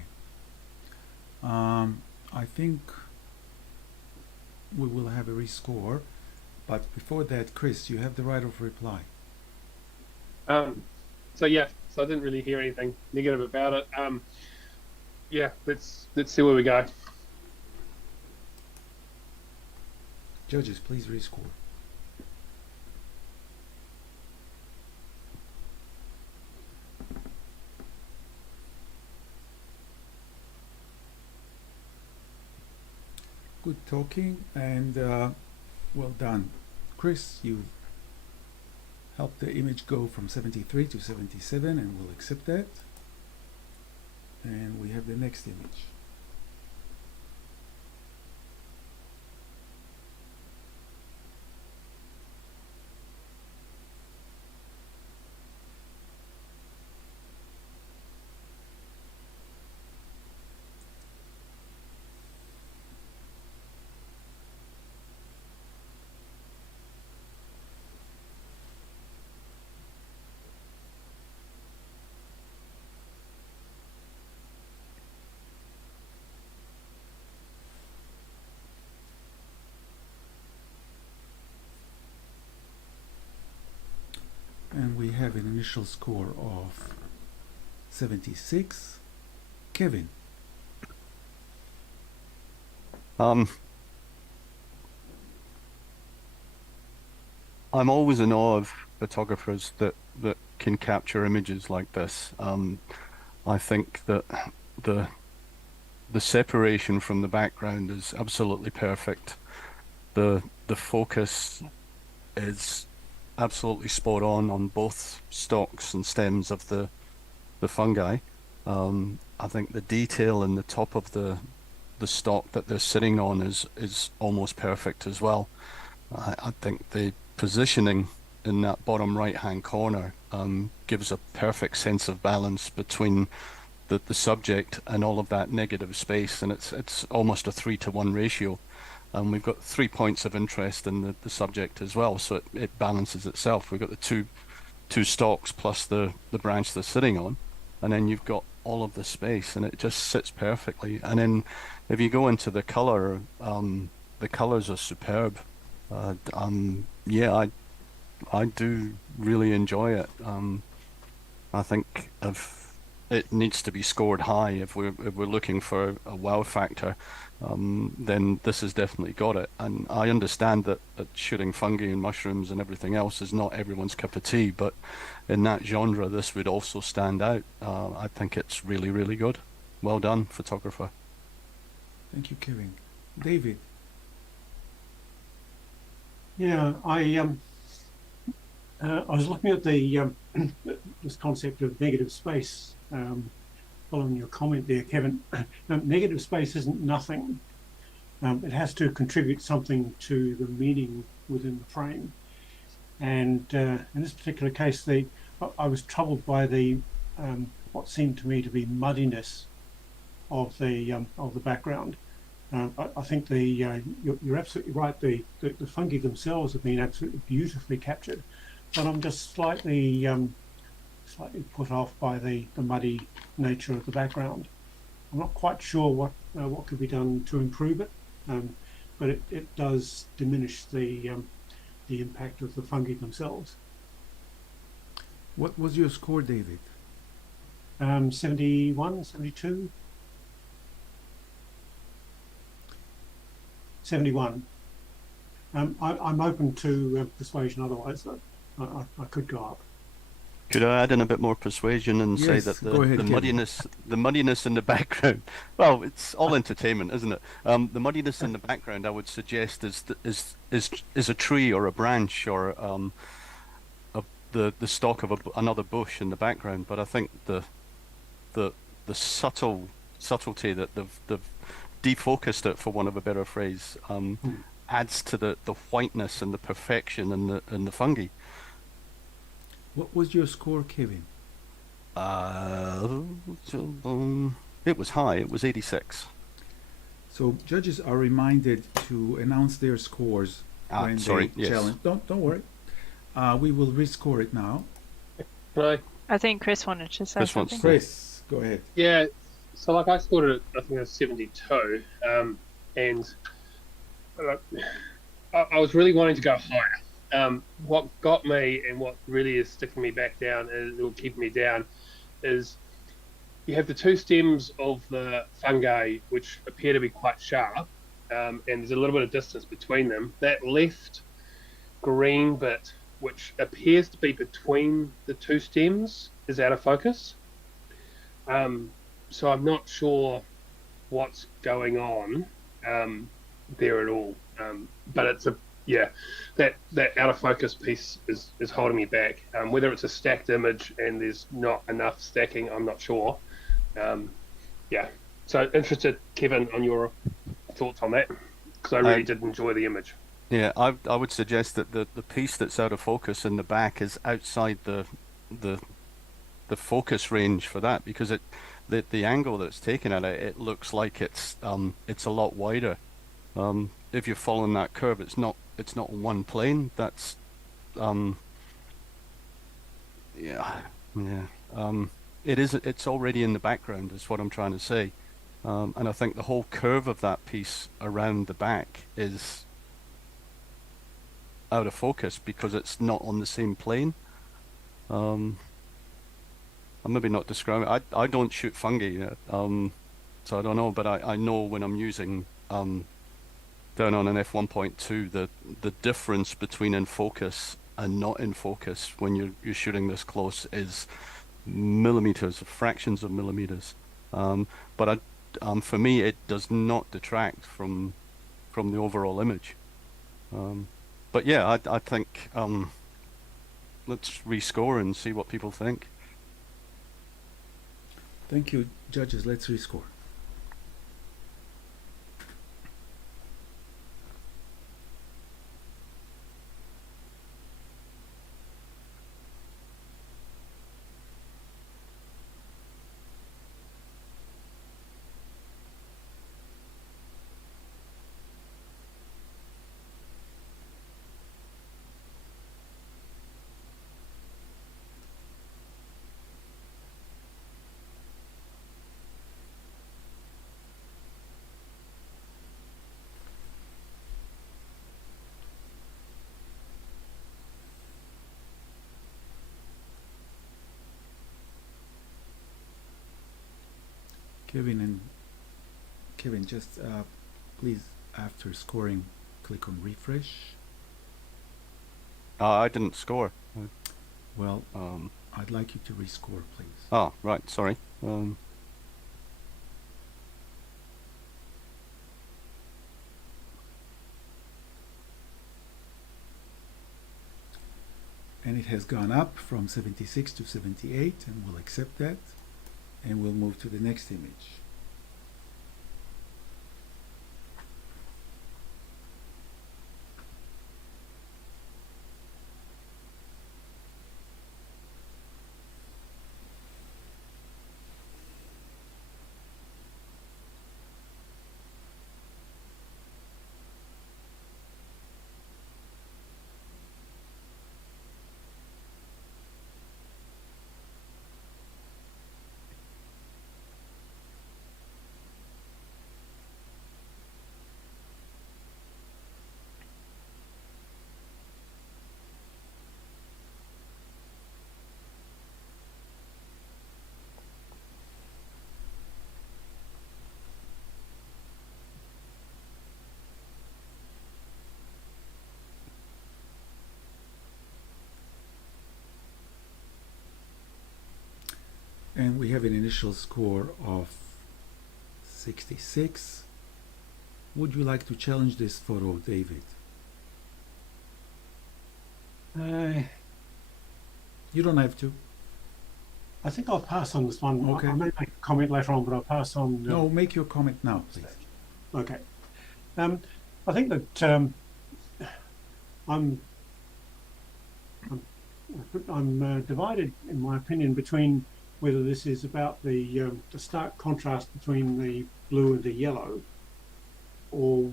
I think we will have a rescore, but before that, Chris, you have the right of reply. So I didn't really hear anything negative about it. Let's see where we go. Judges, please rescore. Good talking, and well done. Chris, you helped the image go from 73 to 77, and we'll accept that. And we have the next image. And we have an initial score of 76. Kevin. I'm always in awe of photographers that can capture images like this. I think that the separation from the background is absolutely perfect. The focus is absolutely spot on both stalks and stems of the fungi. I think the detail in the top of the stalk that they're sitting on is almost perfect as well. I think the positioning in that bottom right hand corner gives a perfect sense of balance between the subject and all of that negative space, and it's almost a 3-to-1 ratio. We've got 3 points of interest in the subject as well, so it balances itself. We've got the two stalks plus the branch they're sitting on, and then you've got all of the space, and it just sits perfectly. And then if you go into the color, the colors are superb. I do really enjoy it. I think it needs to be scored high if we're looking for a wow factor. Then this has definitely got it. And I understand that shooting fungi and mushrooms and everything else is not everyone's cup of tea, but in that genre, this would also stand out. I think it's really, really good. Well done, photographer. Thank you, Kevin. David. Yeah, I was looking at the this concept of negative space. Following your comment there, Kevin, negative space isn't nothing. It has to contribute something to the meaning within the frame. And in this particular case, I was troubled by the what seemed to me to be muddiness of the background. I think you're absolutely right. The fungi themselves have been absolutely beautifully captured, but I'm just slightly put off by the muddy nature of the background. I'm not quite sure what could be done to improve it, but it does diminish the impact of the fungi themselves. What was your score, David? 71, 72. 71. I'm open to persuasion otherwise, though. I could go up. Could I add in a bit more persuasion and say Yes, that go ahead, the Kevin. muddiness in the background, well, it's all entertainment, isn't it? The muddiness in the background, I would suggest, is a tree or a branch or the stalk of another bush in the background. But I think the subtlety that they've defocused it, for want of a better phrase, adds to the whiteness and the perfection and the fungi. What was your score, Kevin? It was high. It was 86. So judges are reminded to announce their scores when sorry, they yes. challenge. Don't worry. We will rescore it now. Right. I think Chris wanted to say Chris wants something. Chris, go ahead. Yeah, so like I scored it, I think it was 72, and I was really wanting to go higher. What got me and what really is sticking me back down, and will keep me down, is you have the two stems of the fungi which appear to be quite sharp, and there's a little bit of distance between them. That left green bit, which appears to be between the two stems, is out of focus. So I'm not sure what's going on there at all. But it's that out of focus piece is holding me back. Whether it's a stacked image and there's not enough stacking, I'm not sure. So interested, Kevin, on your thoughts on that, because I really did enjoy the image. Yeah, I would suggest that the piece that's out of focus in the back is outside the focus range for that, because the angle that's taken at it looks like it's a lot wider. If you're following that curve, it's not on one plane. That's it's already in the background is what I'm trying to say. And I think the whole curve of that piece around the back is out of focus because it's not on the same plane. I'm maybe not describing it. I don't shoot fungi, so I don't know, but I know when I'm using down on an f1.2 the difference between in focus and not in focus when you're shooting this close is millimeters, fractions of millimeters. But for me, it does not detract from the overall image. But yeah, I think let's rescore and see what people think. Thank you, judges. Let's rescore. Kevin, just please, after scoring, click on refresh. I didn't score. Well, I'd like you to rescore, please. Oh, right, sorry. And it has gone up from 76 to 78, and we'll accept that, and we'll move to the next image. And we have an initial score of 66. Would you like to challenge this photo, David? You don't have to. I think I'll pass on this one. Okay. I may make a comment later on, but I'll pass on. No, make your comment now, please. Okay. I think that I'm divided in my opinion between whether this is about the stark contrast between the blue and the yellow, or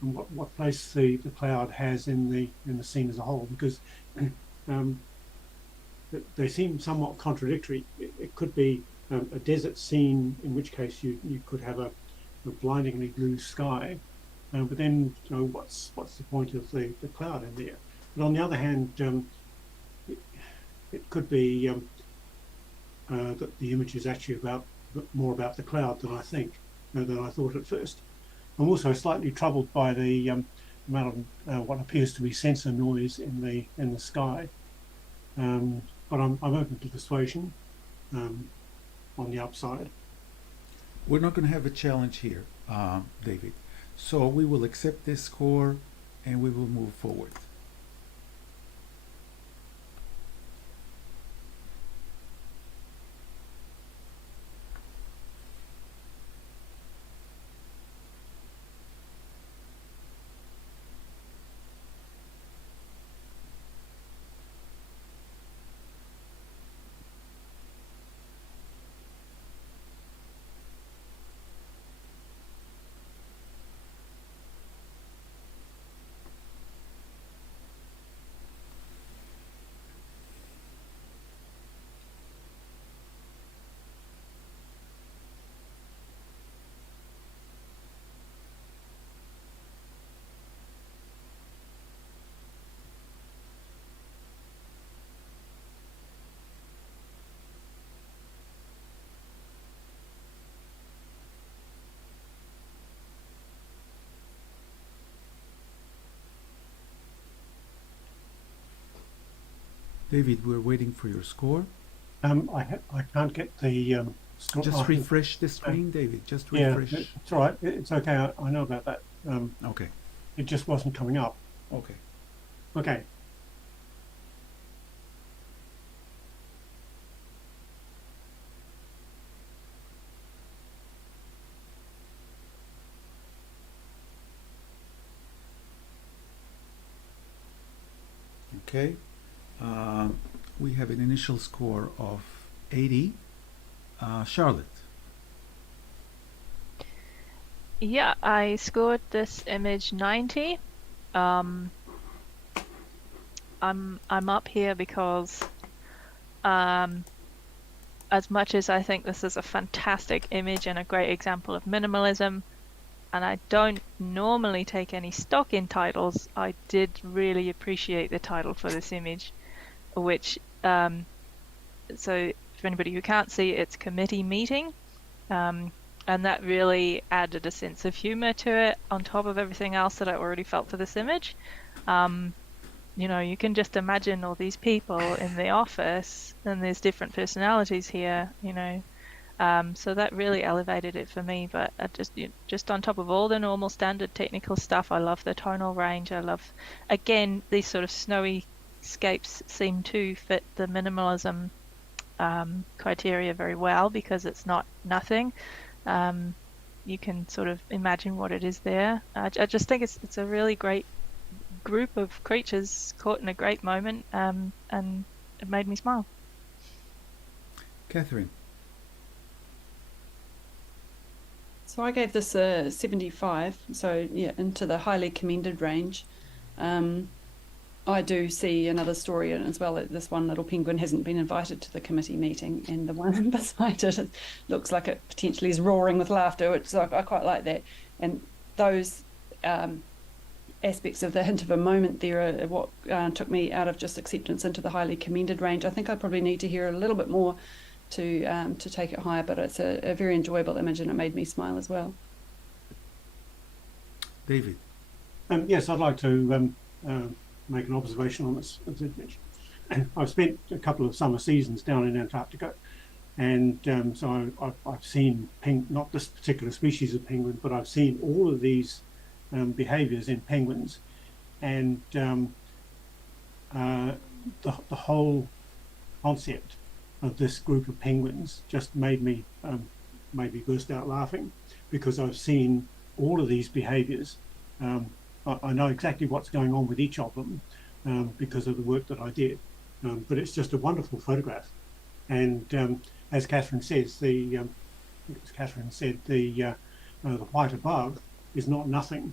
what place the cloud has in the scene as a whole, because they seem somewhat contradictory. It could be a desert scene, in which case you could have a blindingly blue sky, but then what's the point of the cloud in there? But on the other hand, it could be that the image is actually more about the cloud than I thought at first. I'm also slightly troubled by the amount of what appears to be sensor noise in the sky, but I'm open to persuasion on the upside. We're not going to have a challenge here, David. So we will accept this score and we will move forward. David, we're waiting for your score. I can't get the score. Just refresh the screen, David. Just yeah, refresh. It's all right. It's okay. I know about that. Okay. It just wasn't coming up. Okay. Okay. Okay. We have an initial score of 80. Charlotte. Yeah, I scored this image 90. I'm up here because as much as I think this is a fantastic image and a great example of minimalism, and I don't normally take any stock in titles, I did really appreciate the title for this image, which so for anybody who can't see, it's committee meeting, and that really added a sense of humor to it on top of everything else that I already felt for this image. You know, you can just imagine all these people in the office, and there's different personalities here, you know. So that really elevated it for me. But just on top of all the normal standard technical stuff, I love the tonal range. I love, again, these sort of snowy scapes seem to fit the minimalism criteria very well, because it's not nothing. You can sort of imagine what it is there. I just think it's a really great group of creatures caught in a great moment, and it made me smile. Catherine. So I gave this a 75, so yeah, into the highly commended range. I do see another story in it as well. This one little penguin hasn't been invited to the committee meeting, and the one beside it looks like it potentially is roaring with laughter, which I quite like that. And those aspects of the hint of a moment there are what took me out of just acceptance into the highly commended range. I think I probably need to hear a little bit more to take it higher, but it's a very enjoyable image, and it made me smile as well. David. Yes, I'd like to make an observation on this image. I've spent a couple of summer seasons down in Antarctica, and so I've seen not this particular species of penguin, but I've seen all of these behaviors in penguins, and the whole concept of this group of penguins just made me burst out laughing, because I've seen all of these behaviors I know exactly what's going on with each of them because of the work that I did. But it's just a wonderful photograph. And as Catherine says, the white above is not nothing.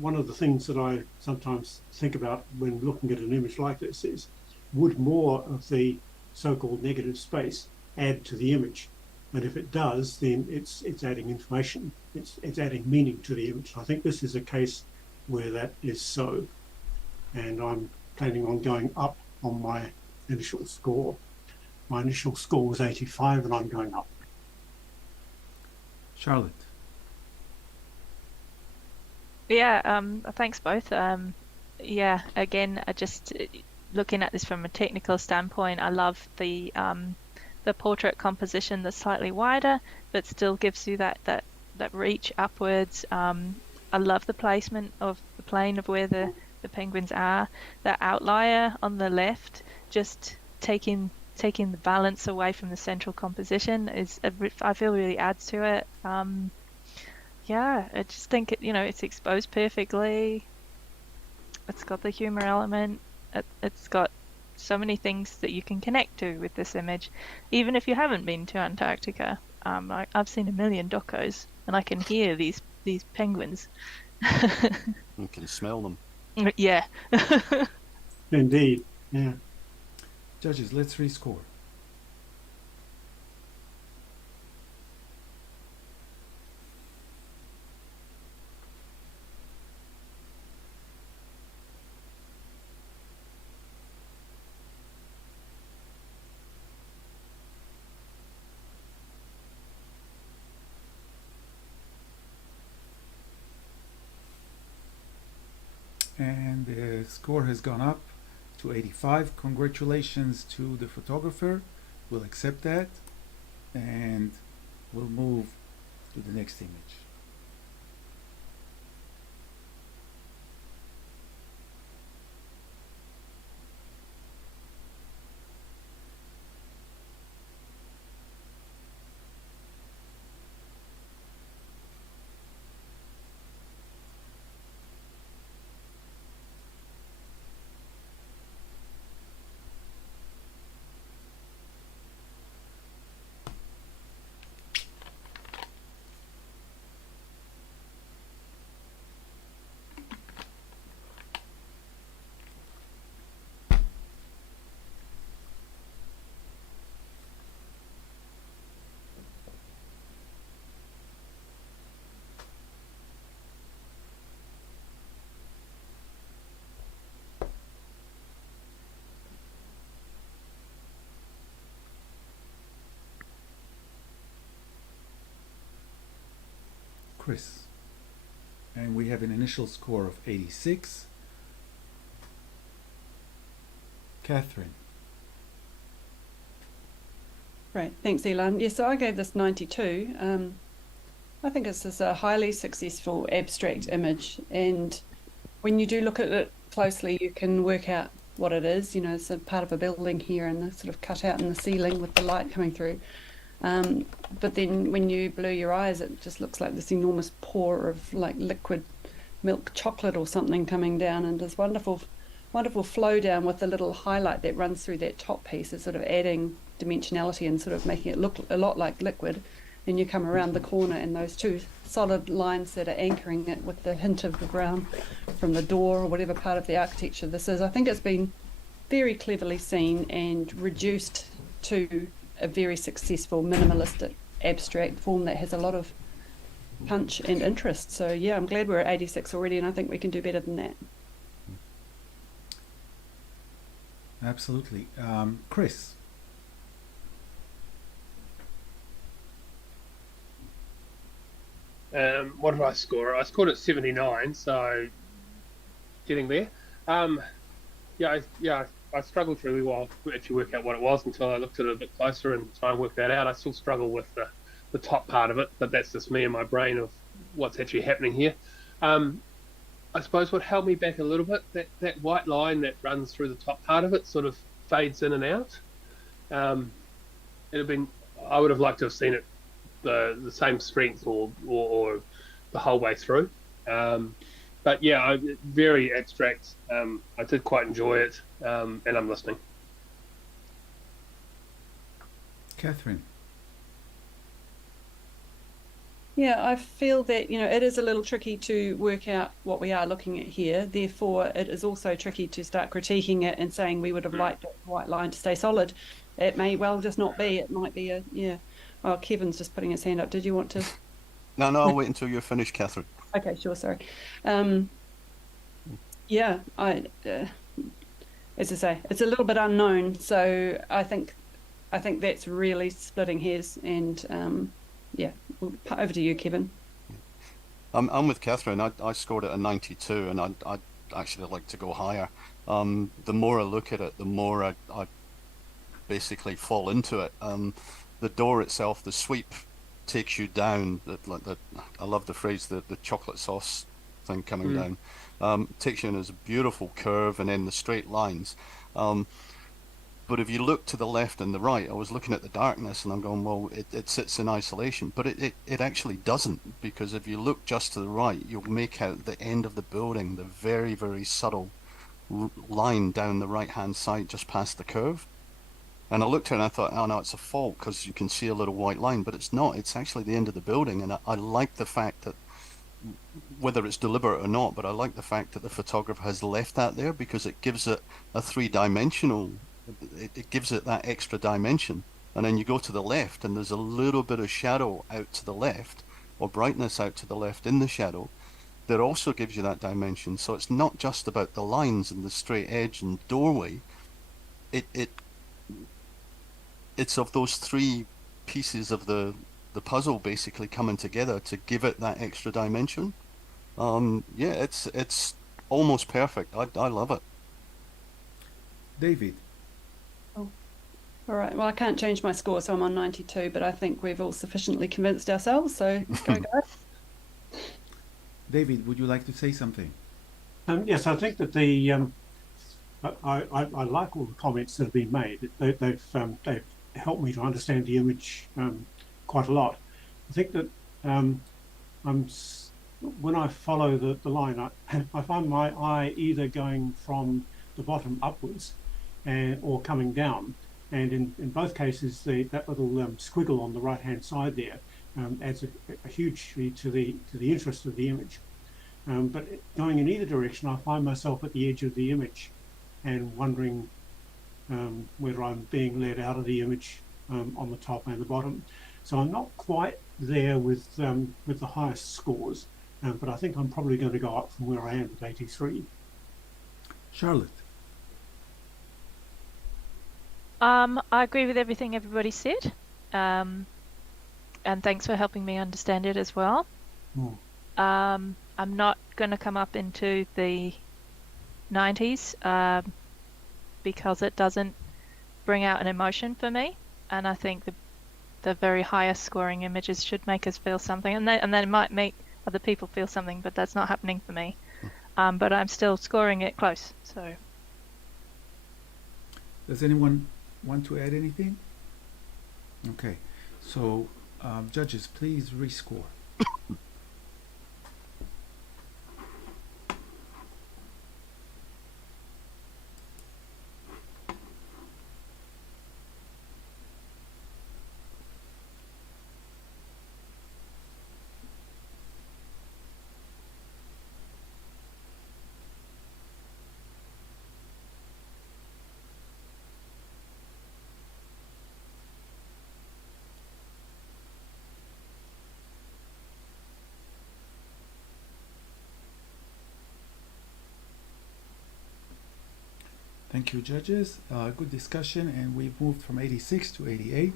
One of the things that I sometimes think about when looking at an image like this is, would more of the so-called negative space add to the image? And if it does, then it's adding information. It's adding meaning to the image. I think this is a case where that is so. And I'm planning on going up on my initial score. My initial score was 85 and I'm going up. Charlotte. Yeah, thanks both. Yeah, again, I just looking at this from a technical standpoint, I love the portrait composition that's slightly wider, but still gives you that reach upwards. I love the placement of the plane of where the penguins are. The outlier on the left, just taking the balance away from the central composition I feel really adds to it. Yeah, I just think it's exposed perfectly. It's got the humor element. It's got so many things that you can connect to with this image, even if you haven't been to Antarctica. I've seen a million docos, and I can hear these penguins. You can smell them. Yeah. Indeed, yeah. Judges, let's rescore. And the score has gone up to 85. Congratulations to the photographer. We'll accept that and we'll move to the next image. Chris. And we have an initial score of 86. Catherine. Great, thanks, Elon. Yeah, so I gave this 92. I think this is a highly successful abstract image, and when you do look at it closely, you can work out what it is. It's a part of a building here, and the sort of cut out in the ceiling with the light coming through. But then when you blur your eyes, it just looks like this enormous pour of like liquid milk chocolate or something coming down, and this wonderful flow down with the little highlight that runs through that top piece is sort of adding dimensionality and sort of making it look a lot like liquid. Then you come around the corner and those two solid lines that are anchoring it with the hint of the brown from the door or whatever part of the architecture this is. I think it's been very cleverly seen and reduced to a very successful minimalistic abstract form that has a lot of punch and interest. So yeah, I'm glad we're at 86 already, and I think we can do better than that. Absolutely. Chris. What did I score? I scored at 79, so getting there. I struggled really well to actually work out what it was until I looked at it a bit closer and try and work that out. I still struggle with the top part of it, but that's just me and my brain of what's actually happening here. I suppose what held me back a little bit, that white line that runs through the top part of it sort of fades in and out. I would have liked to have seen it the same strength or the whole way through. but yeah, very abstract. I did quite enjoy it, and I'm listening. Catherine. Yeah, I feel that, it is a little tricky to work out what we are looking at here. Therefore, it is also tricky to start critiquing it and saying we would have liked the white line to stay solid. It may well just not be. It might be yeah. Oh, Kevin's just putting his hand up. Did you want to? No, I'll wait until you're finished, Catherine. Okay, sure, sorry. Yeah, as I say, it's a little bit unknown. So I think that's really splitting hairs. And yeah, over to you, Kevin. I'm with Catherine. I scored it a 92, and I'd actually like to go higher. The more I look at it, the more I basically fall into it. The door itself, the sweep takes you down. I love the phrase, the chocolate sauce thing coming down. Takes you in as a beautiful curve and then the straight lines. But if you look to the left and the right, I was looking at the darkness and I'm going, well, it sits in isolation, but it actually doesn't, because if you look just to the right, you'll make out the end of the building, the very, very subtle line down the right-hand side just past the curve. And I looked at it and I thought, oh no, it's a fault because you can see a little white line, but it's not. It's actually the end of the building. And I like the fact that, whether it's deliberate or not, but I like the fact that the photographer has left that there, because it gives it a three-dimensional, it gives it that extra dimension. And then you go to the left and there's a little bit of shadow out to the left, or brightness out to the left in the shadow, that also gives you that dimension. So it's not just about the lines and the straight edge and doorway. It's of those three pieces of the puzzle basically coming together to give it that extra dimension. Yeah, it's almost perfect. I love it. David. Oh, all right. Well, I can't change my score, so I'm on 92, but I think we've all sufficiently convinced ourselves, so go, guys. David, would you like to say something? Yes, I think that the I like all the comments that have been made. They've helped me to understand the image quite a lot. I think that when I follow the line, I find my eye either going from the bottom upwards or coming down. And in both cases, that little squiggle on the right-hand side there adds a hugely to the interest of the image. But going in either direction, I find myself at the edge of the image and wondering whether I'm being led out of the image on the top and the bottom. So I'm not quite there with the highest scores, but I think I'm probably going to go up from where I am at 83. Charlotte. I agree with everything everybody said, and thanks for helping me understand it as well. I'm not going to come up into the 90s because it doesn't bring out an emotion for me, and I think the very highest scoring images should make us feel something, and then it might make other people feel something, but that's not happening for me. But I'm still scoring it close. So, does anyone want to add anything? Okay, so judges, please rescore. Thank you, judges. Good discussion, and we've moved from 86 to 88.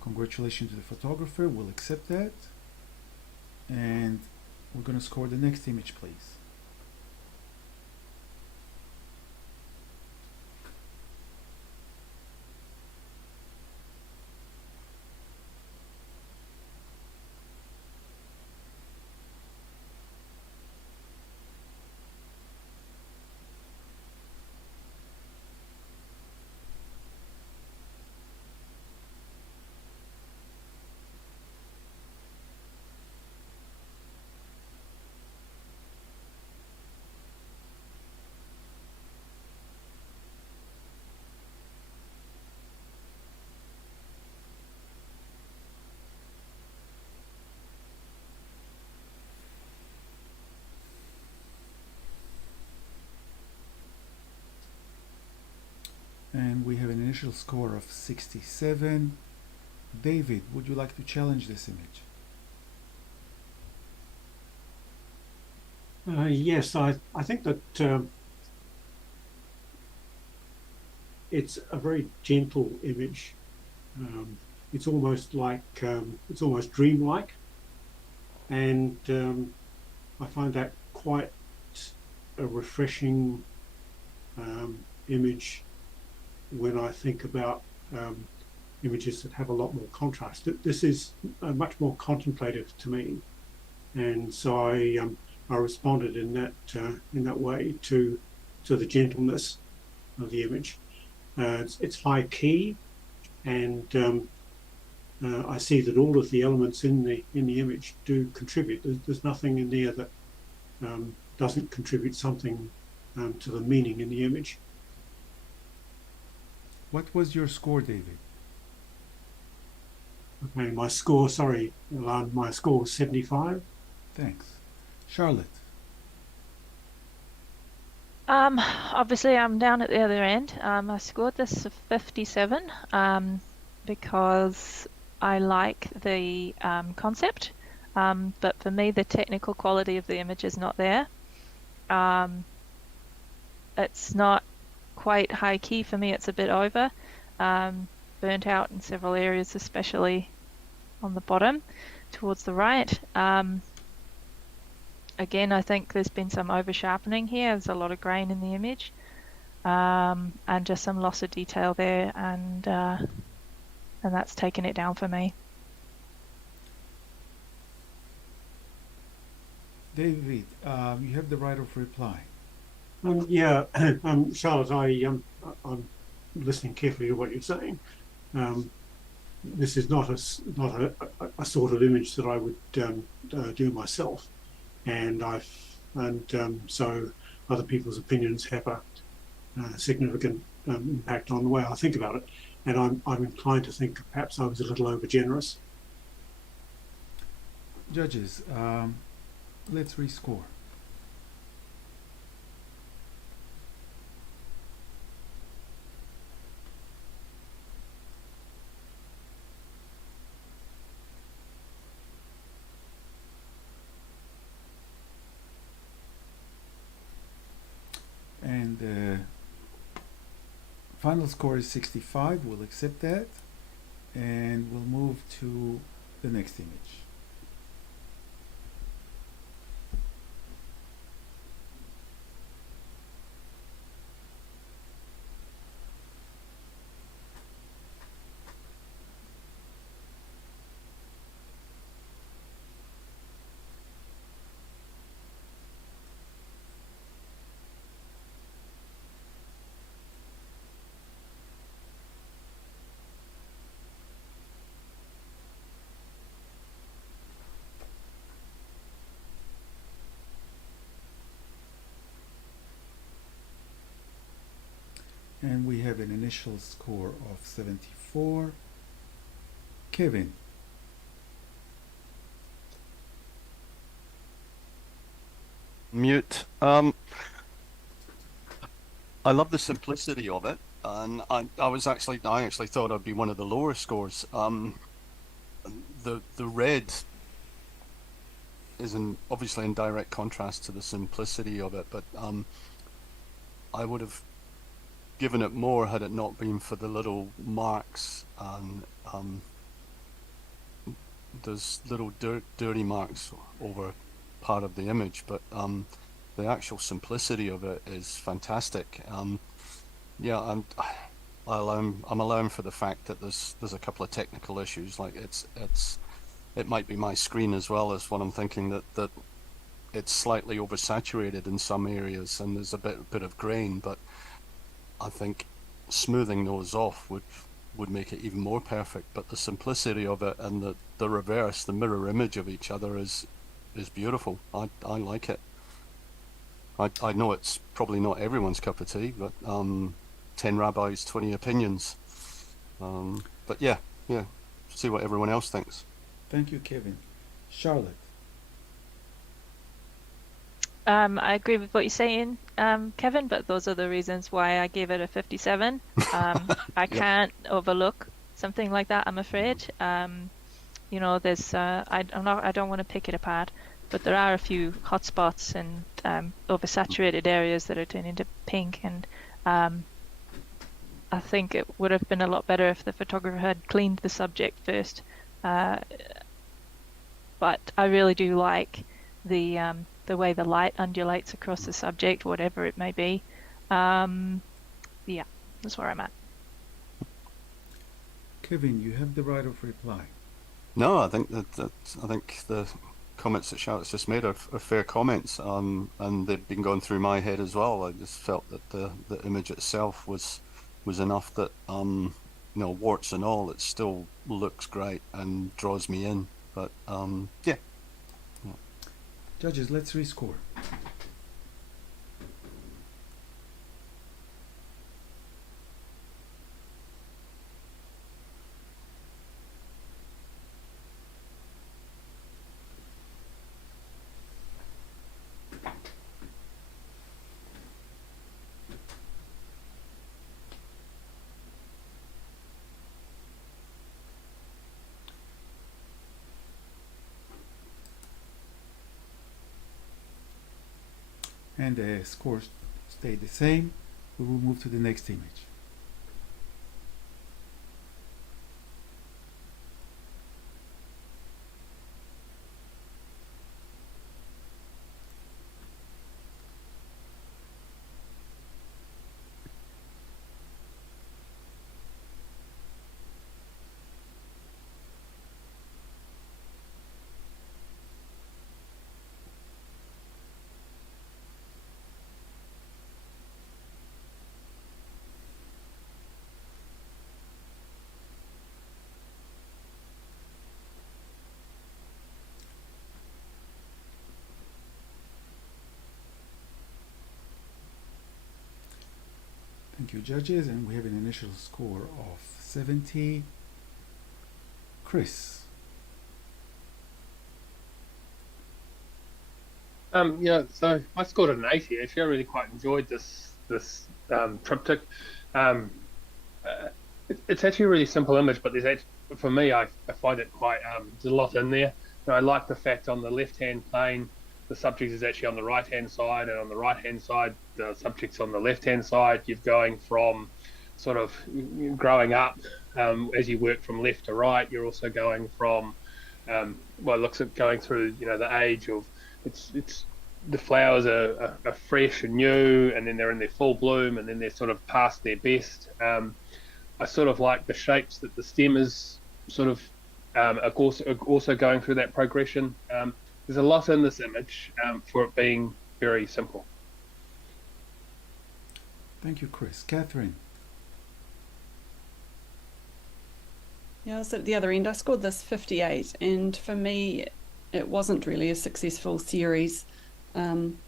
Congratulations to the photographer. We'll accept that. And we're going to score the next image, please. And we have an initial score of 67. David, would you like to challenge this image? Yes, I think that it's a very gentle image. It's almost like it's almost dreamlike, and I find that quite a refreshing image when I think about images that have a lot more contrast. This is much more contemplative to me, and so I responded in that way to the gentleness of the image. It's high key, and I see that all of the elements in the image do contribute. There's nothing in there that doesn't contribute something to the meaning in the image. What was your score, David? Okay, my score, sorry, Alan, my score was 75. Thanks. Charlotte? Obviously I'm down at the other end. I scored this a 57 because I like the concept, but for me the technical quality of the image is not there. It's not quite high key for me, it's a bit over, burnt out in several areas, especially on the bottom towards the right. Again, I think there's been some over sharpening here. There's a lot of grain in the image, and just some loss of detail there, and that's taken it down for me. David, you have the right of reply. Yeah, Charlotte, I'm listening carefully to what you're saying. This is not a sort of image that I would do myself, and so other people's opinions have a significant impact on the way I think about it, and I'm inclined to think perhaps I was a little over generous. Judges, let's rescore. And final score is 65. We'll accept that, and we'll move to the next image. And we have an initial score of 74. Kevin? Mute. I love the simplicity of it, and I actually thought I'd be one of the lower scores. The red is obviously in direct contrast to the simplicity of it, but I would have given it more had it not been for the little marks, and there's little dirty marks over part of the image, but the actual simplicity of it is fantastic. Yeah, I'm allowing for the fact that there's a couple of technical issues, like it might be my screen as well as what I'm thinking, that it's slightly oversaturated in some areas and there's a bit of grain, but I think smoothing those off would make it even more perfect. But the simplicity of it and the reverse, the mirror image of each other is beautiful. I like it. I know it's probably not everyone's cup of tea, but 10 rabbis, 20 opinions. But yeah, see what everyone else thinks. Thank you, Kevin. Charlotte? I agree with what you're saying, Kevin, but those are the reasons why I gave it a 57. I Yep. can't overlook something like that, I'm afraid. You know, there's I don't want to pick it apart, but there are a few hot spots and oversaturated areas that are turning to pink, and I think it would have been a lot better if the photographer had cleaned the subject first. Uh, but I really do like the way the light undulates across the subject, whatever it may be. Yeah, that's where I'm at. Kevin, you have the right of reply. No, I think I think the comments that Charlotte's just made are fair comments, and they've been going through my head as well. I just felt that the image itself was enough that you know, warts and all, it still looks great and draws me in. But yeah. Judges, let's rescore. And the scores stay the same. We will move to the next image. Thank you, judges, and we have an initial score of 70. Chris. Yeah, so I scored an 80. Actually, I really quite enjoyed this triptych. It's actually a really simple image, but there's actually, for me, I find it quite there's a lot in there. You know, I like the fact on the left-hand plane, the subject is actually on the right-hand side, and on the right-hand side, the subject's on the left-hand side. You're going from sort of growing up as you work from left to right. You're also going from well, it looks at going through, you know, the age of it's the flowers are fresh and new, and then they're in their full bloom, and then they're sort of past their best. I sort of like the shapes that the stem is sort of are also going through that progression. There's a lot in this image for it being very simple. Thank you, Chris. Catherine. Yeah, I was at the other end. I scored this 58, and for me, it wasn't really a successful series. I'm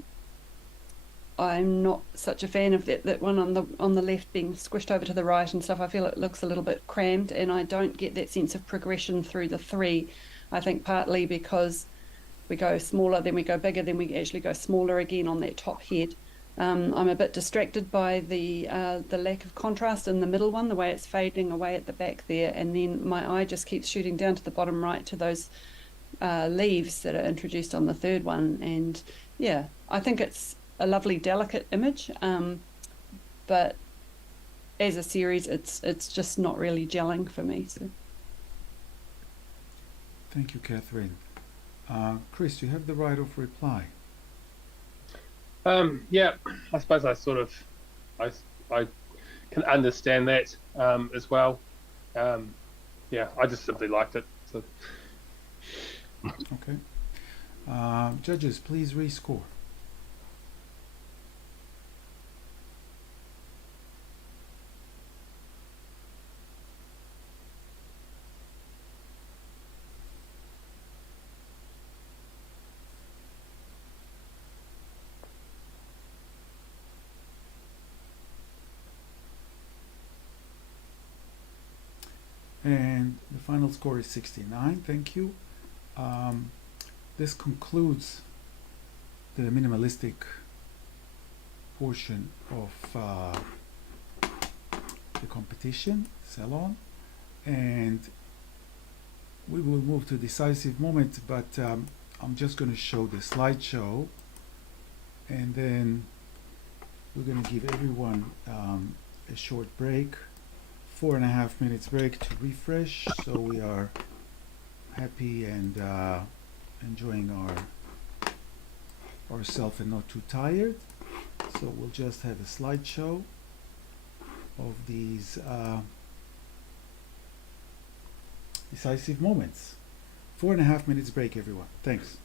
not such a fan of that one on the left being squished over to the right and stuff. I feel it looks a little bit crammed, and I don't get that sense of progression through the three. I think partly because we go smaller, then we go bigger, then we actually go smaller again on that top head. I'm a bit distracted by the lack of contrast in the middle one, the way it's fading away at the back there, and then my eye just keeps shooting down to the bottom right to those leaves that are introduced on the third one. And yeah, I think it's a lovely, delicate image, but as a series, it's just not really gelling for me. So. Thank you, Catherine. Chris, you have the right of reply. Yeah, I suppose I can understand that as well. Yeah, I just simply liked it. So. Okay. Judges, please rescore. And the final score is 69. Thank you. This concludes the minimalistic portion of the competition, Salon, and we will move to decisive moment, but I'm just going to show the slideshow, and then we're going to give everyone a short break, 4.5 minutes break to refresh, so we are happy and enjoying ourselves and not too tired. So we'll just have a slideshow of these decisive moments. 4.5 minutes break, everyone. Thanks.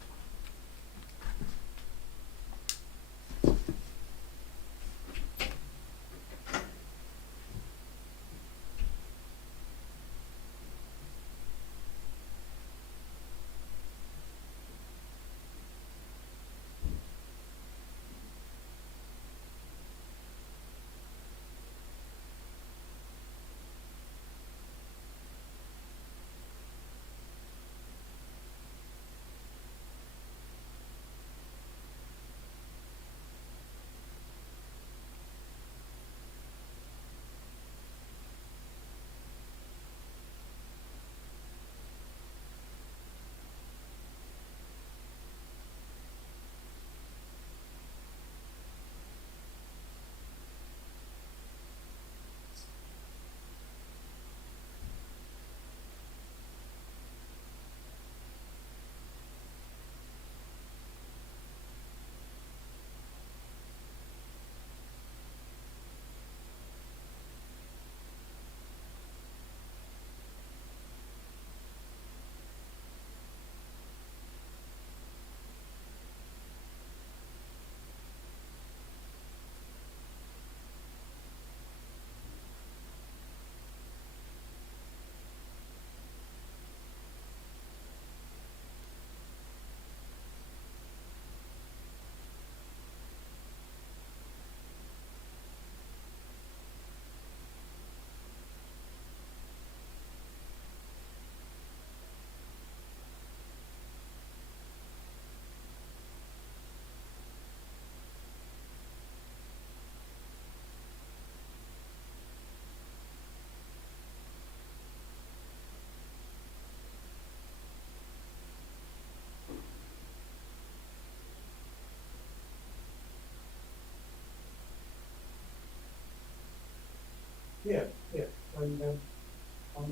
Yeah, yeah. I'm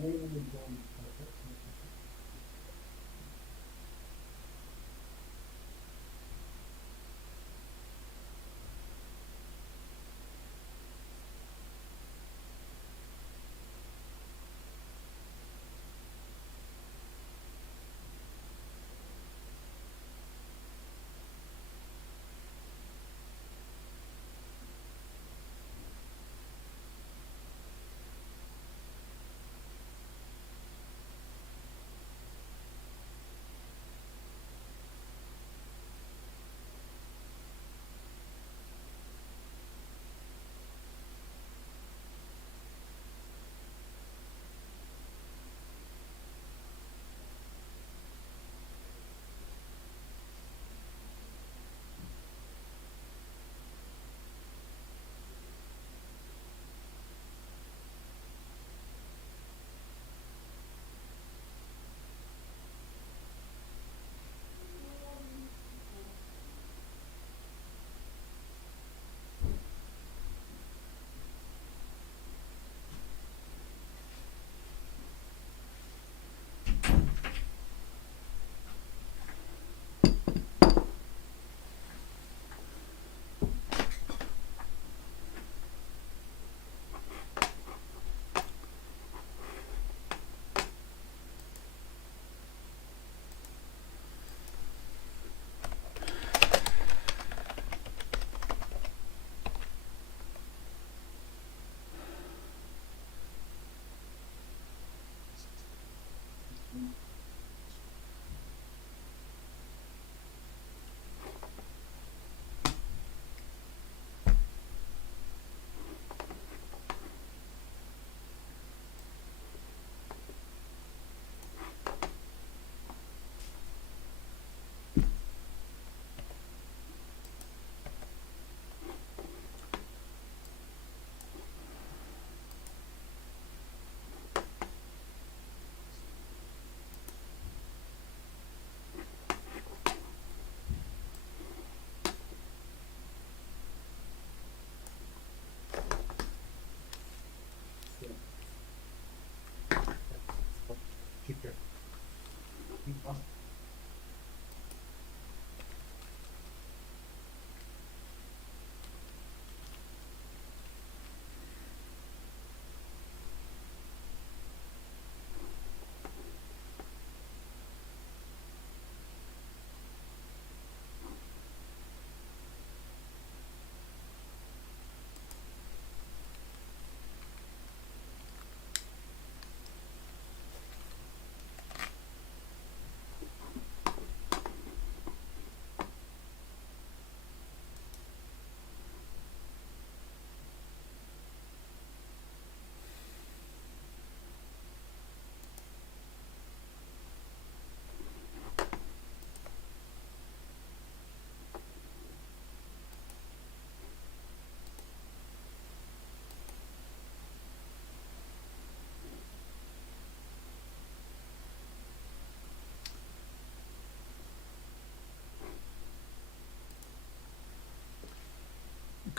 really enjoying it.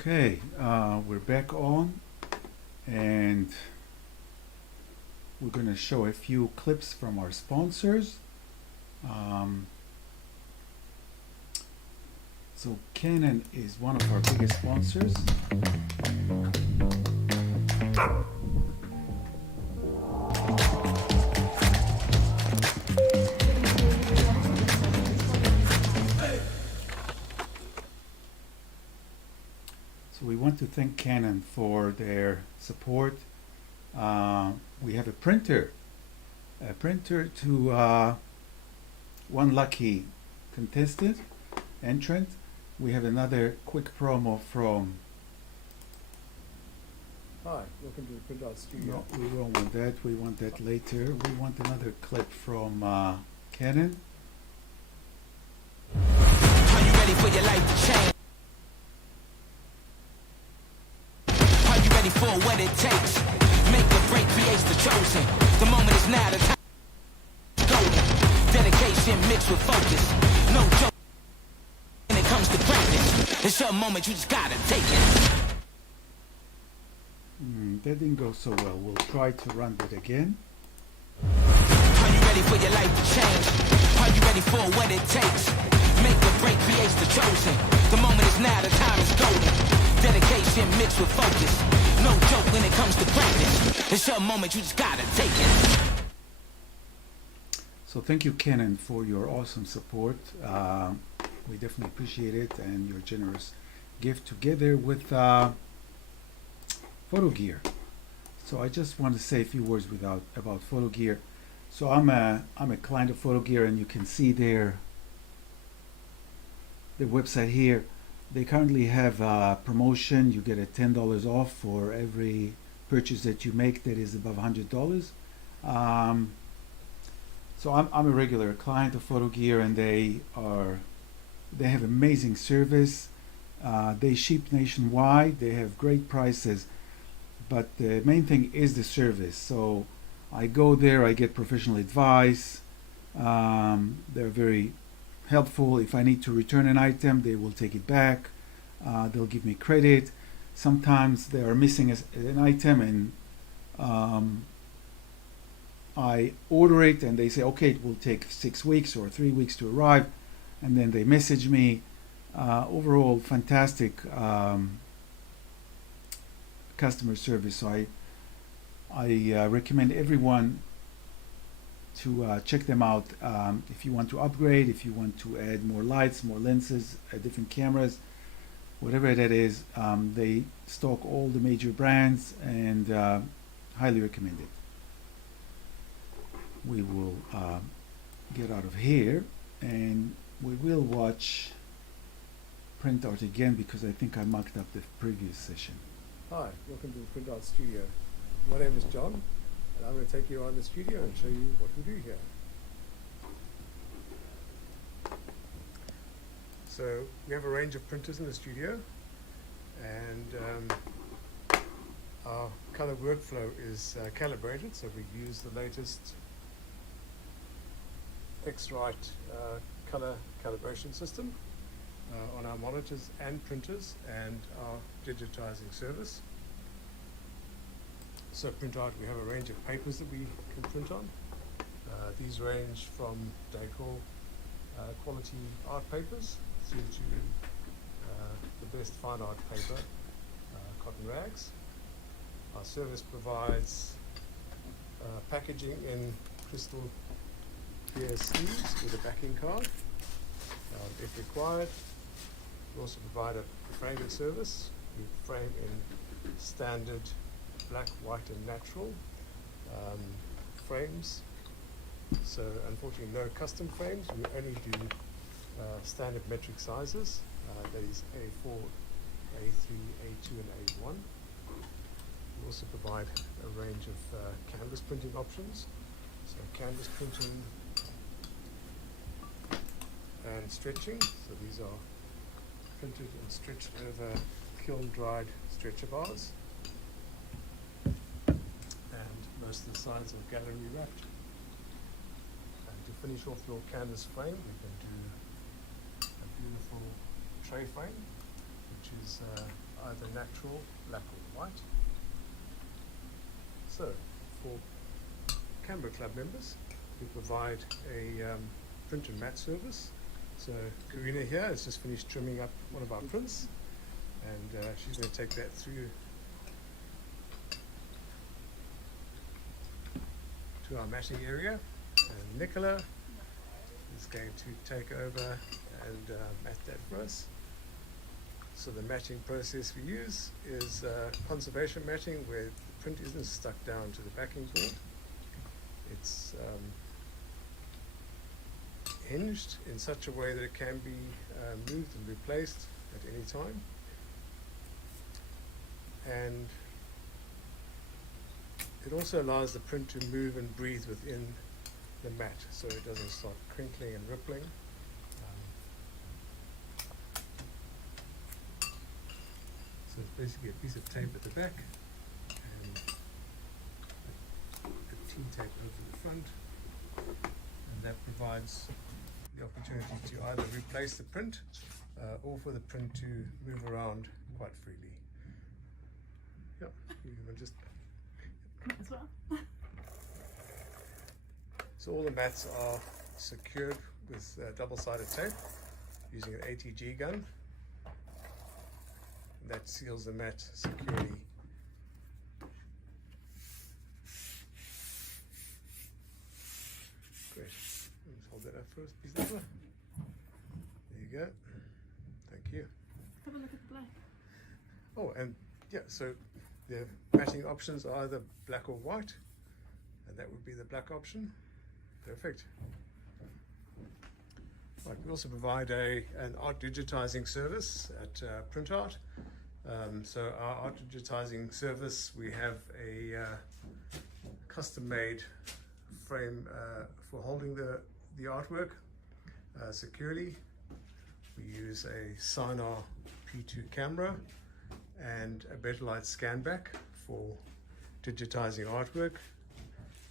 Okay, we're back on, and we're going to show a few clips from our sponsors. So Canon is one of our biggest sponsors. So we want to thank Canon for their support. We have a printer to one lucky contestant, entrant. We have another quick promo from. Hi, welcome to the Print Art Studio. No, we don't want that. We want that later. We want another clip from Canon. Are you ready for your life to change? Are you ready for what it takes? Make or break creates the chosen. The moment is now, the time is golden. Dedication mixed with focus. No joke when it comes to practice. It's your moment, you just gotta take it. That didn't go so well. We'll try to run that again. Are you ready for your life to change? Are you ready for what it takes? Make or break creates the chosen. The moment is now, the time is golden. Dedication mixed with focus. No joke when it comes to practice. It's your moment, you just gotta take it. So thank you, Canon, for your awesome support. We definitely appreciate it, and your generous gift together with Photo Gear. So I just want to say a few words about Photo Gear. So I'm a client of Photo Gear, and you can see their website here. They currently have a promotion. You get a $10 off for every purchase that you make that is above $100. So I'm a regular client of Photo Gear, and they have amazing service. They ship nationwide. They have great prices, but the main thing is the service. So I go there, I get professional advice. They're very helpful. If I need to return an item, they will take it back. They'll give me credit. Sometimes they are missing an item, and I order it, and they say, okay, it will take 6 weeks or 3 weeks to arrive, and then they message me. Overall, fantastic customer service. So I recommend everyone to check them out. If you want to upgrade, if you want to add more lights, more lenses, different cameras, whatever that is, they stock all the major brands, and highly recommend it. We will get out of here, and we will watch Print Art again, because I think I mucked up the previous session. Hi, welcome to the Print Art Studio. My name is John, and I'm going to take you around the studio and show you what we do here. So we have a range of printers in the studio, and our color workflow is calibrated, so we use the latest X-Rite color calibration system on our monitors and printers, and our digitizing service. So Print Art, we have a range of papers that we can print on. These range from decor quality art papers through to the best fine art paper, cotton rags. Our service provides packaging in crystal clear sleeves with a backing card. If required, we also provide a framing service. We frame in standard black, white and natural frames. So unfortunately no custom frames, we only do standard metric sizes, that is A4, A3, A2 and A1. We also provide a range of canvas printing options, so canvas printing and stretching. So these are printed and stretched over kiln dried stretcher bars, and most of the sides are gallery wrapped. And to finish off your canvas frame, we can do a beautiful tray frame, which is either natural, black or white. So, for Canberra Club members, we provide a print and mat service. So Karina here has just finished trimming up one of our prints, and she's going to take that through to our matting area. And Nicola is going to take over and mat that for us. So the matting process we use is conservation matting, where the print isn't stuck down to the backing board. It's hinged in such a way that it can be moved and replaced at any time. And it also allows the print to move and breathe within the mat, so it doesn't start crinkling and rippling. So it's basically a piece of tape at the back and a T tape over the front, and that provides the opportunity to either replace the print or for the print to move around quite freely. Yep, you can just as well. So all the mats are secured with double-sided tape using an ATG gun. And that seals the mat securely. Great. Let's hold that up first, piece of paper. There you go. Thank you. Have a look at the black. Oh, and yeah, so the matching options are either black or white, and that would be the black option. Perfect. Right, we also provide an art digitizing service at Print Art. So our art digitizing service, we have a custom-made frame for holding the artwork securely. We use a Salon P2 camera and a Betterlight scan back for digitizing artwork.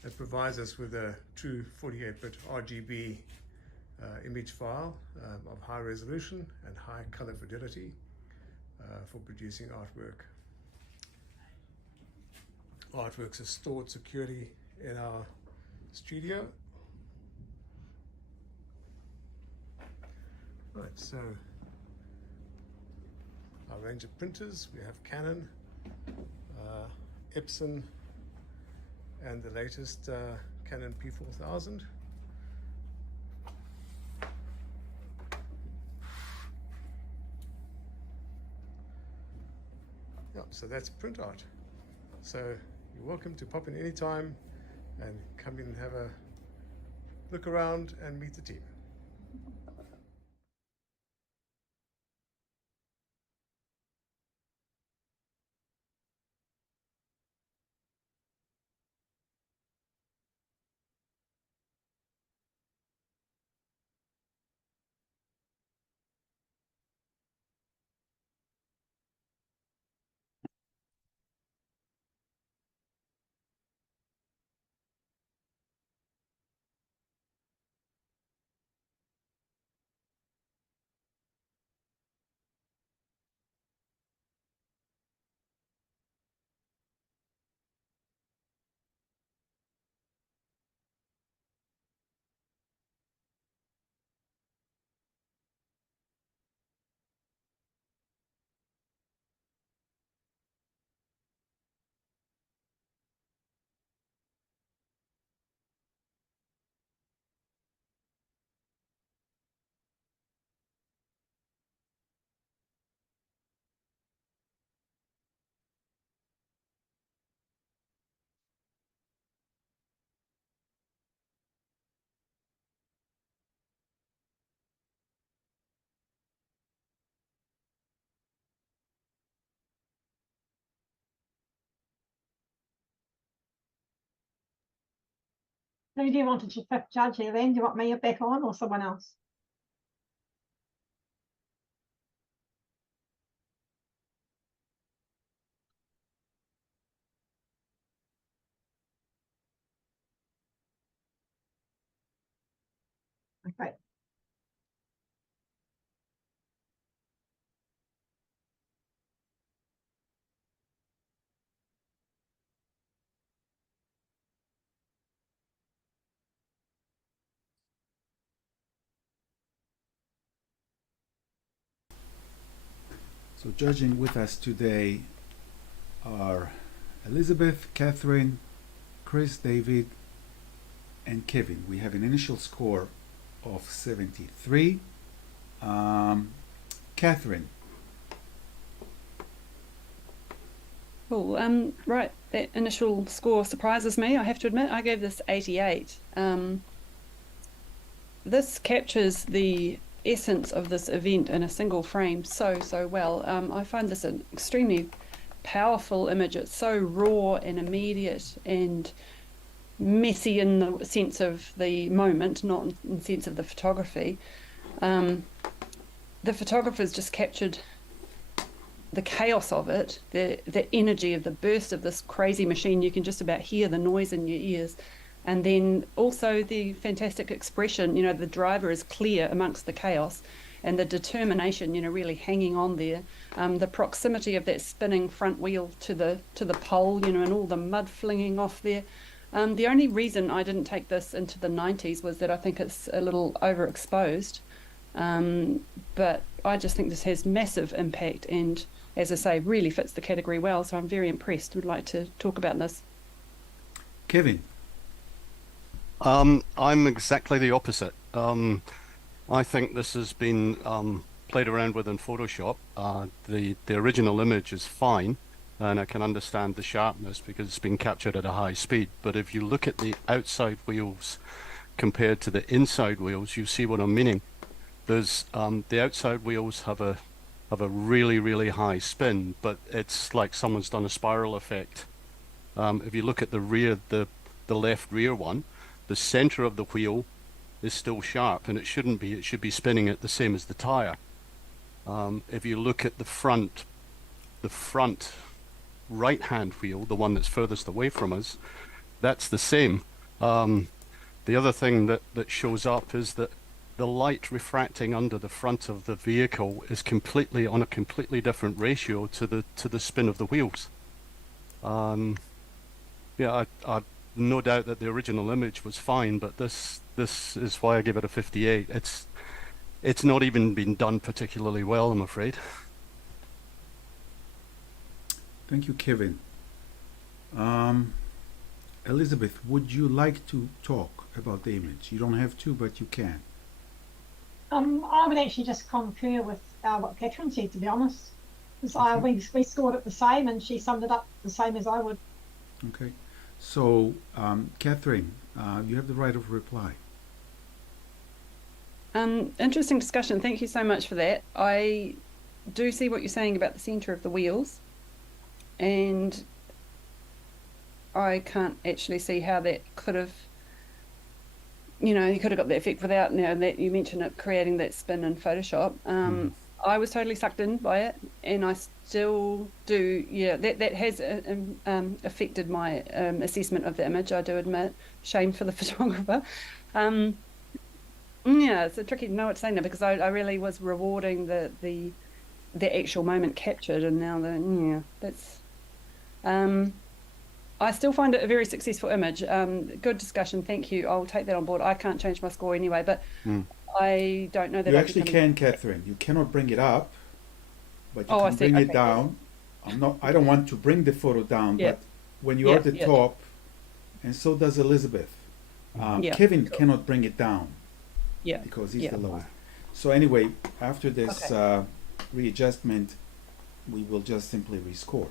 It provides us with a true 48-bit RGB image file of high resolution and high color fidelity for producing artwork. Artworks are stored securely in our studio. Right, so our range of printers, we have Canon, Epson, and the latest Canon P4000. Yep, so that's Print Art. So you're welcome to pop in anytime and come in and have a look around and meet the team. Who do you want to judge here then? Do you want me back on or someone else? Okay. So judging with us today are Elizabeth, Catherine, Chris, David, and Kevin. We have an initial score of 73. Catherine. Cool. Right, that initial score surprises me, I have to admit. I gave this 88. This captures the essence of this event in a single frame so well. I find this an extremely powerful image. It's so raw and immediate and messy in the sense of the moment, not in the sense of the photography. The photographers just captured the chaos of it, the energy of the burst of this crazy machine. You can just about hear the noise in your ears. And then also the fantastic expression, the driver is clear amongst the chaos, and the determination, really hanging on there. The proximity of that spinning front wheel to the pole, and all the mud flinging off there. The only reason I didn't take this into the 90s was that I think it's a little overexposed. But I just think this has massive impact and, as I say, really fits the category well. So I'm very impressed. Would like to talk about this. Kevin. I'm exactly the opposite. I think this has been played around with in Photoshop. The original image is fine, and I can understand the sharpness because it's been captured at a high speed. But if you look at the outside wheels compared to the inside wheels, you see what I'm meaning. There's the outside wheels have a really high spin, but it's like someone's done a spiral effect. If you look at the rear, the left rear one, the center of the wheel is still sharp, and it shouldn't be. It should be spinning at the same as the tire. If you look at the front right-hand wheel, the one that's furthest away from us, that's the same. The other thing that shows up is that the light refracting under the front of the vehicle is completely on a completely different ratio to the spin of the wheels. I no doubt that the original image was fine, but this is why I give it a 58. It's not even been done particularly well, I'm afraid. Thank you, Kevin. Elizabeth, would you like to talk about the image? You don't have to, but you can. I would actually just concur with what Catherine said, to be honest. Because we scored it the same, and she summed it up the same as I would. Okay. So, Catherine, you have the right of reply. Interesting discussion. Thank you so much for that. I do see what you're saying about the center of the wheels, and I can't actually see how that could have, you could have got the effect without, that you mentioned it creating that spin in Photoshop. I was totally sucked in by it, and I still do. Yeah, that has affected my assessment of the image, I do admit. Shame for the photographer. It's a tricky to know what to say now, because I really was rewarding the actual moment captured, and now that's. I still find it a very successful image. Good discussion, thank you. I'll take that on board. I can't change my score anyway, but I don't know that you actually can, Catherine. You cannot bring it up, but you can bring it down. I don't want to bring the photo down, but when you're at the top, and so does Elizabeth. Kevin cannot bring it down. Because he's the lowest. So anyway, after this readjustment, we will just simply rescore.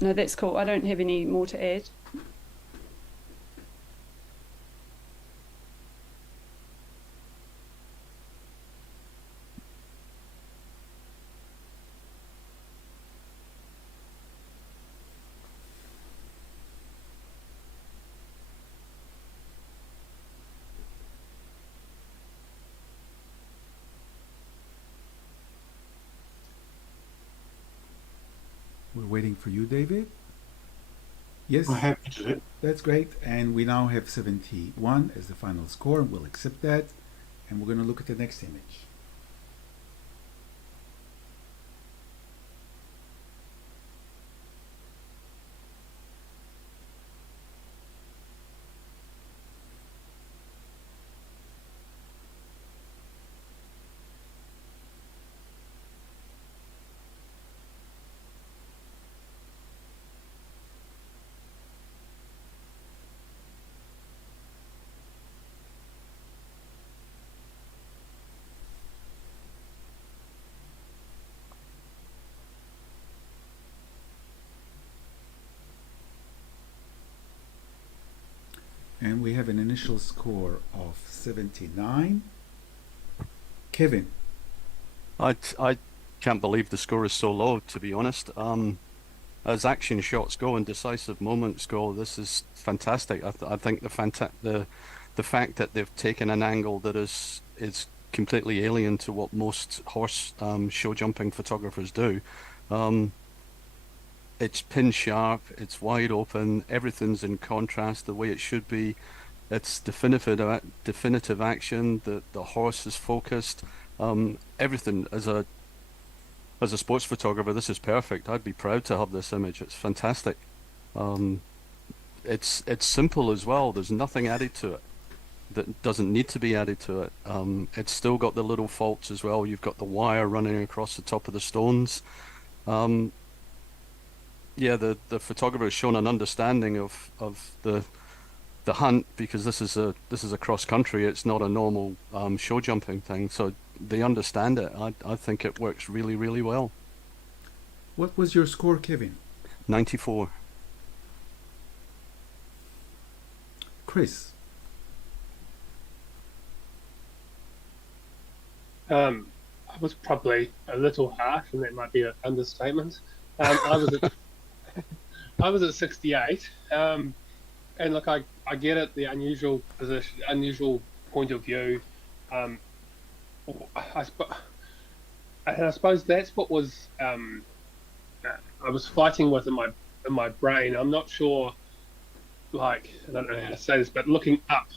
No, that's cool. I don't have any more to add. We're waiting for you, David. Yes, I have it. That's great. And we now have 71 as the final score. We'll accept that. And we're going to look at the next image. And we have an initial score of 79. Kevin. I can't believe the score is so low, to be honest. As action shots go and decisive moments go, this is fantastic. I think the fact that they've taken an angle that is completely alien to what most horse show jumping photographers do. It's pin sharp, it's wide open, everything's in contrast the way it should be. It's definitive action. The horse is focused. Everything as a sports photographer, this is perfect. I'd be proud to have this image. It's fantastic. It's simple as well. There's nothing added to it that doesn't need to be added to it. It's still got the little faults as well. You've got the wire running across the top of the stones. Yeah, the photographer has shown an understanding of the hunt, because this is a cross country. It's not a normal show jumping thing. So they understand it. I think it works really, really well. What was your score, Kevin? 94. Chris. I was probably a little harsh, and that might be an understatement. I was at 68, and look, I get it, the unusual position, unusual point of view. I suppose that's what was I was fighting with in my brain. I'm not sure, like, I don't know how to say this, but looking up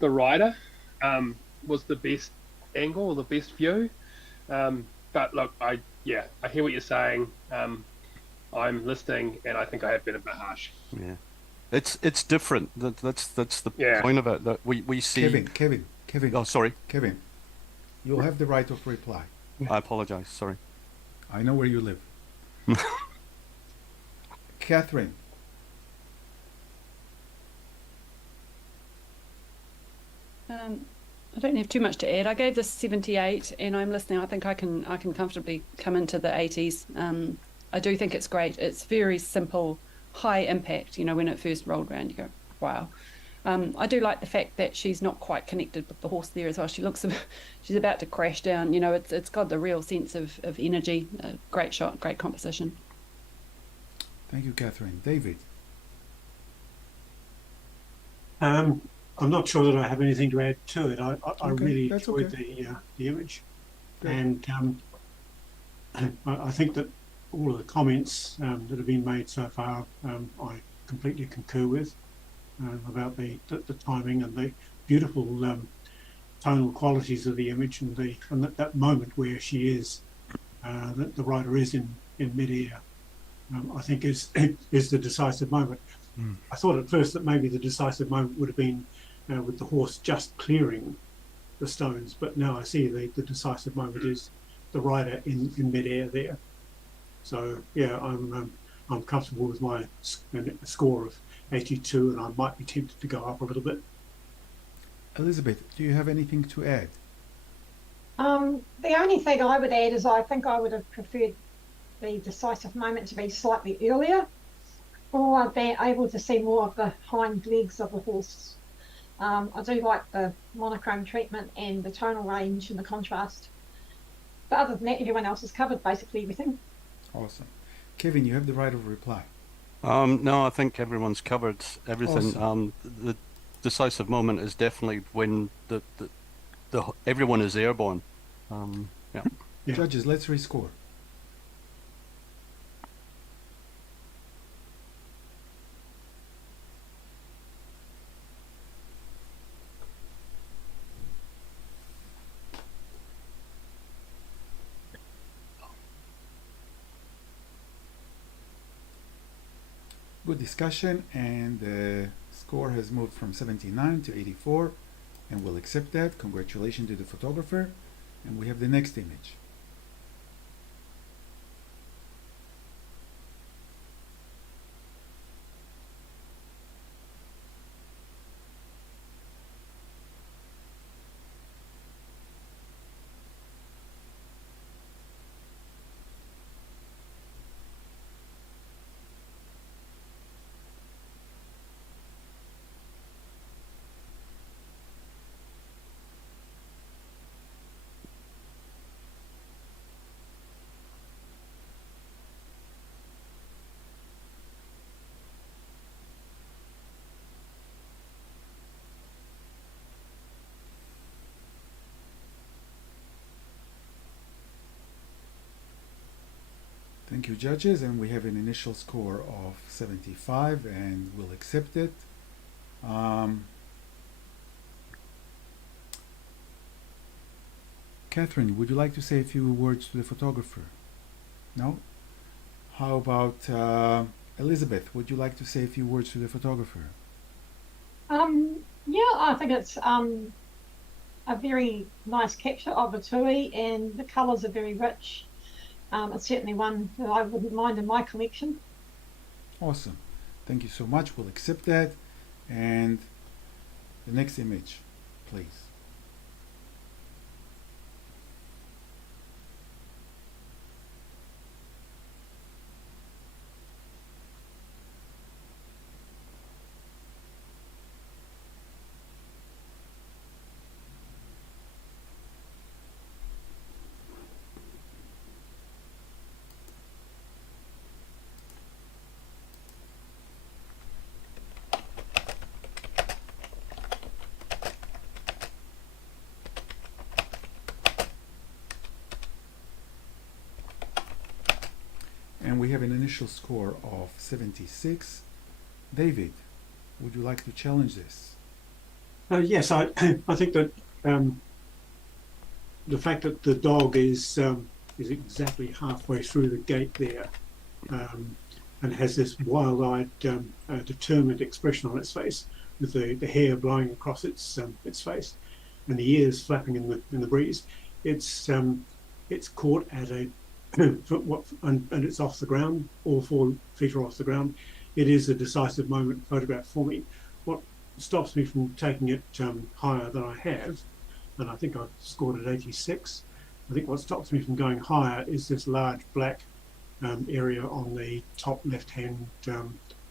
the rider was the best angle or the best view. But look, I hear what you're saying. I'm listening, and I think I have been a bit harsh. Yeah, it's different. That's the point of it. That we see. Kevin. Oh, sorry. Kevin, you'll have the right of reply. I apologize. Sorry. I know where you live. Catherine. I don't have too much to add. I gave this 78, and I'm listening. I think I can comfortably come into the 80s. I do think it's great. It's very simple, high impact. You know, when it first rolled around, you go, wow. I do like the fact that she's not quite connected with the horse there as well. She looks, she's about to crash down. You know, it's got the real sense of energy. Great shot, great composition. Thank you, Catherine. David. I'm not sure that I have anything to add to it. I really enjoyed okay. the image, Good. and I think that all of the comments that have been made so far, I completely concur with, about the timing and the beautiful tonal qualities of the image, and that moment where she is, that the rider is in midair. I think is the decisive moment. I thought at first that maybe the decisive moment would have been with the horse just clearing the stones, but now I see the decisive moment is the rider in midair there. So yeah, I'm comfortable with my score of 82, and I might be tempted to go up a little bit. Elizabeth, do you have anything to add? The only thing I would add is I think I would have preferred the decisive moment to be slightly earlier, or I've been able to see more of the hind legs of the horse. I do like the monochrome treatment and the tonal range and the contrast. But other than that, everyone else has covered basically everything. Awesome. Kevin, you have the right of reply. No, I think everyone's covered everything. Awesome. The decisive moment is definitely when the everyone is airborne. Yeah. Judges, let's rescore. Good discussion, and the score has moved from 79 to 84, and we'll accept that. Congratulations to the photographer, and we have the next image. Thank you, judges, and we have an initial score of 75, and we'll accept it. Catherine, would you like to say a few words to the photographer? No? How about Elizabeth? Would you like to say a few words to the photographer? Yeah, I think it's a very nice capture of a tui, and the colours are very rich. It's certainly one that I wouldn't mind in my collection. Awesome. Thank you so much. We'll accept that. And the next image, please. And we have an initial score of 76. David, would you like to challenge this? Yes, I think that the fact that the dog is exactly halfway through the gate there, and has this wild-eyed, determined expression on its face, with the hair blowing across its face, and the ears flapping in the breeze. It's caught at a and it's off the ground. All 4 feet are off the ground. It is a decisive moment photograph for me. What stops me from taking it higher than I have, and I think I've scored at 86. I think what stops me from going higher is this large black area on the top left-hand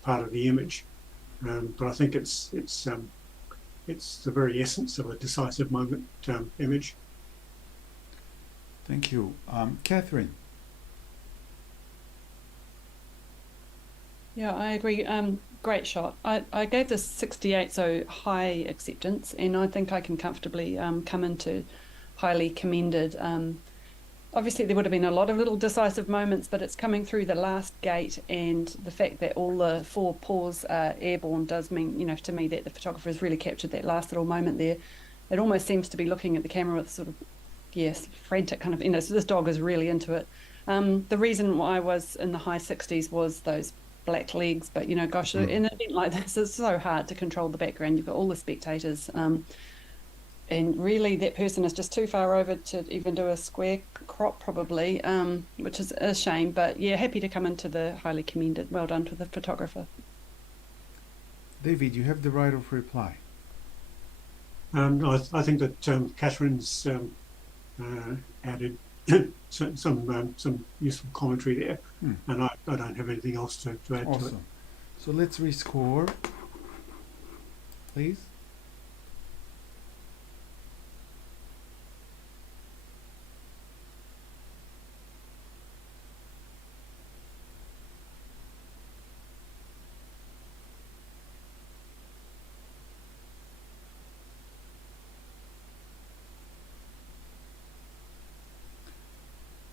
part of the image. But I think it's the very essence of a decisive moment image. Thank you. Catherine. Yeah, I agree. Great shot. I gave this 68, so high acceptance, and I think I can comfortably come into highly commended. Obviously, there would have been a lot of little decisive moments, but it's coming through the last gate, and the fact that all the 4 paws are airborne does mean, to me, that the photographer has really captured that last little moment there. It almost seems to be looking at the camera with sort of, yes, frantic kind of, so this dog is really into it. The reason why I was in the high 60s was those black legs, but gosh, in an event like this, it's so hard to control the background. You've got all the spectators, and really that person is just too far over to even do a square crop probably, which is a shame. But yeah, happy to come into the highly commended. Well done to the photographer. David, you have the right of reply. I think that Catherine's added some useful commentary there, and I don't have anything else to add to it. Awesome. So let's rescore, please.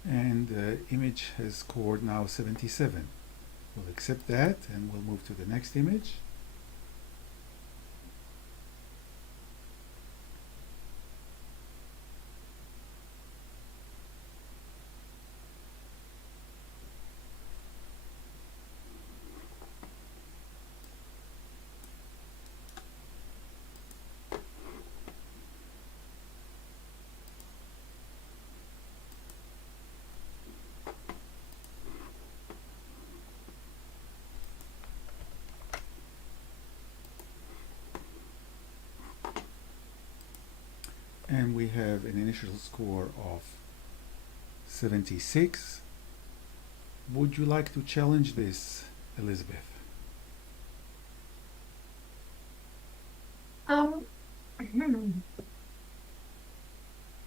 And the image has scored now 77. We'll accept that, and we'll move to the next image. And we have an initial score of 76. Would you like to challenge this, Elizabeth? I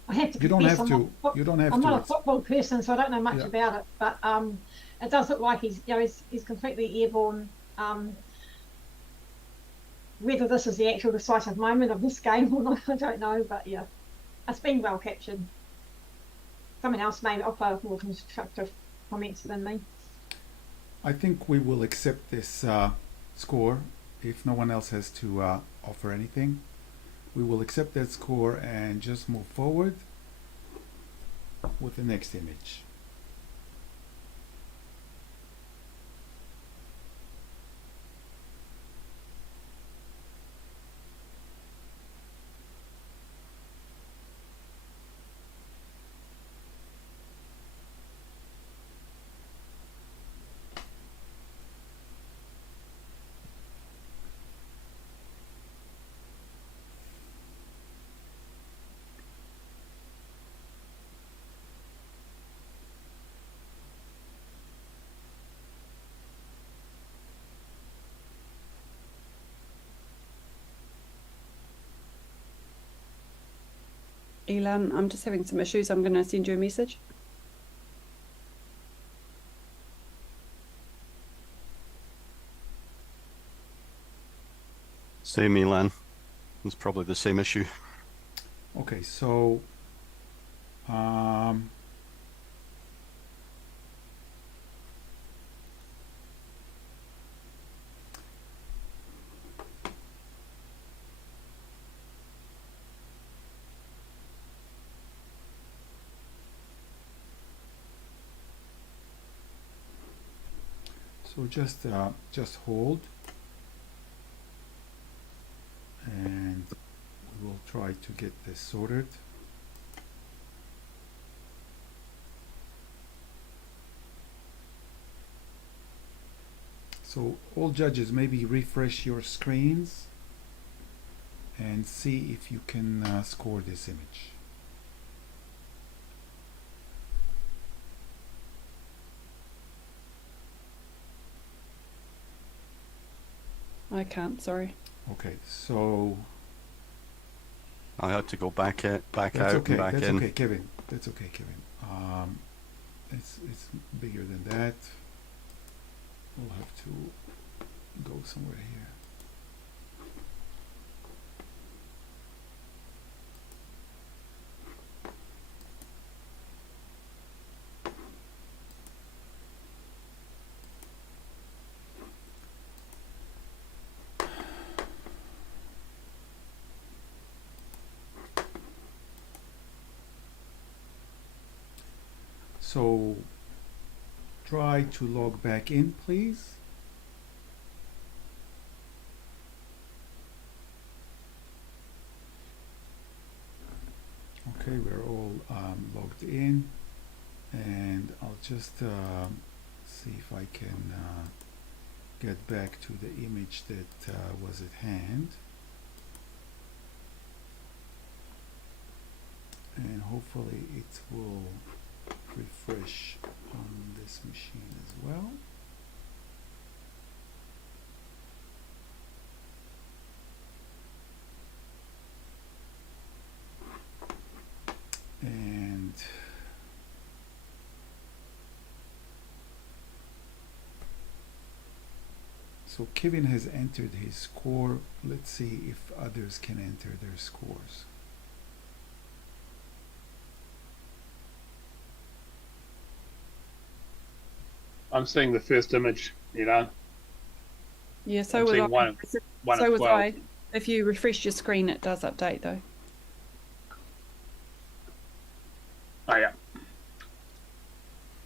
have to You don't confess, have to. You don't have I'm to. not a football person, so I don't know much Yeah. about it. But it does look like he's completely airborne. Whether this is the actual decisive moment of this game or not, I don't know. But yeah, it's been well captured. Someone else may offer more constructive comments than me. I think we will accept this score if no one else has to offer anything. We will accept that score and just move forward with the next image. Elan, I'm just having some issues. I'm going to send you a message. Same, Milan. It's probably the same issue. Okay, so just hold, and we will try to get this sorted. So all judges, maybe refresh your screens and see if you can score this image. I can't, sorry. Okay, so I had to go back out that's okay. and back That's in. okay, Kevin. That's okay, Kevin. It's bigger than that. We'll have to go somewhere here. So try to log back in, please. Okay, we're all logged in, and I'll just see if I can get back to the image that was at hand, and hopefully it will refresh on this machine as well. And so Kevin has entered his score. Let's see if others can enter their scores. I'm seeing the first image, Yeah, so I'm was seeing I. one So of was 12. I. If you refresh your screen, it does update though. Oh, yeah.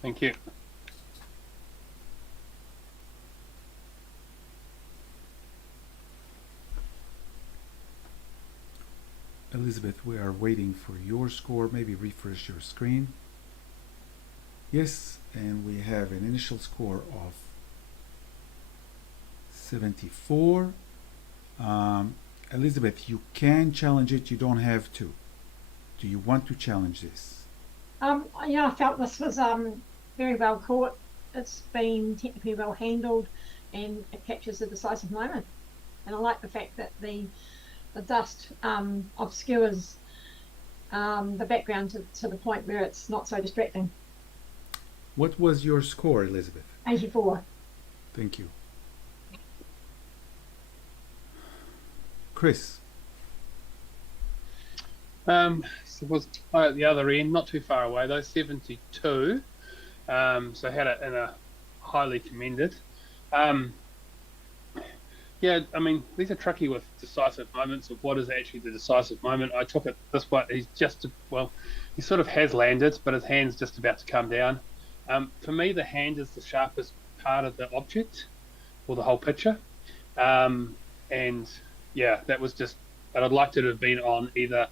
Thank you. Elizabeth, we are waiting for your score. Maybe refresh your screen. Yes, and we have an initial score of 74. Elizabeth, you can challenge it. You don't have to. Do you want to challenge this? Yeah, I felt this was very well caught. It's been technically well handled, and it captures the decisive moment. And I like the fact that the dust obscures the background to the point where it's not so distracting. What was your score, Elizabeth? 84. Thank you. Chris? So it was at the other end, not too far away though, 72. So had it in a highly commended. Yeah, I mean, these are tricky with decisive moments of what is actually the decisive moment. I took it this way. He sort of has landed, but his hand's just about to come down. For me, the hand is the sharpest part of the object or the whole picture. And yeah, that was just, but I'd liked it to have been on either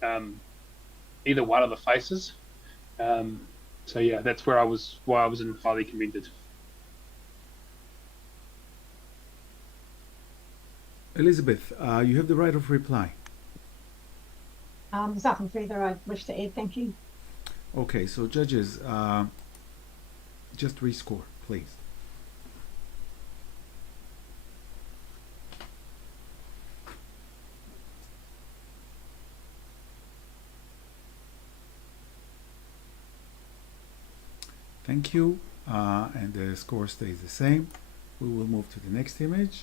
one of the faces. So yeah, that's why I was in highly commended. Elizabeth, you have the right of reply. There's nothing further I wish to add, thank you. Okay, so judges, just rescore, please. Thank you, and the score stays the same. We will move to the next image.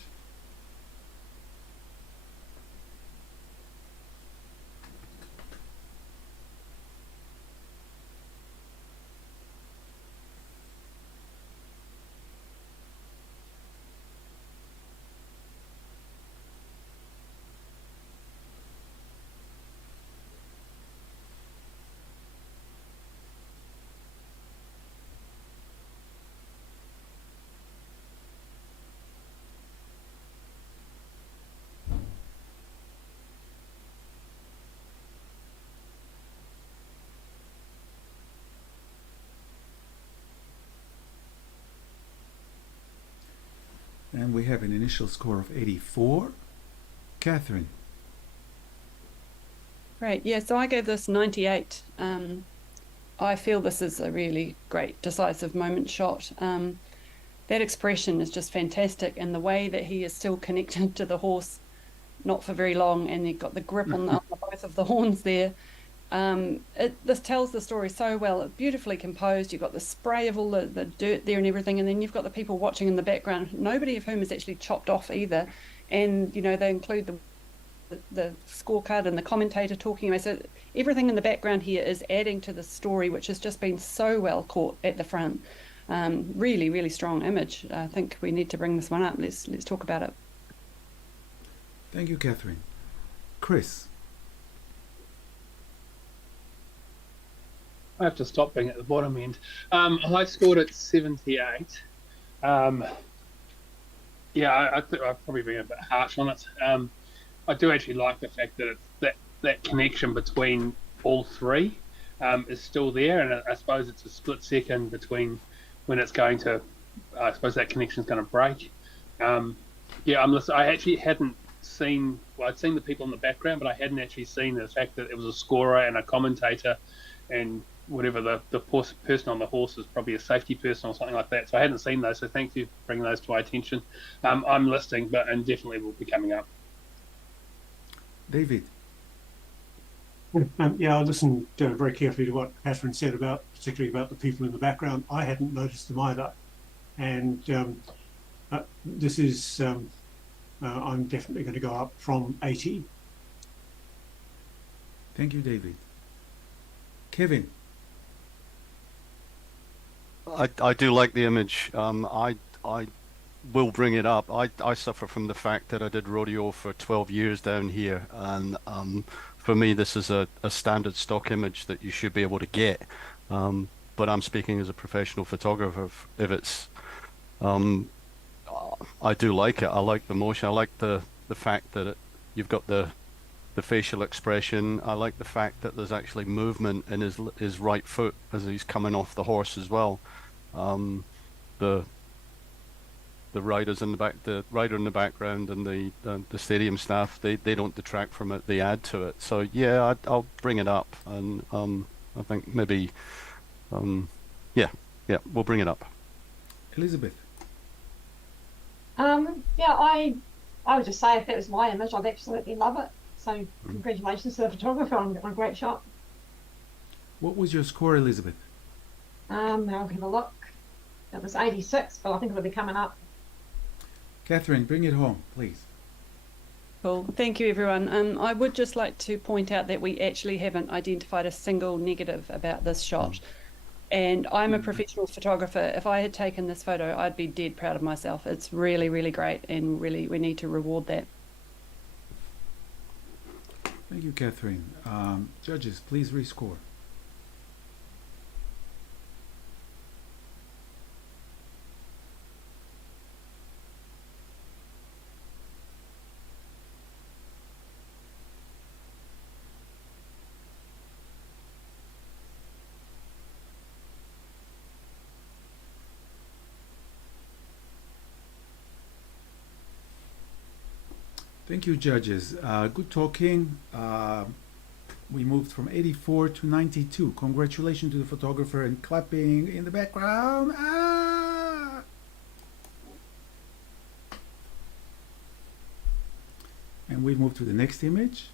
And we have an initial score of 84. Catherine. Great. Yeah, so I gave this 98. I feel this is a really great decisive moment shot. That expression is just fantastic, and the way that he is still connected to the horse, not for very long, and you've got the grip on both of the horns there. This tells the story so well. It's beautifully composed. You've got the spray of all the dirt there and everything, and then you've got the people watching in the background, nobody of whom is actually chopped off either. And they include the scorecard and the commentator talking away. So everything in the background here is adding to the story, which has just been so well caught at the front. Really, really strong image. I think we need to bring this one up. Let's talk about it. Thank you, Catherine. Chris. I have to stop being at the bottom end. I scored at 78. I think I've probably been a bit harsh on it. I do actually like the fact that that connection between all three is still there, and I suppose it's a split second between when it's going to. I suppose that connection is going to break. I'm listening. I actually hadn't seen. Well, I'd seen the people in the background, but I hadn't actually seen the fact that it was a scorer and a commentator, and whatever the person on the horse is probably a safety person or something like that. So I hadn't seen those. So thank you for bringing those to my attention. I'm listening, and definitely will be coming up. David. I listened very carefully to what Catherine said particularly about the people in the background. I hadn't noticed them either, and this is. I'm definitely going to go up from 80. Thank you, David. Kevin. I do like the image. I will bring it up. I suffer from the fact that I did rodeo for 12 years down here, and for me this is a standard stock image that you should be able to get. But I'm speaking as a professional photographer. If it's, I do like it. I like the motion. I like the fact that you've got the facial expression. I like the fact that there's actually movement in his right foot as he's coming off the horse as well. The riders in the back, the rider in the background, and the stadium staff, they don't detract from it. They add to it. So yeah, I'll bring it up, and I think maybe, we'll bring it up. Elizabeth. I would just say if that was my image, I'd absolutely love it. So congratulations to the photographer on a great shot. What was your score, Elizabeth? I'll have a look. It was 86, but I think it'll be coming up. Catherine, bring it home, please. Cool. Thank you, everyone. I would just like to point out that we actually haven't identified a single negative about this shot. And I'm a professional photographer. If I had taken this photo, I'd be dead proud of myself. It's really, really great, and really we need to reward that. Thank you, Catherine. Judges, please rescore. Thank you, judges. Good talking. We moved from 84 to 92. Congratulations to the photographer, and clapping in the background. Ah! And we move to the next image.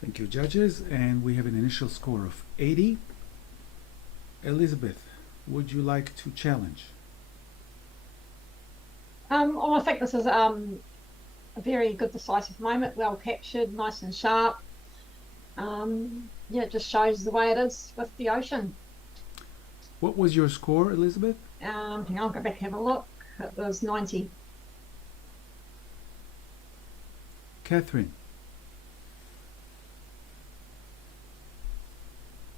Thank you, judges. And we have an initial score of 80. Elizabeth, would you like to challenge? I think this is a very good decisive moment, well captured, nice and sharp. Yeah, it just shows the way it is with the ocean. What was your score, Elizabeth? Hang on, I'll go back and have a look. It was 90. Catherine?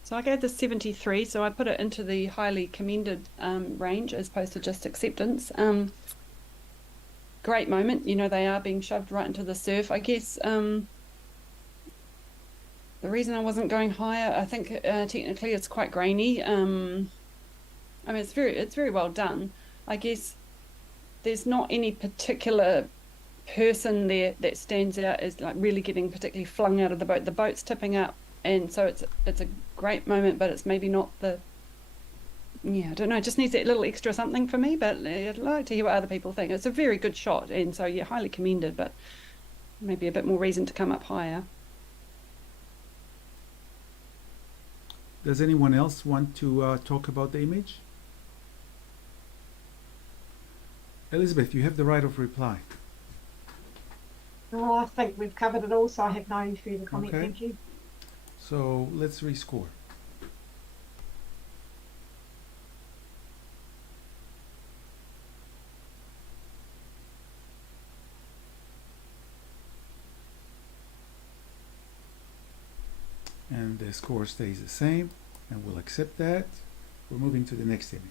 So I gave this 73, so I put it into the highly commended range as opposed to just acceptance. Great moment, you know, they are being shoved right into the surf. I guess the reason I wasn't going higher, I think technically it's quite grainy. I mean, it's very well done. I guess there's not any particular person there that stands out as like really getting particularly flung out of the boat. The boat's tipping up, and so it's a great moment, but it's maybe not the, yeah, I don't know, it just needs that little extra something for me, but I'd like to hear what other people think. It's a very good shot, and so yeah, highly commended, but maybe a bit more reason to come up higher. Does anyone else want to talk about the image? Elizabeth, you have the right of reply. Oh, I think we've covered it all, so I have no further comment. Okay. Thank you. So let's rescore. And the score stays the same, and we'll accept that. We're moving to the next image.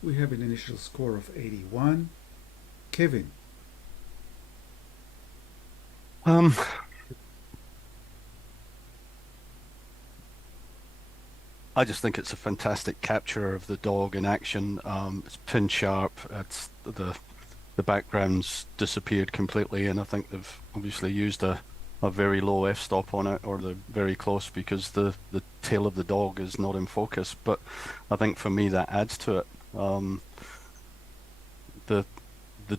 We have an initial score of 81. Kevin? I just think it's a fantastic capture of the dog in action. It's pin sharp. It's the background's disappeared completely, and I think they've obviously used a very low f-stop on it, or they're very close, because the tail of the dog is not in focus. But I think for me that adds to it. The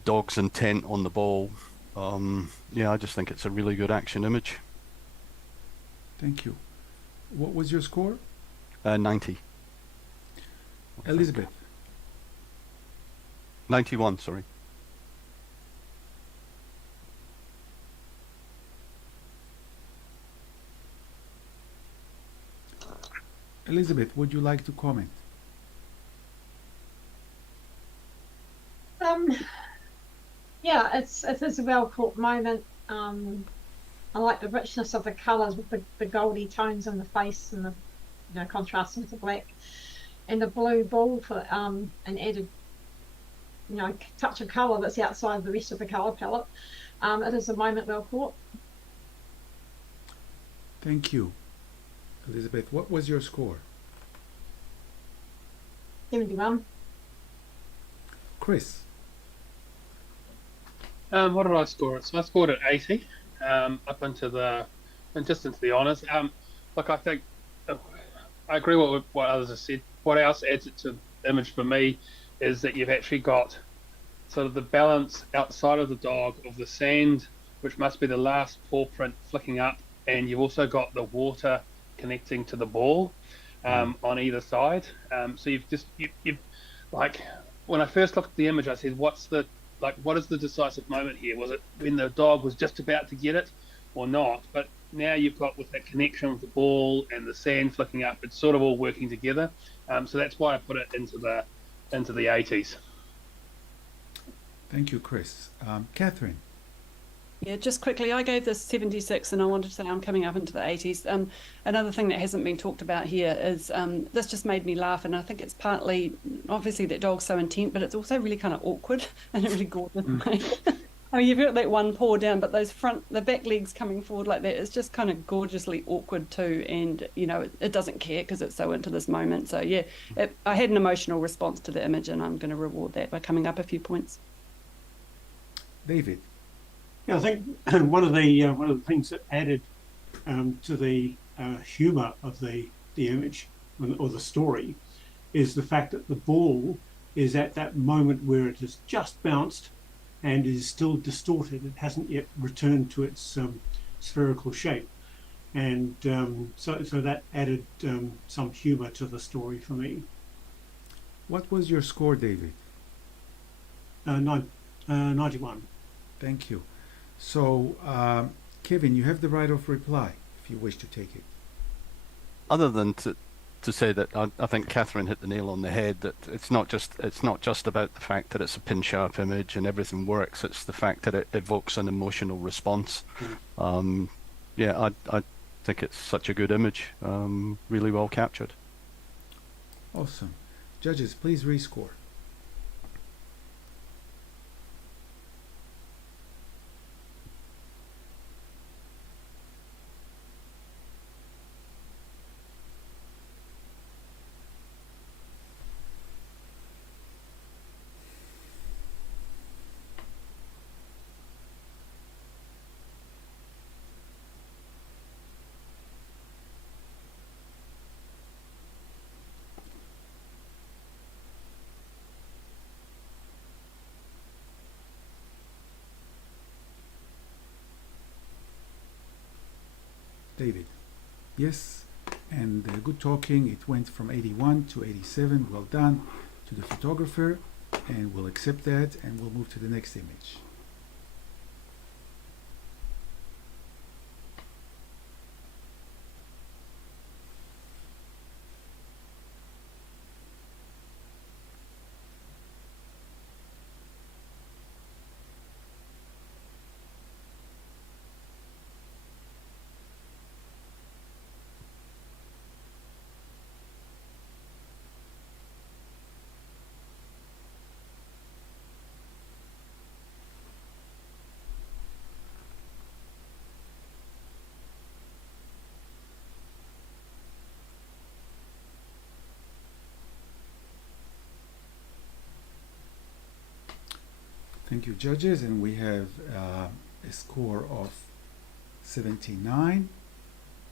dog's intent on the ball. Yeah, I just think it's a really good action image. Thank you. What was your score? 90. Elizabeth? 91, sorry. Elizabeth, would you like to comment? Yeah, it is a well caught moment. I like the richness of the colours with the goldy tones in the face and the contrasting with the black, and the blue ball for an added touch of colour that's outside the rest of the colour palette. It is a moment well caught. Thank you. Elizabeth, what was your score? 71. Chris? What did I score it? So I scored it 80, up into the honours. Look, I think I agree with what others have said. What else adds it to the image for me is that you've actually got sort of the balance outside of the dog of the sand, which must be the last paw print flicking up, and you've also got the water connecting to the ball on either side. So you've like, when I first looked at the image, I said, what is the decisive moment here? Was it when the dog was just about to get it or not? But now you've got, with that connection with the ball and the sand flicking up, it's sort of all working together. So that's why I put it into the 80s. Thank you, Chris. Catherine? Yeah, just quickly, I gave this 76, and I wanted to say I'm coming up into the 80s. Another thing that hasn't been talked about here is this just made me laugh, and I think it's partly, obviously, that dog's so intent, but it's also really kind of awkward in a really gorgeous way. I mean, you've got that one paw down, but the back legs coming forward like that is just kind of gorgeously awkward too, and it doesn't care because it's so into this moment. So yeah, I had an emotional response to the image, and I'm going to reward that by coming up a few points. David? Yeah, I think one of the things that added to the humour of the image or the story is the fact that the ball is at that moment where it has just bounced and is still distorted. It hasn't yet returned to its spherical shape, and so that added some humour to the story for me. What was your score, David? 91. Thank you. So, Kevin, you have the right of reply if you wish to take it. Other than to say that I think Catherine hit the nail on the head, that it's not just about the fact that it's a pin sharp image and everything works. It's the fact that it evokes an emotional response. Yeah, I think it's such a good image, really well captured. Awesome. Judges, please rescore. David? Yes, and good talking. It went from 81 to 87. Well done to the photographer, and we'll accept that, and we'll move to the next image. Thank you, judges, and we have a score of 79.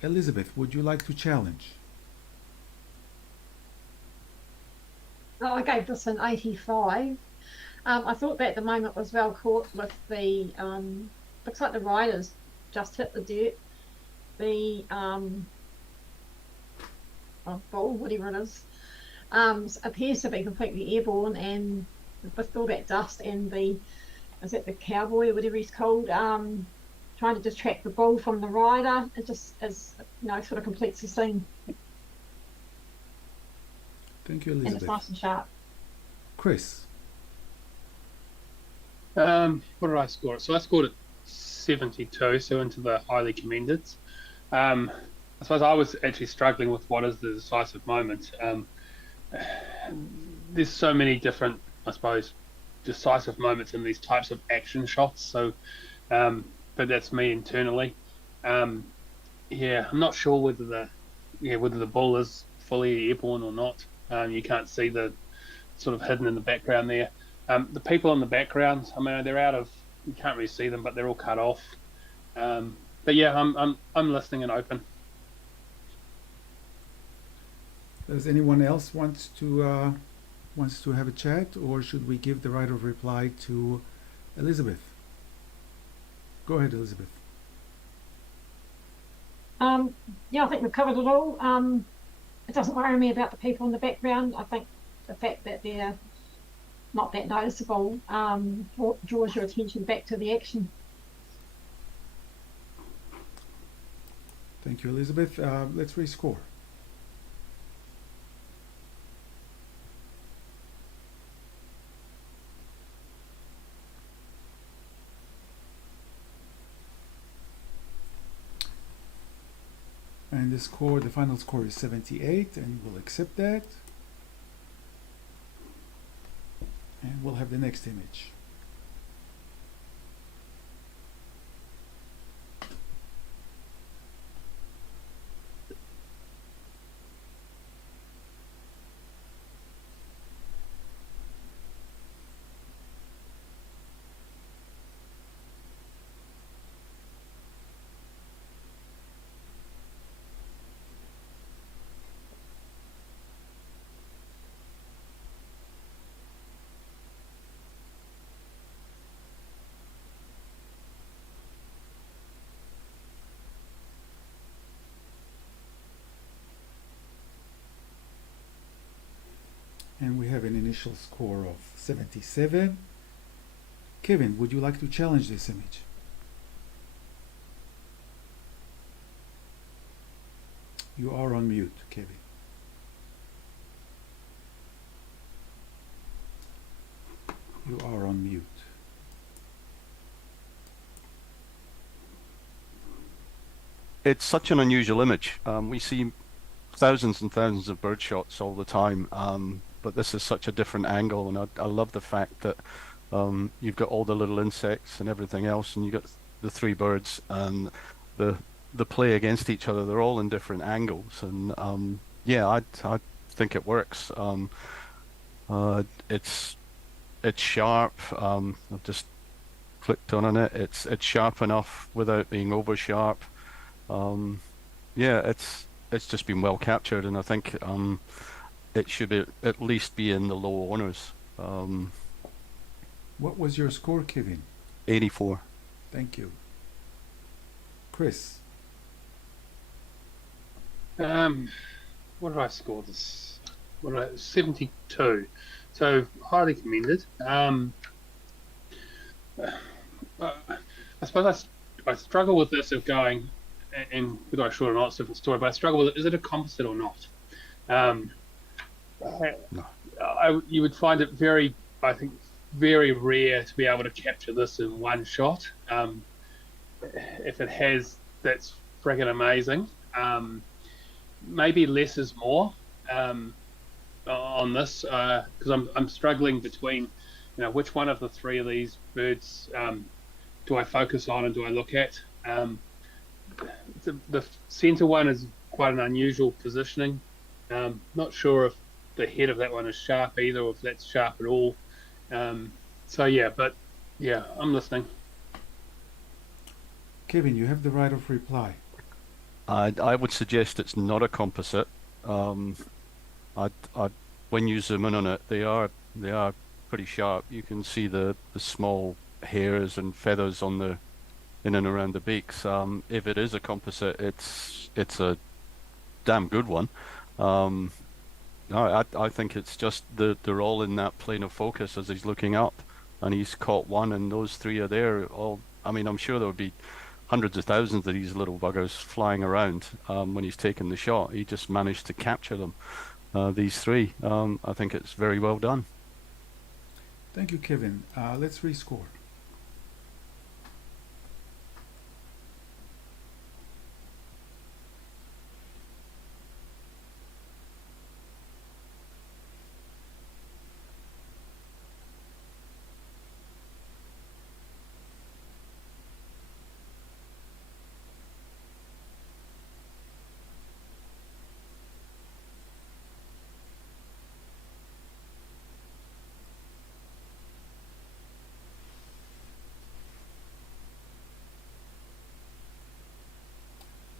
Elizabeth, would you like to challenge? Oh, I gave this an 85. I thought that the moment was well caught with the looks like the riders just hit the dirt. The ball, whatever it is, appears to be completely airborne, and with all that dust and is it the cowboy or whatever he's called, trying to distract the bull from the rider. It just is, sort of completes the scene. Thank you, And it's Elizabeth. nice and sharp. Chris. What did I score it? So I scored it 72, so into the highly commended. I suppose I was actually struggling with what is the decisive moment. There's so many different, I suppose, decisive moments in these types of action shots. So, but that's me internally. I'm not sure whether the bull is fully airborne or not. You can't see the sort of hidden in the background there. The people in the background, I mean, they're you can't really see them, but they're all cut off. But yeah, I'm listening and open. Does anyone else wants to have a chat, or should we give the right of reply to Elizabeth? Go ahead, Elizabeth. Yeah, I think we've covered it all. It doesn't worry me about the people in the background. I think the fact that they're not that noticeable draws your attention back to the action. Thank you, Elizabeth. Let's rescore. And the final score is 78, and we'll accept that. And we'll have the next image. And we have an initial score of 77. Kevin, would you like to challenge this image? You are on mute, Kevin. You are on mute. It's such an unusual image. We see thousands and thousands of bird shots all the time, but this is such a different angle, and I love the fact that you've got all the little insects and everything else, and you've got the three birds and the play against each other. They're all in different angles, and yeah, I think it works. It's sharp. I've just clicked on it. It's sharp enough without being over sharp. Yeah, it's just been well captured, and I think it should at least be in the low honors. What was your score, Kevin? 84. Thank you. Chris? What did I score this? 72. So highly commended. I suppose I struggle with this of going, and whether I should or not, it's a different story, but I struggle with it. Is it a composite or not? No. You would find it very rare to be able to capture this in one shot. If it has, that's friggin' amazing. Maybe less is more on this, because I'm struggling between, which one of the three of these birds do I focus on and do I look at? The center one is quite an unusual positioning. Not sure if the head of that one is sharp either, or if that's sharp at all. So yeah, but yeah, I'm listening. Kevin, you have the right of reply. I would suggest it's not a composite. When you zoom in on it, they are pretty sharp. You can see the small hairs and feathers on the in and around the beaks. If it is a composite, it's a damn good one. No, I think it's just they're all in that plane of focus as he's looking up, and he's caught one, and those three are there. All, I mean, I'm sure there would be hundreds of thousands of these little buggers flying around when he's taken the shot. He just managed to capture them, these three. I think it's very well done. Thank you, Kevin. Let's rescore.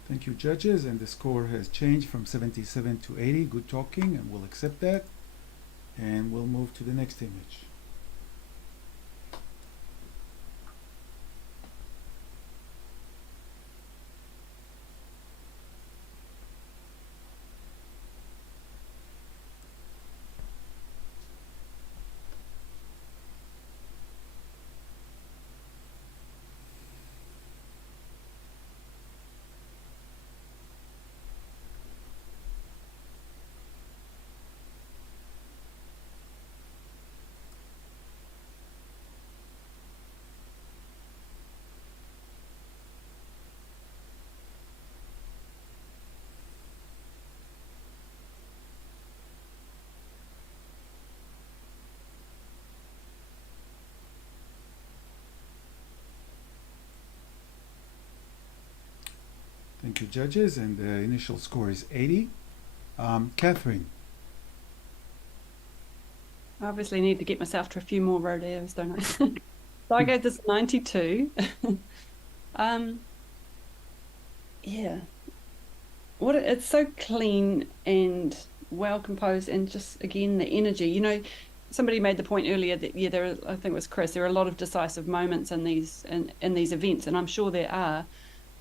Thank you, judges, and the score has changed from 77 to 80. Good talking, and we'll accept that. And we'll move to the next image. Thank you, judges, and the initial score is 80. Catherine. I obviously need to get myself to a few more rodeos, don't I? So I gave this 92. Yeah. It's so clean and well composed, and just again the energy. You know, somebody made the point earlier that I think it was Chris, there are a lot of decisive moments in these events, and I'm sure there are,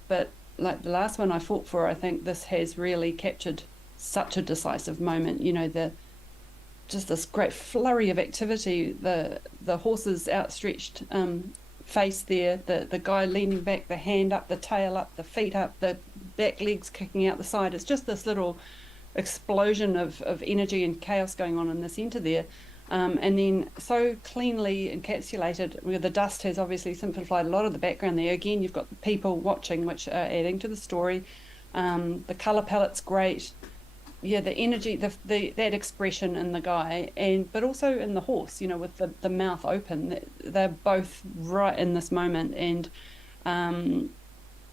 but like the last one I fought for, I think this has really captured such a decisive moment. You know, just this great flurry of activity, the horse's outstretched face there, the guy leaning back, the hand up, the tail up, the feet up, the back legs kicking out the side. It's just this little explosion of energy and chaos going on in the center there. And then so cleanly encapsulated, where the dust has obviously simplified a lot of the background there. Again, you've got the people watching, which are adding to the story. The color palette's great. Yeah, the energy, that expression in the guy, but also in the horse, you know, with the mouth open. They're both right in this moment, and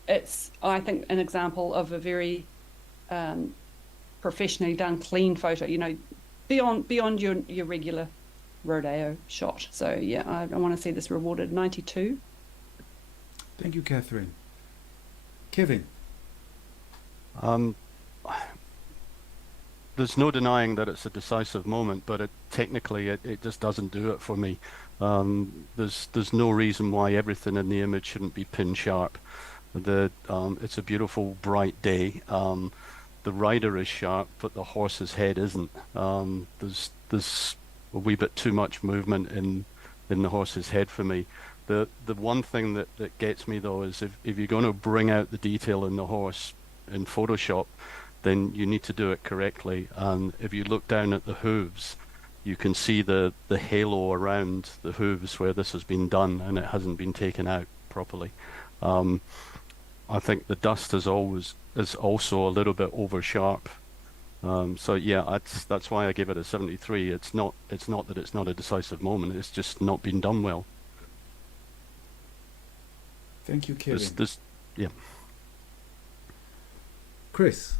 it's, I think, an example of a very professionally done, clean photo. You know, beyond your regular rodeo shot. So yeah, I want to see this rewarded. 92. Thank you, Catherine. Kevin. There's no denying that it's a decisive moment, but technically it just doesn't do it for me. There's no reason why everything in the image shouldn't be pin sharp. It's a beautiful bright day. The rider is sharp, but the horse's head isn't. There's a wee bit too much movement in the horse's head for me. The one thing that gets me though is if you're going to bring out the detail in the horse in Photoshop, then you need to do it correctly. And if you look down at the hooves, you can see the halo around the hooves where this has been done, and it hasn't been taken out properly. I think the dust is also a little bit over sharp. So yeah, that's why I give it a 73. It's not that it's not a decisive moment. It's just not been done well. Thank you, Kevin. Yeah. Chris.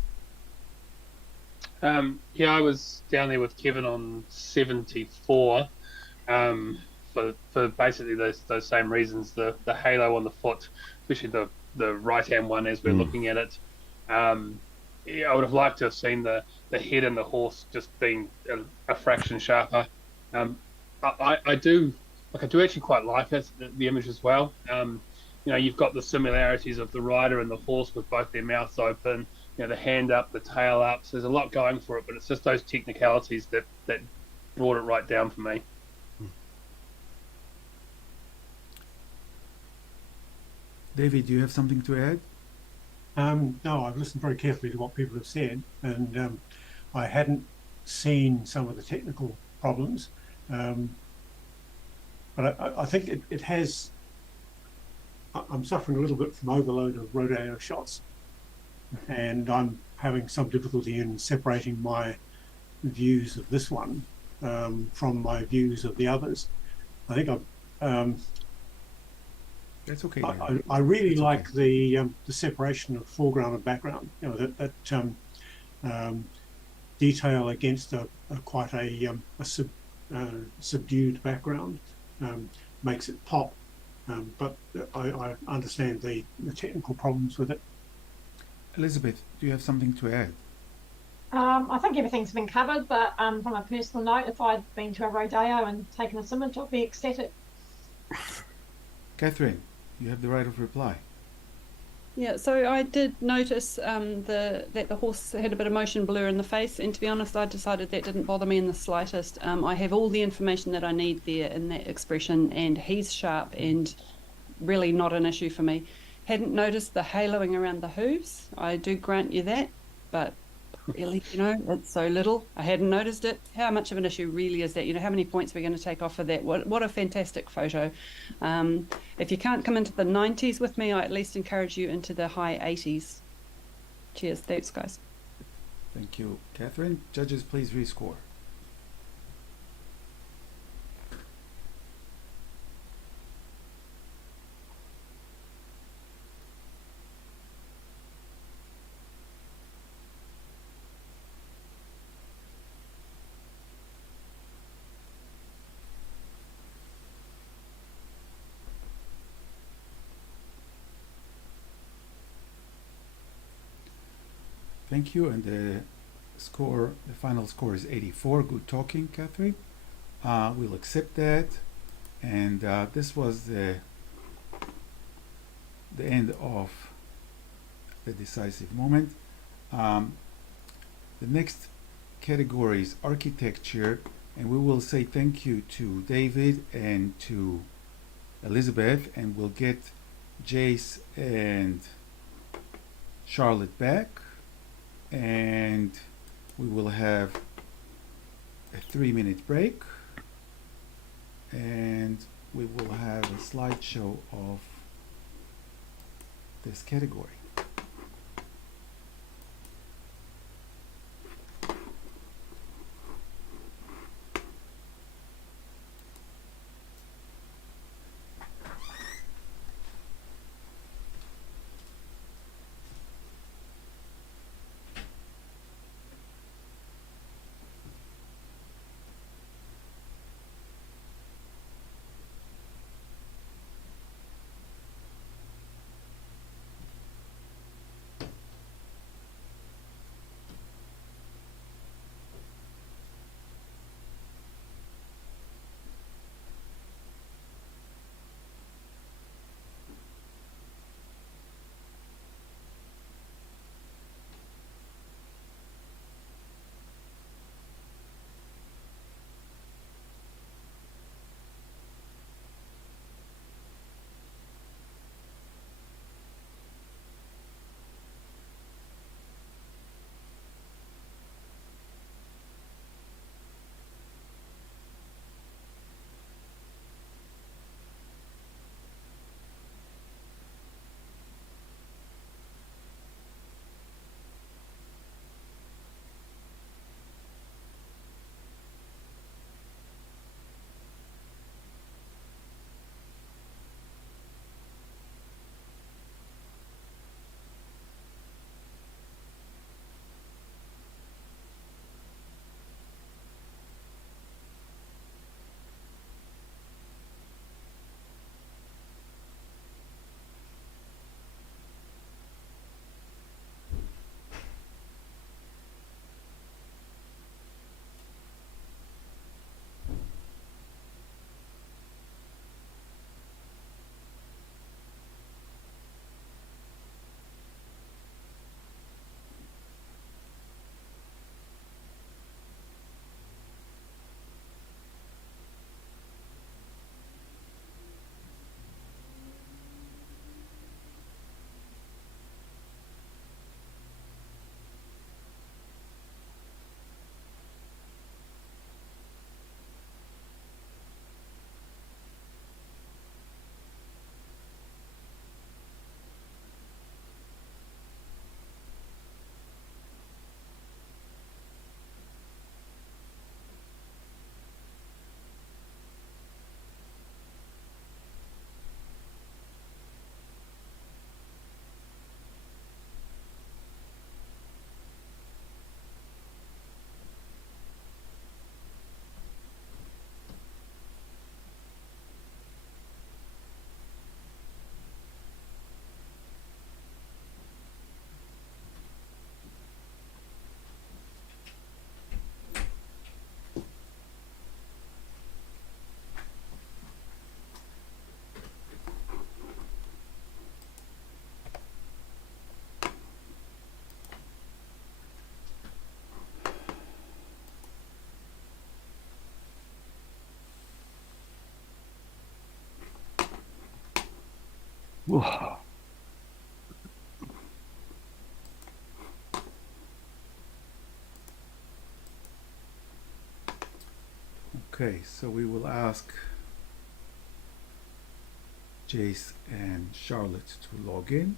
Yeah, I was down there with Kevin on 74 for basically those same reasons. The halo on the foot, especially the right hand one as we're looking at it. Yeah, I would have liked to have seen the head and the horse just being a fraction sharper. I do actually quite like it, the image as well. You know, you've got the similarities of the rider and the horse with both their mouths open, the hand up, the tail up. So there's a lot going for it, but it's just those technicalities that brought it right down for me. David, do you have something to add? No, I've listened very carefully to what people have said, and I hadn't seen some of the technical problems, but I think it has. I'm suffering a little bit from overload of rotator shots, and I'm having some difficulty in separating my views of this one from my views of the others. I think That's okay. I really It's like okay. the separation of foreground and background. You know, that detail against a quite a subdued background makes it pop. But I understand the technical problems with it. Elizabeth, do you have something to add? I think everything's been covered, but from a personal note, if I'd been to a rodeo and taken this image, I'd be ecstatic. Catherine, you have the right of reply. Yeah, so I did notice that the horse had a bit of motion blur in the face, and to be honest, I decided that didn't bother me in the slightest. I have all the information that I need there in that expression, and he's sharp and really not an issue for me. Hadn't noticed the haloing around the hooves. I do grant you that, but really, it's so little. I hadn't noticed it. How much of an issue really is that? How many points are we going to take off of that? What a fantastic photo. If you can't come into the 90s with me, I at least encourage you into the high 80s. Cheers. Thanks, guys. Thank you, Catherine. Judges, please rescore. Thank you, and the final score is 84. Good talking, Catherine. We'll accept that, and this was the end of the decisive moment. The next category is architecture, and we will say thank you to David and to Elizabeth, and we'll get Jace and Charlotte back, and we will have a 3-minute break, and we will have a slideshow of this category. Whoa. Okay, so we will ask Jace and Charlotte to log in.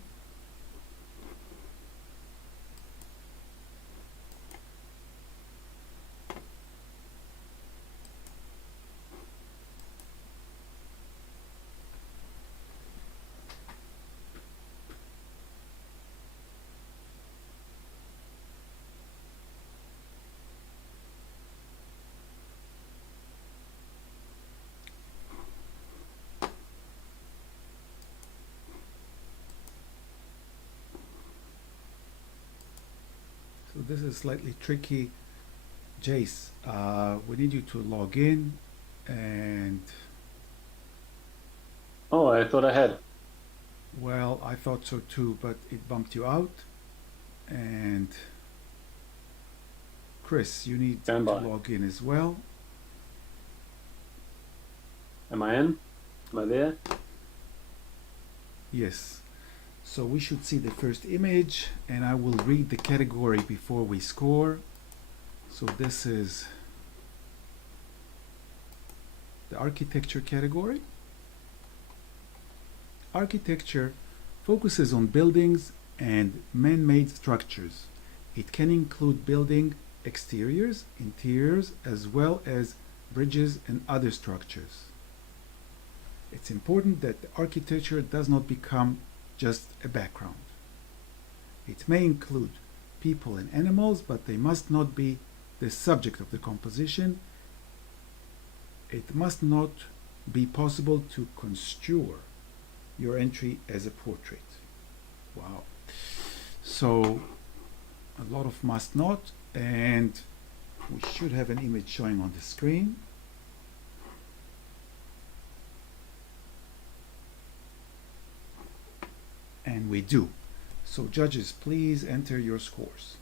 So this is slightly tricky. Jace, we need you to log in and, Oh, I thought I had. well, I thought so too, but it bumped you out. And Chris, you need Stand to by. log in as well. Am I in? Am I there? Yes. So we should see the first image, and I will read the category before we score. So this is the architecture category. Architecture focuses on buildings and man-made structures. It can include building exteriors, interiors, as well as bridges and other structures. It's important that the architecture does not become just a background. It may include people and animals, but they must not be the subject of the composition. It must not be possible to construe your entry as a portrait. Wow. So a lot of must not, and we should have an image showing on the screen. And we do. So judges, please enter your scores.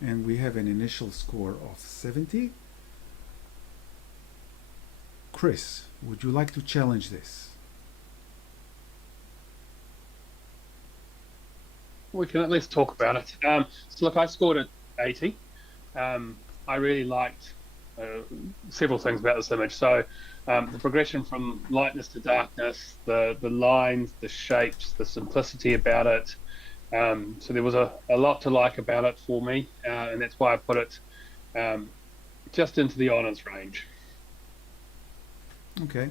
And we have an initial score of 70. Chris, would you like to challenge this? We can at least talk about it. So look, I scored at 80. I really liked several things about this image. So the progression from lightness to darkness, the lines, the shapes, the simplicity about it. So there was a lot to like about it for me, and that's why I put it just into the honours range. Okay.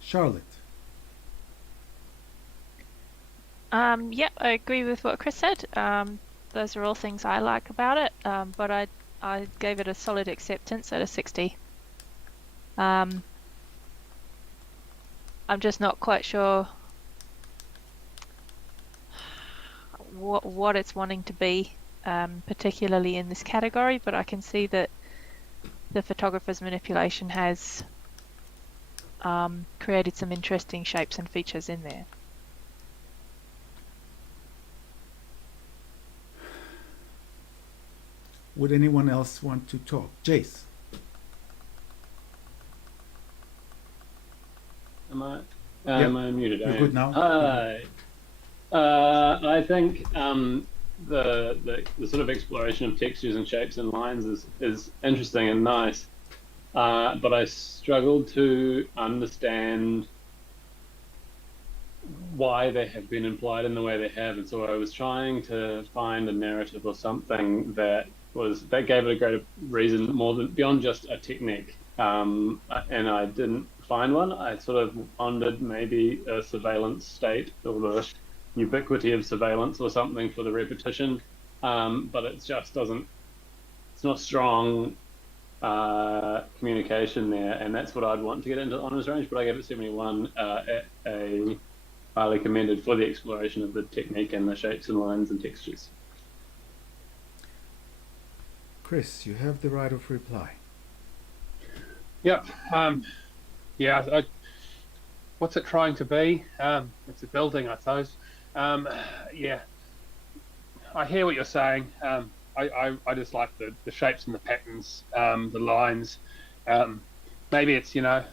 Charlotte. Yeah, I agree with what Chris said. Those are all things I like about it, but I gave it a solid acceptance at a 60. I'm just not quite sure what it's wanting to be, particularly in this category, but I can see that the photographer's manipulation has created some interesting shapes and features in there. Would anyone else want to talk? Jace. Am I? Yeah. Am I muted? You're good now. Hi. I think the sort of exploration of textures and shapes and lines is interesting and nice, but I struggled to understand why they have been implied in the way they have, and so I was trying to find a narrative or something that gave it a greater reason, more than beyond just a technique, and I didn't find one. I sort of pondered maybe a surveillance state or the ubiquity of surveillance or something for the repetition, but it just doesn't. It's not strong communication there, and that's what I'd want to get into honours range. But I gave it 71 at a highly commended for the exploration of the technique and the shapes and lines and textures. Chris, you have the right of reply. Yep. Yeah. What's it trying to be? It's a building, I suppose. Yeah. I hear what you're saying. I just like the shapes and the patterns, the lines. Maybe it's, the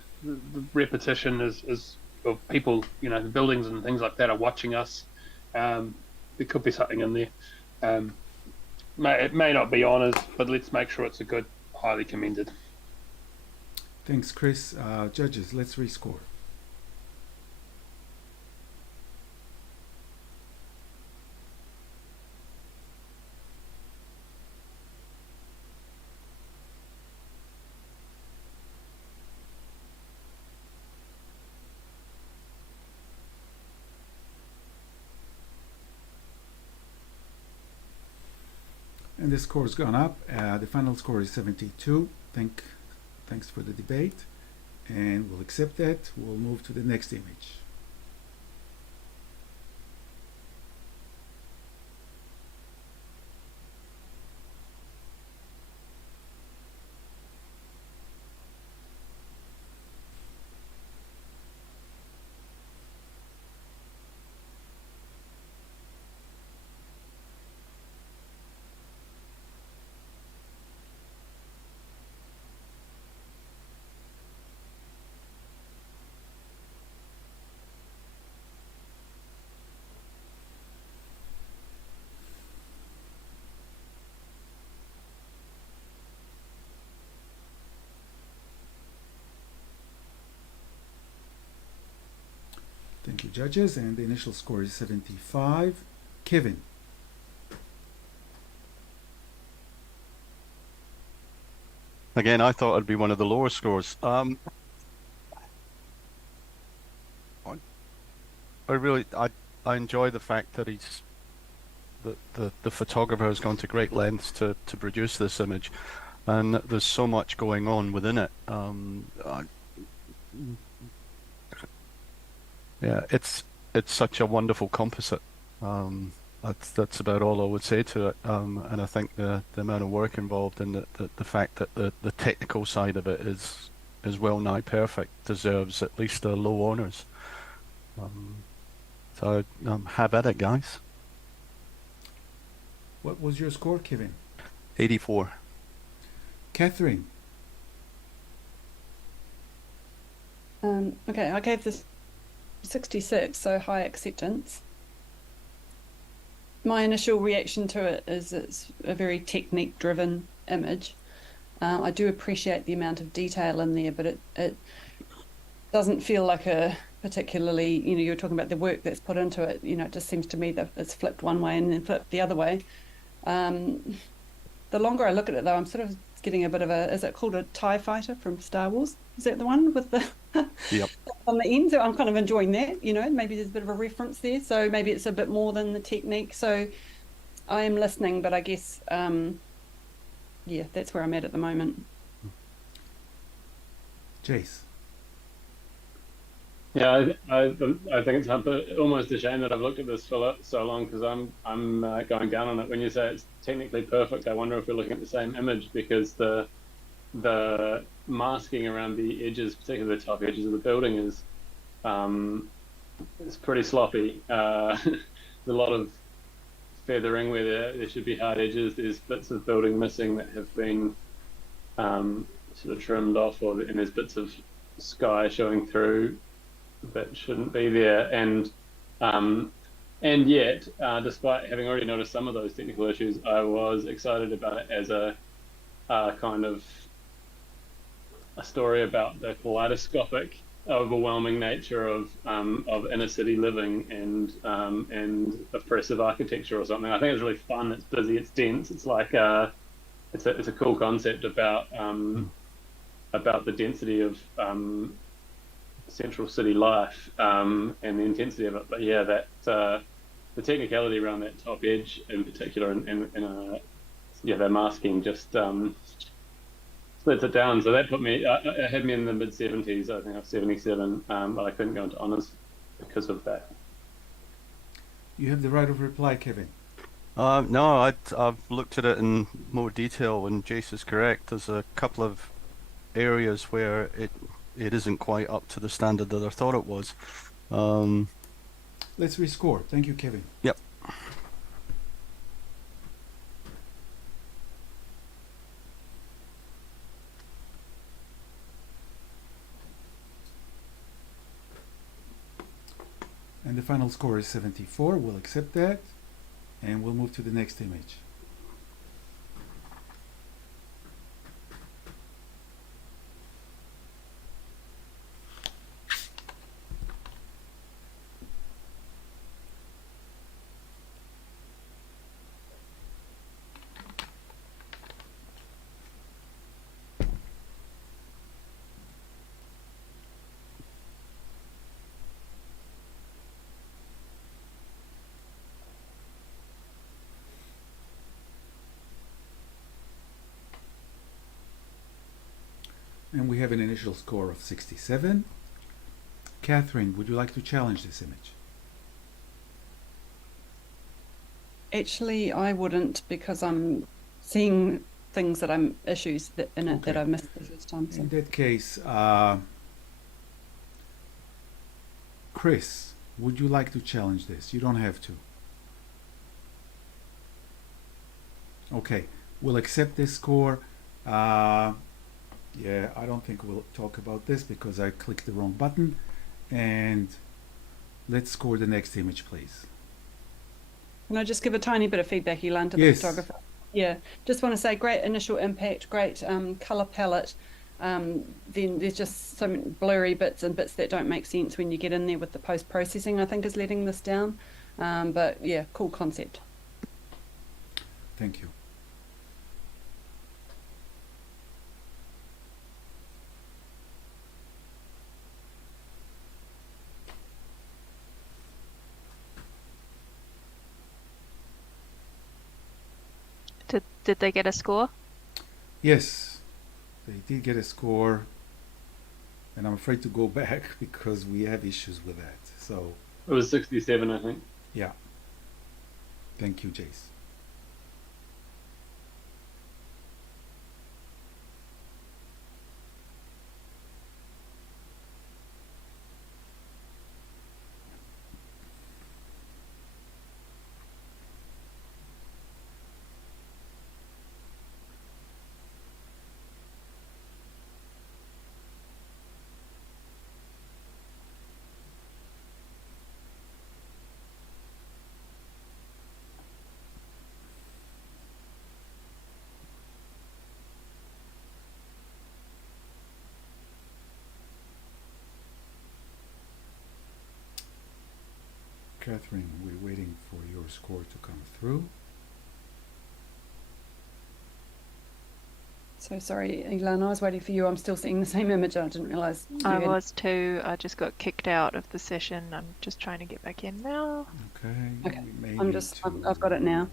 repetition is of people, the buildings and things like that are watching us. There could be something in there. It may not be honours, but let's make sure it's a good, highly commended. Thanks, Chris. Judges, let's rescore. And the score's gone up. The final score is 72. Thanks for the debate. And we'll accept that. We'll move to the next image. Thank you, judges. And the initial score is 75. Kevin. Again, I thought it'd be one of the lower scores. I enjoy the fact that the photographer has gone to great lengths to produce this image, and there's so much going on within it. Yeah, it's such a wonderful composite. That's about all I would say to it. And I think the amount of work involved and the fact that the technical side of it is well nigh perfect deserves at least a low honours. So have at it, guys. What was your score, Kevin? 84. Catherine. Okay, I gave this 66, so high acceptance. My initial reaction to it is it's a very technique-driven image. I do appreciate the amount of detail in there, but it doesn't feel like a particularly, you're talking about the work that's put into it. It just seems to me that it's flipped one way and then flipped the other way. The longer I look at it, though, I'm sort of getting a bit of is it called a TIE fighter from Star Wars? Is that the one with the Yep. on the end? So I'm kind of enjoying that, maybe there's a bit of a reference there. So maybe it's a bit more than the technique. So I am listening, but I guess, yeah, that's where I'm at the moment. Jace. Yeah, I think it's almost a shame that I've looked at this for so long, because I'm going down on it. When you say it's technically perfect, I wonder if we're looking at the same image, because the masking around the edges, particularly the top edges of the building, is it's pretty sloppy. There's a lot of feathering where there should be hard edges. There's bits of building missing that have been sort of trimmed off, and there's bits of sky showing through that shouldn't be there. And yet, despite having already noticed some of those technical issues, I was excited about it as a kind of a story about the kaleidoscopic, overwhelming nature of inner city living and oppressive architecture or something. I think it's really fun. It's busy. It's dense. It's like it's a cool concept about the density of central city life and the intensity of it. But yeah, that the technicality around that top edge in particular, and their masking just splits it down. So that put me, it had me in the mid 70s. I think I was 77, but I couldn't go into honours because of that. You have the right of reply, Kevin. No, I've looked at it in more detail, and Jace is correct. There's a couple of areas where it isn't quite up to the standard that I thought it was. Let's rescore. Thank you, Kevin. Yep. And the final score is 74. We'll accept that. And we'll move to the next image. And we have an initial score of 67. Catherine, would you like to challenge this image? Actually, I wouldn't, because I'm seeing things that I'm issues that in it that Okay. I missed the first time. So. In that case, Chris, would you like to challenge this? You don't have to. Okay, we'll accept this score. Yeah, I don't think we'll talk about this because I clicked the wrong button. And let's score the next image, please. Can I just give a tiny bit of feedback, Elan, to the Yes. photographer? Yeah, just want to say great initial impact, great color palette. Then there's just some blurry bits and bits that don't make sense when you get in there with the post-processing, I think is letting this down. But yeah, cool concept. Thank you. Did they get a score? Yes, they did get a score. And I'm afraid to go back because we have issues with that. So, It was 67, I think. yeah. Thank you, Jace. Catherine, we're waiting for your score to come through. So sorry, Elan, I was waiting for you. I'm still seeing the same image. I didn't realize. I was too. I just got kicked out of the session. I'm just trying to get back in now. Okay. Okay, we may I'm need just, to- I've got it now.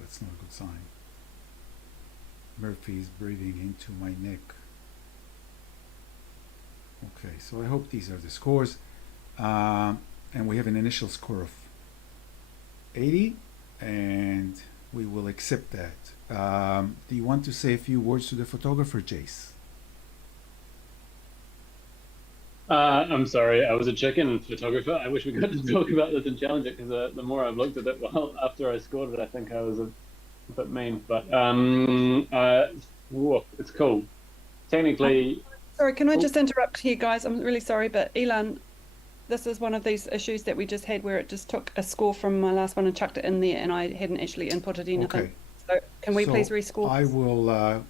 That's not a good sign. Murphy's breathing into my neck. Okay, so I hope these are the scores. And we have an initial score of 80, and we will accept that. Do you want to say a few words to the photographer, Jace? I'm sorry, I was a chicken photographer. I wish we got to talk about this and challenge it because the more I've looked at it, well, after I scored it, I think I was a bit mean. But it's cool. Technically, Sorry, can I just interrupt here, guys? I'm really sorry, but Elan, this is one of these issues that we just had where it just took a score from my last one and chucked it in there, and I hadn't actually inputted anything. Okay. So can we So please rescore? I will,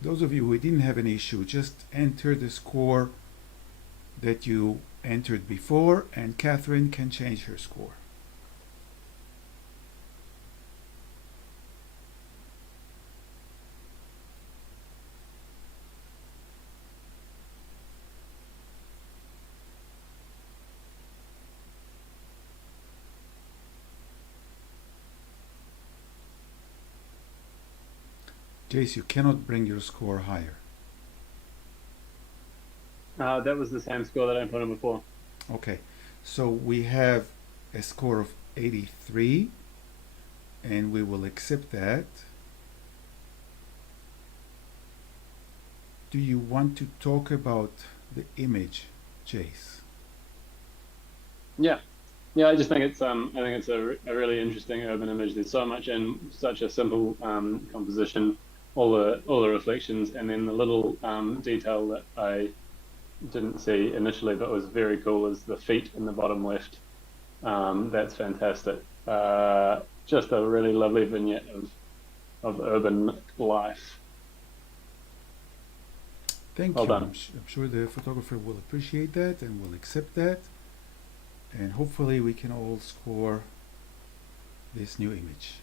those of you who didn't have an issue, just enter the score that you entered before, and Catherine can change her score. Jace, you cannot bring your score higher. that was the same score that I put in before. Okay, so we have a score of 83, and we will accept that. do you want to talk about the image, Chase? Yeah. Yeah, I just think it's a really interesting urban image. There's so much in such a simple composition, all the reflections, and then the little detail that I didn't see initially but was very cool is the feet in the bottom left. That's fantastic. Just a really lovely vignette of urban life. Thank Well you. done. I'm sure the photographer will appreciate that and will accept that. And hopefully we can all score this new image.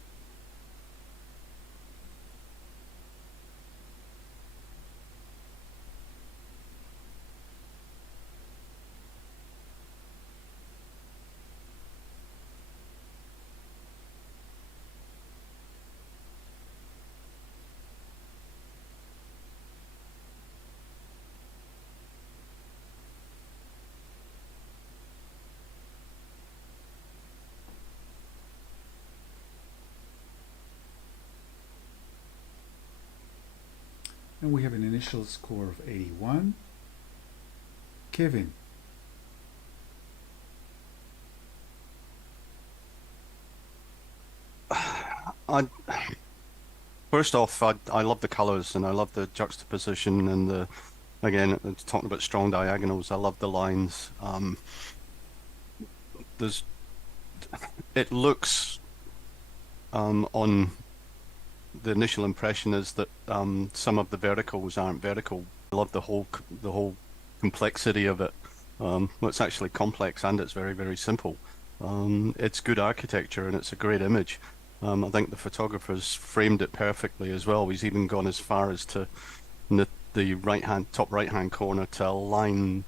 And we have an initial score of 81. Kevin. First off, I love the colors and I love the juxtaposition and again, it's talking about strong diagonals. I love the lines. It looks on the initial impression is that some of the verticals aren't vertical. I love the whole complexity of it. Well, it's actually complex and it's very, very simple. It's good architecture and it's a great image. I think the photographer's framed it perfectly as well. He's even gone as far as to the top right hand corner to align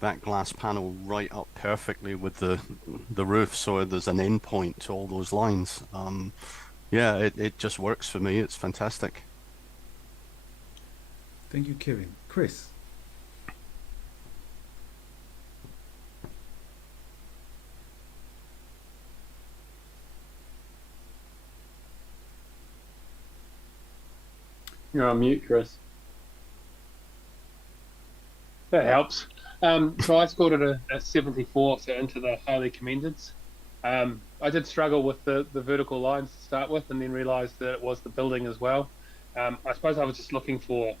that glass panel right up perfectly with the roof, so there's an end point to all those lines. Yeah, it just works for me. It's fantastic. Thank you, Kevin. Chris. You're on mute, Chris. That helps. So I scored it a 74, so into the highly commendeds. I did struggle with the vertical lines to start with, and then realised that it was the building as well. I suppose I was just looking for,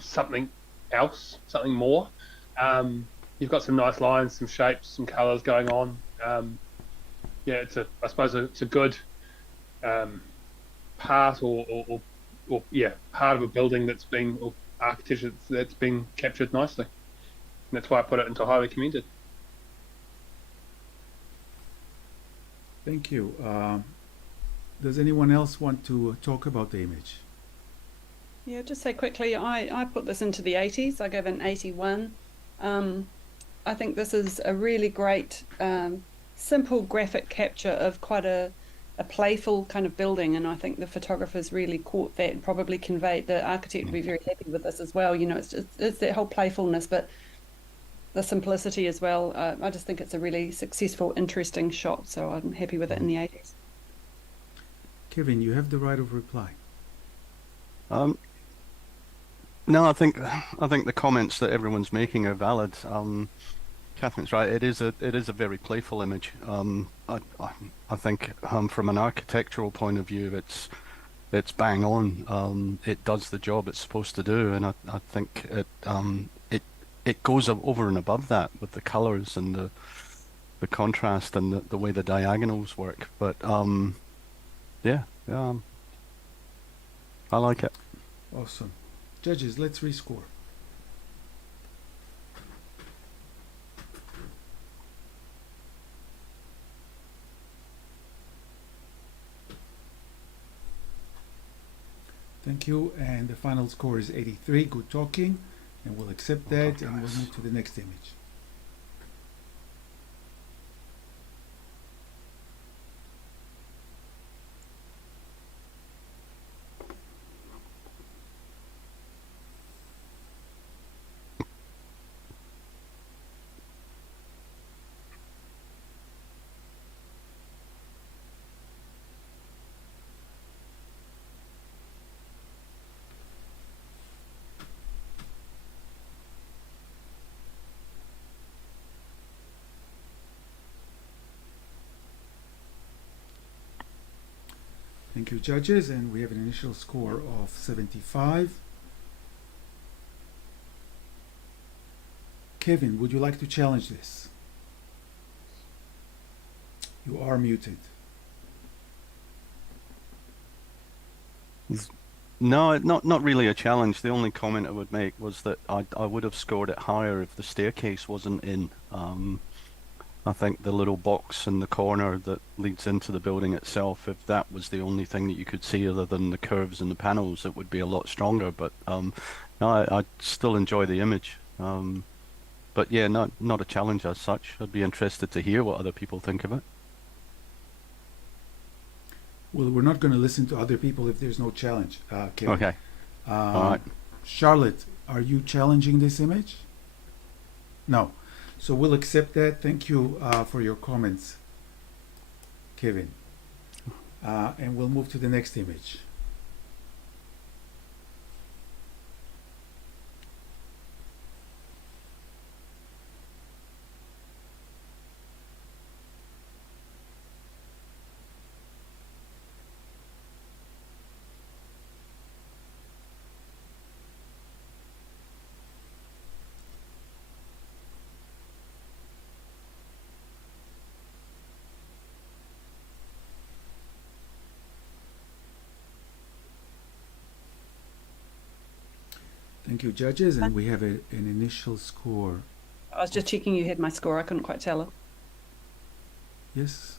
something else, something more. You've got some nice lines, some shapes, some colours going on. Yeah, I suppose it's a good part or part of a building that's been, or architecture that's been captured nicely. And that's why I put it into highly commended. Thank you. Does anyone else want to talk about the image? Yeah, just say quickly, I put this into the 80s. I gave it an 81. I think this is a really great, simple graphic capture of quite a playful kind of building, and I think the photographers really caught that and probably conveyed. The architect would be very happy with this as well. It's that whole playfulness, but the simplicity as well. I just think it's a really successful, interesting shot, so I'm happy with it in the 80s. Kevin, you have the right of reply. No, I think the comments that everyone's making are valid. Catherine's right. It is a very playful image. I think from an architectural point of view, it's bang on. It does the job it's supposed to do, and I think it goes over and above that with the colors and the contrast and the way the diagonals work. But yeah, I like it. Awesome. Judges, let's rescore. Thank you. And the final score is 83. Good talking. And we'll accept that, and we'll move to the next image. Thank you, judges, and we have an initial score of 75. Kevin, would you like to challenge this? You are muted. No, not really a challenge. The only comment I would make was that I would have scored it higher if the staircase wasn't in. I think the little box in the corner that leads into the building itself, if that was the only thing that you could see other than the curves and the panels, it would be a lot stronger. But no, I still enjoy the image. But yeah, not a challenge as such. I'd be interested to hear what other people think of it. Well, we're not going to listen to other people if there's no challenge, Kevin. Okay. All right. Charlotte, are you challenging this image? No. So we'll accept that. Thank you for your comments, Kevin. And we'll move to the next image. Thank you, judges, and we have an initial score. I was just checking you had my score. I couldn't quite tell it. Yes,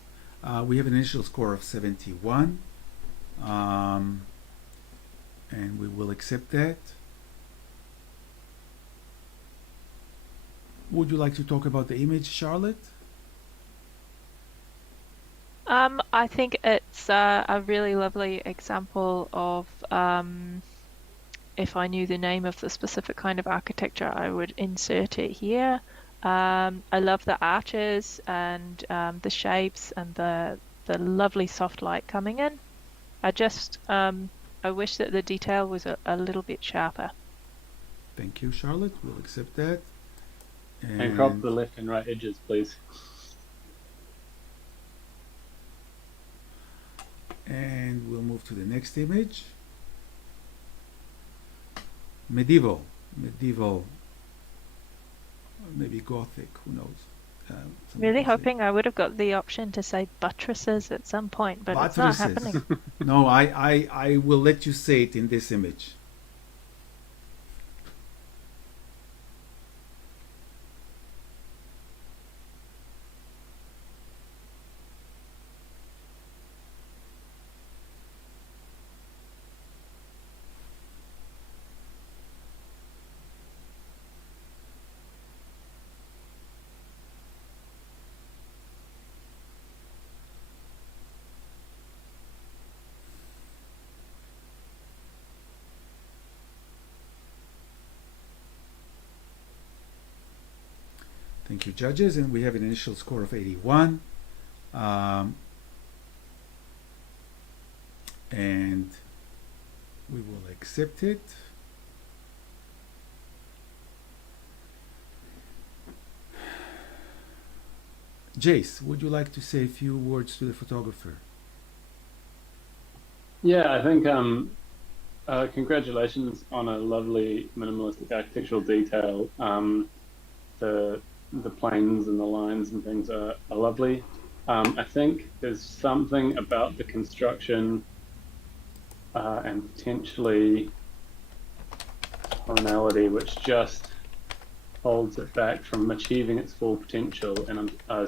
we have an initial score of 71, and we will accept that. Would you like to talk about the image, Charlotte? I think it's a really lovely example of if I knew the name of the specific kind of architecture, I would insert it here. I love the arches and the shapes and the lovely soft light coming in. I wish that the detail was a little bit sharper. Thank you, Charlotte. We'll accept that. And crop the left and right edges, please. And we'll move to the next image. Medieval, maybe Gothic, who knows? Really hoping I would have got the option to say buttresses at some point, but buttresses. It's not happening. No, I will let you say it in this image. Thank you, judges, and we have an initial score of 81. And we will accept it. Jace, would you like to say a few words to the photographer? Yeah, I think congratulations on a lovely minimalistic architectural detail. The planes and the lines and things are lovely. I think there's something about the construction and potentially tonality which just holds it back from achieving its full potential. And I'm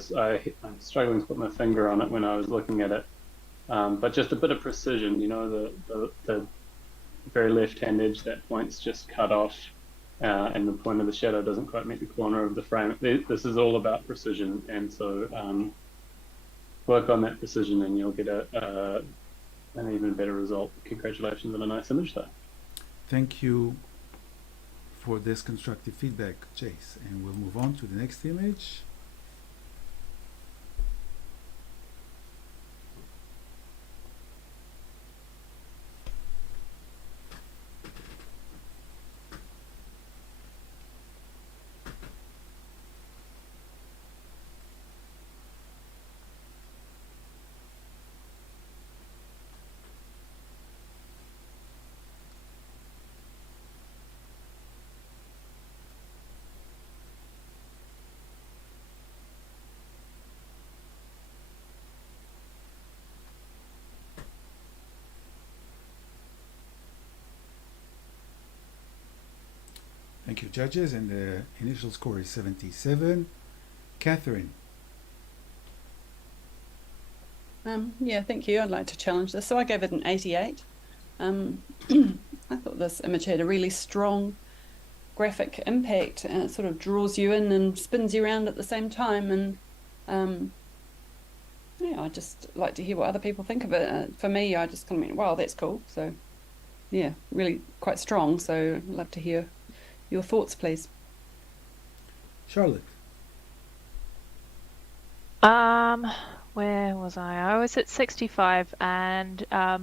struggling to put my finger on it when I was looking at it. But just a bit of precision, you know, the very left-hand edge, that point's just cut off. And the point of the shadow doesn't quite meet the corner of the frame. This is all about precision, and so work on that precision and you'll get an even better result. Congratulations on a nice image though. Thank you for this constructive feedback, Jace. And we'll move on to the next image. Thank you, judges, and the initial score is 77. Catherine. Yeah, thank you. I'd like to challenge this. So I gave it an 88. I thought this image had a really strong graphic impact, and it sort of draws you in and spins you around at the same time. And yeah, I just like to hear what other people think of it. For me, I just kind of went, wow, that's cool. So yeah, really quite strong. So I'd love to hear your thoughts, please. Charlotte. Where was I? I was at 65, and I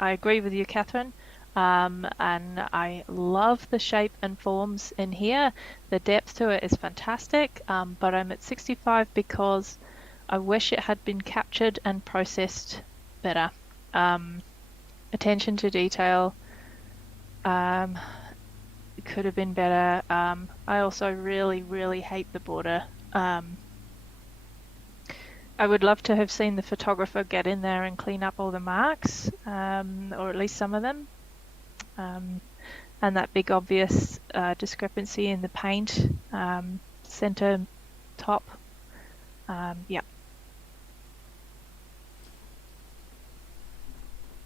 agree with you, Catherine. And I love the shape and forms in here. The depth to it is fantastic. But I'm at 65 because I wish it had been captured and processed better. Attention to detail could have been better. I also really, really hate the border. I would love to have seen the photographer get in there and clean up all the marks, or at least some of them. And that big obvious discrepancy in the paint, center top. Yeah.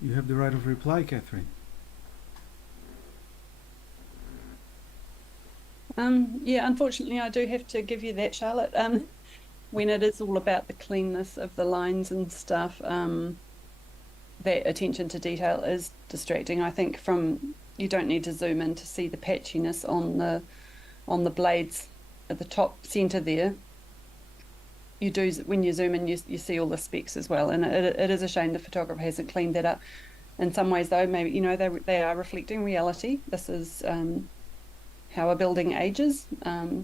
You have the right of reply, Catherine. Yeah, unfortunately, I do have to give you that, Charlotte. When it is all about the cleanness of the lines and stuff, that attention to detail is distracting. I think you don't need to zoom in to see the patchiness on the blades at the top center there. You do, when you zoom in, you see all the specks as well, and it is a shame the photographer hasn't cleaned that up. In some ways, though, maybe they are reflecting reality. This is how a building ages,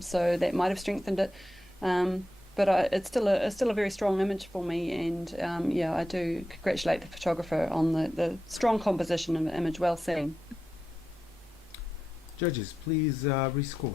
so that might have strengthened it. But it's still a very strong image for me, and yeah, I do congratulate the photographer on the strong composition of the image. Well seen. Judges, please rescore.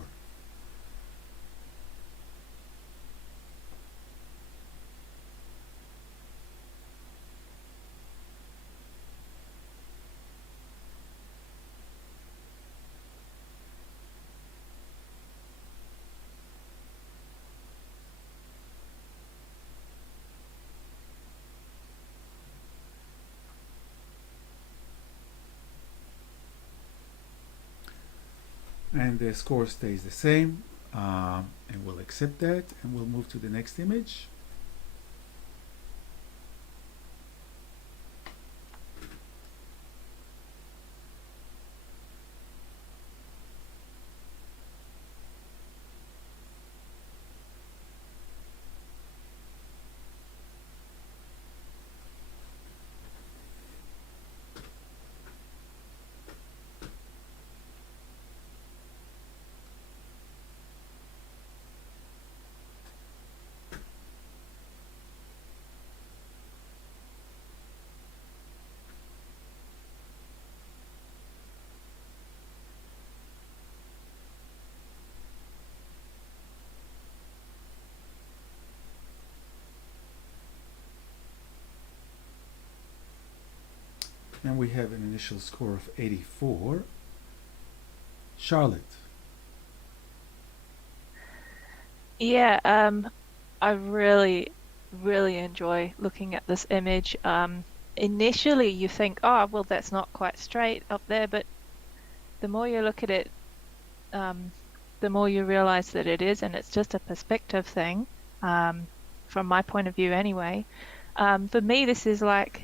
And the score stays the same, and we'll accept that, and we'll move to the next image. And we have an initial score of 84. Charlotte. Yeah, I really, really enjoy looking at this image. Initially, you think, oh, well, that's not quite straight up there, but the more you look at it, the more you realize that it is, and it's just a perspective thing, from my point of view anyway. For me, this is like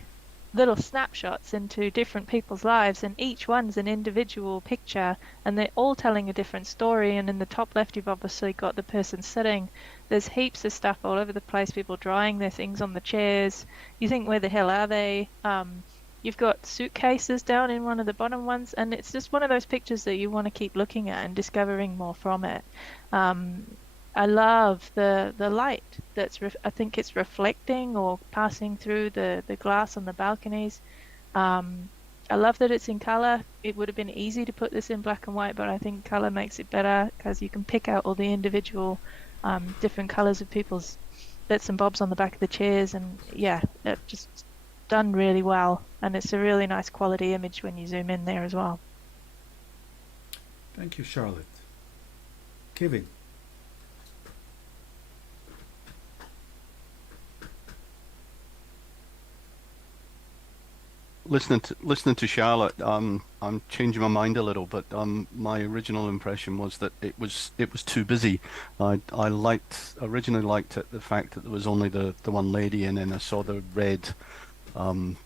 little snapshots into different people's lives, and each one's an individual picture, and they're all telling a different story. And in the top left, you've obviously got the person sitting. There's heaps of stuff all over the place, people drying their things on the chairs. You think, where the hell are they? You've got suitcases down in one of the bottom ones, and it's just one of those pictures that you want to keep looking at and discovering more from it. I love the light that's I think it's reflecting or passing through the glass on the balconies. I love that it's in color. It would have been easy to put this in black and white, but I think color makes it better because you can pick out all the individual different colors of people's bits and bobs on the back of the chairs, and yeah, it's just done really well, and it's a really nice quality image when you zoom in there as well. Thank you, Charlotte. Kevin. Listening to Charlotte, I'm changing my mind a little, but my original impression was that it was too busy. I originally liked it, the fact that there was only the one lady, and then I saw um,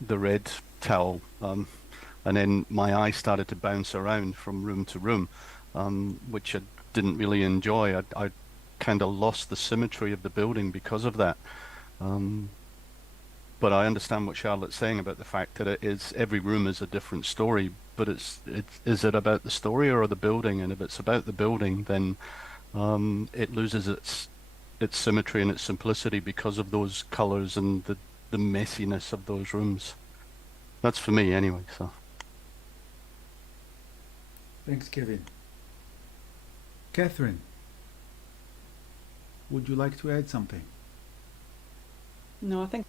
the red towel, and then my eye started to bounce around from room to room, which I didn't really enjoy. I kind of lost the symmetry of the building because of that. Um, but I understand what Charlotte's saying about the fact that every room is a different story. But is it about the story or the building? And if it's about the building, then it loses its symmetry and its simplicity because of those colors and the messiness of those rooms. That's for me anyway. So Thanks, Kevin. Catherine, would you like to add something? No, I think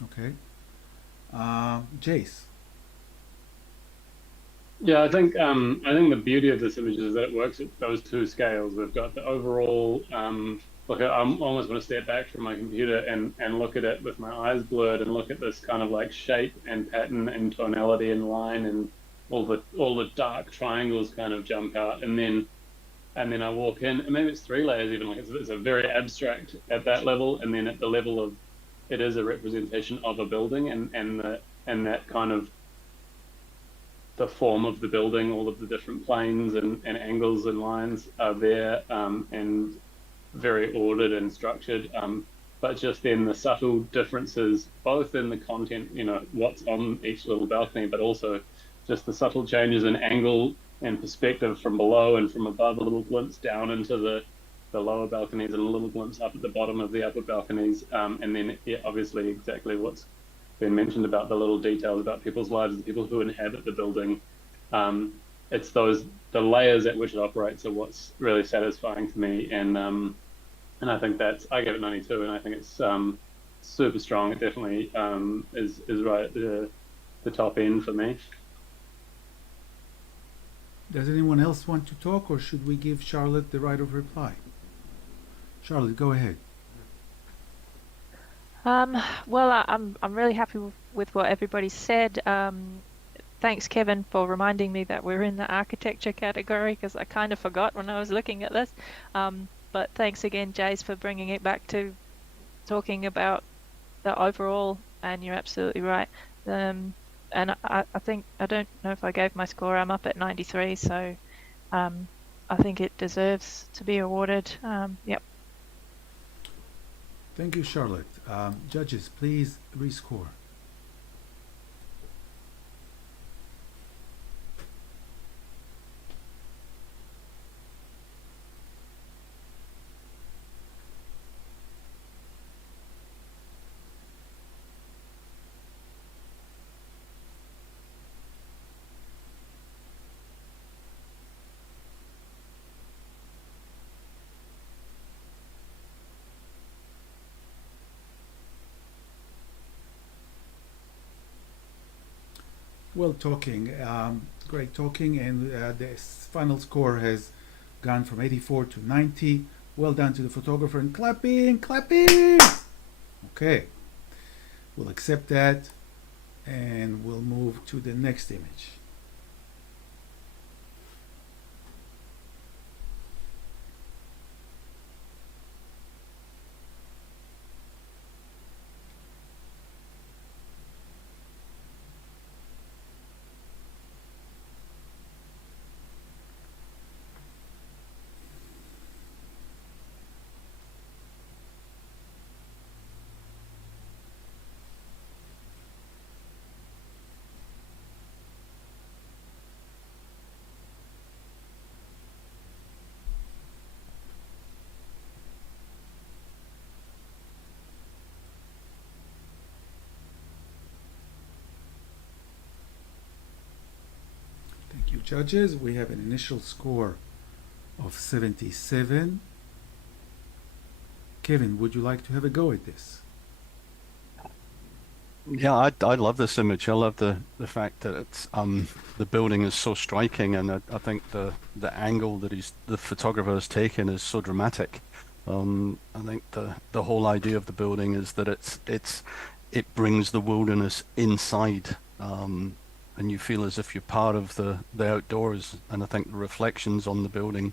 Okay. Jace. Yeah, I think the beauty of this image is that it works at those two scales. We've got the overall look. I almost want to step back from my computer and look at it with my eyes blurred and look at this kind of like shape and pattern and tonality and line, and all the dark triangles kind of jump out, and then I walk in, and maybe it's three layers even. Like it's a very abstract at that level, and then at the level of it is a representation of a building, and that kind of the form of the building, all of the different planes and angles and lines are there, and very ordered and structured. But just then the subtle differences, both in the content, what's on each little balcony, but also just the subtle changes in angle and perspective from below and from above, a little glimpse down into the lower balconies and a little glimpse up at the bottom of the upper balconies. And then obviously exactly what's been mentioned about the little details about people's lives, the people who inhabit the building. It's the layers at which it operates are what's really satisfying to me. And I think I gave it 92, and I think it's super strong. It definitely is right at the top end for me. Does anyone else want to talk, or should we give Charlotte the right of reply? Charlotte, go ahead. Well, I'm really happy with what everybody said. Thanks, Kevin, for reminding me that we're in the architecture category, because I kind of forgot when I was looking at this. But thanks again, Jace, for bringing it back to talking about the overall, and you're absolutely right. And I think, I don't know if I gave my score, I'm up at 93, so I think it deserves to be awarded. Yep. Thank you, Charlotte. Judges, please rescore. Well, great talking, and the final score has gone from 84 to 90. Well done to the photographer, and clapping, clapping. Okay, we'll accept that, and we'll move to the next image. Thank you, judges. We have an initial score of 77. Kevin, would you like to have a go at this? Yeah, I love this image. I love the fact that it's the building is so striking, and I think the angle that the photographer has taken is so dramatic. I think the whole idea of the building is that it brings the wilderness inside, and you feel as if you're part of the outdoors. And I think the reflections on the building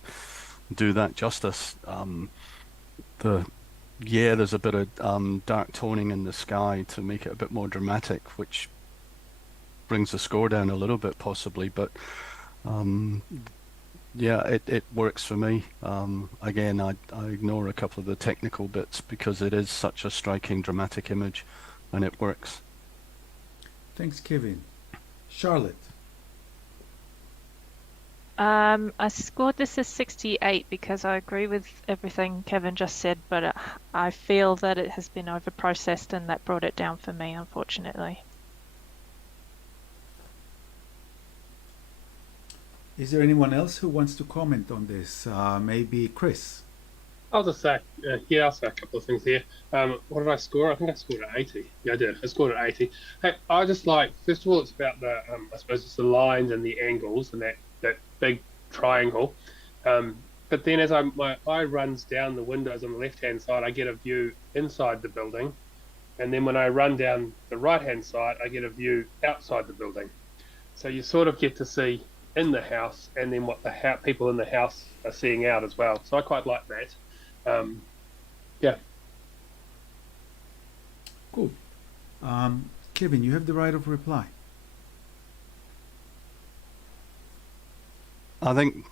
do that justice. The Yeah, there's a bit of dark toning in the sky to make it a bit more dramatic, which brings the score down a little bit possibly, but um, yeah, it works for me. Again, I ignore a couple of the technical bits because it is such a striking, dramatic image, and it works. Thanks, Kevin. Charlotte. I scored this as 68 because I agree with everything Kevin just said, but I feel that it has been overprocessed and that brought it down for me, unfortunately. Is there anyone else who wants to comment on this? Maybe Chris. I'll just say, I'll say a couple of things here. What did I score? I think I scored at 80. Yeah, I did. I scored at 80. Hey, I just like, first of all, it's about the, I suppose it's the lines and the angles and that big triangle. But then as my eye runs down the windows on the left-hand side, I get a view inside the building. And then when I run down the right-hand side, I get a view outside the building. So you sort of get to see in the house and then what the people in the house are seeing out as well. So I quite like that. Yeah. Good. Kevin, you have the right of reply. I think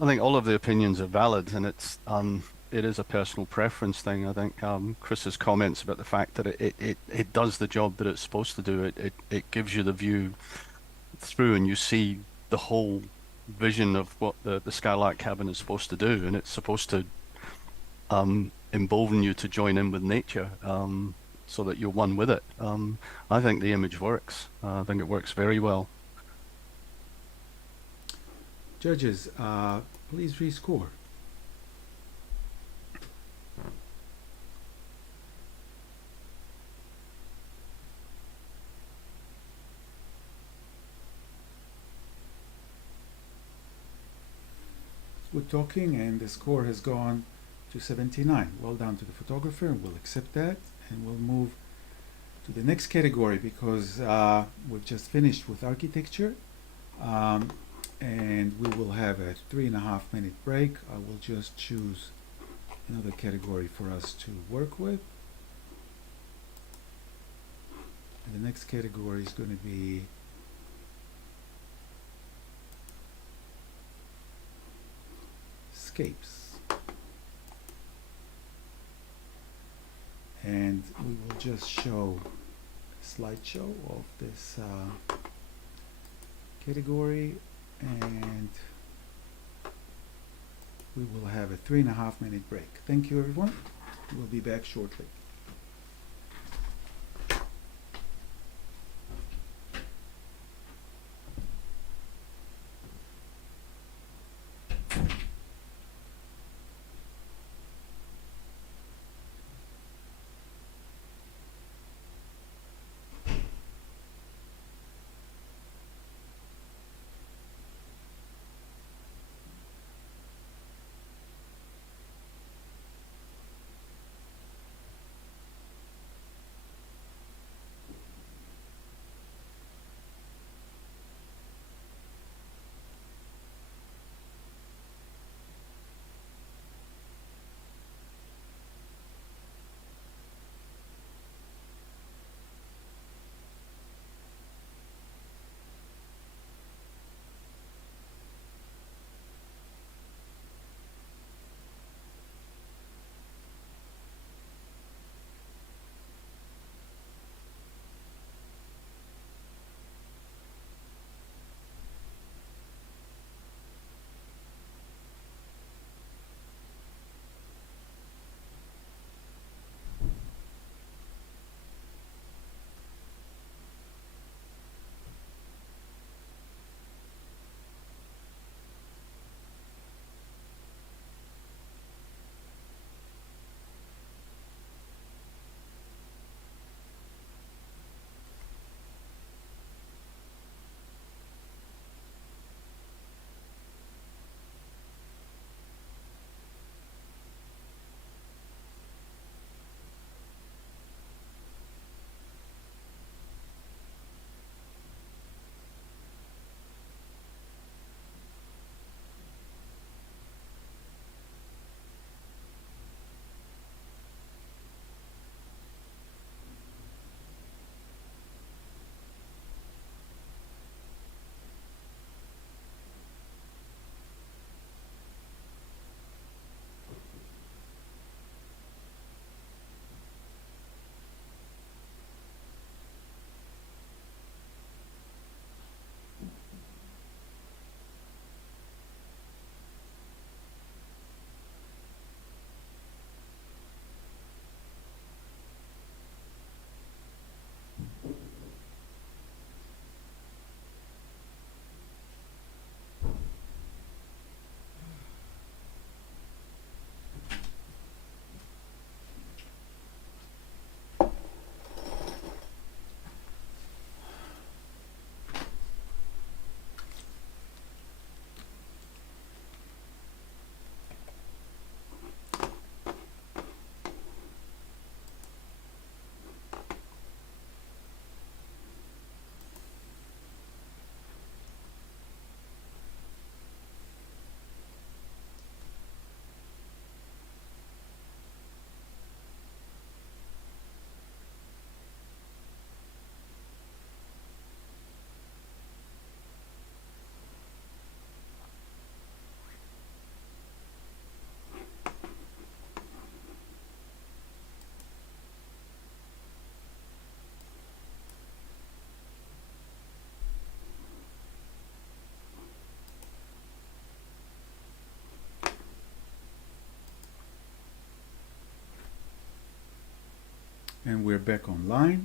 all of the opinions are valid, and it is a personal preference thing. I think Chris's comments about the fact that it does the job that it's supposed to do. It gives you the view through, and you see the whole vision of what the skylight cabin is supposed to do, and it's supposed to embolden you to join in with nature, so that you're one with it. I think the image works. I think it works very well. Judges, please rescore. We're talking, and the score has gone to 79. Well done to the photographer, and we'll accept that, and we'll move to the next category because we've just finished with architecture. And we will have a 3.5 minute break. I will just choose another category for us to work with. And the next category is going to be Scapes. And we will just show a slideshow of this category, and we will have a 3.5 minute break. Thank you, everyone. We'll be back shortly. And we're back online.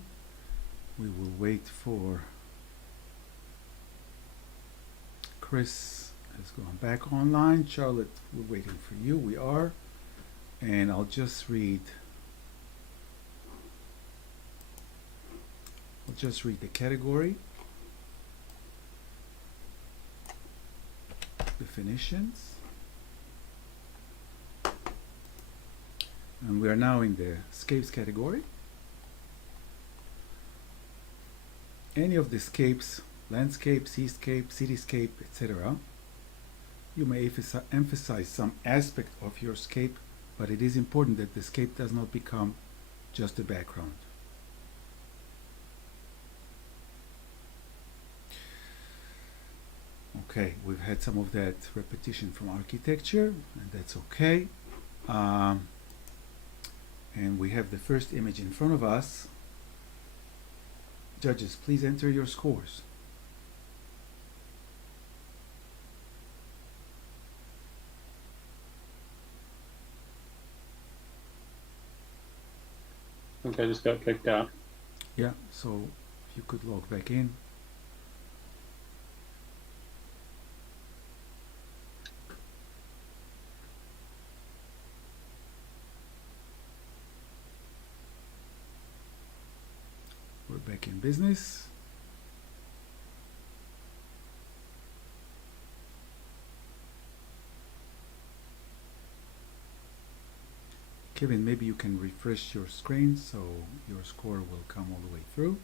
We will wait for Chris has gone back online. Charlotte, we're waiting for you. We are. And I'll just read the category definitions. And we are now in the Scapes category. Any of the scapes, landscape, seascape, cityscape, etc. You may emphasize some aspect of your scape, but it is important that the scape does not become just a background. Okay, we've had some of that repetition from architecture, and that's okay. And we have the first image in front of us. Judges, please enter your scores. I think I just got kicked out. Yeah, so if you could log back in. We're back in business. Kevin, maybe you can refresh your screen so your score will come all the way through.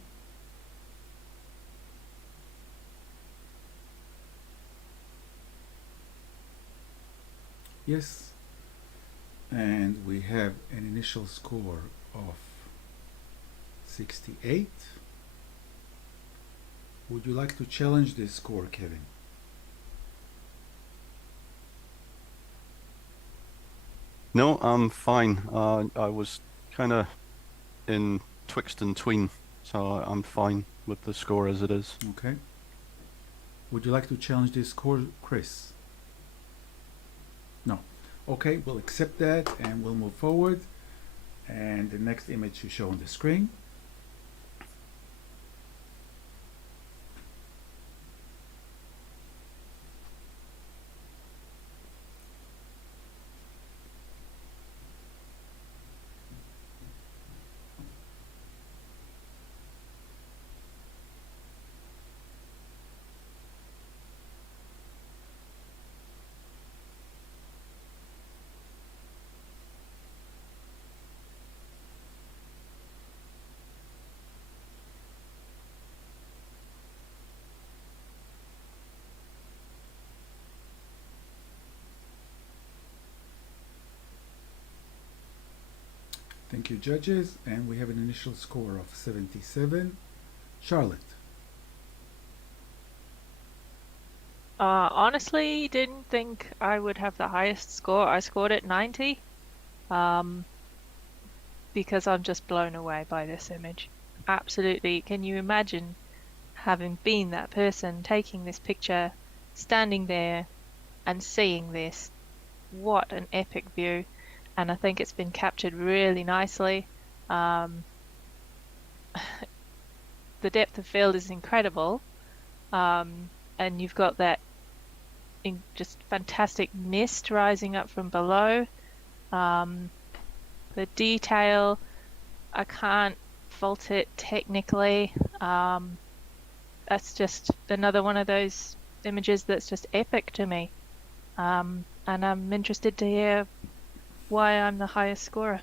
Yes, and we have an initial score of 68. Would you like to challenge this score, Kevin? No, I'm fine. I was kind of in twixt and tween, so I'm fine with the score as it is. Okay. Would you like to challenge this score, Chris? No. Okay, we'll accept that and we'll move forward. And the next image you show on the screen. Thank you, judges. And we have an initial score of 77. Charlotte. Honestly, didn't think I would have the highest score. I scored at 90, because I'm just blown away by this image. Absolutely. Can you imagine having been that person taking this picture, standing there and seeing this? What an epic view. And I think it's been captured really nicely. The depth of field is incredible. And you've got that just fantastic mist rising up from below. The detail, I can't fault it technically. That's just another one of those images that's just epic to me. And I'm interested to hear why I'm the highest scorer.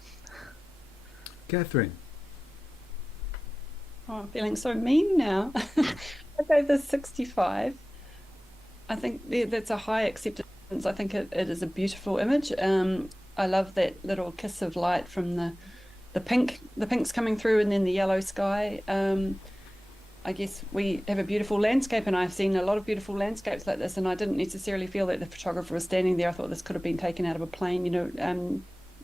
Catherine. Oh, I'm feeling so mean now. I gave this 65. I think that's a high acceptance. I think it is a beautiful image. I love that little kiss of light from the pinks coming through, and then the yellow sky. I guess we have a beautiful landscape, and I've seen a lot of beautiful landscapes like this, and I didn't necessarily feel that the photographer was standing there. I thought this could have been taken out of a plane.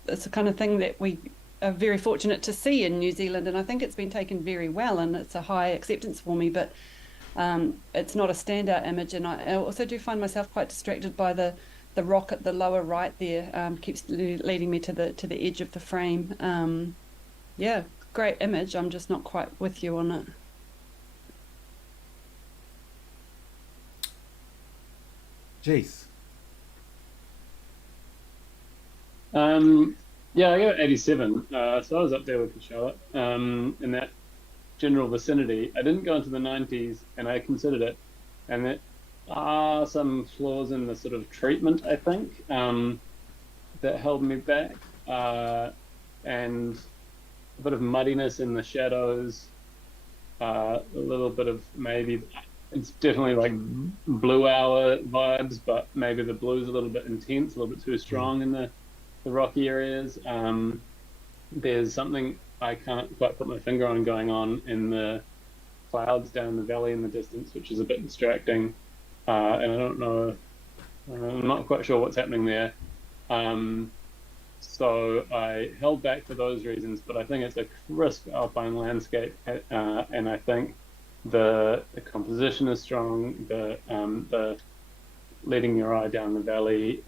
It's the kind of thing that we are very fortunate to see in New Zealand, and I think it's been taken very well, and it's a high acceptance for me, but it's not a standout image. And I also do find myself quite distracted by the rock at the lower right there. Keeps leading me to the edge of the frame. Yeah, great image. I'm just not quite with you on it. Jace. Yeah, I got 87. So I was up there with you, Charlotte. In that general vicinity. I didn't go into the 90s, and I considered it, and there are some flaws in the sort of treatment, I think, that held me back, and a bit of muddiness in the shadows, a little bit of maybe. It's definitely like blue hour vibes, but maybe the blue's a little bit intense, a little bit too strong in the rocky areas. There's something I can't quite put my finger on going on in the clouds down the valley in the distance, which is a bit distracting. And I don't know, I'm not quite sure what's happening there. So I held back for those reasons, but I think it's a crisp alpine landscape, and I think the composition is strong. The leading your eye down the valley,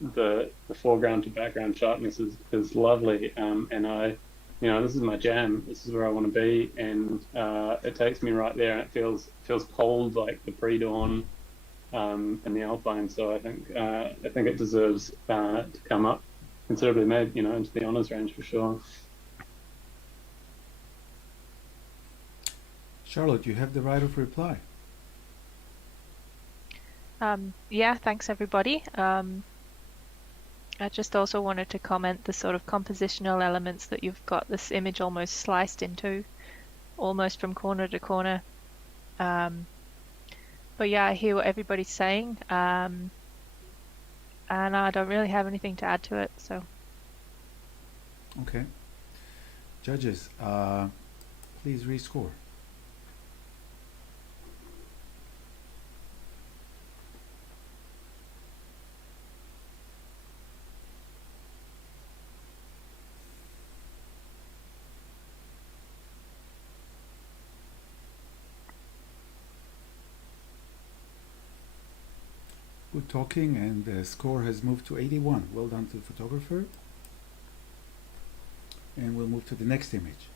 the foreground to background sharpness is lovely, and I, this is my jam. This is where I want to be, and it takes me right there, and it feels cold like the pre-dawn in the Alpine. So I think it deserves to come up considerably, maybe into the honours range for sure. Charlotte, you have the right of reply. Yeah, thanks everybody. I just also wanted to comment the sort of compositional elements that you've got this image almost sliced into, almost from corner to corner. But yeah, I hear what everybody's saying, and I don't really have anything to add to it. So. Okay. Judges, please rescore. Good talking, and the score has moved to 81. Well done to the photographer. And we'll move to the next image.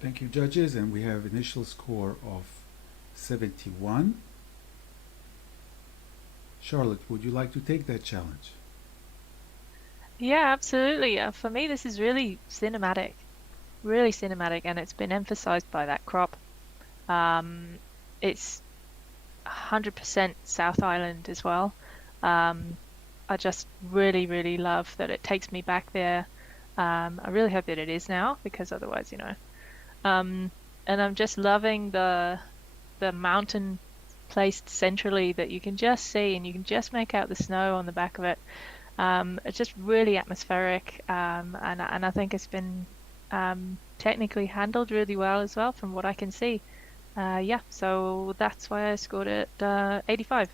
Thank you, judges, and we have initial score of 71. Charlotte, would you like to take that challenge? Yeah, absolutely. For me, this is really cinematic, and it's been emphasized by that crop. It's 100% South Island as well. I just really, really love that it takes me back there. I really hope that it is now, because otherwise, and I'm just loving the mountain placed centrally that you can just see, and you can just make out the snow on the back of it. It's just really atmospheric, and I think it's been technically handled really well as well from what I can see. Yeah, so that's why I scored it 85.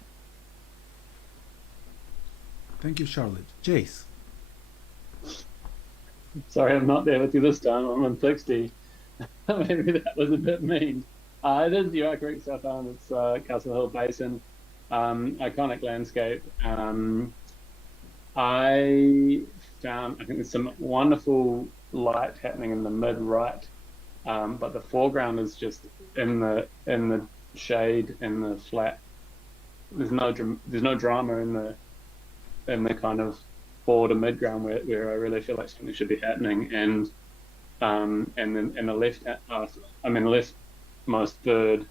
Thank you, Charlotte. Jace. Sorry, I'm not there with you this time. I'm on 60. Maybe that was a bit mean. It is the Creek South Island. It's Castle Hill Basin, iconic landscape. I think there's some wonderful light happening in the mid right, but the foreground is just in the shade, in the flat. There's no drama in the kind of forward and mid ground where I really feel like something should be happening, and then in the leftmost third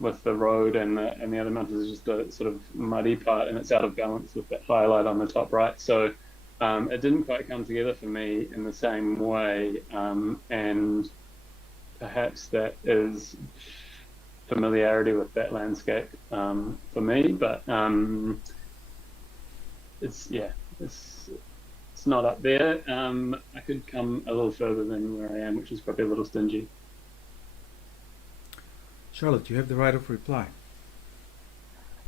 with the road and the other mountains is just a sort of muddy part, and it's out of balance with that highlight on the top right. So it didn't quite come together for me in the same way, and perhaps that is familiarity with that landscape for me, but it's yeah, it's not up there. I could come a little further than where I am, which is probably a little stingy. Charlotte, you have the right of reply.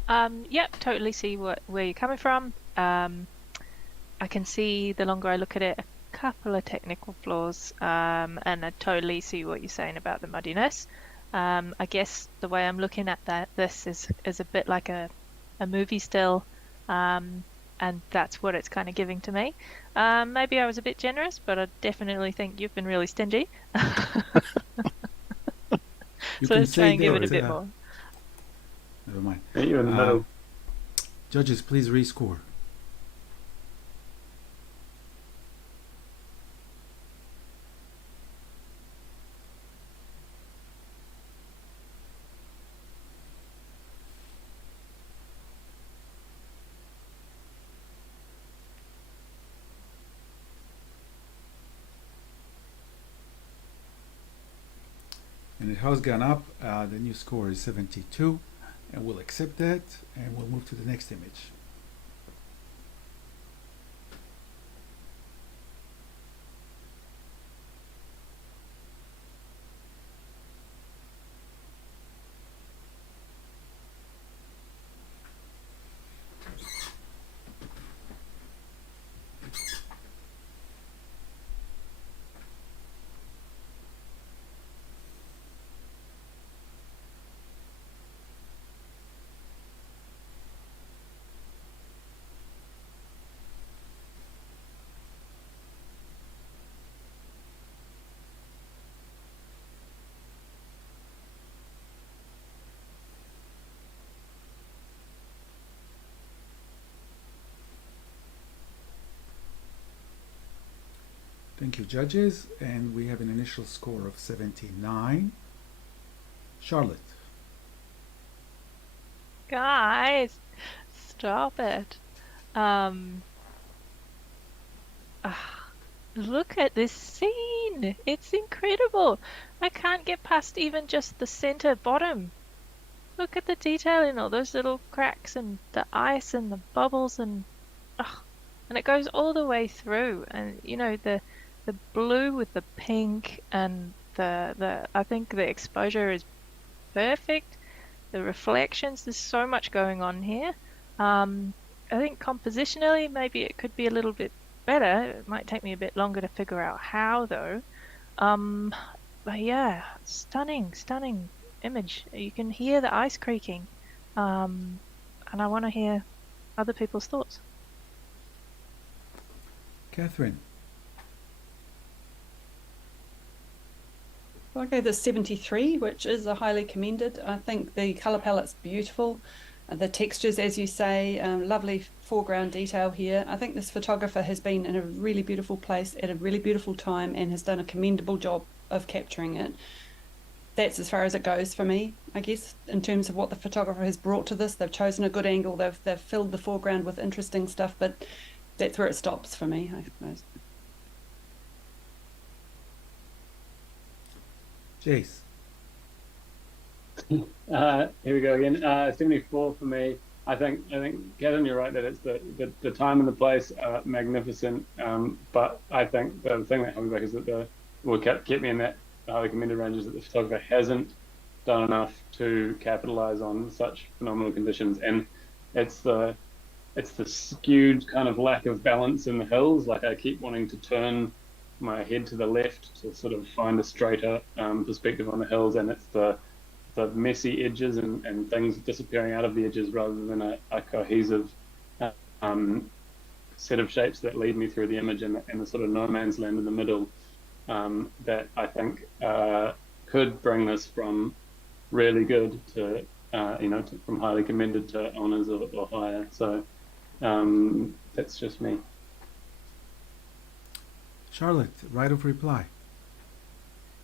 Yep, totally see where you're coming from. I can see the longer I look at it, a couple of technical flaws, and I totally see what you're saying about the muddiness. I guess the way I'm looking at this is a bit like a movie still, and that's what it's kind of giving to me. Maybe I was a bit generous, but I definitely think you've been really stingy. You So can let's try say and give it there, a bit more. Never mind. Meet you in the middle. Judges, please rescore. And it has gone up. The new score is 72, and we'll accept that, and we'll move to the next image. Thank you, judges. And we have an initial score of 79. Charlotte. Guys, stop it. Look at this scene. It's incredible. I can't get past even just the center bottom. Look at the detail in all those little cracks and the ice and the bubbles and it goes all the way through. And you know the blue with the pink and the I think the exposure is perfect. The reflections, there's so much going on here. I think compositionally maybe it could be a little bit better. It might take me a bit longer to figure out how though. But yeah, stunning image. You can hear the ice creaking. And I want to hear other people's thoughts. Catherine. Well, I gave this 73, which is a highly commended. I think the colour palette's beautiful. The textures, as you say, lovely foreground detail here. I think this photographer has been in a really beautiful place at a really beautiful time and has done a commendable job of capturing it. That's as far as it goes for me, I guess, in terms of what the photographer has brought to this. They've chosen a good angle. They've filled the foreground with interesting stuff, but that's where it stops for me, I suppose. Jace. Here we go again. 74 for me. I think Kevin, you're right that it's the time and the place are magnificent. But I think the thing that held me back is that what kept me in that highly commended range is that the photographer hasn't done enough to capitalize on such phenomenal conditions, and it's the skewed kind of lack of balance in the hills. Like I keep wanting to turn my head to the left to sort of find a straighter perspective on the hills, and it's the messy edges and things disappearing out of the edges rather than a cohesive set of shapes that lead me through the image and the sort of no man's land in the middle that I think could bring this from really good to from highly commended to honours or higher. So that's just me. Charlotte, right of reply.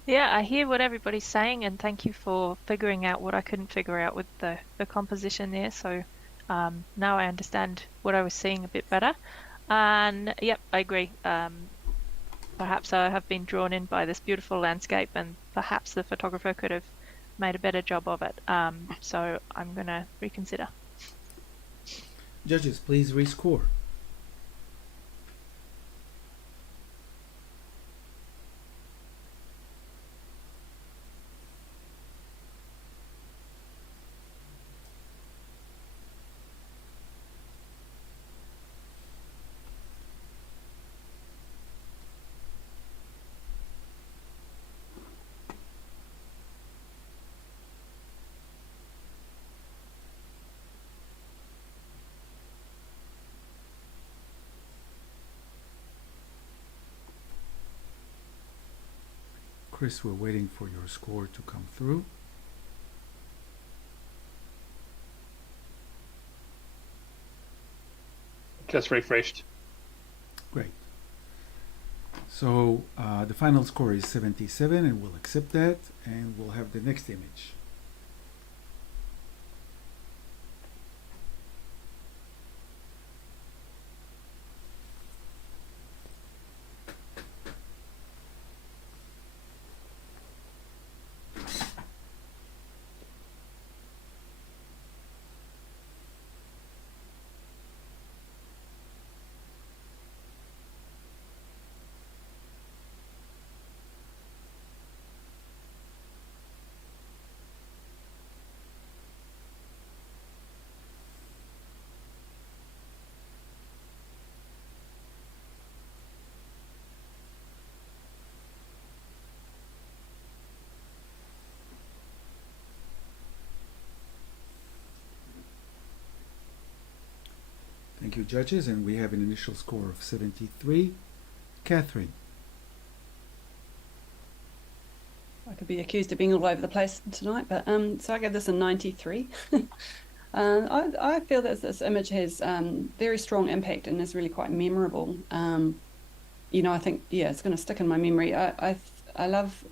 Yeah, I hear what everybody's saying, and thank you for figuring out what I couldn't figure out with the composition there. So now I understand what I was seeing a bit better. And yep, I agree. Perhaps I have been drawn in by this beautiful landscape, and perhaps the photographer could have made a better job of it. So I'm going to reconsider. Judges, please rescore. Chris, we're waiting for your score to come through. Just refreshed. Great. So the final score is 77, and we'll accept that, and we'll have the next image. Thank you, judges, and we have an initial score of 73. Catherine. I could be accused of being all over the place tonight, but so I gave this a 93. I feel that this image has very strong impact and is really quite memorable. You know, I think, yeah, it's going to stick in my memory. I love,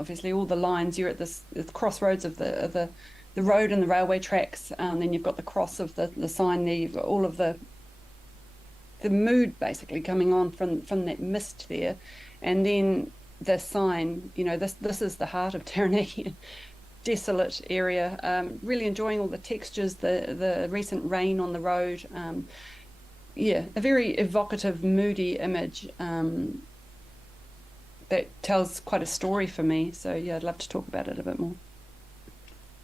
obviously, all the lines. You're at the crossroads of the road and the railway tracks, and then you've got the cross of the sign there. You've got all of the mood basically coming on from that mist there, and then the sign. You know, this is the heart of Taranaki, desolate area. Really enjoying all the textures, the recent rain on the road. Yeah, a very evocative, moody image that tells quite a story for me. So yeah, I'd love to talk about it a bit more.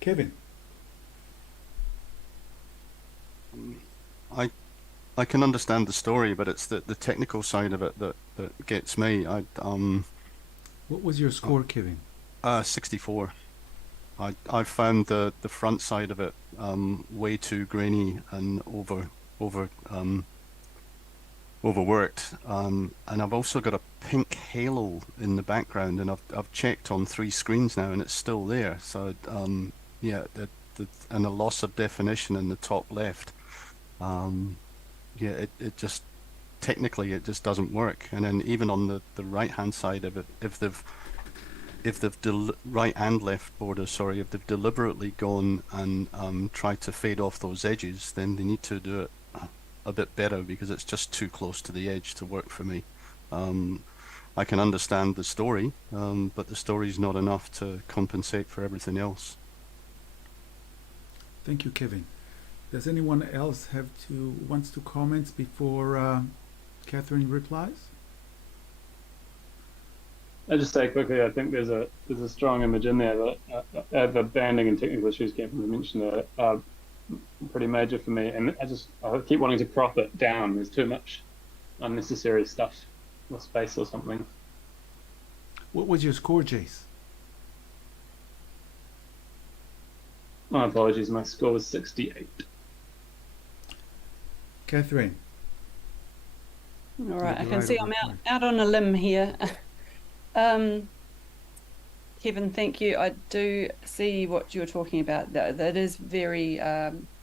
Kevin. I can understand the story, but it's the technical side of it that gets me. What was your score, Kevin? 64. I found the front side of it way too grainy and overworked. And I've also got a pink halo in the background, and I've checked on 3 screens now, and it's still there. So yeah, and a loss of definition in the top left. Yeah, it just technically it just doesn't work. And then even on the right hand side of it, if they've right and left borders, sorry, if they've deliberately gone and tried to fade off those edges, then they need to do it a bit better, because it's just too close to the edge to work for me. I can understand the story, but the story's not enough to compensate for everything else. Thank you, Kevin. Does anyone else wants to comment before Catherine replies? I'll just say quickly, I think there's a strong image in there, but the banding and technical issues Catherine mentioned are pretty major for me, and I keep wanting to crop it down. There's too much unnecessary stuff or space or something. What was your score, Jace? My apologies, my score was 68. Catherine. All right, I You're can right see on I'm that out on a limb here. Kevin, thank you. I do see what you're talking about. That is very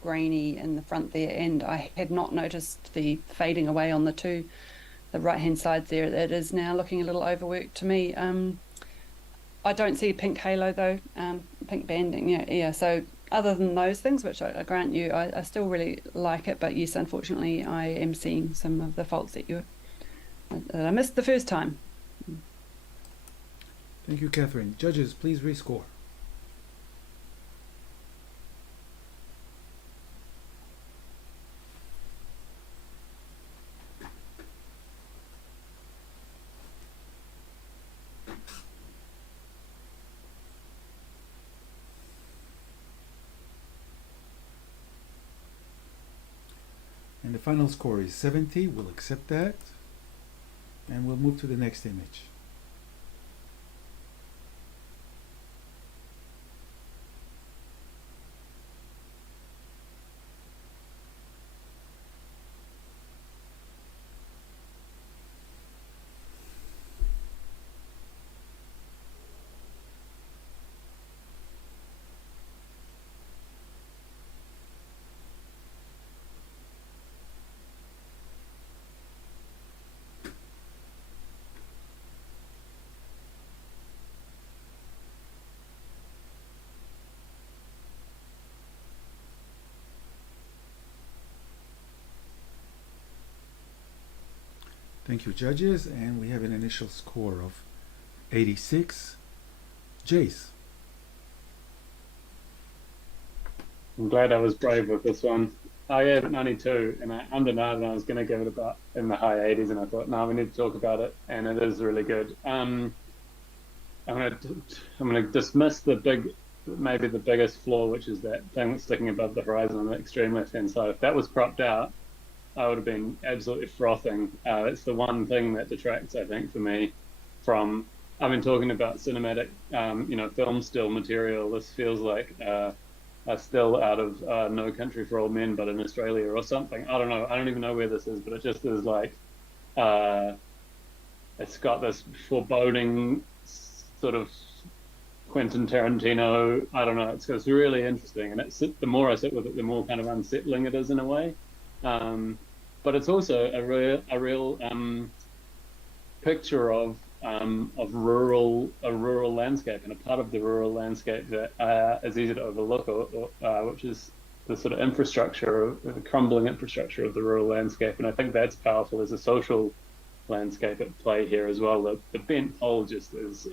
grainy in the front there, and I had not noticed the fading away on the right-hand side there. It is now looking a little overworked to me. I don't see a pink halo though, pink banding. Yeah. So other than those things, which I grant you, I still really like it. But yes, unfortunately, I am seeing some of the faults that I missed the first time. Thank you, Catherine. Judges, please rescore. And the final score is 70. We'll accept that. And we'll move to the next image. Thank you, judges. And we have an initial score of 86. Jace. I'm glad I was brave with this one. I gave it 92, and I underlined and I was going to give it about in the high 80s, and I thought, no, we need to talk about it, and it is really good. I'm gonna dismiss maybe the biggest flaw, which is that thing that's sticking above the horizon on the extreme left-hand side. If that was propped out, I would have been absolutely frothing. It's the one thing that detracts, I think, for me from. I've been talking about cinematic, film still material. This feels like a still out of No Country for Old Men, but in Australia or something. I don't know. I don't even know where this is, but it just is like it's got this foreboding sort of Quentin Tarantino. I don't know. It's really interesting, and the more I sit with it, the more kind of unsettling it is in a way. But it's also a real picture of a rural landscape, and a part of the rural landscape that is easy to overlook, which is the sort of infrastructure, the crumbling infrastructure of the rural landscape. And I think that's powerful. There's a social landscape at play here as well. The bent pole just is,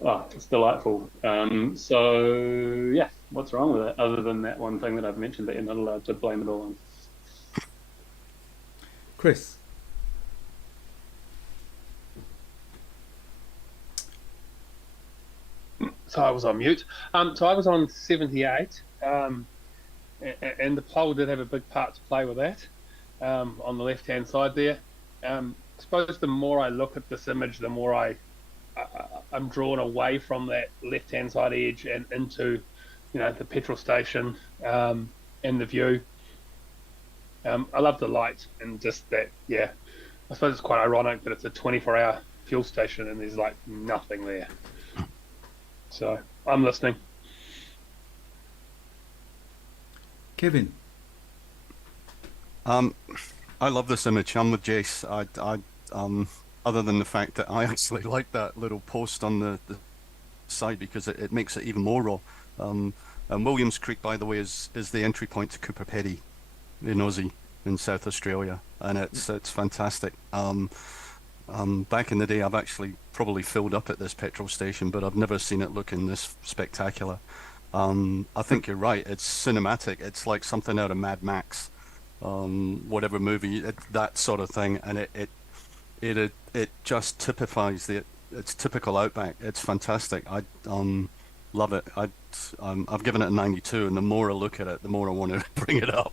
it's delightful. So yeah, what's wrong with it other than that one thing that I've mentioned that you're not allowed to blame it all on? Chris. So I was on mute. So I was on 78, and the pole did have a big part to play with that on the left-hand side there. I suppose the more I look at this image, the more I'm drawn away from that left-hand side edge and into, the petrol station and the view. I love the light and just that. Yeah, I suppose it's quite ironic that it's a 24-hour fuel station and there's like nothing there. So I'm listening. Kevin. I love this image. I'm with Jace. Other than the fact that I actually like that little post on the side because it makes it even more raw. And Williams Creek, by the way, is the entry point to Cooper Pedy in Aussie in South Australia, and it's fantastic. Back in the day, I've actually probably filled up at this petrol station, but I've never seen it looking this spectacular. I think you're right. It's cinematic. It's like something out of Mad Max, whatever movie, that sort of thing, and it just typifies it's typical outback. It's fantastic. I love it. I've given it a 92, and the more I look at it, the more I want to bring it up.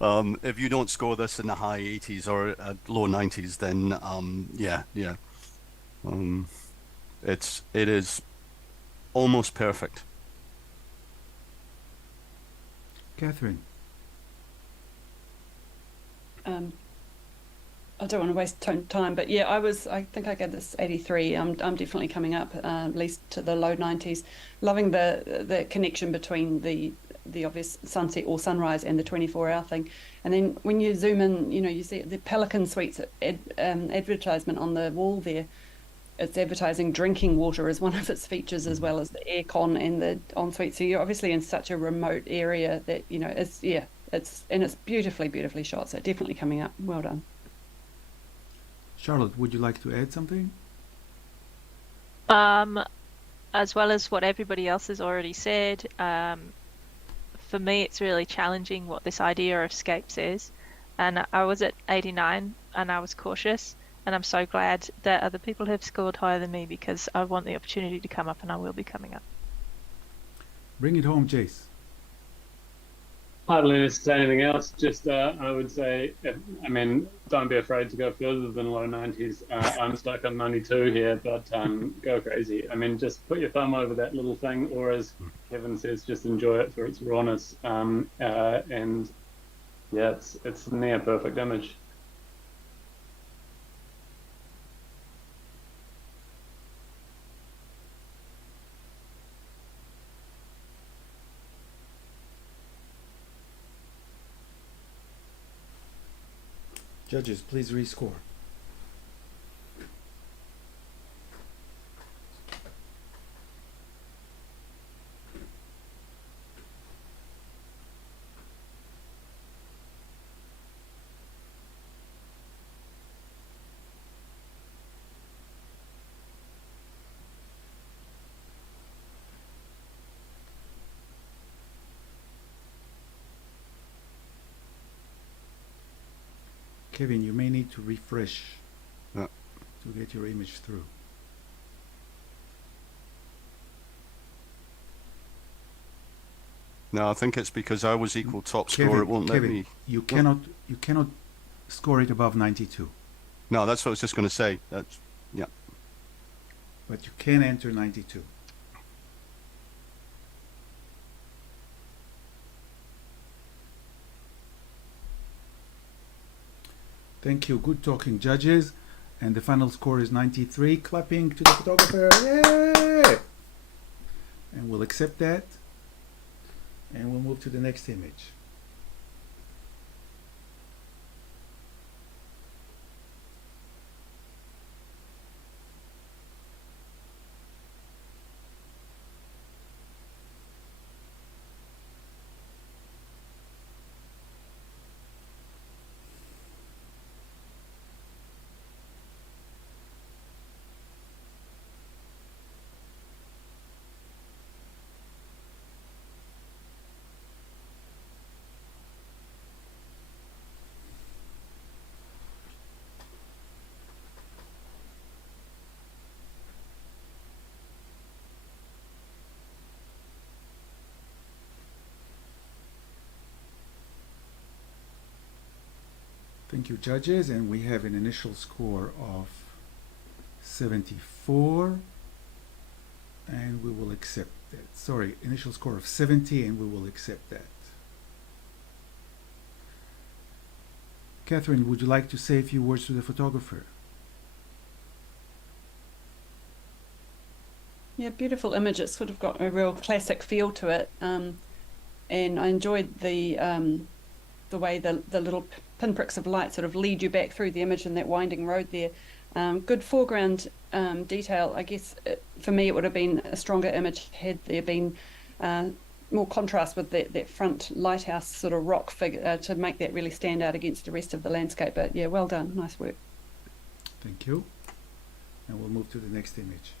If you don't score this in the high 80s or low 90s, then yeah. It is almost perfect. Catherine. I don't want to waste time, but yeah, I think I gave this 83. I'm definitely coming up at least to the low 90s. Loving the connection between the obvious sunset or sunrise and the 24-hour thing. And then when you zoom in, you see the Pelican Suites advertisement on the wall there. It's advertising drinking water as one of its features, as well as the aircon and the ensuite. So you're obviously in such a remote area that it's beautifully shot. So definitely coming up. Well done. Charlotte, would you like to add something? As well as what everybody else has already said, for me it's really challenging what this idea of Scapes is. And I was at 89 and I was cautious, and I'm so glad that other people have scored higher than me because I want the opportunity to come up, and I will be coming up. Bring it home, Jace. I don't need to say anything else. Just I would say, don't be afraid to go further than low 90s. I'm stuck on 92 here, but go crazy. Just put your thumb over that little thing, or as Kevin says, just enjoy it for its rawness. And yeah, it's a near perfect image. Judges, please rescore. Kevin, you may need to refresh Yeah. to get your image through. No, I think it's because I was equal top score. Kevin, It won't let Kevin, me. you cannot score it above 92, No, that's what I was just going to say. That's yeah. but you can enter 92. Thank you. Good talking, judges. And the final score is 93. Clapping to the photographer. Yay! And we'll accept that. And we'll move to the next image. Thank you, judges, and we have an initial score of 74, and we will accept that. Sorry, initial score of 70, and we will accept that. Catherine, would you like to say a few words to the photographer? Yeah, beautiful image. It's sort of got a real classic feel to it, and I enjoyed the way the little pinpricks of light sort of lead you back through the image in that winding road there. Good foreground detail. I guess for me it would have been a stronger image had there been more contrast with that front lighthouse sort of rock figure to make that really stand out against the rest of the landscape. But yeah, well done. Nice work. Thank you. And we'll move to the next image.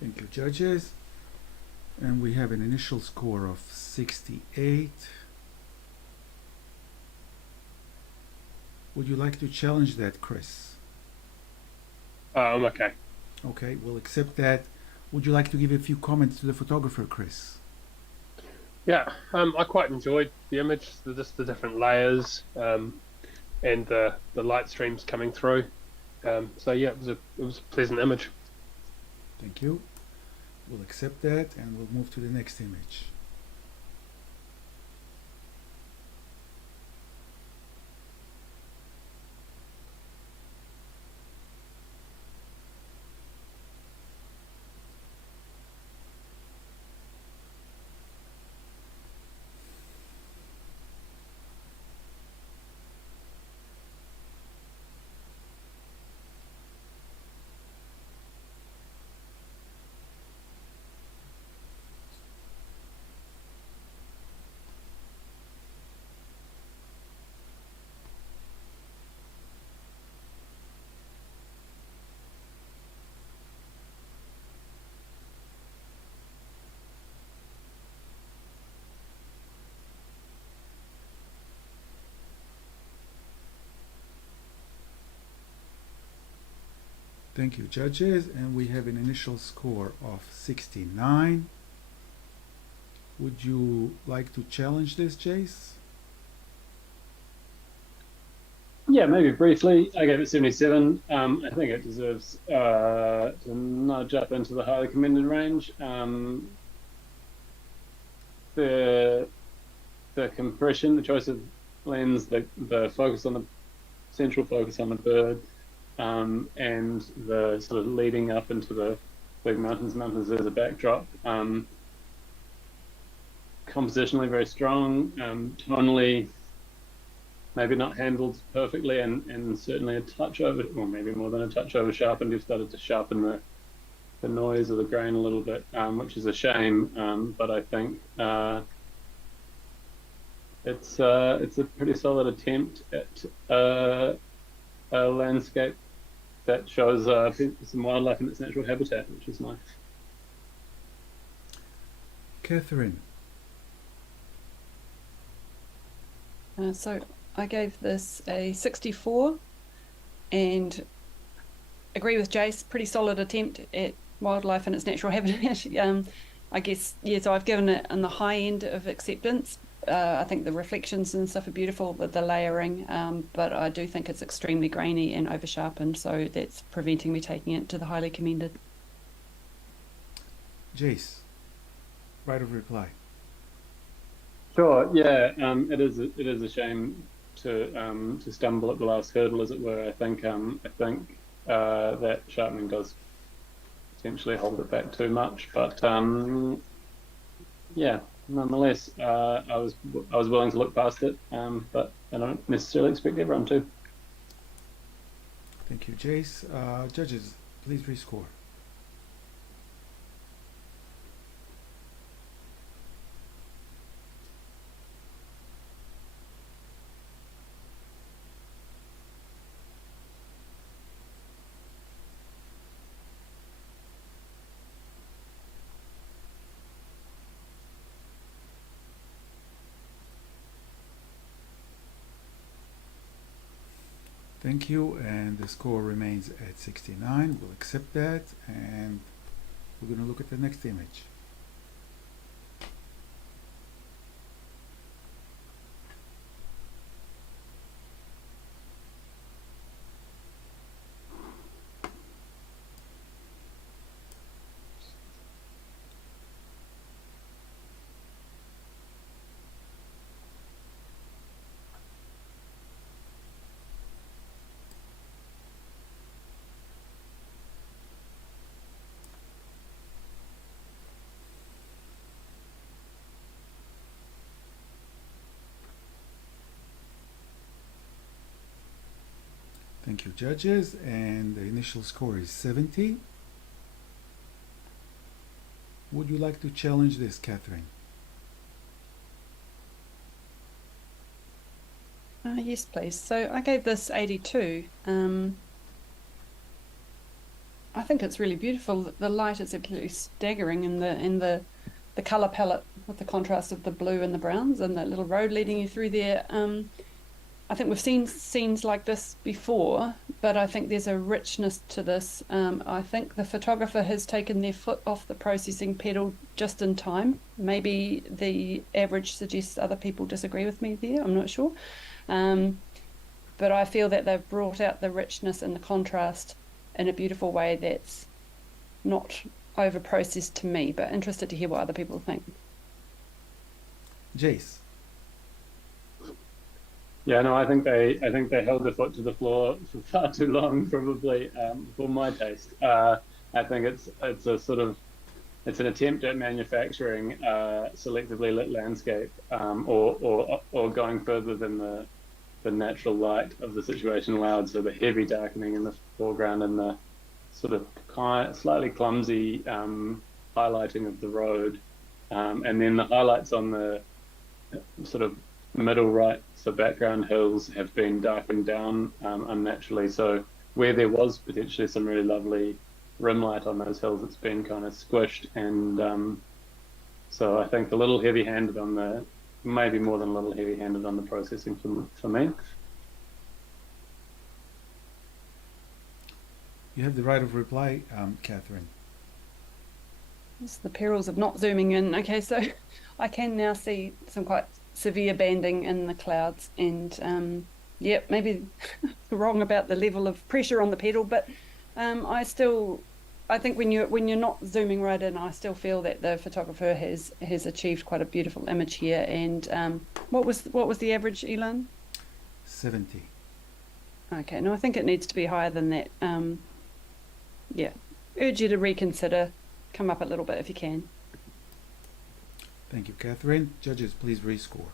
Thank you, judges. And we have an initial score of 68. Would you like to challenge that, Chris? I'm okay. Okay, we'll accept that. Would you like to give a few comments to the photographer, Chris? Yeah, I quite enjoyed the image, just the different layers, and the light streams coming through. So yeah, it was a pleasant image. Thank you. We'll accept that and we'll move to the next image. Thank you, judges, and we have an initial score of 69. Would you like to challenge this, Jace? Yeah, maybe briefly. I gave it 77. I think it deserves to nudge up into the highly commended range. the compression, the choice of lens, the focus on the central focus on the bird, and the sort of leading up into the big mountains as a backdrop. Compositionally very strong, tonally maybe not handled perfectly, and certainly a touch over, or maybe more than a touch over sharpened. You've started to sharpen the noise of the grain a little bit, which is a shame, but I think it's a pretty solid attempt at a landscape that shows some wildlife in its natural habitat, which is nice. Catherine. So I gave this a 64 and agree with Jace, pretty solid attempt at wildlife in its natural habitat. I guess, yeah, so I've given it on the high end of acceptance. I think the reflections and stuff are beautiful with the layering, but I do think it's extremely grainy and over sharpened, so that's preventing me taking it to the highly commended. Jace, right of reply. Sure. Yeah. It is a shame to stumble at the last hurdle, as it were. I think that sharpening does potentially hold it back too much, but yeah. Nonetheless, I was willing to look past it, but I don't necessarily expect everyone to. Thank you, Jace. Judges, please rescore. Thank you, and the score remains at 69. We'll accept that, and we're going to look at the next image. Thank you, judges, and the initial score is 70. Would you like to challenge this, Catherine? Yes, please. So I gave this 82. I think it's really beautiful. The light is absolutely staggering in the color palette with the contrast of the blue and the browns and that little road leading you through there. I think we've seen scenes like this before, but I think there's a richness to this. I think the photographer has taken their foot off the processing pedal just in time. Maybe the average suggests other people disagree with me there, I'm not sure. But I feel that they've brought out the richness and the contrast in a beautiful way that's not over-processed to me, but interested to hear what other people think. Jace. Yeah, no, I think they held their foot to the floor for far too long, probably, for my taste. I think it's an attempt at manufacturing selectively lit landscape, or going further than the natural light of the situation allowed. So the heavy darkening in the foreground and the sort of slightly clumsy highlighting of the road, and then the highlights on the sort of middle right, so background hills have been darkened down unnaturally. So where there was potentially some really lovely rim light on those hills, it's been kind of squished, and so I think a little heavy-handed on the, maybe more than a little heavy-handed on the processing for me. You have the right of reply, Catherine. It's the perils of not zooming in. Okay, so I can now see some quite severe banding in the clouds, and yeah, maybe wrong about the level of pressure on the pedal, but I still I think when you're not zooming right in, I still feel that the photographer has achieved quite a beautiful image here. And what was the average, Elon? 70. Okay, no, I think it needs to be higher than that. Yeah, urge you to reconsider, come up a little bit if you can. Thank you, Catherine. Judges, please rescore.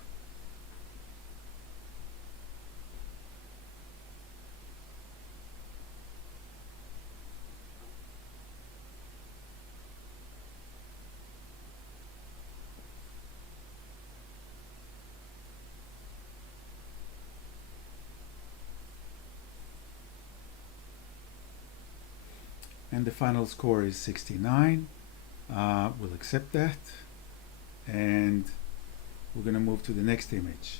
And the final score is 69. We'll accept that. And we're going to move to the next image.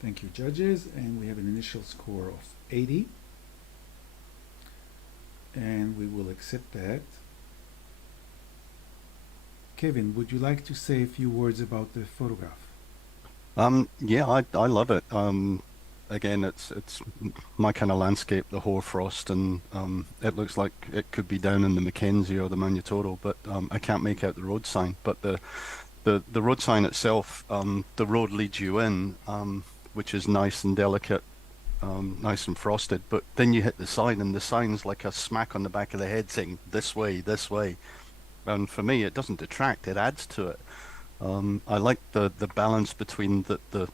Thank you, judges. And we have an initial score of 80. And we will accept that. Kevin, would you like to say a few words about the photograph? Yeah, I love it. Again, it's my kind of landscape, the hoarfrost, and it looks like it could be down in the Mackenzie or the Manutoro, but I can't make out the road sign. But the road sign itself, the road leads you in, which is nice and delicate, nice and frosted. But then you hit the sign, and the sign's like a smack on the back of the head saying, this way, this way. And for me, it doesn't detract, it adds to it. I like the balance between the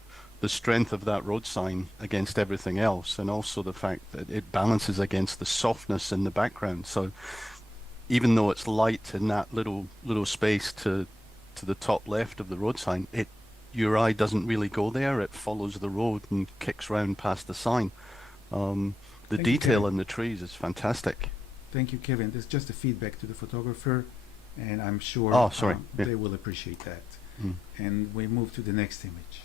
strength of that road sign against everything else, and also the fact that it balances against the softness in the background. So even though it's light in that little space to the top left of the road sign, your eye doesn't really go there. It follows the road and kicks round past the sign. The detail in the trees is fantastic. Thank you, Kevin. This is just a feedback to the photographer, and I'm sure they will appreciate that. And we move to the next image.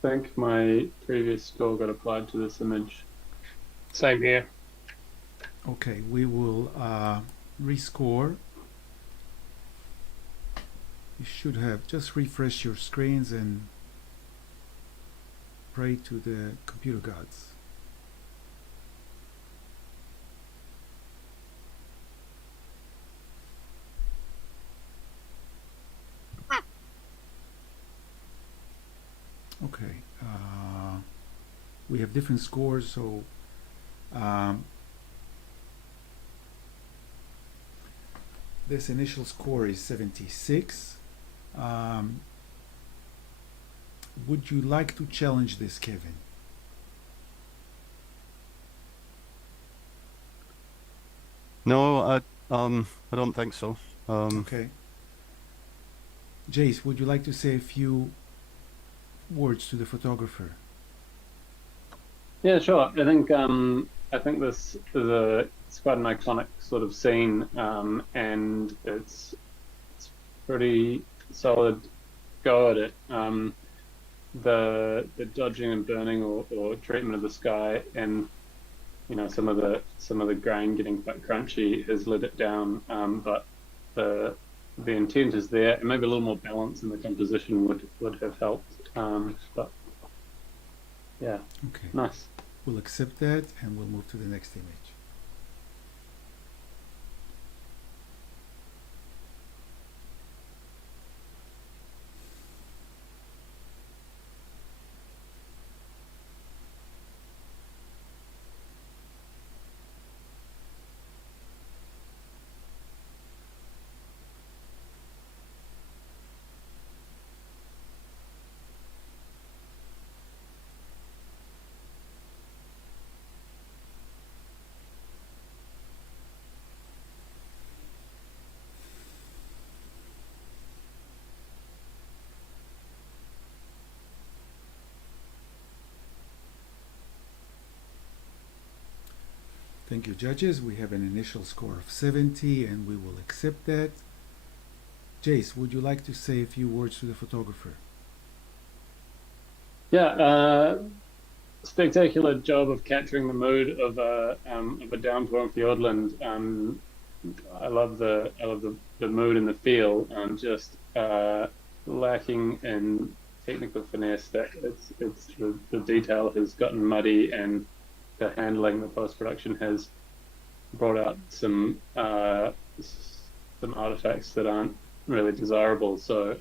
I think my previous score got applied to this image. Same here. Okay, we will rescore. You should have just refresh your screens and pray to the computer gods. Okay, we have different scores, so this initial score is 76. Would you like to challenge this, Kevin? No, I don't think so. Okay. Jace, would you like to say a few words to the photographer? Yeah, sure. I think this is it's quite an iconic sort of scene, and it's pretty solid go at it. The dodging and burning or treatment of the sky, and some of the grain getting quite crunchy has let it down, but the intent is there, and maybe a little more balance in the composition would have helped. But yeah, Okay, nice. we'll accept that and we'll move to the next image. Thank you, judges. We have an initial score of 70 and we will accept that. Jace, would you like to say a few words to the photographer? Yeah, spectacular job of capturing the mood of a downpouring fjordland. I love the mood and the feel. Just lacking in technical finesse. That it's the detail has gotten muddy, and the handling, the post production has brought out some artifacts that aren't really desirable. So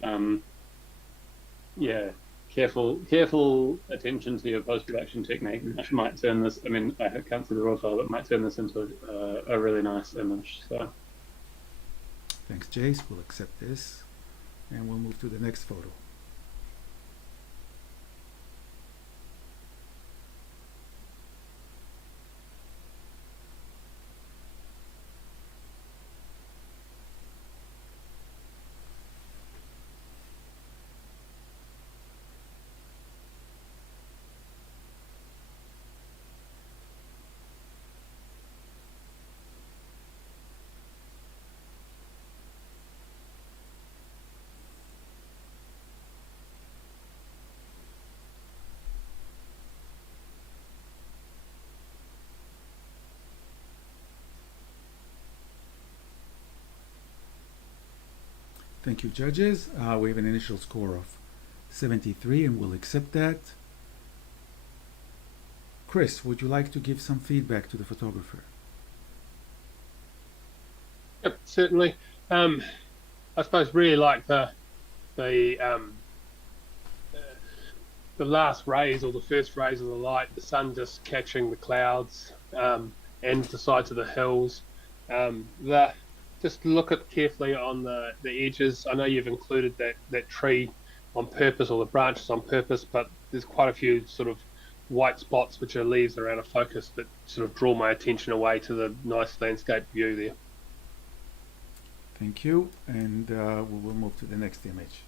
yeah. Careful attention to your post-production technique might turn this. I mean, I can't see the raw file, but might turn this into a really nice image. So, Thanks, Jace. We'll accept this, and we'll move to the next photo. Thank you, judges. We have an initial score of 73 and we'll accept that. Chris, would you like to give some feedback to the photographer? Yep, certainly. I suppose really like the last rays, or the first rays of the light, the sun just catching the clouds and the sides of the hills. Just look at carefully on the edges. I know you've included that tree on purpose, or the branches on purpose, but there's quite a few sort of white spots which are leaves that are out of focus that sort of draw my attention away to the nice landscape view there. Thank you, and we will move to the next image.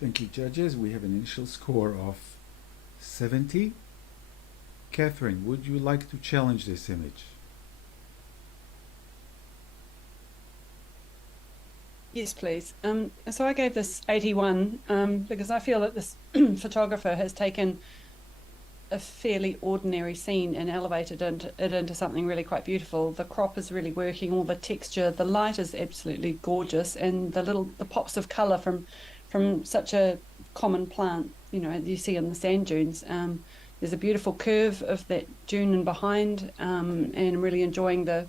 Thank you, judges. We have an initial score of 70. Catherine, would you like to challenge this image? Yes, please. So I gave this 81 because I feel that this photographer has taken a fairly ordinary scene and elevated it into something really quite beautiful. The crop is really working, all the texture, the light is absolutely gorgeous, and the pops of colour from such a common plant, you know, you see on the sand dunes. There's a beautiful curve of that dune and behind, and I'm really enjoying the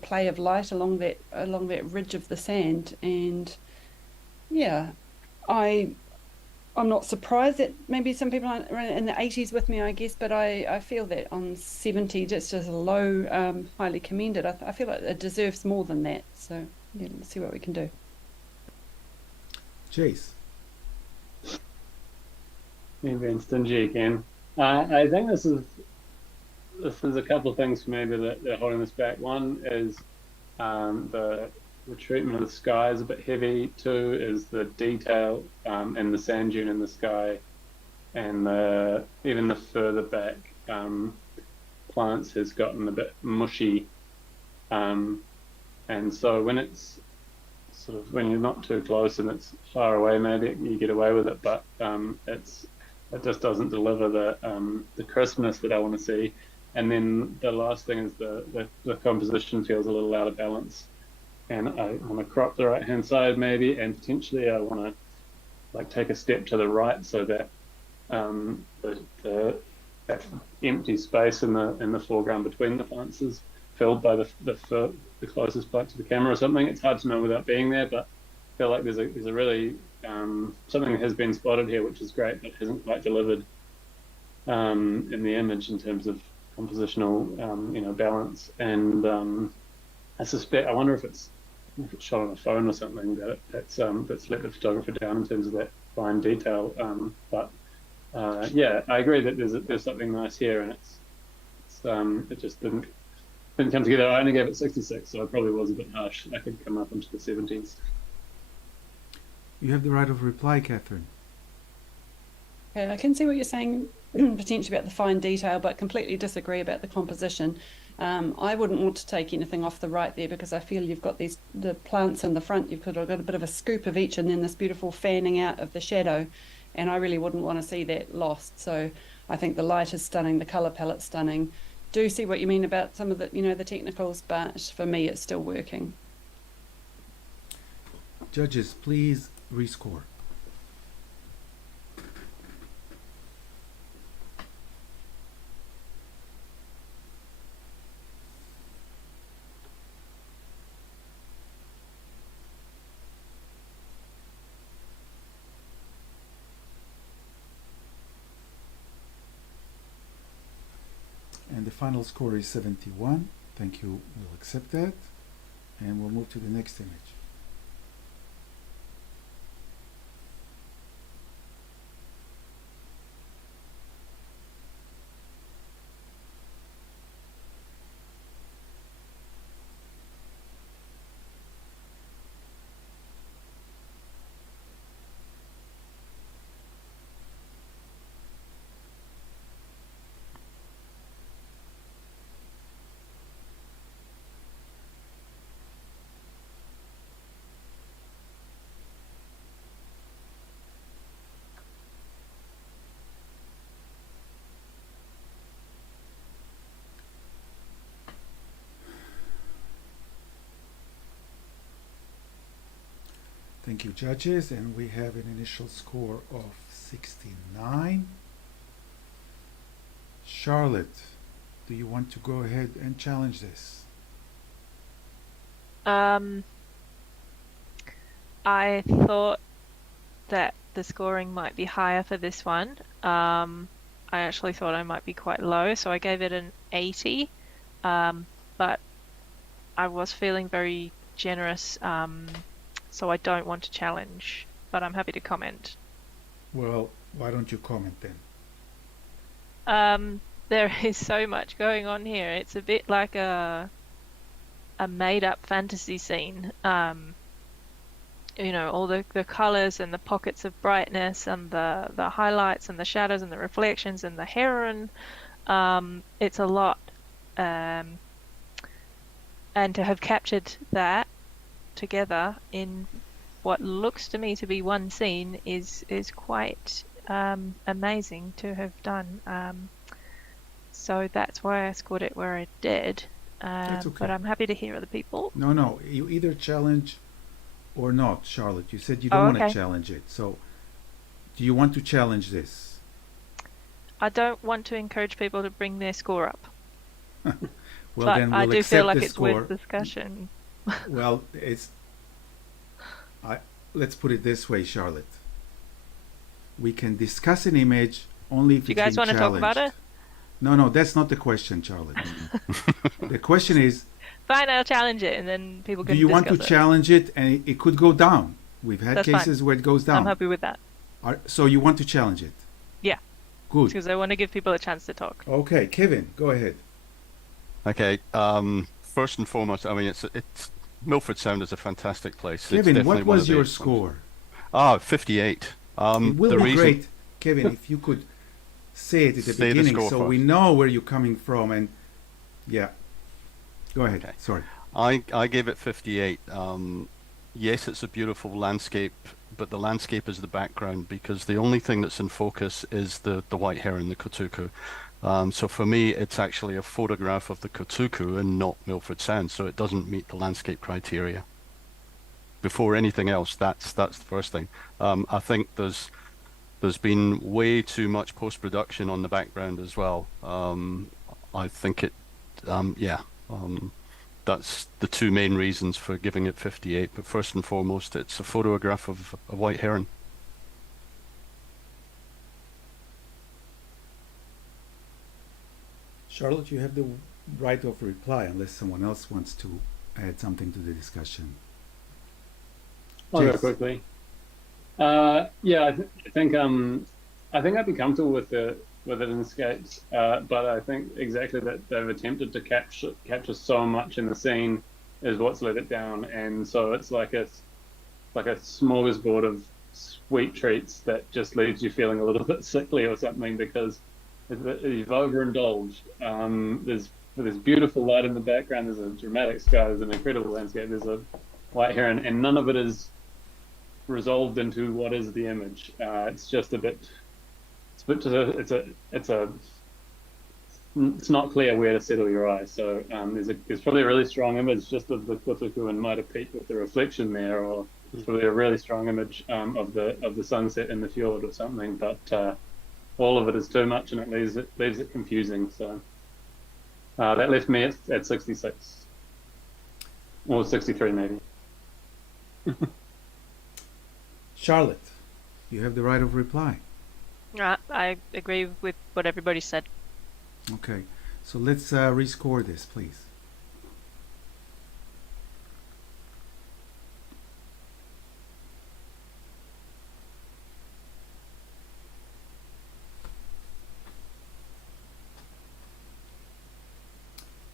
play of light along that ridge of the sand. And yeah, I'm not surprised that maybe some people aren't in the 80s with me, I guess, but I feel that on 70, just as a low, highly commended. I feel like it deserves more than that. So yeah, let's see what we can do. Chase. Me being stingy again. I think this is a couple of things maybe that are holding this back. One is the treatment of the sky is a bit heavy. Two is the detail in the sand dune in the sky, and even the further back plants has gotten a bit mushy, and so when it's sort of when you're not too close and it's far away, maybe you get away with it, but it just doesn't deliver the crispness that I want to see. And then the last thing is the composition feels a little out of balance, and I want to crop the right hand side maybe, and potentially I want to like take a step to the right so that that empty space in the foreground between the plants is filled by the closest plant to the camera or something. It's hard to know without being there, but I feel like there's a really something that has been spotted here, which is great, but hasn't quite delivered in the image in terms of compositional balance. And I wonder if it's shot on a phone or something that's let the photographer down in terms of that fine detail. But yeah, I agree that there's something nice here, and it just didn't come together. I only gave it 66, so I probably was a bit harsh. I could come up into the 70s. You have the right of reply, Catherine. Okay, I can see what you're saying potentially about the fine detail, but completely disagree about the composition. I wouldn't want to take anything off the right there, because I feel you've got the plants in the front, you've got a bit of a scoop of each, and then this beautiful fanning out of the shadow, and I really wouldn't want to see that lost. So I think the light is stunning, the color palette's stunning. Do see what you mean about some of the the technicals, but for me it's still working. Judges, please rescore. And the final score is 71. Thank you. We'll accept that. And we'll move to the next image. Thank you, judges, and we have an initial score of 69. Charlotte, do you want to go ahead and challenge this? I thought that the scoring might be higher for this one. I actually thought I might be quite low, so I gave it an 80. But I was feeling very generous, so I don't want to challenge, but I'm happy to comment. Well, why don't you comment then? There is so much going on here. It's a bit like a made-up fantasy scene. All the colors and the pockets of brightness and the highlights and the shadows and the reflections and the heron. It's a lot. And to have captured that together in what looks to me to be one scene is quite amazing to have done. So that's why I scored it where I did. That's okay. But I'm happy to hear other people. No, you either challenge or not, Charlotte. You said you don't want to challenge it. So do you want to challenge this? I don't want to encourage people to bring their score up. Well, but then we'll I do feel like the it's score. worth discussion. Well, let's put it this way, Charlotte. We can discuss an image only if Do you guys want to talk about it? No, that's not the question, Charlotte. The question is, Fine, I'll challenge it, and then people Do can you want to discuss it. challenge it, and it could go down? We've had That's fine. cases where it goes I'm down. happy with that. So you want to challenge it? Yeah, Good. because I want to give people a chance to talk. Okay, Kevin, go ahead. Okay. First and foremost, I mean, it's Milford Sound is a fantastic place. It's Kevin, definitely what one of was the your ones. score? 58. It will the be reason, great, Kevin, if you could say it at the Say the beginning score so we first. know where you're coming from. And yeah, go ahead. Okay. Sorry. I gave it 58. Yes, it's a beautiful landscape, but the landscape is the background because the only thing that's in focus is the white heron, the kotuku. So for me, it's actually a photograph of the kotuku and not Milford Sound, so it doesn't meet the landscape criteria. Before anything else, that's the first thing. I think there's been way too much post-production on the background as well. I think that's the two main reasons for giving it 58. But first and foremost, it's a photograph of a white heron. Charlotte, you have the right of reply unless someone else wants to add something to the discussion. I'll go Jace. quickly. I think I'd be comfortable with it in Scapes, but I think exactly that they've attempted to capture so much in the scene is what's let it down, and so it's like a smorgasbord of sweet treats that just leaves you feeling a little bit sickly or something because you've overindulged. There's beautiful light in the background. There's a dramatic sky. There's an incredible landscape. There's a white heron, and none of it is resolved into what is the image. It's just a bit. It's not clear where to settle your eyes. So there's probably a really strong image just of the kotuku and Maita Peak with the reflection there, or it's probably a really strong image of the sunset in the fjord or something. But all of it is too much, and it leaves it confusing. So that left me at 66 or 63 maybe. Charlotte, you have the right of reply. I agree with what everybody said. Okay, so let's rescore this, please.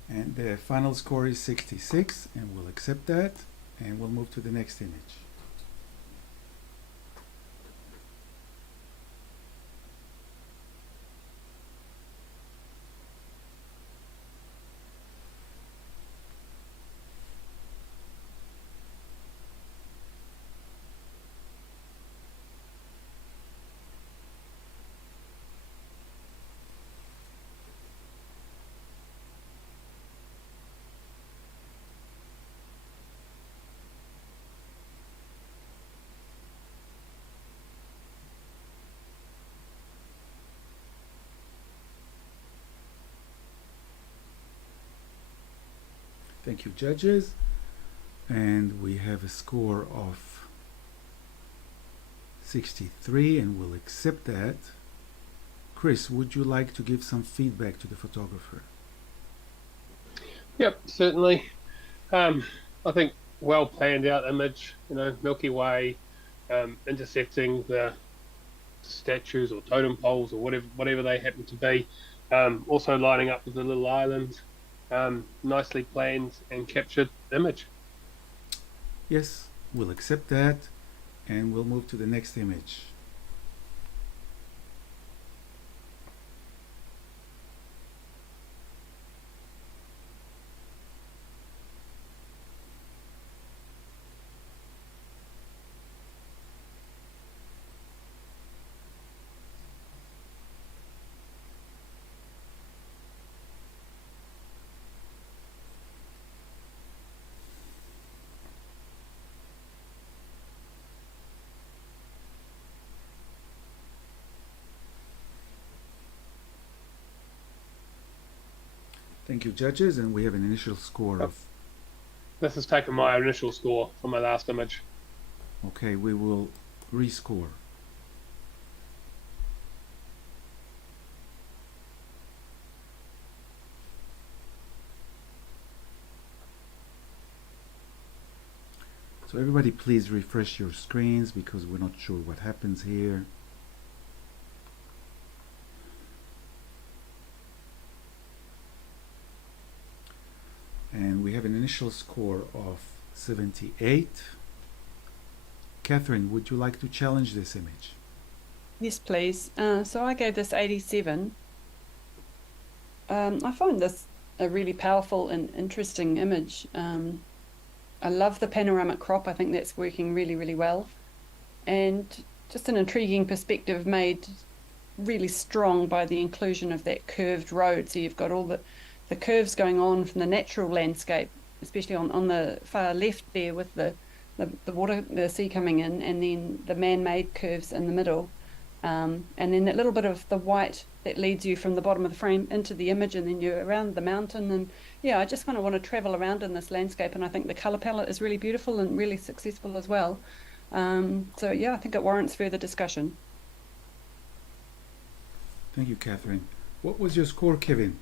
And the final score is 66, and we'll accept that, and we'll move to the next image. Thank you, judges. And we have a score of 63, and we'll accept that. Chris, would you like to give some feedback to the photographer? Yep, certainly. I think well planned out image, Milky Way, intersecting the statues or totem poles or whatever they happen to be. Also lining up with the little island. Nicely planned and captured image. Yes, we'll accept that, and we'll move to the next image. Thank you, judges, and we have an initial score of... This has taken my initial score for my last image. Okay, we will rescore. So everybody please refresh your screens because we're not sure what happens here. And we have an initial score of 78. Catherine, would you like to challenge this image? Yes, please. So I gave this 87. I find this a really powerful and interesting image. I love the panoramic crop. I think that's working really, really well. And just an intriguing perspective made really strong by the inclusion of that curved road. So you've got all the curves going on from the natural landscape, especially on the far left there with the water, the sea coming in, and then the man-made curves in the middle. And then that little bit of the white that leads you from the bottom of the frame into the image, and then you're around the mountain. And yeah, I just kind of want to travel around in this landscape, and I think the color palette is really beautiful and really successful as well. So yeah, I think it warrants further discussion. Thank you, Catherine. What was your score, Kevin?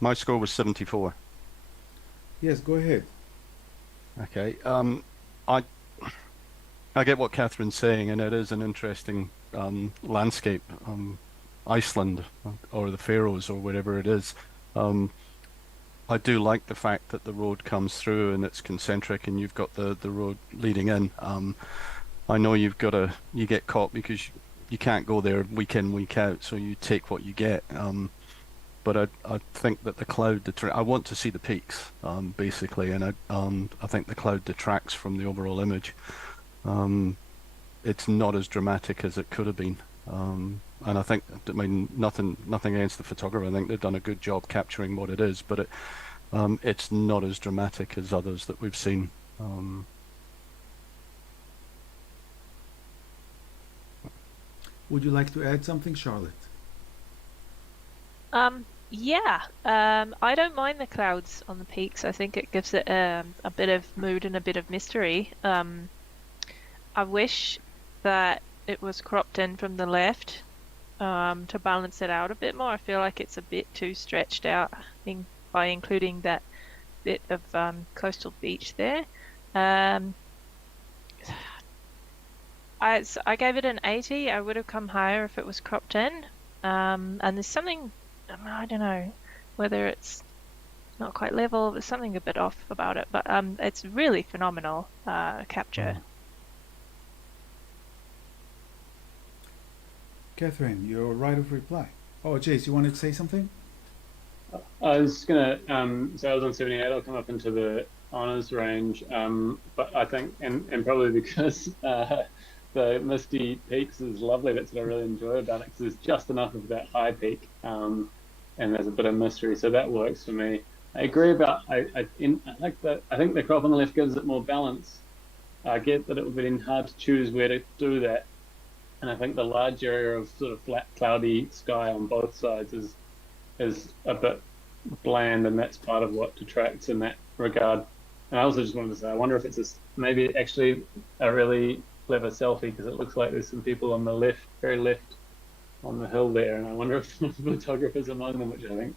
My score was 74. Yes, go ahead. Okay. I get what Catherine's saying, and it is an interesting landscape. Iceland or the Faroes or wherever it is. I do like the fact that the road comes through and it's concentric, and you've got the road leading in. I know you get caught because you can't go there week in, week out, so you take what you get. But I think that the cloud I want to see the peaks, basically, and I think the cloud detracts from the overall image. It's not as dramatic as it could have been, and I think, I mean, nothing against the photographer. I think they've done a good job capturing what it is, but it's not as dramatic as others that we've seen. Would you like to add something, Charlotte? Yeah, I don't mind the clouds on the peaks. I think it gives it a bit of mood and a bit of mystery. I wish that it was cropped in from the left to balance it out a bit more. I feel like it's a bit too stretched out by including that bit of coastal beach there. I gave it an 80. I would have come higher if it was cropped in. And there's something, I don't know whether it's not quite level, there's something a bit off about it, but it's really phenomenal capture. Catherine, your right of reply. Oh, Jace, you wanted to say something? I was gonna so I was on 78. I'll come up into the honors range, but I think, and probably because the Misty Peaks is lovely. That's what I really enjoy about it, because there's just enough of that high peak, and there's a bit of mystery, so that works for me. I agree about I like that. I think the crop on the left gives it more balance. I get that it would be hard to choose where to do that, and I think the large area of sort of flat, cloudy sky on both sides is a bit bland, and that's part of what detracts in that regard. And I also just wanted to say, I wonder if it's maybe actually a really clever selfie, because it looks like there's some people on the left, very left, on the hill there, and I wonder if the photographer's among them, which I think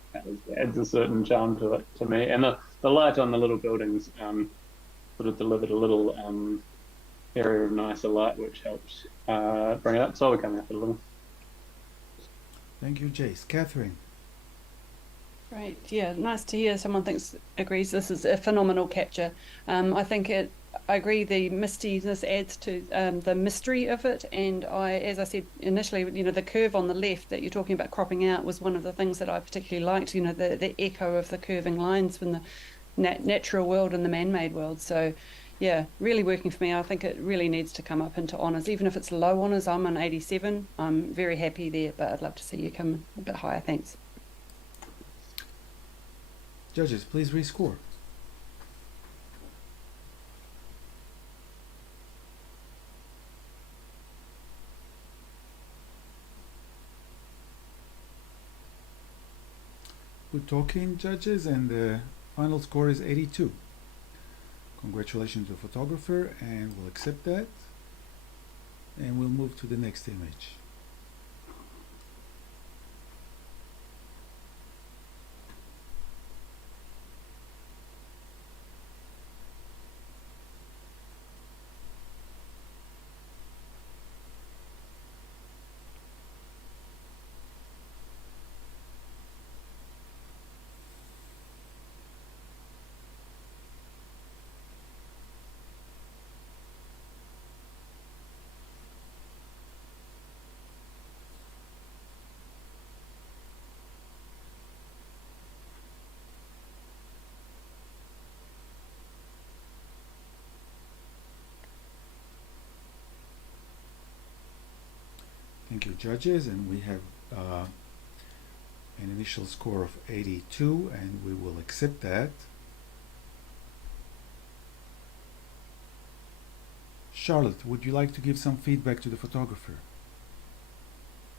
adds a certain charm to it, to me. And the light on the little buildings sort of delivered a little area of nicer light, which helps bring it up. So we're coming up a little. Thank you, Jace. Catherine. Great, yeah, nice to hear someone agrees this is a phenomenal capture. I think I agree the mistiness adds to the mystery of it, and as I said initially, the curve on the left that you're talking about cropping out was one of the things that I particularly liked, the echo of the curving lines from the natural world and the man-made world. So yeah, really working for me. I think it really needs to come up into honours, even if it's low honours. I'm on 87. I'm very happy there, but I'd love to see you come a bit higher. Thanks. Judges, please rescore. Good talking, judges, and the final score is 82. Congratulations to the photographer, and we'll accept that. And we'll move to the next image. Thank you, judges, and we have an initial score of 82, and we will accept that. Charlotte, would you like to give some feedback to the photographer?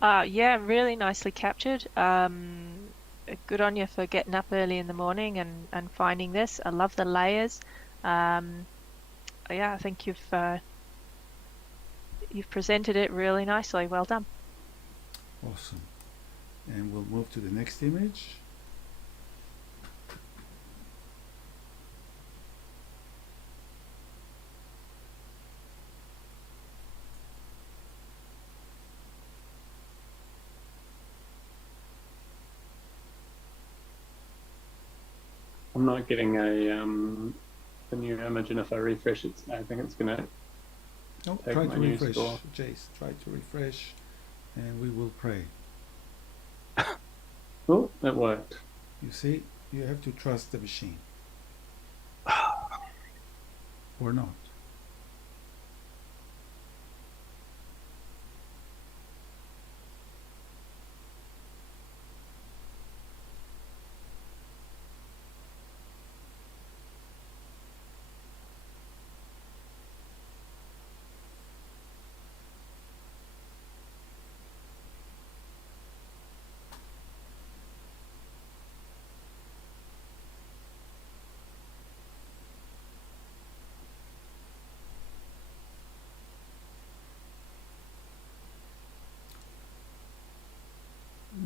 Yeah, really nicely captured. Good on you for getting up early in the morning and finding this. I love the layers. Yeah, I think you've presented it really nicely. Well done. Awesome. And we'll move to the next image. I'm not getting a new image, and if I refresh it, I think it's gonna No, take try my to new refresh, score. Jace. Try to refresh, and we will pray. Oh, that worked. You see, you have to trust the machine. Or not.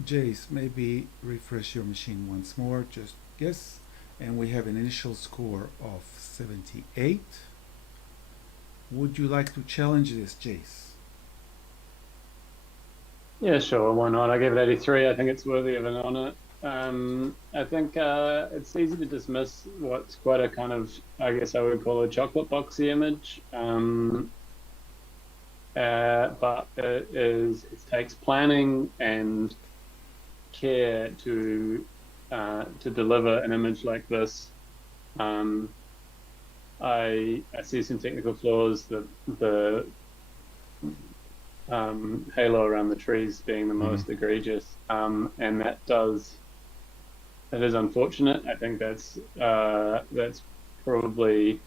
Jace, maybe refresh your machine once more, just guess. And we have an initial score of 78. Would you like to challenge this, Jace? Yeah, sure. Why not? I gave it 83. I think it's worthy of an honor. I think it's easy to dismiss what's quite a kind of, I guess I would call a chocolate boxy image. But it takes planning and care to deliver an image like this. I see some technical flaws. The halo around the trees being the most egregious, and that is unfortunate. I think that's probably